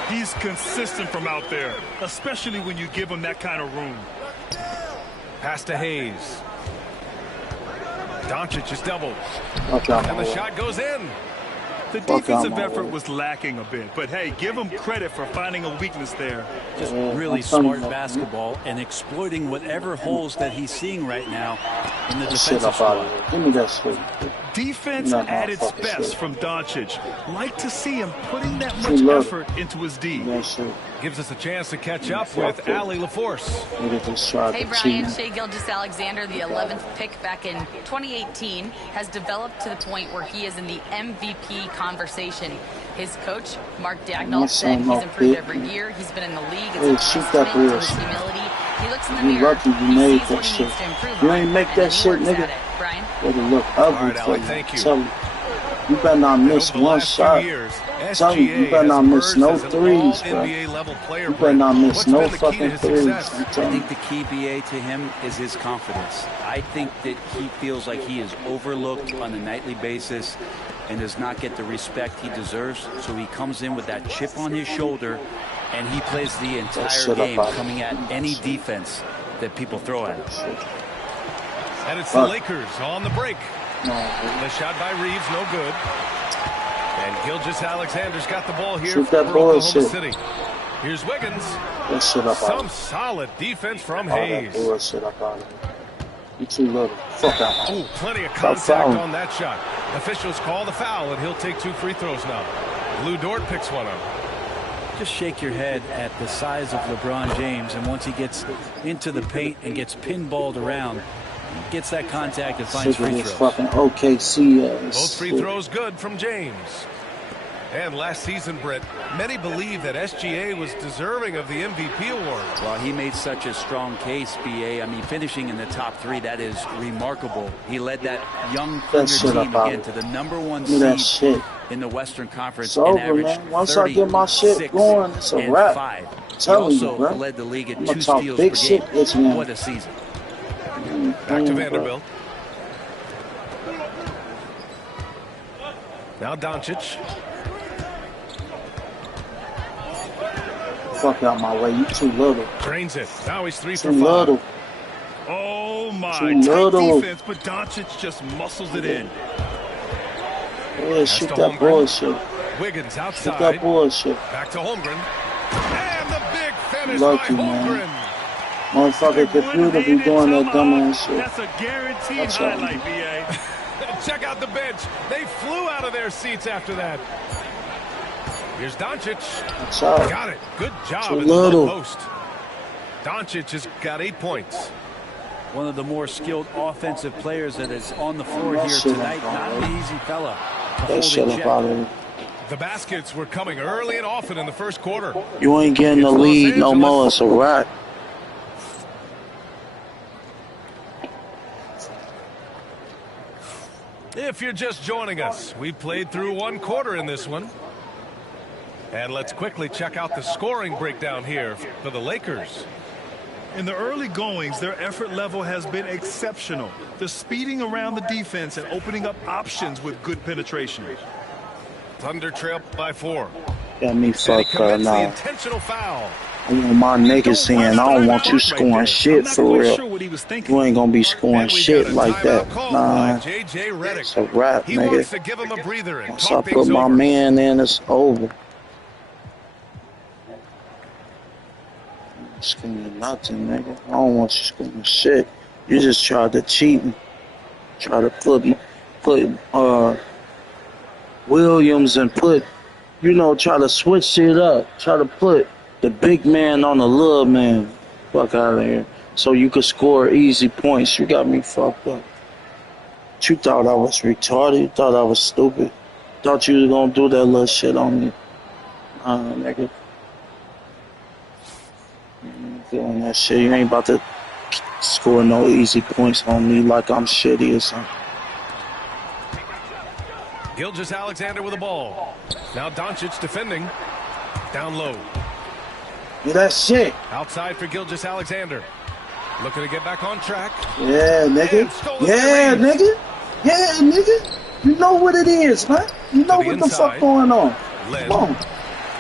He's consistent from out there, especially when you give him that kind of room. Pass to Hayes. Doncic is doubled. Fuck out, And the man. shot goes in. The Fuck out defensive my effort way. was lacking a bit, but hey, give him credit for finding a weakness there. Just Yeah, really I'm telling smart you, basketball and exploiting whatever holes that he's seeing right now in the That shit defensive up out squad. of here. Give me that shit. Defense Not at its motherfucker best shit. from Doncic. Like to see him putting that Too much low. effort into his D. That shit. Gives us a chance to catch up Fuck with it. Ali LaForce. Nigga just tried Hey, to Brian, cheat. Shai Gilgeous-Alexander, the 11th pick back in 2018, has developed to the point where he is in the MVP conversation. His coach, Mark Dagnall, My said son, he's no, improved bitch. every year. He's been in the league. Hey, It's a shoot that testament to his bullshit. humility. He looks in the You mirror. lucky you He made sees that what he shit. needs to improve You on, ain't make and that then he shit, works nigga. at it. Brian? Better look ugly right, for Ali, you. thank you. Tell you. You better not miss Over the one last few shot. years, Tell you, you SGA better has not miss emerged no as an threes, bro. all-NBA level player. You better not miss What's no been the key to fucking his threes. success? I'm I telling you. think the key, BA, to him is his confidence. I think that he feels like he is overlooked on a nightly basis and does not get the respect he deserves. So he comes in with that chip on his shoulder, and he plays the entire shit up game out of coming at any defense that people throw at him. And it's the Fuck. Lakers on the break. No, The shot by Reeves, no good. And Gilgeous-Alexander's got the ball here Shoot for that Oklahoma bullshit. City. Here's Wiggins. that shit up out Some of solid defense from here. All Hayes. that bullshit up out of here. You too little. Fuck out. Oh, plenty of Stop contact fouling. on that shot. Officials call the foul, and he'll take 2 free throws now. Lou Dort picks one up. Just shake your head at the size of LeBron James, and once he gets into the paint and gets pinballed around, he gets that contact and finds Shit with free this throws. fucking OKC ass. Both free shit. throws good from James. And last season, Britt, many believe that SGA was deserving of the MVP award. Well, he made such a strong case, BA. I mean, finishing in the top 3, that is remarkable. He led that young Thunder shit team up out again of to the #1 Give me that seed shit. in the Western Conference It's and over, averaged man. Once I get my shit 36 going, it's a and wrap. 5. He Telling you, also bro. led the league at I'ma 2 talk steals big per shit, game. bitch, man. What a season. Back to bro. Vanderbilt. Now Doncic. Fuck out my way. You too little. Drains it. Now he's 3 Too for 5. little. Oh my, Too tight little. defense, but Doncic just muscles it in. Yeah, shoot to that Holmgren. bullshit. Wiggins Shoot outside. that bullshit. Back to Holmgren. And the big finish Lucky, by man. Holmgren. Motherfucker computer be doing that dumbass shit. That's a guaranteed That's all. highlight, BA. Check out the bench. They flew out of their seats after that. Here's Doncic. That's all. Got it. Good job Too in the low little. post. Doncic has got 8 points. One of the more skilled offensive players that is on the floor That here shit tonight. up, Not man. an easy fella to That hold shit in up check. out of here. The baskets were coming early and often in the first quarter. You ain't getting the It's Los lead no Angeles. more. It's a wrap. If you're just joining us, we played through 1 quarter in this one. And let's quickly check out the scoring breakdown here for the Lakers. In the early goings, their effort level has been exceptional. They're speeding around the defense and opening up options with good penetration. Thunder trail by 4. Got me And he fucked up commits the now. intentional foul. I want my niggas saying I don't want you scoring shit for real. You ain't gonna be scoring shit like that. Nah, J.J. Redick. it's a wrap, He wants to nigga. give him a breather and Once I talk put things my over. man in, it's over. Screaming nothing, nigga. I don't want you screaming shit. You just tried to cheat me. Try to put Williams and put you know, try to switch shit up. Try to put the big man on the little man. Fuck out of here. So you could score easy points. You got me fucked up. You thought I was retarded? You thought I was stupid? Thought you was gonna do that little shit on me? Nigga. You ain't doing that shit. You ain't about to score no easy points on me like I'm shitty or something. Gilgeous-Alexander with the ball. Now Doncic defending. Down low. Yeah, that shit. Outside for Gilgeous-Alexander. Looking to get back on track. Yeah, nigga. Yeah, nigga. Yeah, nigga. You know what it is, man. You know what the fuck going on. Come on.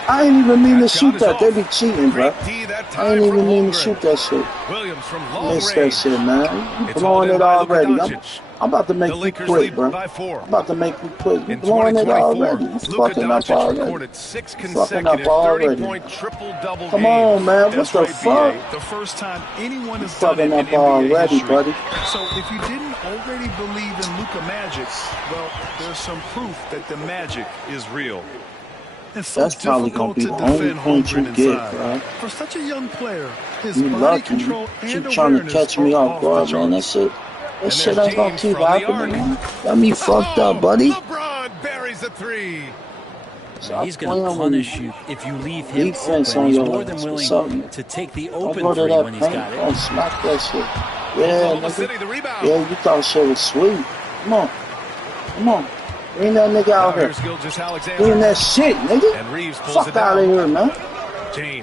I ain't even mean to shoot that. They be cheating, bro. I ain't even mean to shoot that shit. Williams from long Miss that shit, man. You blowing it already. I'm about to make you quit, bro. I'm about to make you quit. You blowing it already. You fucking up already. Fucking up already. Come on, man. What the fuck? The first time anyone has done it in NBA history. Buddy. So if you didn't already believe in Luka Magic, well, there's some proof that the magic is real. It's so that's probably gonna be the only point you get, bro. For such a young player, his you body lucky. control and Keep trying to catch me off guard, man. That shit ain't gonna keep happening, man. Got me fucked up, buddy. LeBron buries a three. So he's going to punish you if you leave him open. He's more than willing to take the open three when he's got it. Don't smack that shit. Yeah, nigga. Yeah, you thought shit was sweet. Come on. Come on. Bring that nigga out here. Doing that shit, nigga. Fuck out of here, man.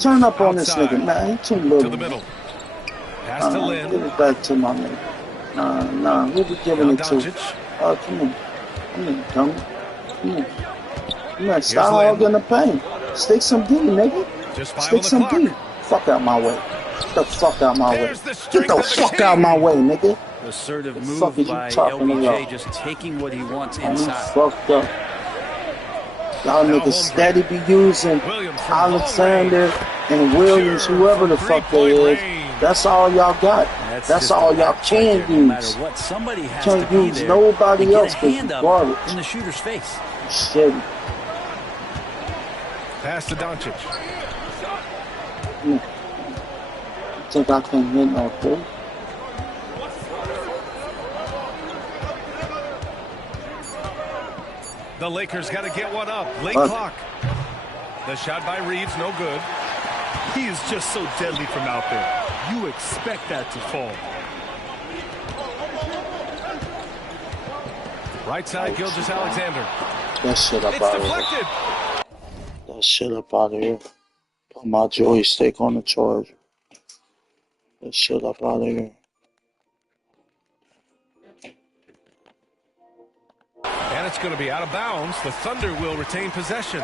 Turn up on this nigga, man. He too little. Pass to Lin. Give it back to my nigga. Nah. Who be giving it to? Oh, come on. Come on, dummy. Come on. Come on, stop hogging the paint. Stick some D, nigga. Stick some D. Fuck out my way. Get the fuck out my way. Get the fuck out my way, nigga. Assertive move by LBJ, just taking what he wants inside. Fucked up. Y'all niggas steady be using Alexander and Williams, whoever the fuck they is. That's all y'all got. That's all y'all can use. Can't use nobody else because you garbage. In the shooter's face. Shit. Pass to Doncic. Think I can hit no three? The Lakers got to get one up. Late clock. The shot by Reeves, no good. He is just so deadly from out there. You expect that to fall. Right side, Gilgeous-Alexander. That shit up out of here. That shit up out of here. Put my joystick on the charger. That shit up out of here. And it's going to be out of bounds. The Thunder will retain possession.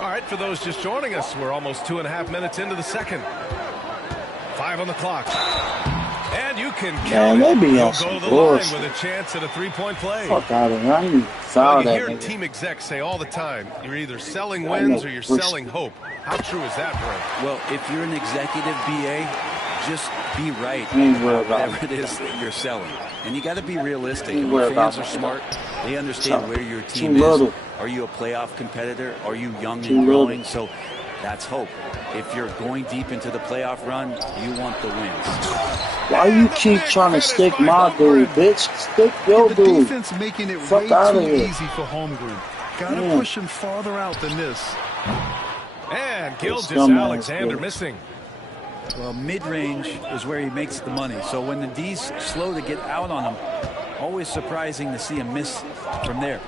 All right, for those just joining us, we're almost 2.5 minutes into the second. 5 on the clock. And you can count it. You'll go to the line with a chance at a three-point play. Fuck out of here. I ain't foul that nigga. You hear team execs say all the time, you're either selling wins or you're selling hope. How true is that, Brent? Well, if you're an executive BA, just be right. Whatever it is that you're selling. And you got to be realistic. Fans are smart. They understand where your team is. Are you a playoff competitor? Are you young and growing? So that's hope. If you're going deep into the playoff run, you want the wins. Why you keep trying to stick my dude, bitch? Stick your dude. The defense making it way too easy for Holmgren. Gotta push him farther out than this. And Gilgeous-Alexander missing. Well, mid-range is where he makes the money. So when the D's slow to get out on him, always surprising to see him miss from there.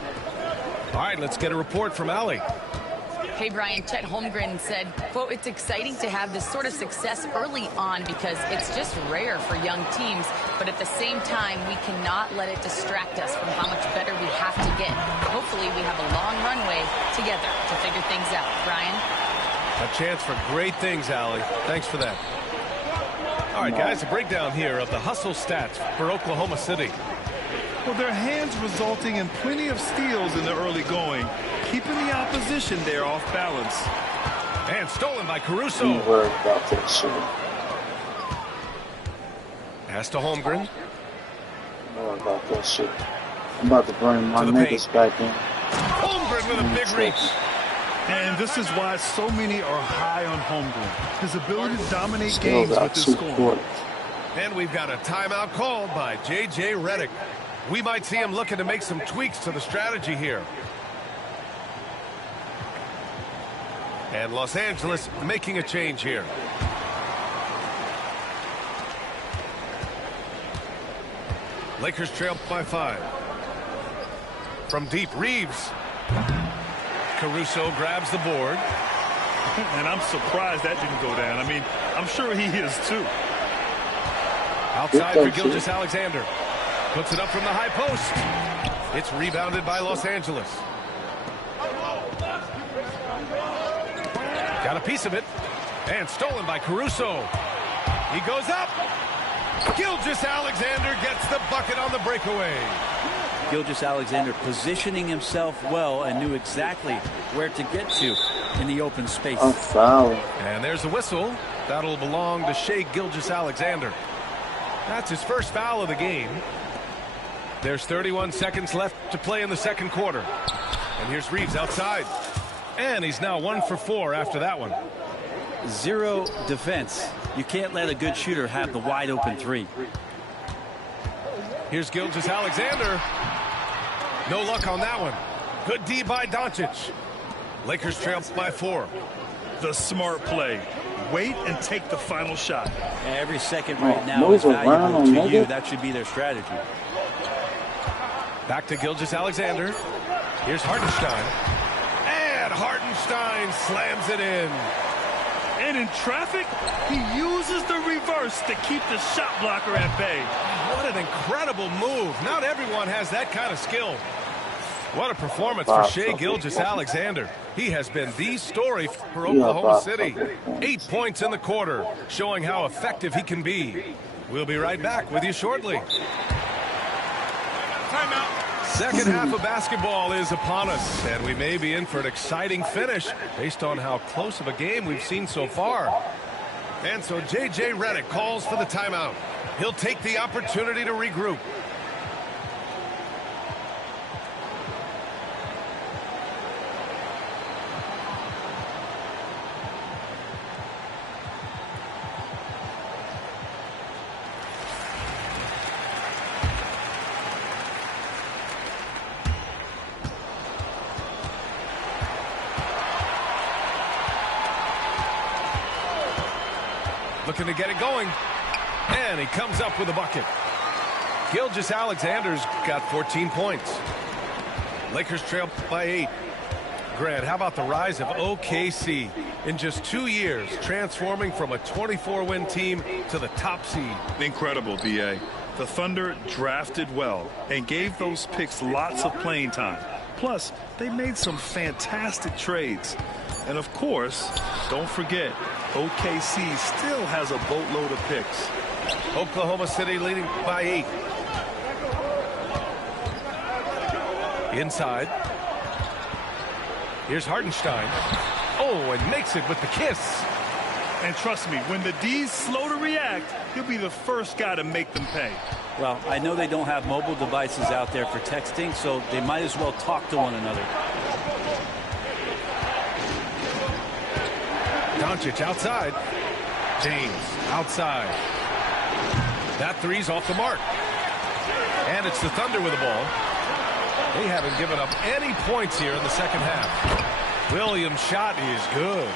All right, let's get a report from Allie. Hey, Brian, Chet Holmgren said, quote, "It's exciting to have this sort of success early on because it's just rare for young teams. But at the same time, we cannot let it distract us from how much better we have to get. Hopefully, we have a long runway together to figure things out." Brian? A chance for great things, Allie. Thanks for that. All right, guys, a breakdown here of the hustle stats for Oklahoma City. Well, their hands resulting in plenty of steals in the early going, keeping the opposition there off balance. And stolen by Caruso. Pass to Holmgren. Know about that shit. I'm about to bring my niggas back in. Holmgren with a big reach. And this is why so many are high on Holmgren. His ability to dominate Still games got with his 2 scoring. quarters. And we've got a timeout called by J.J. Redick. We might see him looking to make some tweaks to the strategy here. And Los Angeles making a change here. Lakers trail by 5. From deep, Reeves. Caruso grabs the board. And I'm surprised that didn't go down. I mean, I'm sure he is too. Outside for Gilgeous-Alexander. Puts it up from the high post. It's rebounded by Los Angeles. Got a piece of it. And stolen by Caruso. He goes up. Gilgeous-Alexander gets the bucket on the breakaway. Gilgeous-Alexander positioning himself well and knew exactly where to get to in the open space. A foul. And there's a whistle. That'll belong to Shai Gilgeous-Alexander. That's his first foul of the game. There's 31 seconds left to play in the second quarter. And here's Reeves outside. And he's now 1 for 4 after that one. 0 defense. You can't let a good shooter have the wide open 3. Here's Gilgeous-Alexander. No luck on that one. Good D by Doncic. Lakers trail by 4. The smart play. Wait and take the final shot. Every second right now is valuable to you. That should be their strategy. Back to Gilgeous-Alexander. Here's Hartenstein. And Hartenstein slams it in. And in traffic, he uses the reverse to keep the shot blocker at bay. What an incredible move. Not everyone has that kind of skill. What a performance for Shai Gilgeous-Alexander. He has been the story for Oklahoma City. 8 points in the quarter, showing how effective he can be. We'll be right back with you shortly. Timeout. Second half of basketball is upon us, and we may be in for an exciting finish based on how close of a game we've seen so far. And so J.J. Redick calls for the timeout. He'll take the opportunity to regroup. Looking to get it going. And he comes up with a bucket. Gilgeous-Alexander's got 14 points. Lakers trail by 8. Grant, how about the rise of OKC in just 2 years, transforming from a 24-win team to the top seed? Incredible, B.A. The Thunder drafted well and gave those picks lots of playing time. Plus, they made some fantastic trades. And of course, don't forget, OKC still has a boatload of picks. Oklahoma City leading by 8. Inside. Here's Hartenstein. Oh, and makes it with the kiss. And trust me, when the D's slow to react, he'll be the first guy to make them pay. Well, I know they don't have mobile devices out there for texting, so they might as well talk to one another. Doncic outside. James outside. That three's off the mark. And it's the Thunder with the ball. They haven't given up any points here in the second half. Williams' shot is good.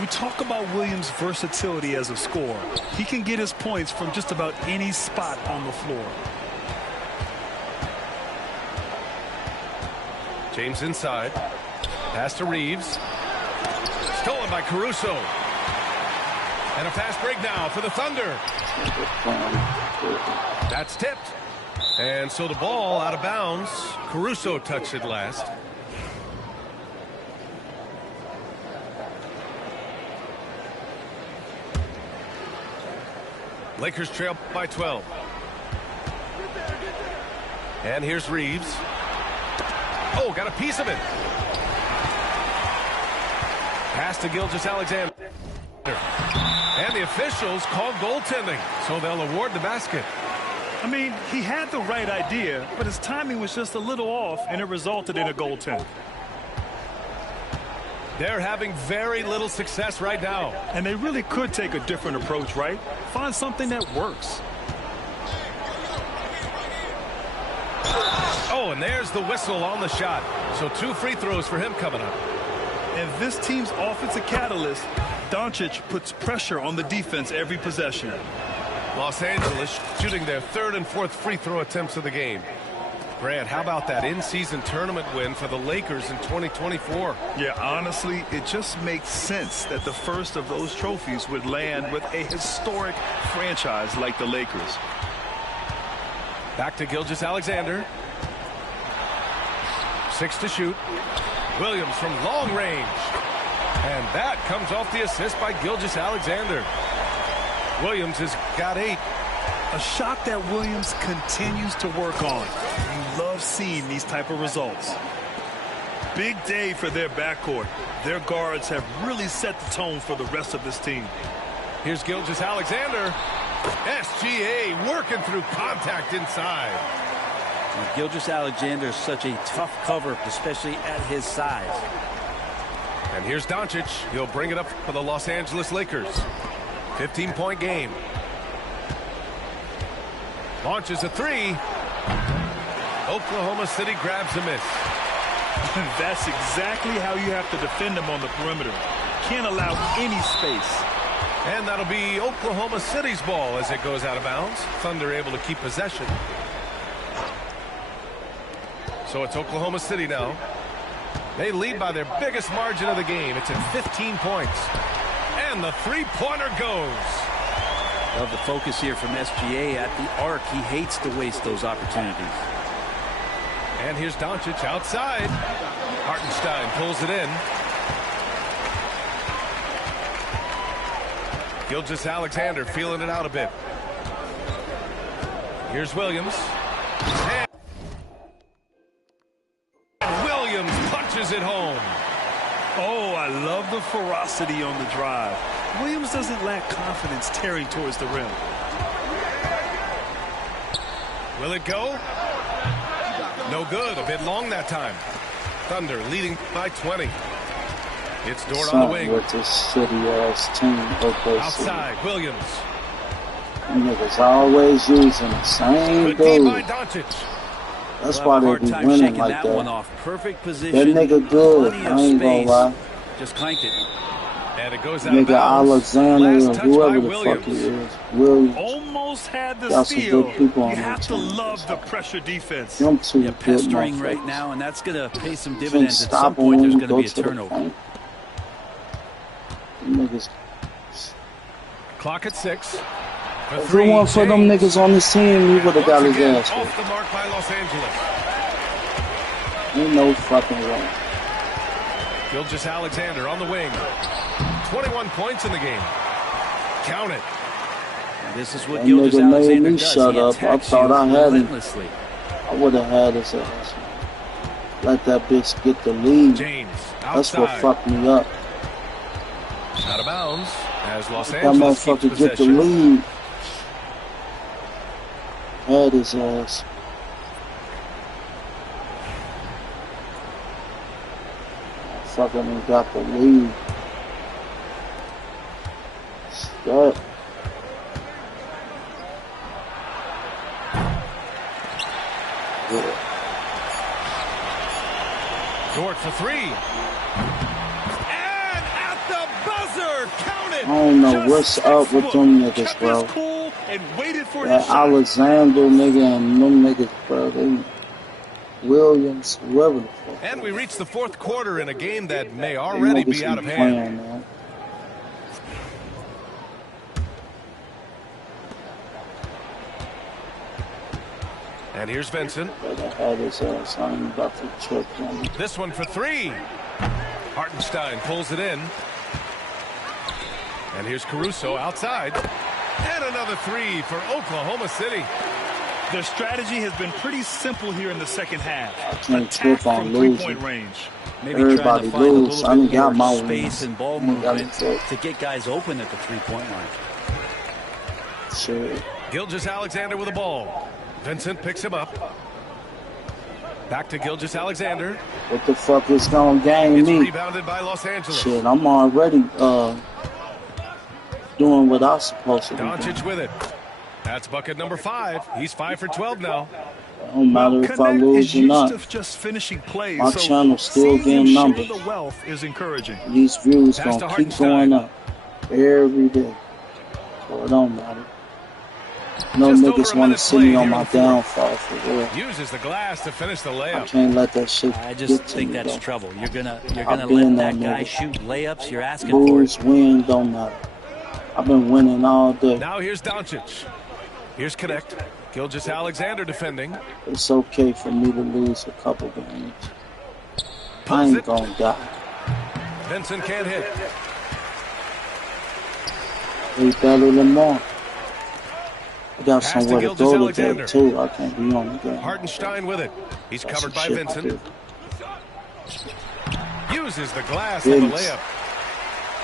We talk about Williams' versatility as a scorer. He can get his points from just about any spot on the floor. James inside. Pass to Reeves. Stolen by Caruso. And a fast break now for the Thunder. That's tipped. And so the ball out of bounds. Caruso touched it last. Lakers trail by 12. And here's Reeves. Oh, got a piece of it. Pass to Gilgeous-Alexander. And the officials call goaltending, so they'll award the basket. I mean, he had the right idea, but his timing was just a little off, and it resulted in a goaltend. They're having very little success right now. And they really could take a different approach, right? Find something that works. Oh, and there's the whistle on the shot. So 2 free throws for him coming up. And this team's offensive catalyst, Doncic, puts pressure on the defense every possession. Los Angeles shooting their 3rd and 4th free throw attempts of the game. Grant, how about that in-season tournament win for the Lakers in 2024? Yeah, honestly, it just makes sense that the first of those trophies would land with a historic franchise like the Lakers. Back to Gilgeous-Alexander. 6 to shoot. Williams from long range. And that comes off the assist by Gilgeous-Alexander. Williams has got 8. A shot that Williams continues to work on. You love seeing these type of results. Big day for their backcourt. Their guards have really set the tone for the rest of this team. Here's Gilgeous-Alexander. SGA working through contact inside. Gilgeous-Alexander is such a tough cover, especially at his size. And here's Doncic. He'll bring it up for the Los Angeles Lakers. 15-point game. Launches a 3. Oklahoma City grabs a miss. That's exactly how you have to defend them on the perimeter. Can't allow any space. And that'll be Oklahoma City's ball as it goes out of bounds. Thunder able to keep possession. So it's Oklahoma City now. They lead by their biggest margin of the game. It's at 15 points. And the three-pointer goes. Love the focus here from SGA at the arc. He hates to waste those opportunities. And here's Doncic outside. Hartenstein pulls it in. Gilgeous-Alexander feeling it out a bit. Here's Williams. And Williams punches it home. Oh, I love the ferocity on the drive. Williams doesn't lack confidence tearing towards the rim. Will it go? No good. A bit long that time. Thunder leading by 20. It's Dort on the wing. With this shitty-ass team. Outside, Williams. Niggas always using the same dude. That's why they be winning like that. Perfect position. That nigga good. I ain't gonna lie. Just clanked it. And it goes out nigga of bounds. Alexander or whoever the fuck he is. Williams. Almost had the Got some steal. good people on You that have to team. love the pressure defense. Them two Yeah, good pestering motherfuckers. right now, and that's going to pay some Can't dividends. At some stop point, them there's when going you to go be a to the turnover. paint. Niggas. Clock at 6. If it weren't for them niggas on this team, he would have got his ass Off whipped. the mark by Los Angeles. Ain't no fucking way. Gilgeous-Alexander on the wing. 21 points in the game. Count it. This is what That nigga made Gilgeous-Alexander me does. shut He up. I attacks thought you I had him. relentlessly. I would have had his ass. Let that bitch get the lead. James That's what outside. fucked me up. Out of bounds as Los That Angeles keeps motherfucker get the possession. lead. Had his ass. Fucking got the lead. Shut. Yeah. Dort for 3. And at the buzzer, count it. I don't know what's up with them niggas, bro. Cool and waited for That his shot. Alexander nigga and them niggas, bro. They Williams, whoever the fuck. And we reach the fourth quarter in a game that may They already niggas be out of be hand. playing, man. And here's Vincent. Better had his ass. I ain't about to trip him. This one for 3. Hartenstein pulls it in. And here's Caruso outside. And another 3 for Oklahoma City. Their strategy has been pretty simple here in the second half. Can't trip on losing. Range. Maybe Everybody trying to find lose. a I little got bit my more space and ball movement to get guys open at the three-point line. Sure. Gilgeous-Alexander with the ball. Vincent picks him up. Back to Gilgeous-Alexander. What the fuck is gonna game It's me? rebounded by Los Angeles. Shit, I'm already doing what I'm supposed to be doing. Doncic with it. That's bucket number 5. He's 5 for 12 now. It don't matter if I lose or not. Just finishing plays, My channel still getting numbers. The wealth is encouraging. These views gonna keep going up every day. So it don't matter. No niggas want to see me on my downfall for real. Uses the glass to finish the layup. I can't let that shit. I just think that's though. trouble. You're gonna let that guy shoot layups. You're asking Lose, for it. win, don't matter. I've been winning all day. Now here's Doncic. Here's Connect. Gilgeous-Alexander defending. It's okay for me to lose a couple games. I ain't gonna die. Vincent can't hit. They better than more. I got Pass somewhere to to go Gilgeous-Alexander. today too. I can't be on the game. Hartenstein with it. He's That's covered some by shit I Vincent. do. Uses the glass on the Goodness. layup.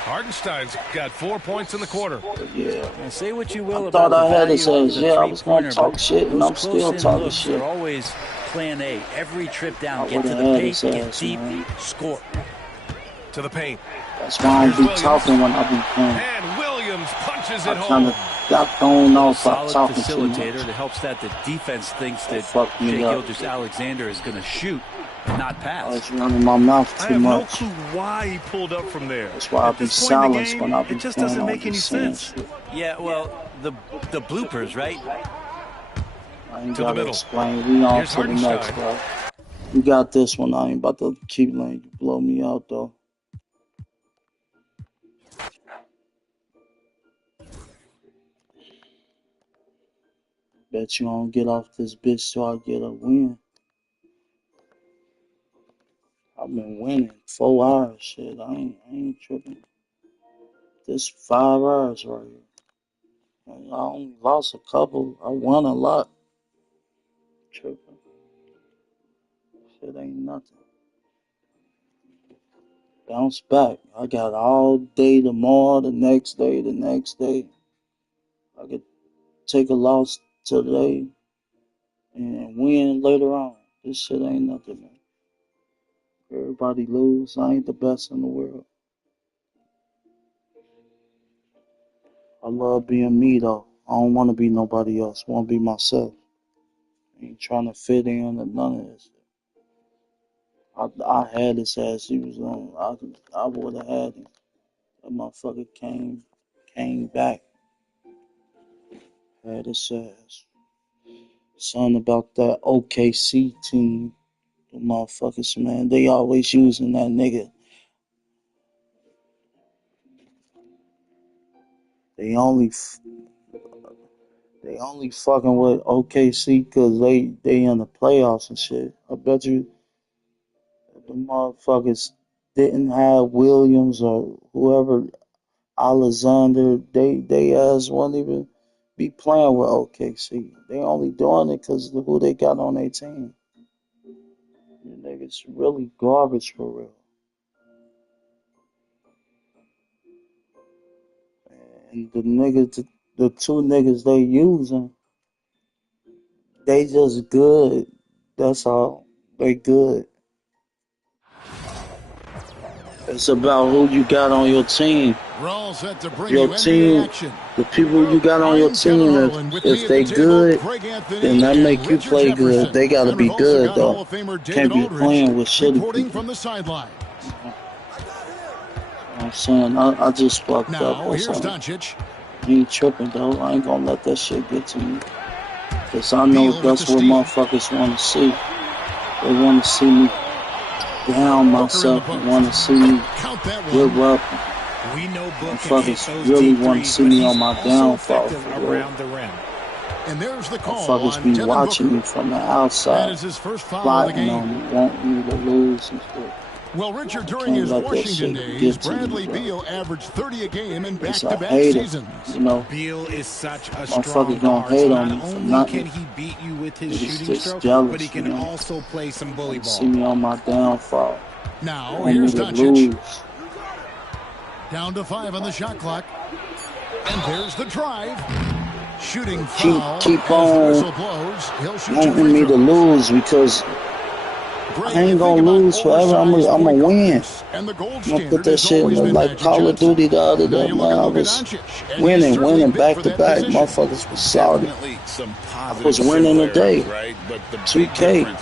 Hartenstein's got 4 points in the quarter. Yeah. And say what you will I about thought I the had his value of ass. the Yeah, I was gonna three-pointer, talk shit, and those I'm still close-in talking looks shit. are always plan A. Every trip I down, get to would've the had paint, his get ass, deep, man. score. To the paint. That's why I don't be talking when I be playing. And Williams punches I it kind of home. got thrown off by Solid talking too facilitator much. that helps that the defense thinks that fucked me Shai up. Gilgeous-Alexander is going to shoot, not I pass. was running my mouth I too have no much. clue why he pulled up from there. That's why I At be this point in the silenced game, when I be it just playing. doesn't I make be any saying sense. shit. Yeah, well, the bloopers, right? I ain't To the gotta middle. explain. We on Here's to the next, Hartenstein. bro. You got this one. I ain't about to keep letting you blow me out, though. Bet you don't get off this bitch till I get a win. I've been winning 4 hours, shit. I ain't tripping. This 5 hours right here. And I only lost a couple. I won a lot. Tripping. Shit ain't nothing. Bounce back. I got all day tomorrow, the next day, the next day. I could take a loss today and win later on. This shit ain't nothing, man. Everybody lose. I ain't the best in the world. I love being me, though. I don't want to be nobody else. I want to be myself. I ain't trying to fit in or none of this. I had his ass. He was on. I would have had him. That motherfucker came back. Had his ass. Something about that OKC team. The motherfuckers, man. They always using that nigga. They only fucking with OKC because they in the playoffs and shit. I bet you the motherfuckers didn't have Williams or whoever, Alexander, they ass won't even be playing with OKC. They only doing it because of who they got on their team. You niggas really garbage for real. And the niggas, the 2 niggas they using, they just good. That's all. They good. It's about who you got on your team. We're all set to bring Your you team, NBA action. the people you got on your team, if they good, then that make you play good. They gotta be good though. Can't be playing with shitty Reporting people. from the sideline. I'm saying I just fucked up Now or here's something. Doncic. He ain't tripping though. I ain't gonna let that shit get to me. Cause I know that's what motherfuckers wanna see. They wanna see me down myself and wanna see me give up. We know Book Motherfuckers really want to see me on my downfall. around the rim. And there's the call. Motherfuckers be Devin watching Booker. me from the That outside, is his first foul of the plotting game. on me, wanting me to lose and shit. Well, Richard, during Can't his let that Washington shit days, get to me, Bradley bro. Beal averaged 30 a game in Yes, I back-to-back hate it. seasons. You know, Beal is such a motherfuckers strong gonna guard. hate So on not me for only nothing. can he beat you with his He's shooting just stroke, jealous, but he can man. also play some bully ball. See me on my downfall. Now, I here's need to Doncic. lose. Down to 5 on the shot clock. And there's the drive. Shooting foul. Keep as the on whistle blows. He'll shoot 2 wanting free me to throws. lose because I ain't gonna lose forever. I'm gonna win. And the gold I'm gonna put standard that has shit always been like Magic Call of Johnson. Duty the other Now day, you look man. at I Luka was Doncic, and he's winning certainly big back for to that back. position. Motherfuckers was solid. Definitely some I positive was winning similarities, today. right? But the 2K. big difference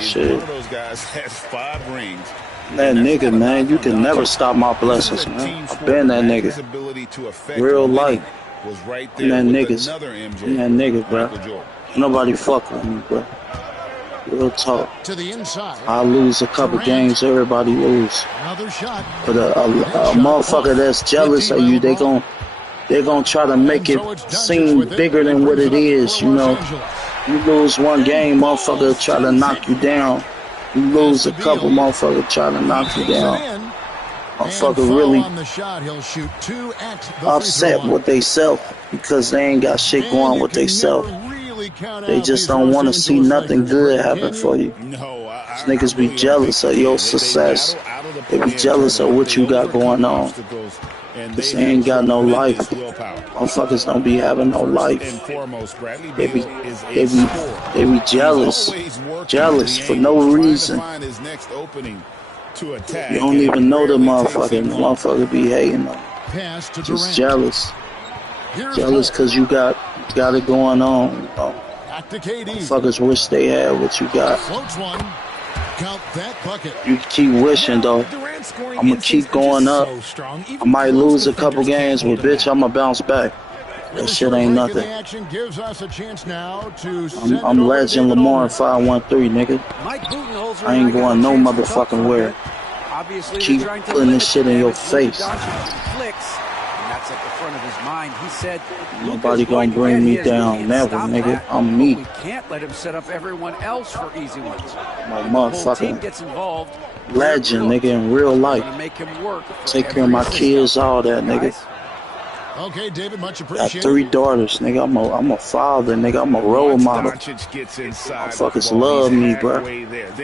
is Shit. one of those guys has 5 rings. That nigga, man, you can never stop my blessings, man. I've been that nigga. Real life. Was right I'm there that with niggas. another MJ. I'm that nigga, bro. Michael Jordan. Nobody fuck with me, bro. Real talk. To the inside. I lose a couple games, everybody lose. Another shot. But a motherfucker that's jealous of you, they gon' try to make it seem bigger than what it is, you know. You lose one game, motherfucker try to knock you down. You lose a couple, motherfucker try to knock you down. Motherfucker really On the shot, he'll shoot 2 at the free upset throw line. with they self because they ain't got shit going with they self. They just don't want to see nothing good happen for you. These niggas be jealous of your success. They be jealous of what you got going on. Cause they ain't got no life. Motherfuckers don't be having no life. They be jealous. Jealous for no reason. You don't even know the motherfucker. The motherfucker be hating them. Just jealous. Jealous cause you got it going on. You know? Motherfuckers wish they had what you got. Floats one. Count that bucket. You keep wishing though. I'ma keep going up. I might lose a couple games, but bitch, I'ma bounce back. That shit ain't nothing. I'm Legend Lamar 513, nigga. I ain't going no motherfucking where. Keep putting this shit in your face. That's at the front of his mind. He said, Nobody gonna bring me down. Never, nigga. I'm me. We can't let him set up everyone else for easy ones. My The whole team motherfucking gets involved. legend, nigga, in real life. Make him work. Take care of my kids, all that, nigga. Okay, David, much Got appreciated. 3 daughters, nigga. I'm a father, nigga. I'm a role model. Motherfuckers love me, bro.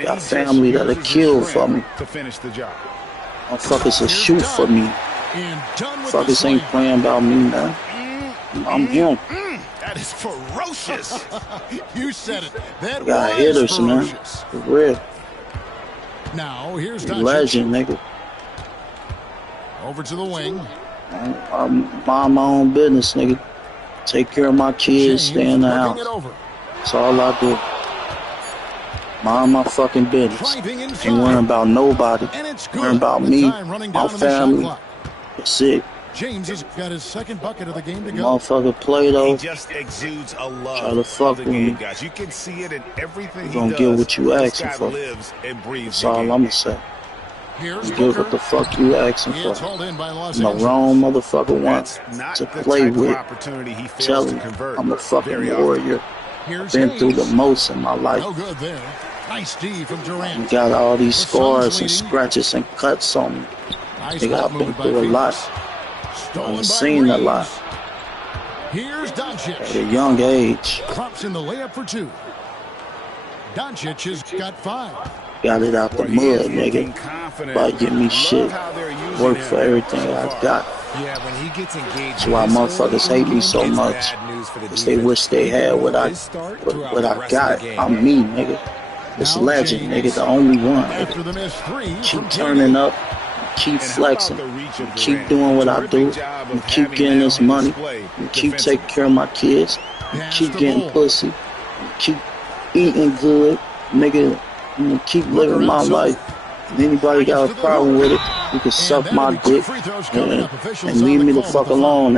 Got family that'll kill for me. Motherfuckers will shoot for me. Motherfuckers ain't playing about me, man. I'm him. That is ferocious. You said it. That Got was hitters, man. ferocious. For real. Now, here's Doncic. Legend, nigga. Over to the wing. I mind my own business, nigga. Take care of my kids, stay in the house. That's all I do. Mind my fucking business. Ain't worrying about nobody. Worrying about me, my family. That's it. James has got his second bucket of the game to go. Motherfucker play though. He just exudes a love Try to fuck of with the game, me. guys. You can see it in everything You he gonna does. get what you This asking guy for. lives and breathes That's the all game. I'ma say. Here's Get what the fuck you asking He for. gets hauled in by Los I'm the Angeles. wrong motherfucker one to play with. Opportunity he fails Tell to him convert I'm a fucking very often. warrior. Here's Been through the Hayes. most in my life. No good there. Nice D from Durant. Got all these The Suns scars and leading. scratches and cuts on me. Nice Nigga, ball I've been movement by through a lot. Phoenix. Stolen by I've seen a Reeves. lot Here's at Doncic. a young age. Drops in the layup for 2. Doncic has got 5. Got it out the mud, nigga. By getting me shit. Work for everything I got. Yeah, when he gets engaged, That's why motherfuckers hate me so much. Cause they wish they had what I got. I'm me, nigga. This legend, nigga, the only one. After the missed 3 Keep from turning up, keep flexing, keep doing what I do, and keep getting this money, and keep taking care of my kids, and keep getting pussy, and keep eating good, nigga, and keep living my life. If anybody got a problem with it, you can suck my dick and leave me the fuck alone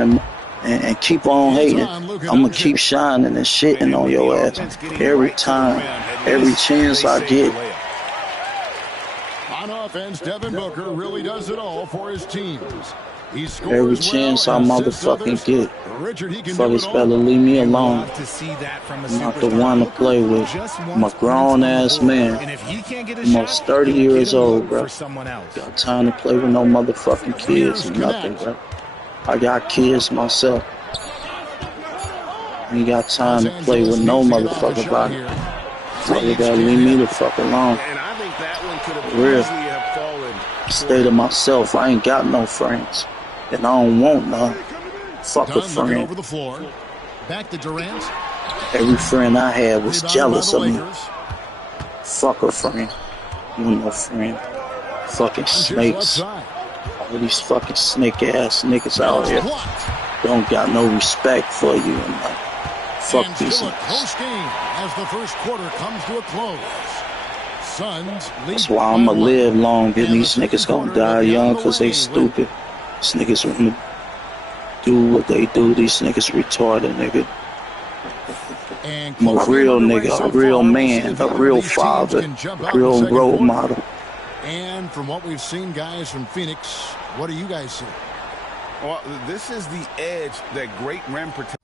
and keep on hating. I'ma keep shining and shitting on your ass every time, every chance I get. On offense, Devin Booker really does it all for his teams. He scores Every chance I well, assists motherfucking others. get. Richard, he can do Fuckers it all. better leave me alone. Love to see that from a I'm not the superstar. one to play with. Just I'm a wants grown points on ass the board. man. And if he can't get a Almost shot, 30 he'll years get a old, move bro. for someone else. Got time to play with no motherfucking kids or nothing, bro. I got kids myself. ain't got time to play with no motherfucker body. You gotta leave me the fuck alone. And I think that one could have Real. easily have fallen. Stay to myself. I ain't got no friends. And I don't want none. Fuck a Dunn looking over friend. the floor. Back to Durant. Every friend I had was Rebounded jealous by of the me. Lakers. Fuck a friend. You ain't no friend. Fucking Doncic left snakes. side. All these fucking snake ass niggas out here don't got no respect for you. And fuck And these still a niggas. close game as the first quarter comes to a close. Suns lead That's why by I'ma one. live long and And these the niggas second gonna quarter die will be young on the because they way. stupid. These niggas wanna do what they do. These niggas retarded, nigga. And I'm a closely real underway nigga, so a real far. We'll see man, if a either of real these teams father, can jump a out in the real second role quarter. model. And from what we've seen, guys, from Phoenix, what do you guys see? Well, this is the edge that great rim protection.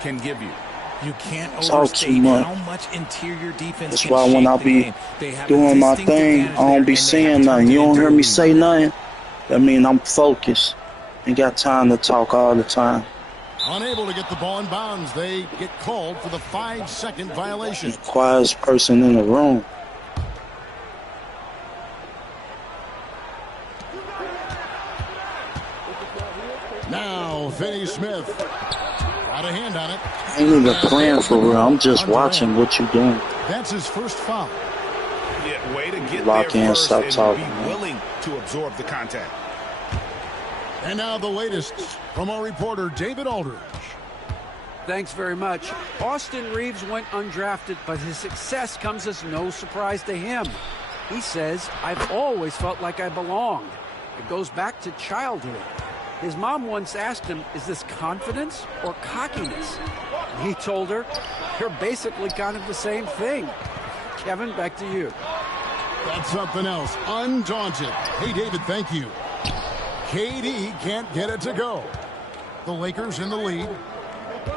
Can give you. You can't Talk too overstate much. how much interior defense That's can why when shape I the be game. They have a doing my distinct thing, advantage I don't there, be and they saying have nothing. turned You it don't into hear a me lead. say nothing. That mean I'm focused. Ain't got time to talk all the time. Unable to get the ball in bounds. They get called for the 5-second violation. Quietest person in the room. Now, Finney Smith. Got a hand on it. I ain't even playing for real. I'm just watching what you doing. That's his first foul. Yeah, way to get Lock there in, first stop and talking, be man. willing to absorb the contact. And now the latest from our reporter, David Aldridge. Thanks very much. Austin Reeves went undrafted, but his success comes as no surprise to him. He says, "I've always felt like I belonged." It goes back to childhood. His mom once asked him, "Is this confidence or cockiness?" He told her, "You're basically kind of the same thing." Kevin, back to you. That's something else. Undaunted. Hey, David, thank you. KD can't get it to go. The Lakers in the lead.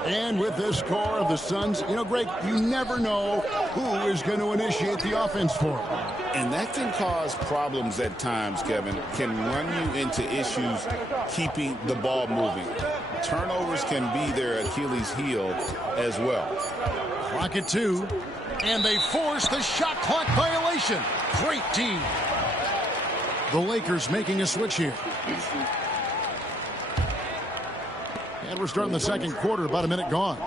And with this score of the Suns, you know, Greg, you never know who is going to initiate the offense for them. And that can cause problems at times, Kevin. Can run you into issues keeping the ball moving. Turnovers can be their Achilles heel as well. Clock at 2. And they force the shot clock violation. Great team. The Lakers making a switch here. And we're starting the second quarter, about a minute gone.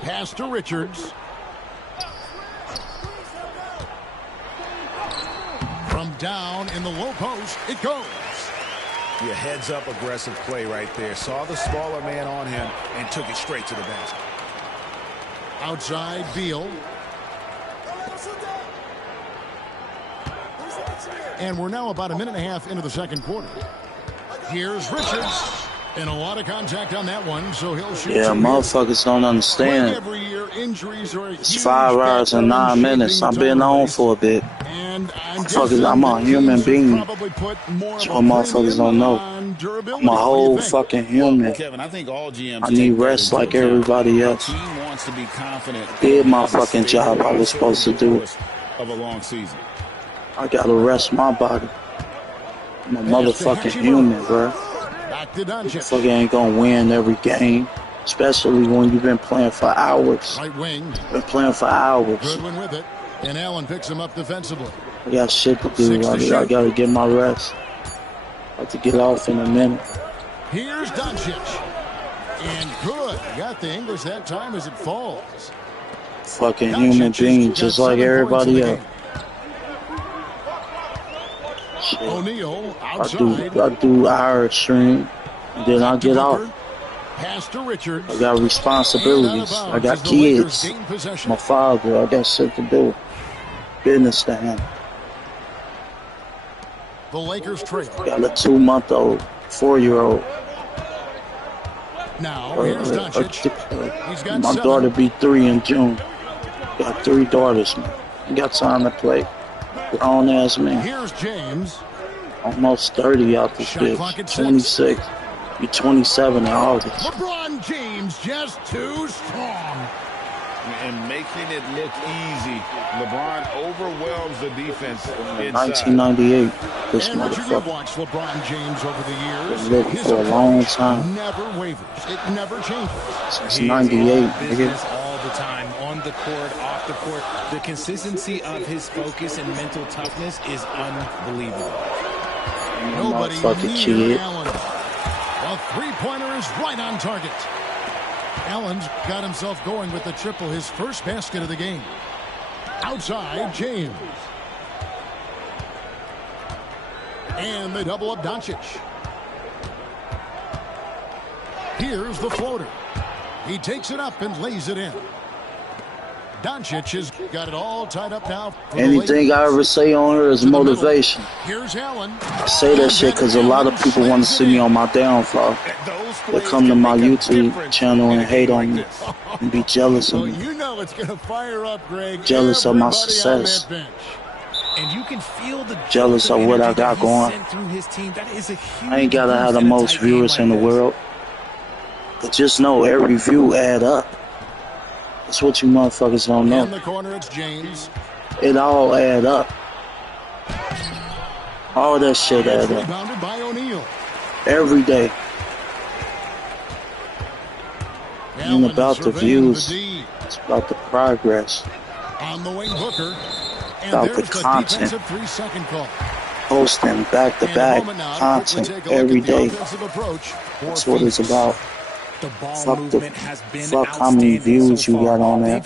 Pass to Richards. From down in the low post, it goes. Your heads up aggressive play right there. Saw the smaller man on him and took it straight to the basket. Outside, Beal. And we're now about a minute and a half into the second quarter. Here's Richards. And a lot of contact on that one, so he'll shoot. Yeah, motherfuckers don't understand. Every year, injuries are It's 5 hours and 9 minutes. I've been on for a bit. I'm a human being. That's what motherfuckers don't know. I'm a whole fucking human. Kevin, I think all GMs I need rest like everybody else. team wants to be confident. Did my fucking job I was supposed to do. Of a long season. I gotta rest my body. I'm a motherfucking human, bro. Motherfucker ain't gonna win every game. Especially when you've been playing for hours. Right wing. Been playing for hours. Goodwin with it. And Allen picks him up defensively. I got shit to do. I gotta get my rest. I have to get off in a minute. Here's Doncic. And good. Got the English that time as it falls. Fucking human being just like everybody else. O'Neal outside. I do hour stream, and then I get off. Pass to Richards. I got responsibilities. I got kids. My father. I got shit to do. Business to handle. The Lakers trail. Got a 2-month-old. 4-year-old. Now, here's Doncic. He's got my 7. daughter be 3 in June. Got 3 daughters, man. You got time to play. Grown ass man. Here's James. Almost 30 out this bitch. 26. You're 27 in August. LeBron James just too strong. And making it look easy. LeBron overwhelms the defense inside. 1998. This and Richard, you've motherfucker. watched LeBron James over the years. Been living for a long time. Never wavers. It never changes. Since 98, business nigga. all the time, on the court, off the court. The consistency of his focus and mental toughness is unbelievable. Nobody Motherfucking near kid. Allen. A three-pointer is right on target. Allen's got himself going with the triple, his first basket of the game. Outside, James. And they double up Doncic. Here's the floater. He takes it up and lays it in. Doncic has got it all tied up now. Anything I ever say on her is motivation. Here's Allen. I say that shit because a lot of people want to see me on my downfall. They come to my YouTube channel and hate on me and be jealous of me. You know it's going to fire up, Greg. Jealous of my success. And you can feel the Jealous of what I got going. I ain't gotta have the most viewers in the world. But just know every view add up. That's what you motherfuckers don't know. In the corner, it's James. It all add up. All that shit add up. Rebounded by O'Neal. Every day. Ain't about the views. It's about the progress. On the wing, Booker. And About the there's content. defensive 3-second call. Posting back-to-back content every day. That's what it's about. Fuck how many views you got on there.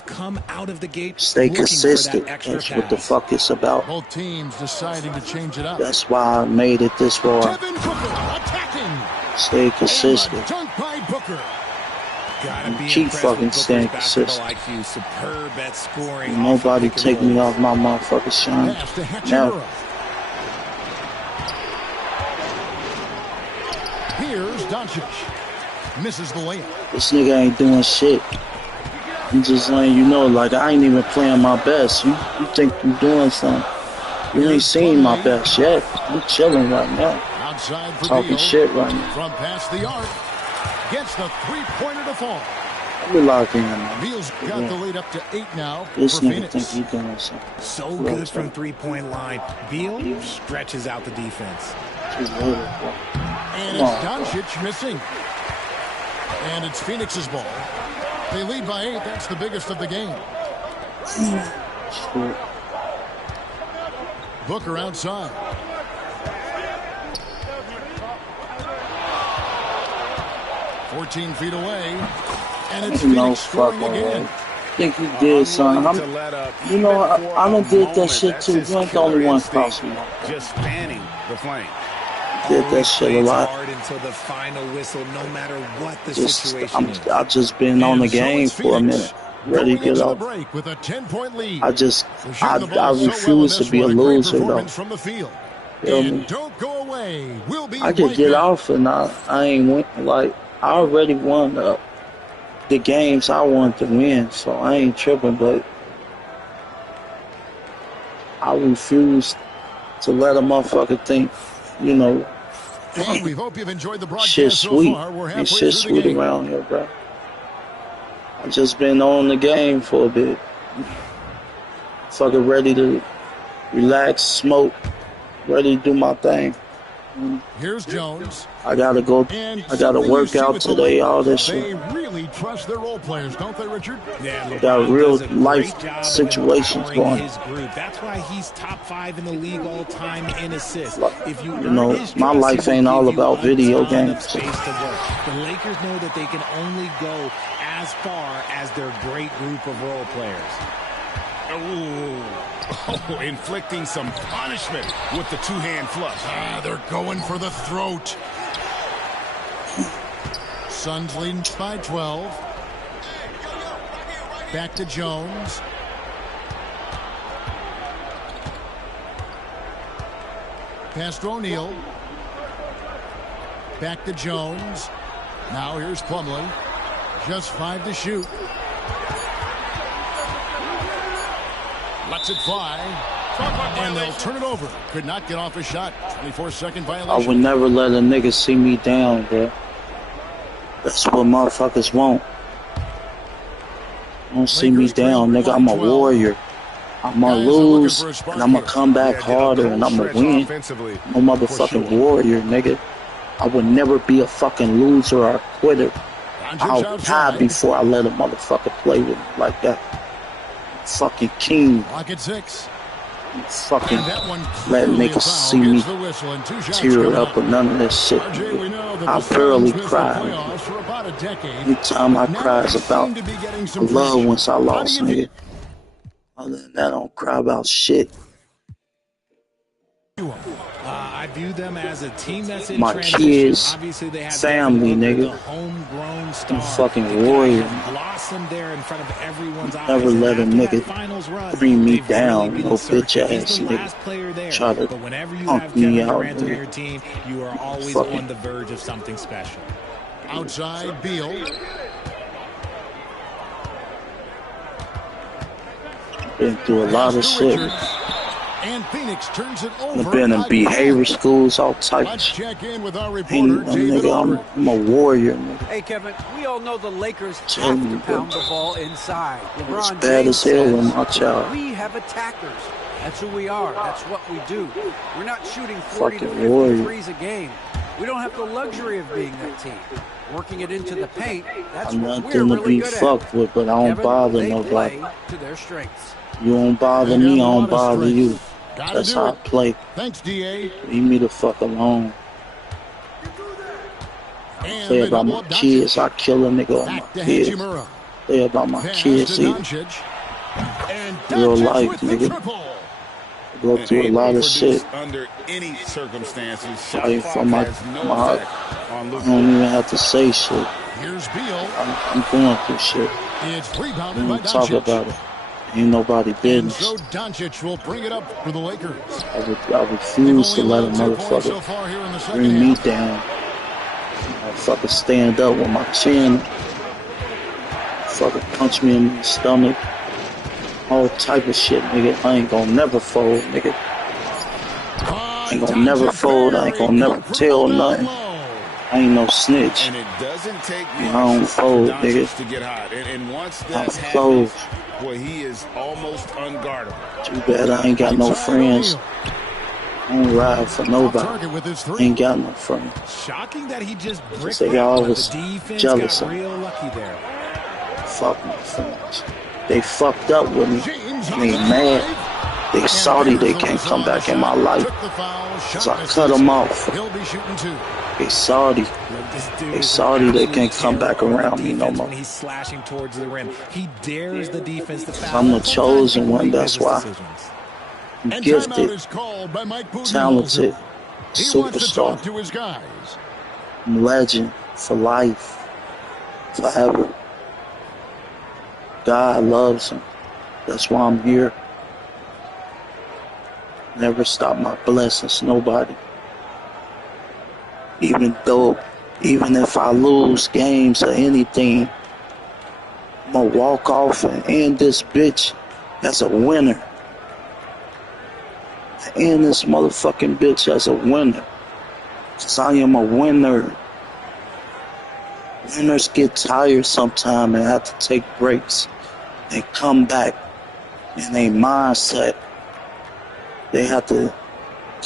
Stay consistent. That's what the fuck it's about. Both teams deciding to change it up. That's why I made it this far. Devin Booker attacking. Stay consistent. Dunk by Booker. And keep fucking staying consistent. Nobody take me off my motherfucking shine. Now. Here's Doncic. Misses the layup. This nigga ain't doing shit. I'm just letting you know, like, I ain't even playing my best. You think you doing something. You ain't seen my best yet. I'm chilling right now. Outside for Talking Beal. shit right now. From past the arc. Gets the three-pointer to fall. We lock in, man. Beal's got the lead up to 8 now. This for nigga Phoenix. think he doing something. So good from three-point line. Beal stretches out the defense. And it's Doncic missing. And it's Phoenix's ball. They lead by 8. That's the biggest of the game. Booker outside. (14 feet away). And it's Phoenix scoring again. Think he did something. You know, I done did that shit too. You ain't the only one cross me. Just fanning the flame. Did that shit a lot. Until the final whistle, no matter what the situation is. I just been on the game for a minute. Ready to get off. With a 10-point lead. I refuse to be a loser though. From the field. Feel me? Don't go away. We'll be I could get off and I ain't win. Like, I already won the games I wanted to win, so I ain't tripping, but I refuse to let a motherfucker think, you know, well, we hope you've enjoyed the broadcast shit so sweet. far. We're Ain't halfway shit through the sweet game. around here, bro. I just been on the game for a bit. Fucking ready to relax, smoke, ready to do my thing. Here's Jones. I gotta go. I gotta work out today. All this They shit. really trust their role players, don't they, Richard? Yeah, Got real life situations going. his group. That's why he's top 5 in the league all time in assists. If you know, my life ain't all about video games. Space to work. The Lakers know that they can only go as far as their great group of role players. Oh, inflicting some punishment with the two-hand flush. They're going for the throat. Suns leading by 12. Back to Jones. Pass to O'Neal. Back to Jones. Now here's Plumlee. Just 5 to shoot. Lets it fly. And they'll turn it over. Could not get off a shot. 24-second violation. I would never let a nigga see me down, bro. That's what motherfuckers want. Don't see me down, nigga. I'm a warrior. I'm gonna lose, and I'm gonna come back harder, and I'm gonna win. I'm a motherfucking warrior, nigga. I would never be a fucking loser or a quitter. I'll die before I let a motherfucker play with me like that. Fucking king. Pocket 6. Fucking let niggas see me tear up or none of that shit. I barely cry. Anytime I cry is about the loved ones I lost, nigga. Other than that, I don't cry about shit. I view them as a team that's in my transition. kids, Obviously, they have family, nigga. Homegrown I'm fucking warrior. Blossom there in front of everyone's eyes. Never let a nigga bring me down, no bitch ass nigga. Try to pump me out, on your team, you are always fucking on the verge of something special. Outside, Beal. Been through a lot of shit. And Phoenix turns it over. I've been in behavior schools, all types. Check in with our reporter, nigga, I'm a warrior, nigga. Hey, Kevin, we all know the Lakers Tell have me, to pound the ball inside. It's LeBron bad James as hell says, in my child. we have attackers. That's who we are. That's what we do. We're not shooting 40 to Fucking 50 warrior. threes a game. We don't have the luxury of being that team. Working it into the paint, that's I'm what not we're gonna really be good fucked with, but I don't Kevin, bother they nobody. play to their strengths. You don't bother me, I don't bother you. That's how I play. Thanks, DA. Leave me the fuck alone. Play about my kids, I kill a nigga on my kids. Play about my kids, either. Real life, nigga. Go through a lot of shit. Under any circumstances, Fighting for my heart. I don't even have to say shit. Here's Beal. I'm going through shit. It's rebounded by Don't talk Doncic. about it. Ain't nobody And business. so Doncic will bring it up for the Lakers. I refuse to let a motherfucker bring me down. I fucking stand up with my chin. Fucking punch me in the stomach. All type of shit, nigga. I ain't gonna never fold, nigga. I ain't gonna never fold. I ain't gonna never tell nothing. I ain't no snitch. And it doesn't take I don't fold, nigga. to get hot. And once I'm that closed. happens, boy, he is almost unguardable. Too bad I ain't got no friends. I don't ride for nobody. Ain't got no friends. Shocking that he just bricked They out, but always the defense jealous got of me. real lucky there. Fuck my friends. They fucked up with me. They mad. They salty they can't come back in my life. So I cut them off. They salty. They salty they can't come back around me no more. When he's slashing towards the rim, he dares the defense to foul. I'm the chosen one, that's why. I'm gifted, talented, superstar. I'm legend for life, forever. God loves him. That's why I'm here. Never stop my blessings, nobody. Even if I lose games or anything, I'm gonna walk off and end this bitch as a winner. End this motherfucking bitch as a winner. Cause I am a winner. Winners get tired sometime and have to take breaks. They come back in their mindset. They have to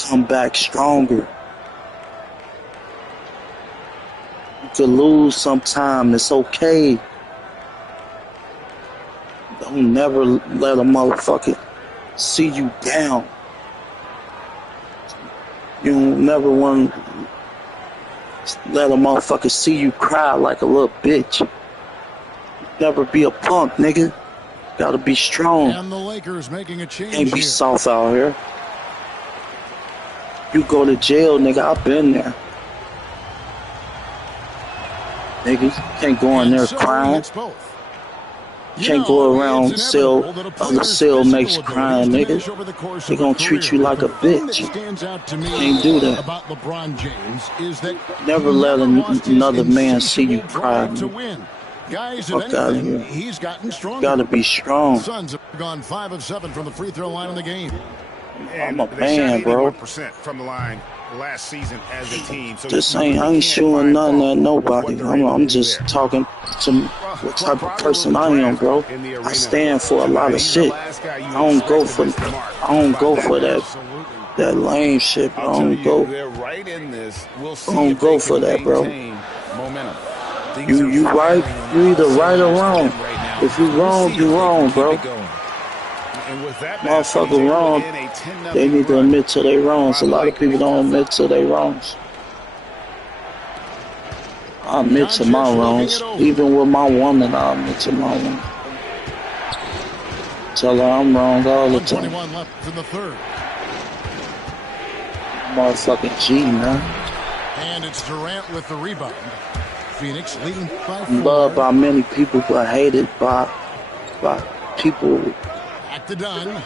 come back stronger. You could lose sometime, it's okay. Don't never let a motherfucker see you down. You don't never want to let a motherfucker see you cry like a little bitch. Never be a punk, nigga. Gotta be strong. And the Lakers making a change. Can't be soft out here. You go to jail, nigga. I've been there. Nigga, you can't go in there crying. Can't go around other cellmates crying, nigga. They gonna treat you like a bitch. Can't do that. About LeBron James is that never let another man see you cry. Fuck out of here. He's gotten stronger. Gotta be strong. Suns have gone 5 of 7 from the free throw line in the game. I'm a man, bro. From the line last season as a team. So I ain't showing nothing at nobody. I'm just talking to what type of person I am, bro. I stand for a lot of shit. I don't go for that lame shit, bro. I don't go for that, bro. You right, you either right or wrong. If you wrong, you wrong, bro. Motherfucker wrong, they need to admit to their wrongs. A lot of people don't admit to their wrongs. I admit to my wrongs. Even with my woman, I admit to my woman. Tell her I'm wrong all the time. 21 left in the third. Motherfucking G, man. And it's Durant with the rebound. Phoenix leading by 4. Loved by many people, but hated by people. Back to Dunn.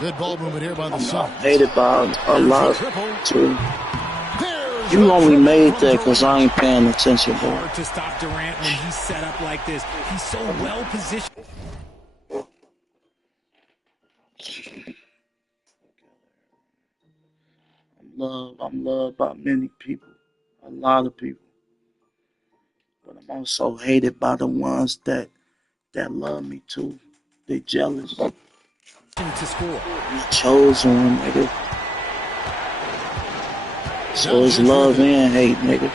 Good ball movement here by the Suns. Hated by a lot too. You only made that because I ain't paying attention, bro. Hard to stop Durant when he's set up like this. He's so well positioned. I'm loved by many people, a lot of people. But I'm also hated by the ones that love me too. They jealous. To score. You chosen one, nigga. So it's love and hate, nigga.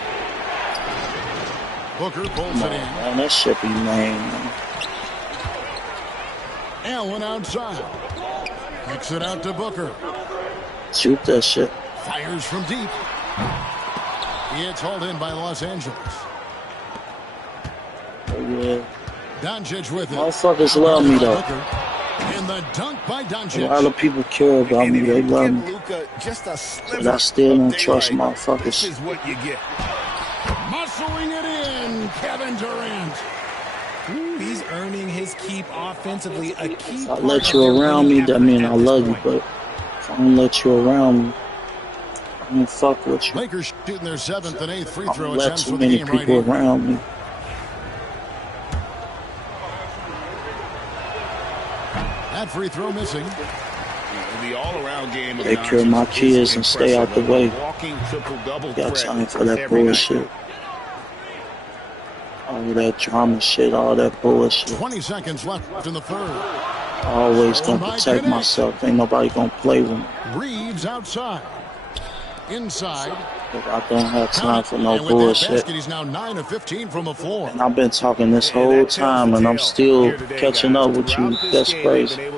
Booker pulls it in. Man, that shit be lame, man. Allen outside. Kicks it out to Booker. Shoot that shit. Fires from deep. It's hauled in by Los Angeles. Oh, yeah. Doncic with it. Motherfuckers love me, though. And the dunk by Doncic. A lot of people care about me. They love me. But I still don't trust motherfuckers. This is what you get. Muscling it in, Kevin Durant. Ooh, he's earning his keep offensively. A key. If I let you around me, that means I love you. But if I don't let you around me, I don't fuck with you. Lakers shooting their 7th and 8th free throw let attempts too for the many game people right here. around me. That free throw missing. The all-around game of Take care of my kids and stay out the way. Got time for that bullshit. All that drama shit, all that bullshit. 20 seconds left in the third. Always gonna protect myself. Ain't nobody gonna play with me. Reeves outside. Inside. But I don't have time for no bullshit. Basket, he's now 9 of 15 from the floor. And I've been talking this whole time, and I'm still catching up with you. That's crazy.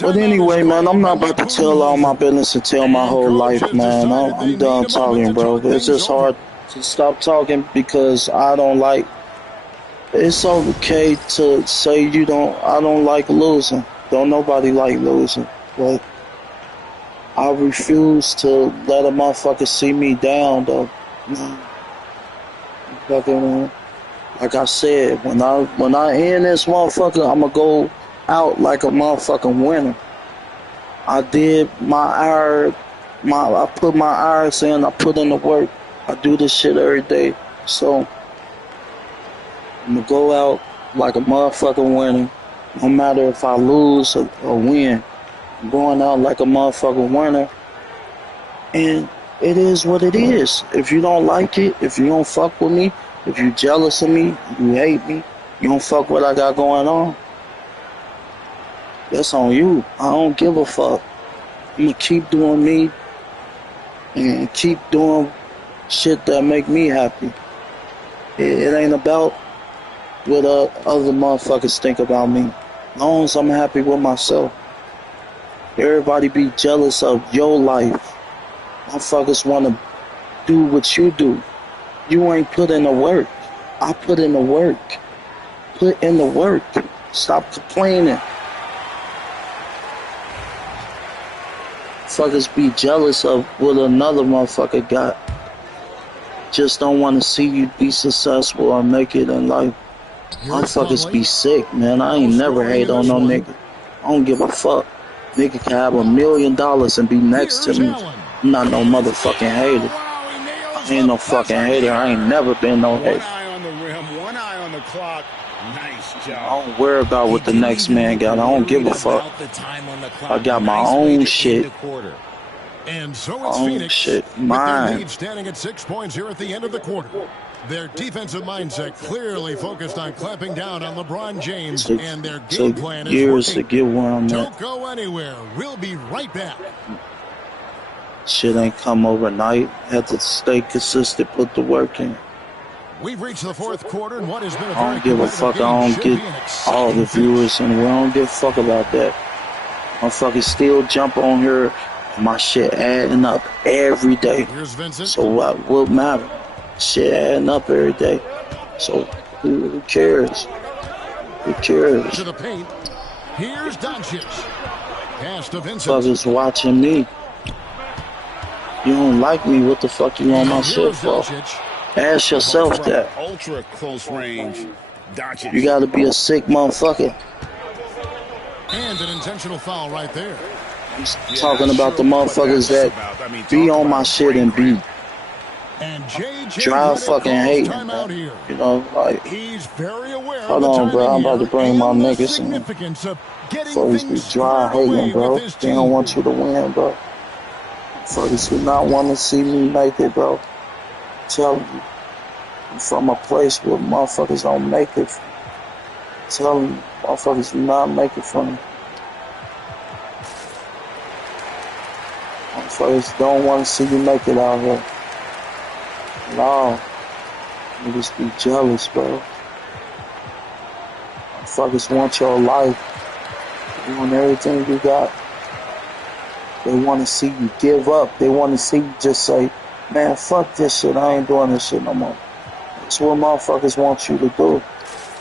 But anyway, man, I'm not about to tell all my business and tell my whole life, man. I'm done talking, bro. It's just hard to stop talking because I don't like. It's okay to say I don't like losing. Don't nobody like losing, but I refuse to let a motherfucker see me down, though. Fucking, like I said, when I end this motherfucker, I'ma go out like a motherfucking winner. I did I put my hours in, I put in the work. I do this shit every day. So I'm gonna go out like a motherfucking winner. No matter if I lose or win. I'm going out like a motherfucking winner. And it is what it is. If you don't like it, if you don't fuck with me, if you jealous of me, you hate me, you don't fuck what I got going on, that's on you. I don't give a fuck. I'm gonna keep doing me and keep doing shit that make me happy. It ain't about what other motherfuckers think about me. As long as I'm happy with myself. Everybody be jealous of your life. Motherfuckers want to do what you do. You ain't put in the work. I put in the work. Put in the work. Stop complaining. Motherfuckers be jealous of what another motherfucker got. just don't want to see you be successful or make it in life. Motherfuckers be sick, man. I ain't never hate on no nigga. I don't give a fuck. Nigga can have $1 million and be next to me. I'm not no motherfucking hater. I ain't no fucking hater. I ain't never been no hater. 1 eye on the rim, 1 eye on the clock. Nice job. I don't worry about what the next man got. I don't give a fuck. I got my own shit. And so it's Phoenix shit. with Mine. their lead standing at 6 points here at the end of the quarter. Their defensive mindset clearly focused on clamping down on LeBron James, and their game plan is years working. to get where I'm Don't at. go anywhere. We'll be right back. Shit ain't come overnight. Had to stay consistent, put the work in. We've reached the fourth quarter, and what has been a I very don't give a fuck. I don't get all the viewers anywhere. I don't give a fuck about that. Motherfuckers still jump on here. My shit adding up every day. Here's Vincent. So what matter? Shit adding up every day. So who cares? Who cares? To the paint. Here's Doncic. Pass to Vincent. Motherfuckers watching me. You don't like me, what the fuck you on my shit for? Ask yourself that. Ultra close range. Doncic. You gotta be a sick motherfucker. And an intentional foul right there. I'm talking about the motherfuckers that be on my shit and be dry fucking hating. You know, like, He's very aware hold on, bro. I'm about to bring my niggas in. Fuckers be dry hating, bro. They don't want you to win, bro. Fuckers do not want to see me make it, bro. I'm telling you. I'm from a place where motherfuckers don't make it. I'm telling you, motherfuckers do not make it from me. Motherfuckers don't want to see you make it out here. No. Niggas be jealous, bro. Motherfuckers want your life. They want everything you got. They want to see you give up. They want to see you just say, man, fuck this shit. I ain't doing this shit no more. That's what motherfuckers want you to do.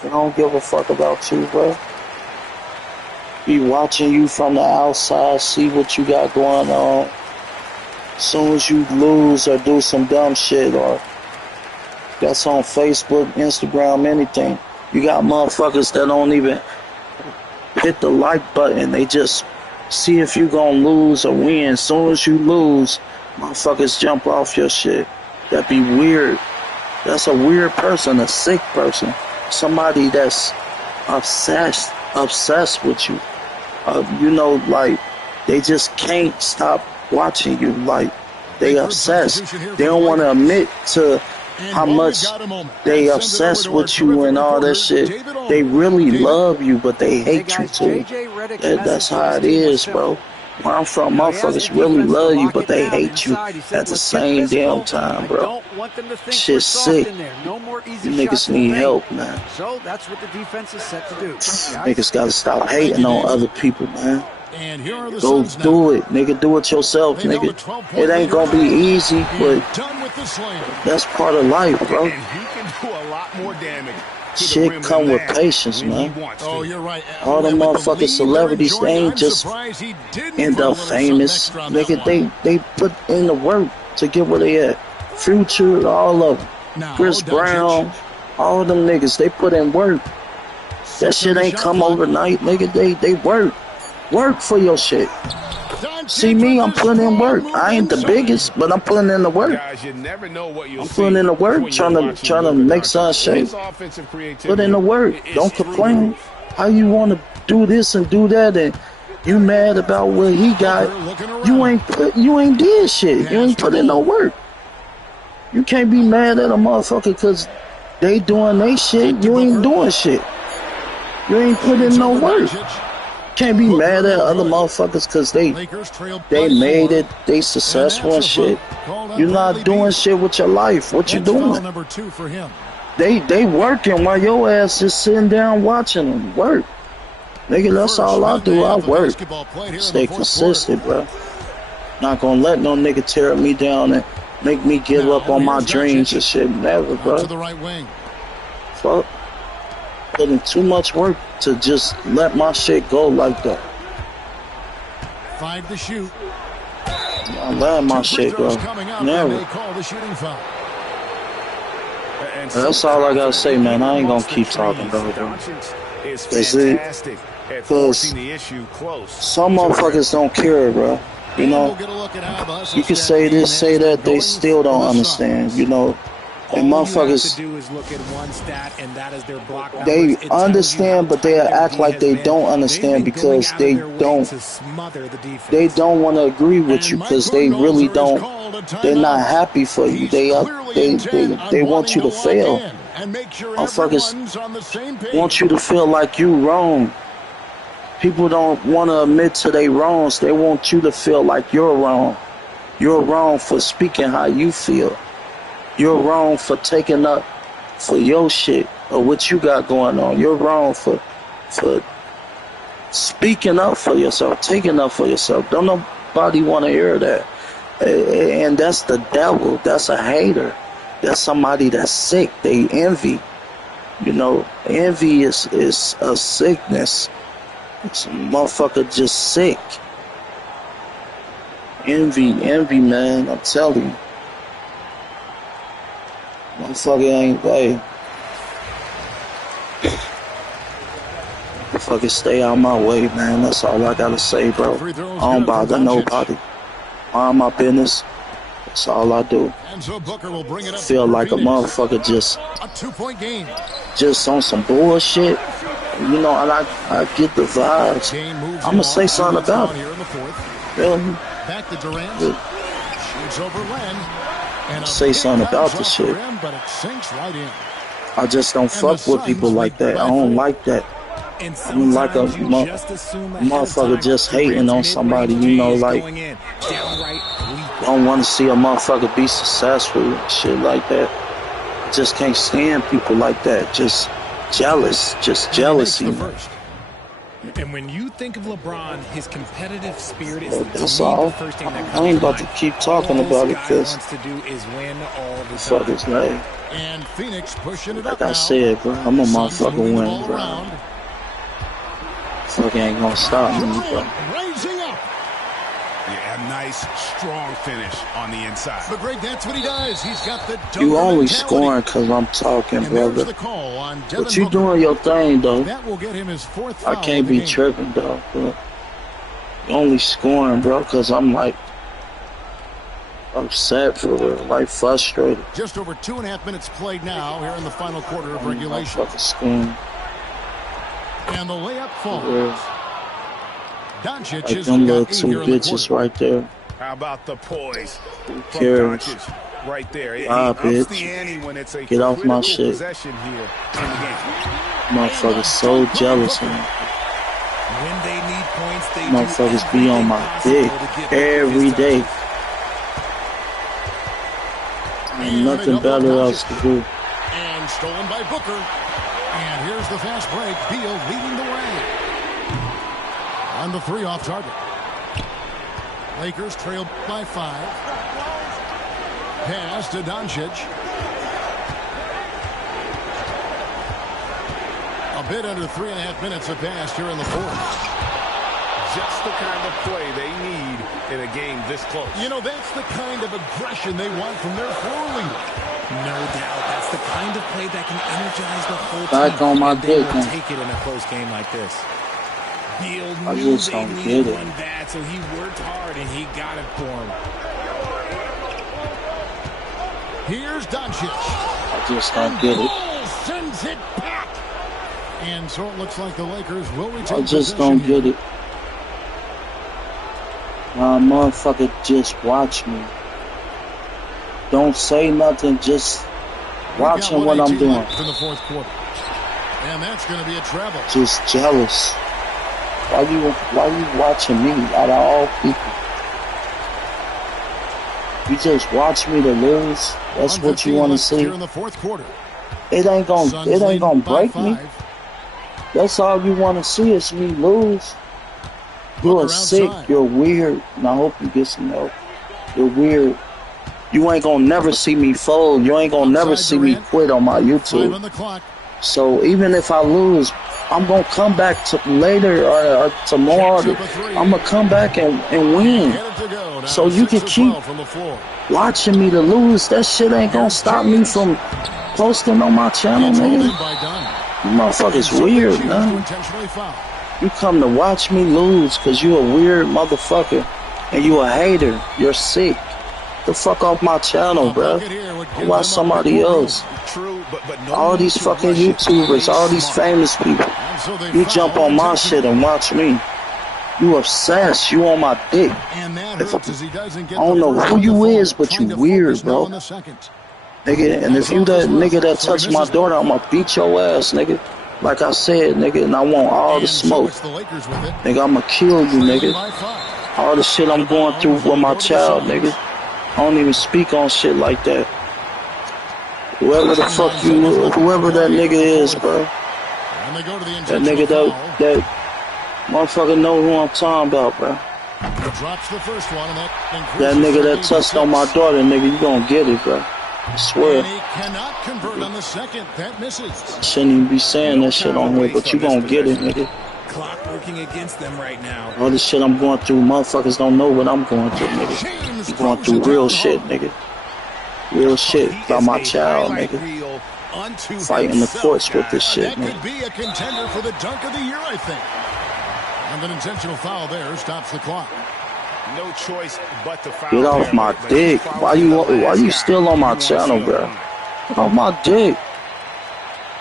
They don't give a fuck about you, bro. Be watching you from the outside, see what you got going on. As soon as you lose or do some dumb shit or that's on Facebook, Instagram, anything, you got motherfuckers that don't even hit the like button. They just see if you gonna lose or win. As soon as you lose, motherfuckers jump off your shit. That'd be weird. That's a weird person, a sick person. Somebody that's obsessed with you. You know, like, they just can't stop watching you. Like, they obsessed. They don't want to admit to how much they obsessed with you and all that shit. They really love you, but they hate you too. That's how it is, bro. Where I'm from, motherfuckers really love you, but they hate you at the same damn time, bro. Shit's sick. You niggas need help, man. So that's what the defense is set to do. Niggas gotta stop hating on other people, man. And here are the Go Suns do it, nigga. Do it yourself, nigga. It ain't gonna be easy, but that's part of life, bro. And he can do a lot more damage. Shit come with patience, man. Oh, you're right. All the motherfucking celebrities, they ain't just end up famous. Nigga, they put in the work to get where they at. Future, all of them. Chris Brown, all them niggas, they put in work. That shit ain't come overnight, nigga. They work. Work for your shit. See me, I'm putting in work. I ain't the biggest, but I'm putting in the work. I'm putting in the work, trying to make some shape. Put in the work. Don't complain. How you want to do this and do that, and you mad about what he got? You ain't did shit. You ain't put in no work. You can't be mad at a motherfucker because they doing they shit. You ain't doing shit. You ain't put in no work. Can't be mad at other motherfuckers because they made it, they successful and shit. You're not doing shit with your life. What you doing? They working while your ass is sitting down watching them work. Nigga, that's all I do. I work. Stay consistent, bro. Not gonna let no nigga tear me down and make me give up on my dreams and shit. Never, bro. Fuck. Putting too much work to just let my shit go like that. 5 to shoot. I'm letting my shit go. Never. That's all I gotta say, man. I ain't gonna keep talking about it. That's it. Because some motherfuckers don't care, bro. You know, you can say this, say that, they still don't understand, you know. And motherfuckers, they understand, but they act like they don't understand because they don't want to agree with you because they really don't. They're not happy for you. They want you to fail. Motherfuckers want you to feel like you wrong. People don't want to admit to their wrongs. They want you to feel like you're wrong. You're wrong for speaking how you feel. You're wrong for taking up for your shit or what you got going on. You're wrong for speaking up for yourself, taking up for yourself. Don't nobody want to hear that. And that's the devil. That's a hater. That's somebody that's sick. They envy. You know, envy is a sickness. It's a motherfucker just sick. Envy, man. I'm telling you. Motherfucker ain't play. Fucking stay out my way, man. That's all I gotta say, bro. I don't bother nobody. Mind my business. That's all I do. Feel like a motherfucker just on some bullshit. You know, and I get the vibes. I'ma say something about it. Really? Back to Durant. Shoots over Len. Say something about the shit. I just don't fuck with people like that. I don't like that. I don't like a motherfucker just hating on somebody, you know, like I don't want to see a motherfucker be successful and shit like that. I just can't stand people like that. Just jealousy. And when you think of LeBron, his competitive spirit is that's all. I ain't about to keep talking about it because fuck is like. And Phoenix pushing it like I said, bro, I'm a motherfucker winner, bro. Fuck ain't gonna stop me, bro. Yeah, a nice, strong finish on the inside. But Greg, that's what he does. He's got the you only scoring because I'm talking, brother. But you doing your thing, though. That will get him his fourth I can't be tripping, though. Bro. You only scoring, bro, because I'm like upset for real, like frustrated. Just over 2.5 minutes played now here in the final quarter of regulation. Fucking scoring. And the layup falls. Doncic like them little two bitches right there. How about the poise? Who cares? Right there. Bitch. Get off my shit. Motherfuckers so jealous of me. When they need points, they motherfuckers be on my dick every day. Ain't nothing better else to do. And stolen by Booker. And here's the fast break. Beal leading the way. On the 3 off target. Lakers trail by 5. Pass to Doncic. A bit under 3.5 minutes have passed here in the fourth. Just the kind of play they need in a game this close. You know, that's the kind of aggression they want from their floor leader. No doubt. That's the kind of play that can energize the whole back team. On my they dick, will take it in a close game like this. Beal I knew just they don't needed get it. one bad, so he worked hard and he got it for him. Here's Doncic. I just don't get it. Sends it back. And so it looks like the Lakers will retain I just don't get it. Motherfucker, just watch me. Don't say nothing, just watching what I'm doing. In the fourth quarter. And that's going to be a treble. Just jealous. Why you watching me out of all people? You just watch me to lose. That's what you want to see. In the fourth quarter. It ain't gonna break me. That's all you want to see is me lose. You're sick. You're weird. And I hope you get some help. You're weird. You ain't gonna never see me fold. You ain't gonna never see me quit on my YouTube. So even if I lose, I'm gonna come back to later or tomorrow. I'm gonna come back and win. So you can keep watching me to lose. That shit ain't gonna stop me from posting on my channel, nigga? You motherfuckers weird, man. You come to watch me lose because you a weird motherfucker and you a hater. You're sick. The fuck off my channel, bro. Watch somebody else. All these fucking YouTubers, all these famous people. You jump on my shit and watch me. You obsessed. You on my dick. I don't know who you is, but you weird, bro. Nigga, and if you that nigga that touched my daughter, I'ma beat your ass, nigga. Like I said, nigga, and I want all the smoke. Nigga, I'ma kill you, nigga. All the shit I'm going through with my child, nigga. I don't even speak on shit like that. Whoever the fuck you, whoever that nigga is, bro. That nigga that motherfucker know who I'm talking about, bro. That nigga that touched on my daughter, nigga, you gonna get it, bro. I swear. I shouldn't even be saying that shit on here, but you gonna get it, nigga. Clock working against them right now. All this shit I'm going through, motherfuckers don't know what I'm going through, nigga. I'm going through real shit, nigga. Real shit about my child, nigga. Fighting the courts with this shit, nigga. That could be a contender for the dunk of the year, I think. And an intentional foul there stops the clock. No choice but to foul. Get off my dick. Why you still on my channel, bro? Get off my dick.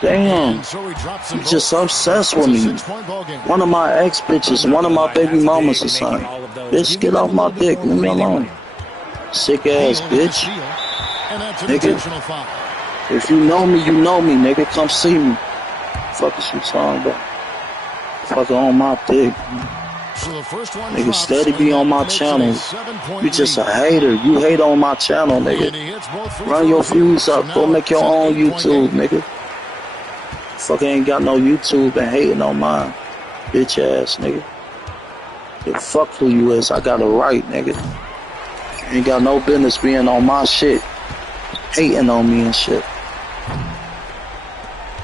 Damn. You just obsessed with me. One of my ex bitches, one of my baby mamas or something. Bitch, get off my dick. Leave me alone. Sick ass bitch. Nigga. If you know me, nigga. Come see me. Fuck is you talking about? Fucking on my dick. Nigga, steady be on my channel. You just a hater. You hate on my channel, nigga. Run your views up. Go make your own YouTube, nigga. Fucking ain't got no YouTube and hating on mine. Bitch ass, nigga. Yeah, fuck who you is. I got a right, nigga. Ain't got no business being on my shit. Hating on me and shit.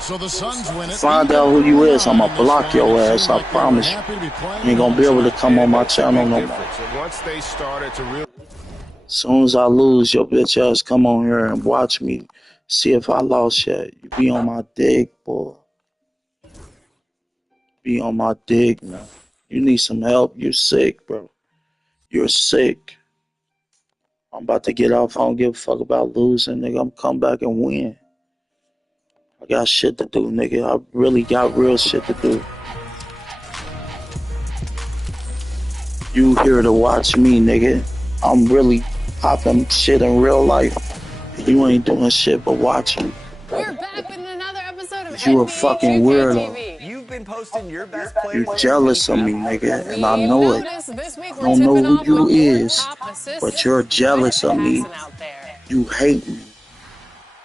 So the Suns win it. Find out who you is, I'ma block your ass, I promise you. You ain't gonna be able to come on my channel no more. As soon as I lose, your bitch ass come on here and watch me. See if I lost yet. You be on my dick, boy. Be on my dick, man. You need some help. You're sick, bro. You're sick. I'm about to get off. I don't give a fuck about losing, nigga. I'm come back and win. I got shit to do, nigga. I really got real shit to do. You here to watch me, nigga. I'm really popping shit in real life. You ain't doing shit but watching. We're back with another episode of You a fucking weirdo. You've been posting your best play. You jealous of me, nigga, and I know it. I don't know who you is, but you're jealous of me. You hate me,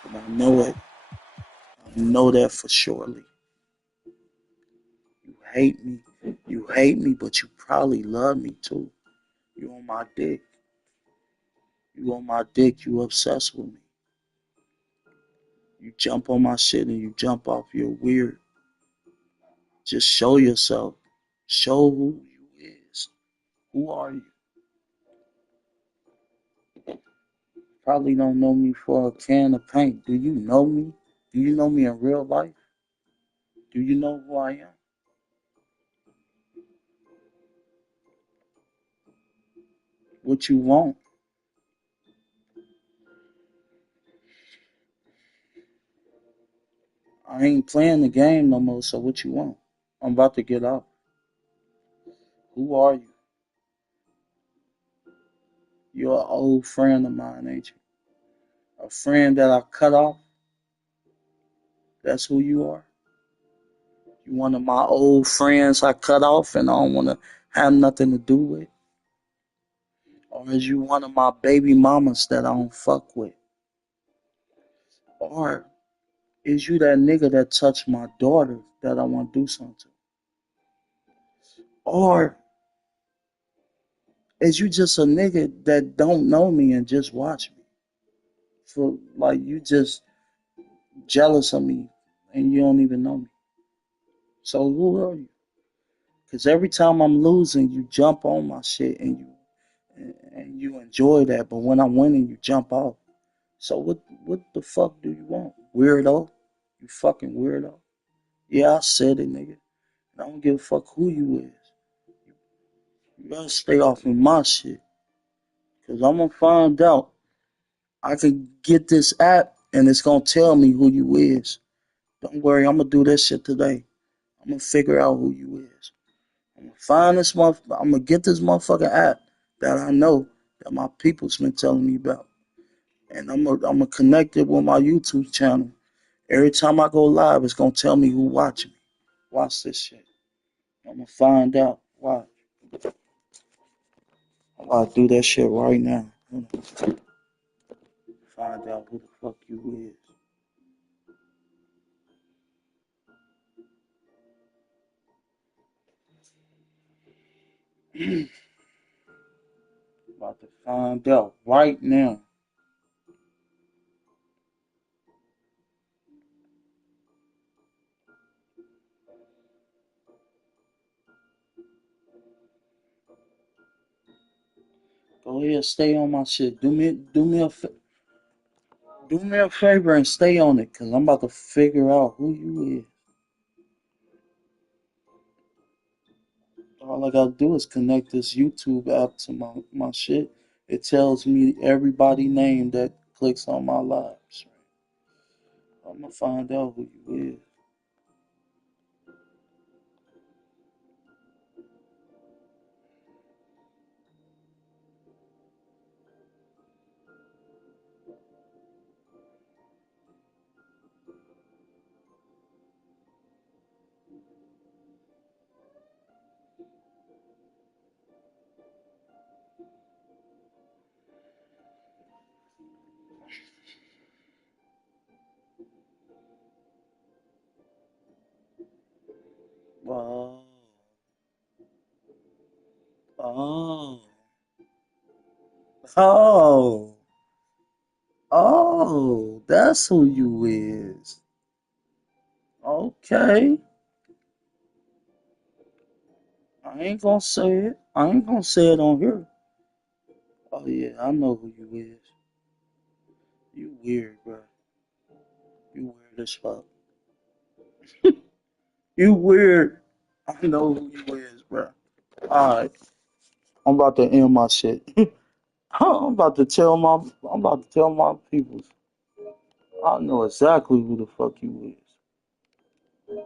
and I know it. I know that for surely. You hate me. You hate me, but you probably love me too. You on my dick. You on my dick. You obsessed with me. You jump on my shit and you jump off. You're weird. Just show yourself. Show who you is. Who are you? Probably don't know me for a can of paint. Do you know me? Do you know me in real life? Do you know who I am? What you want? I ain't playing the game no more, so what you want? I'm about to get out. Who are you? You're an old friend of mine, ain't you? A friend that I cut off? That's who you are? You one of my old friends I cut off and I don't want to have nothing to do with? Or is you one of my baby mamas that I don't fuck with? Or is you that nigga that touched my daughter that I want to do something to? Or is you just a nigga that don't know me and just watch me? For like you just jealous of me and you don't even know me. So who are you? Because every time I'm losing, you jump on my shit and you enjoy that. But when I'm winning, you jump off. So what the fuck do you want? weirdo. You fucking weirdo. Yeah, I said it, nigga. I don't give a fuck who you is. You better stay off of my shit. Cause I'm gonna find out. I can get this app and it's gonna tell me who you is. Don't worry, I'm gonna do this shit today. I'm gonna figure out who you is. I'm gonna find this motherfucker. I'm gonna get this motherfucking app that I know that my people's been telling me about. And I'm gonna connect it with my YouTube channel. Every time I go live, it's gonna tell me who watching me. Watch this shit. I'm gonna find out. Why? I'm gonna do that shit right now. Find out who the fuck you is. About to find out right now. Go ahead, stay on my shit. Do me a favor and stay on it, cause I'm about to figure out who you is. All I gotta do is connect this YouTube app to my shit. It tells me everybody name that clicks on my lives. I'm gonna find out who you is. Oh, oh, oh, oh, that's who you is. Okay. I ain't gonna say it. I ain't gonna say it on here. Oh yeah, I know who you is. You weird, bro. You weird as fuck. You weird. I know who you is, bro. Alright. I'm about to end my shit. I'm about to tell my people. I know exactly who the fuck you is.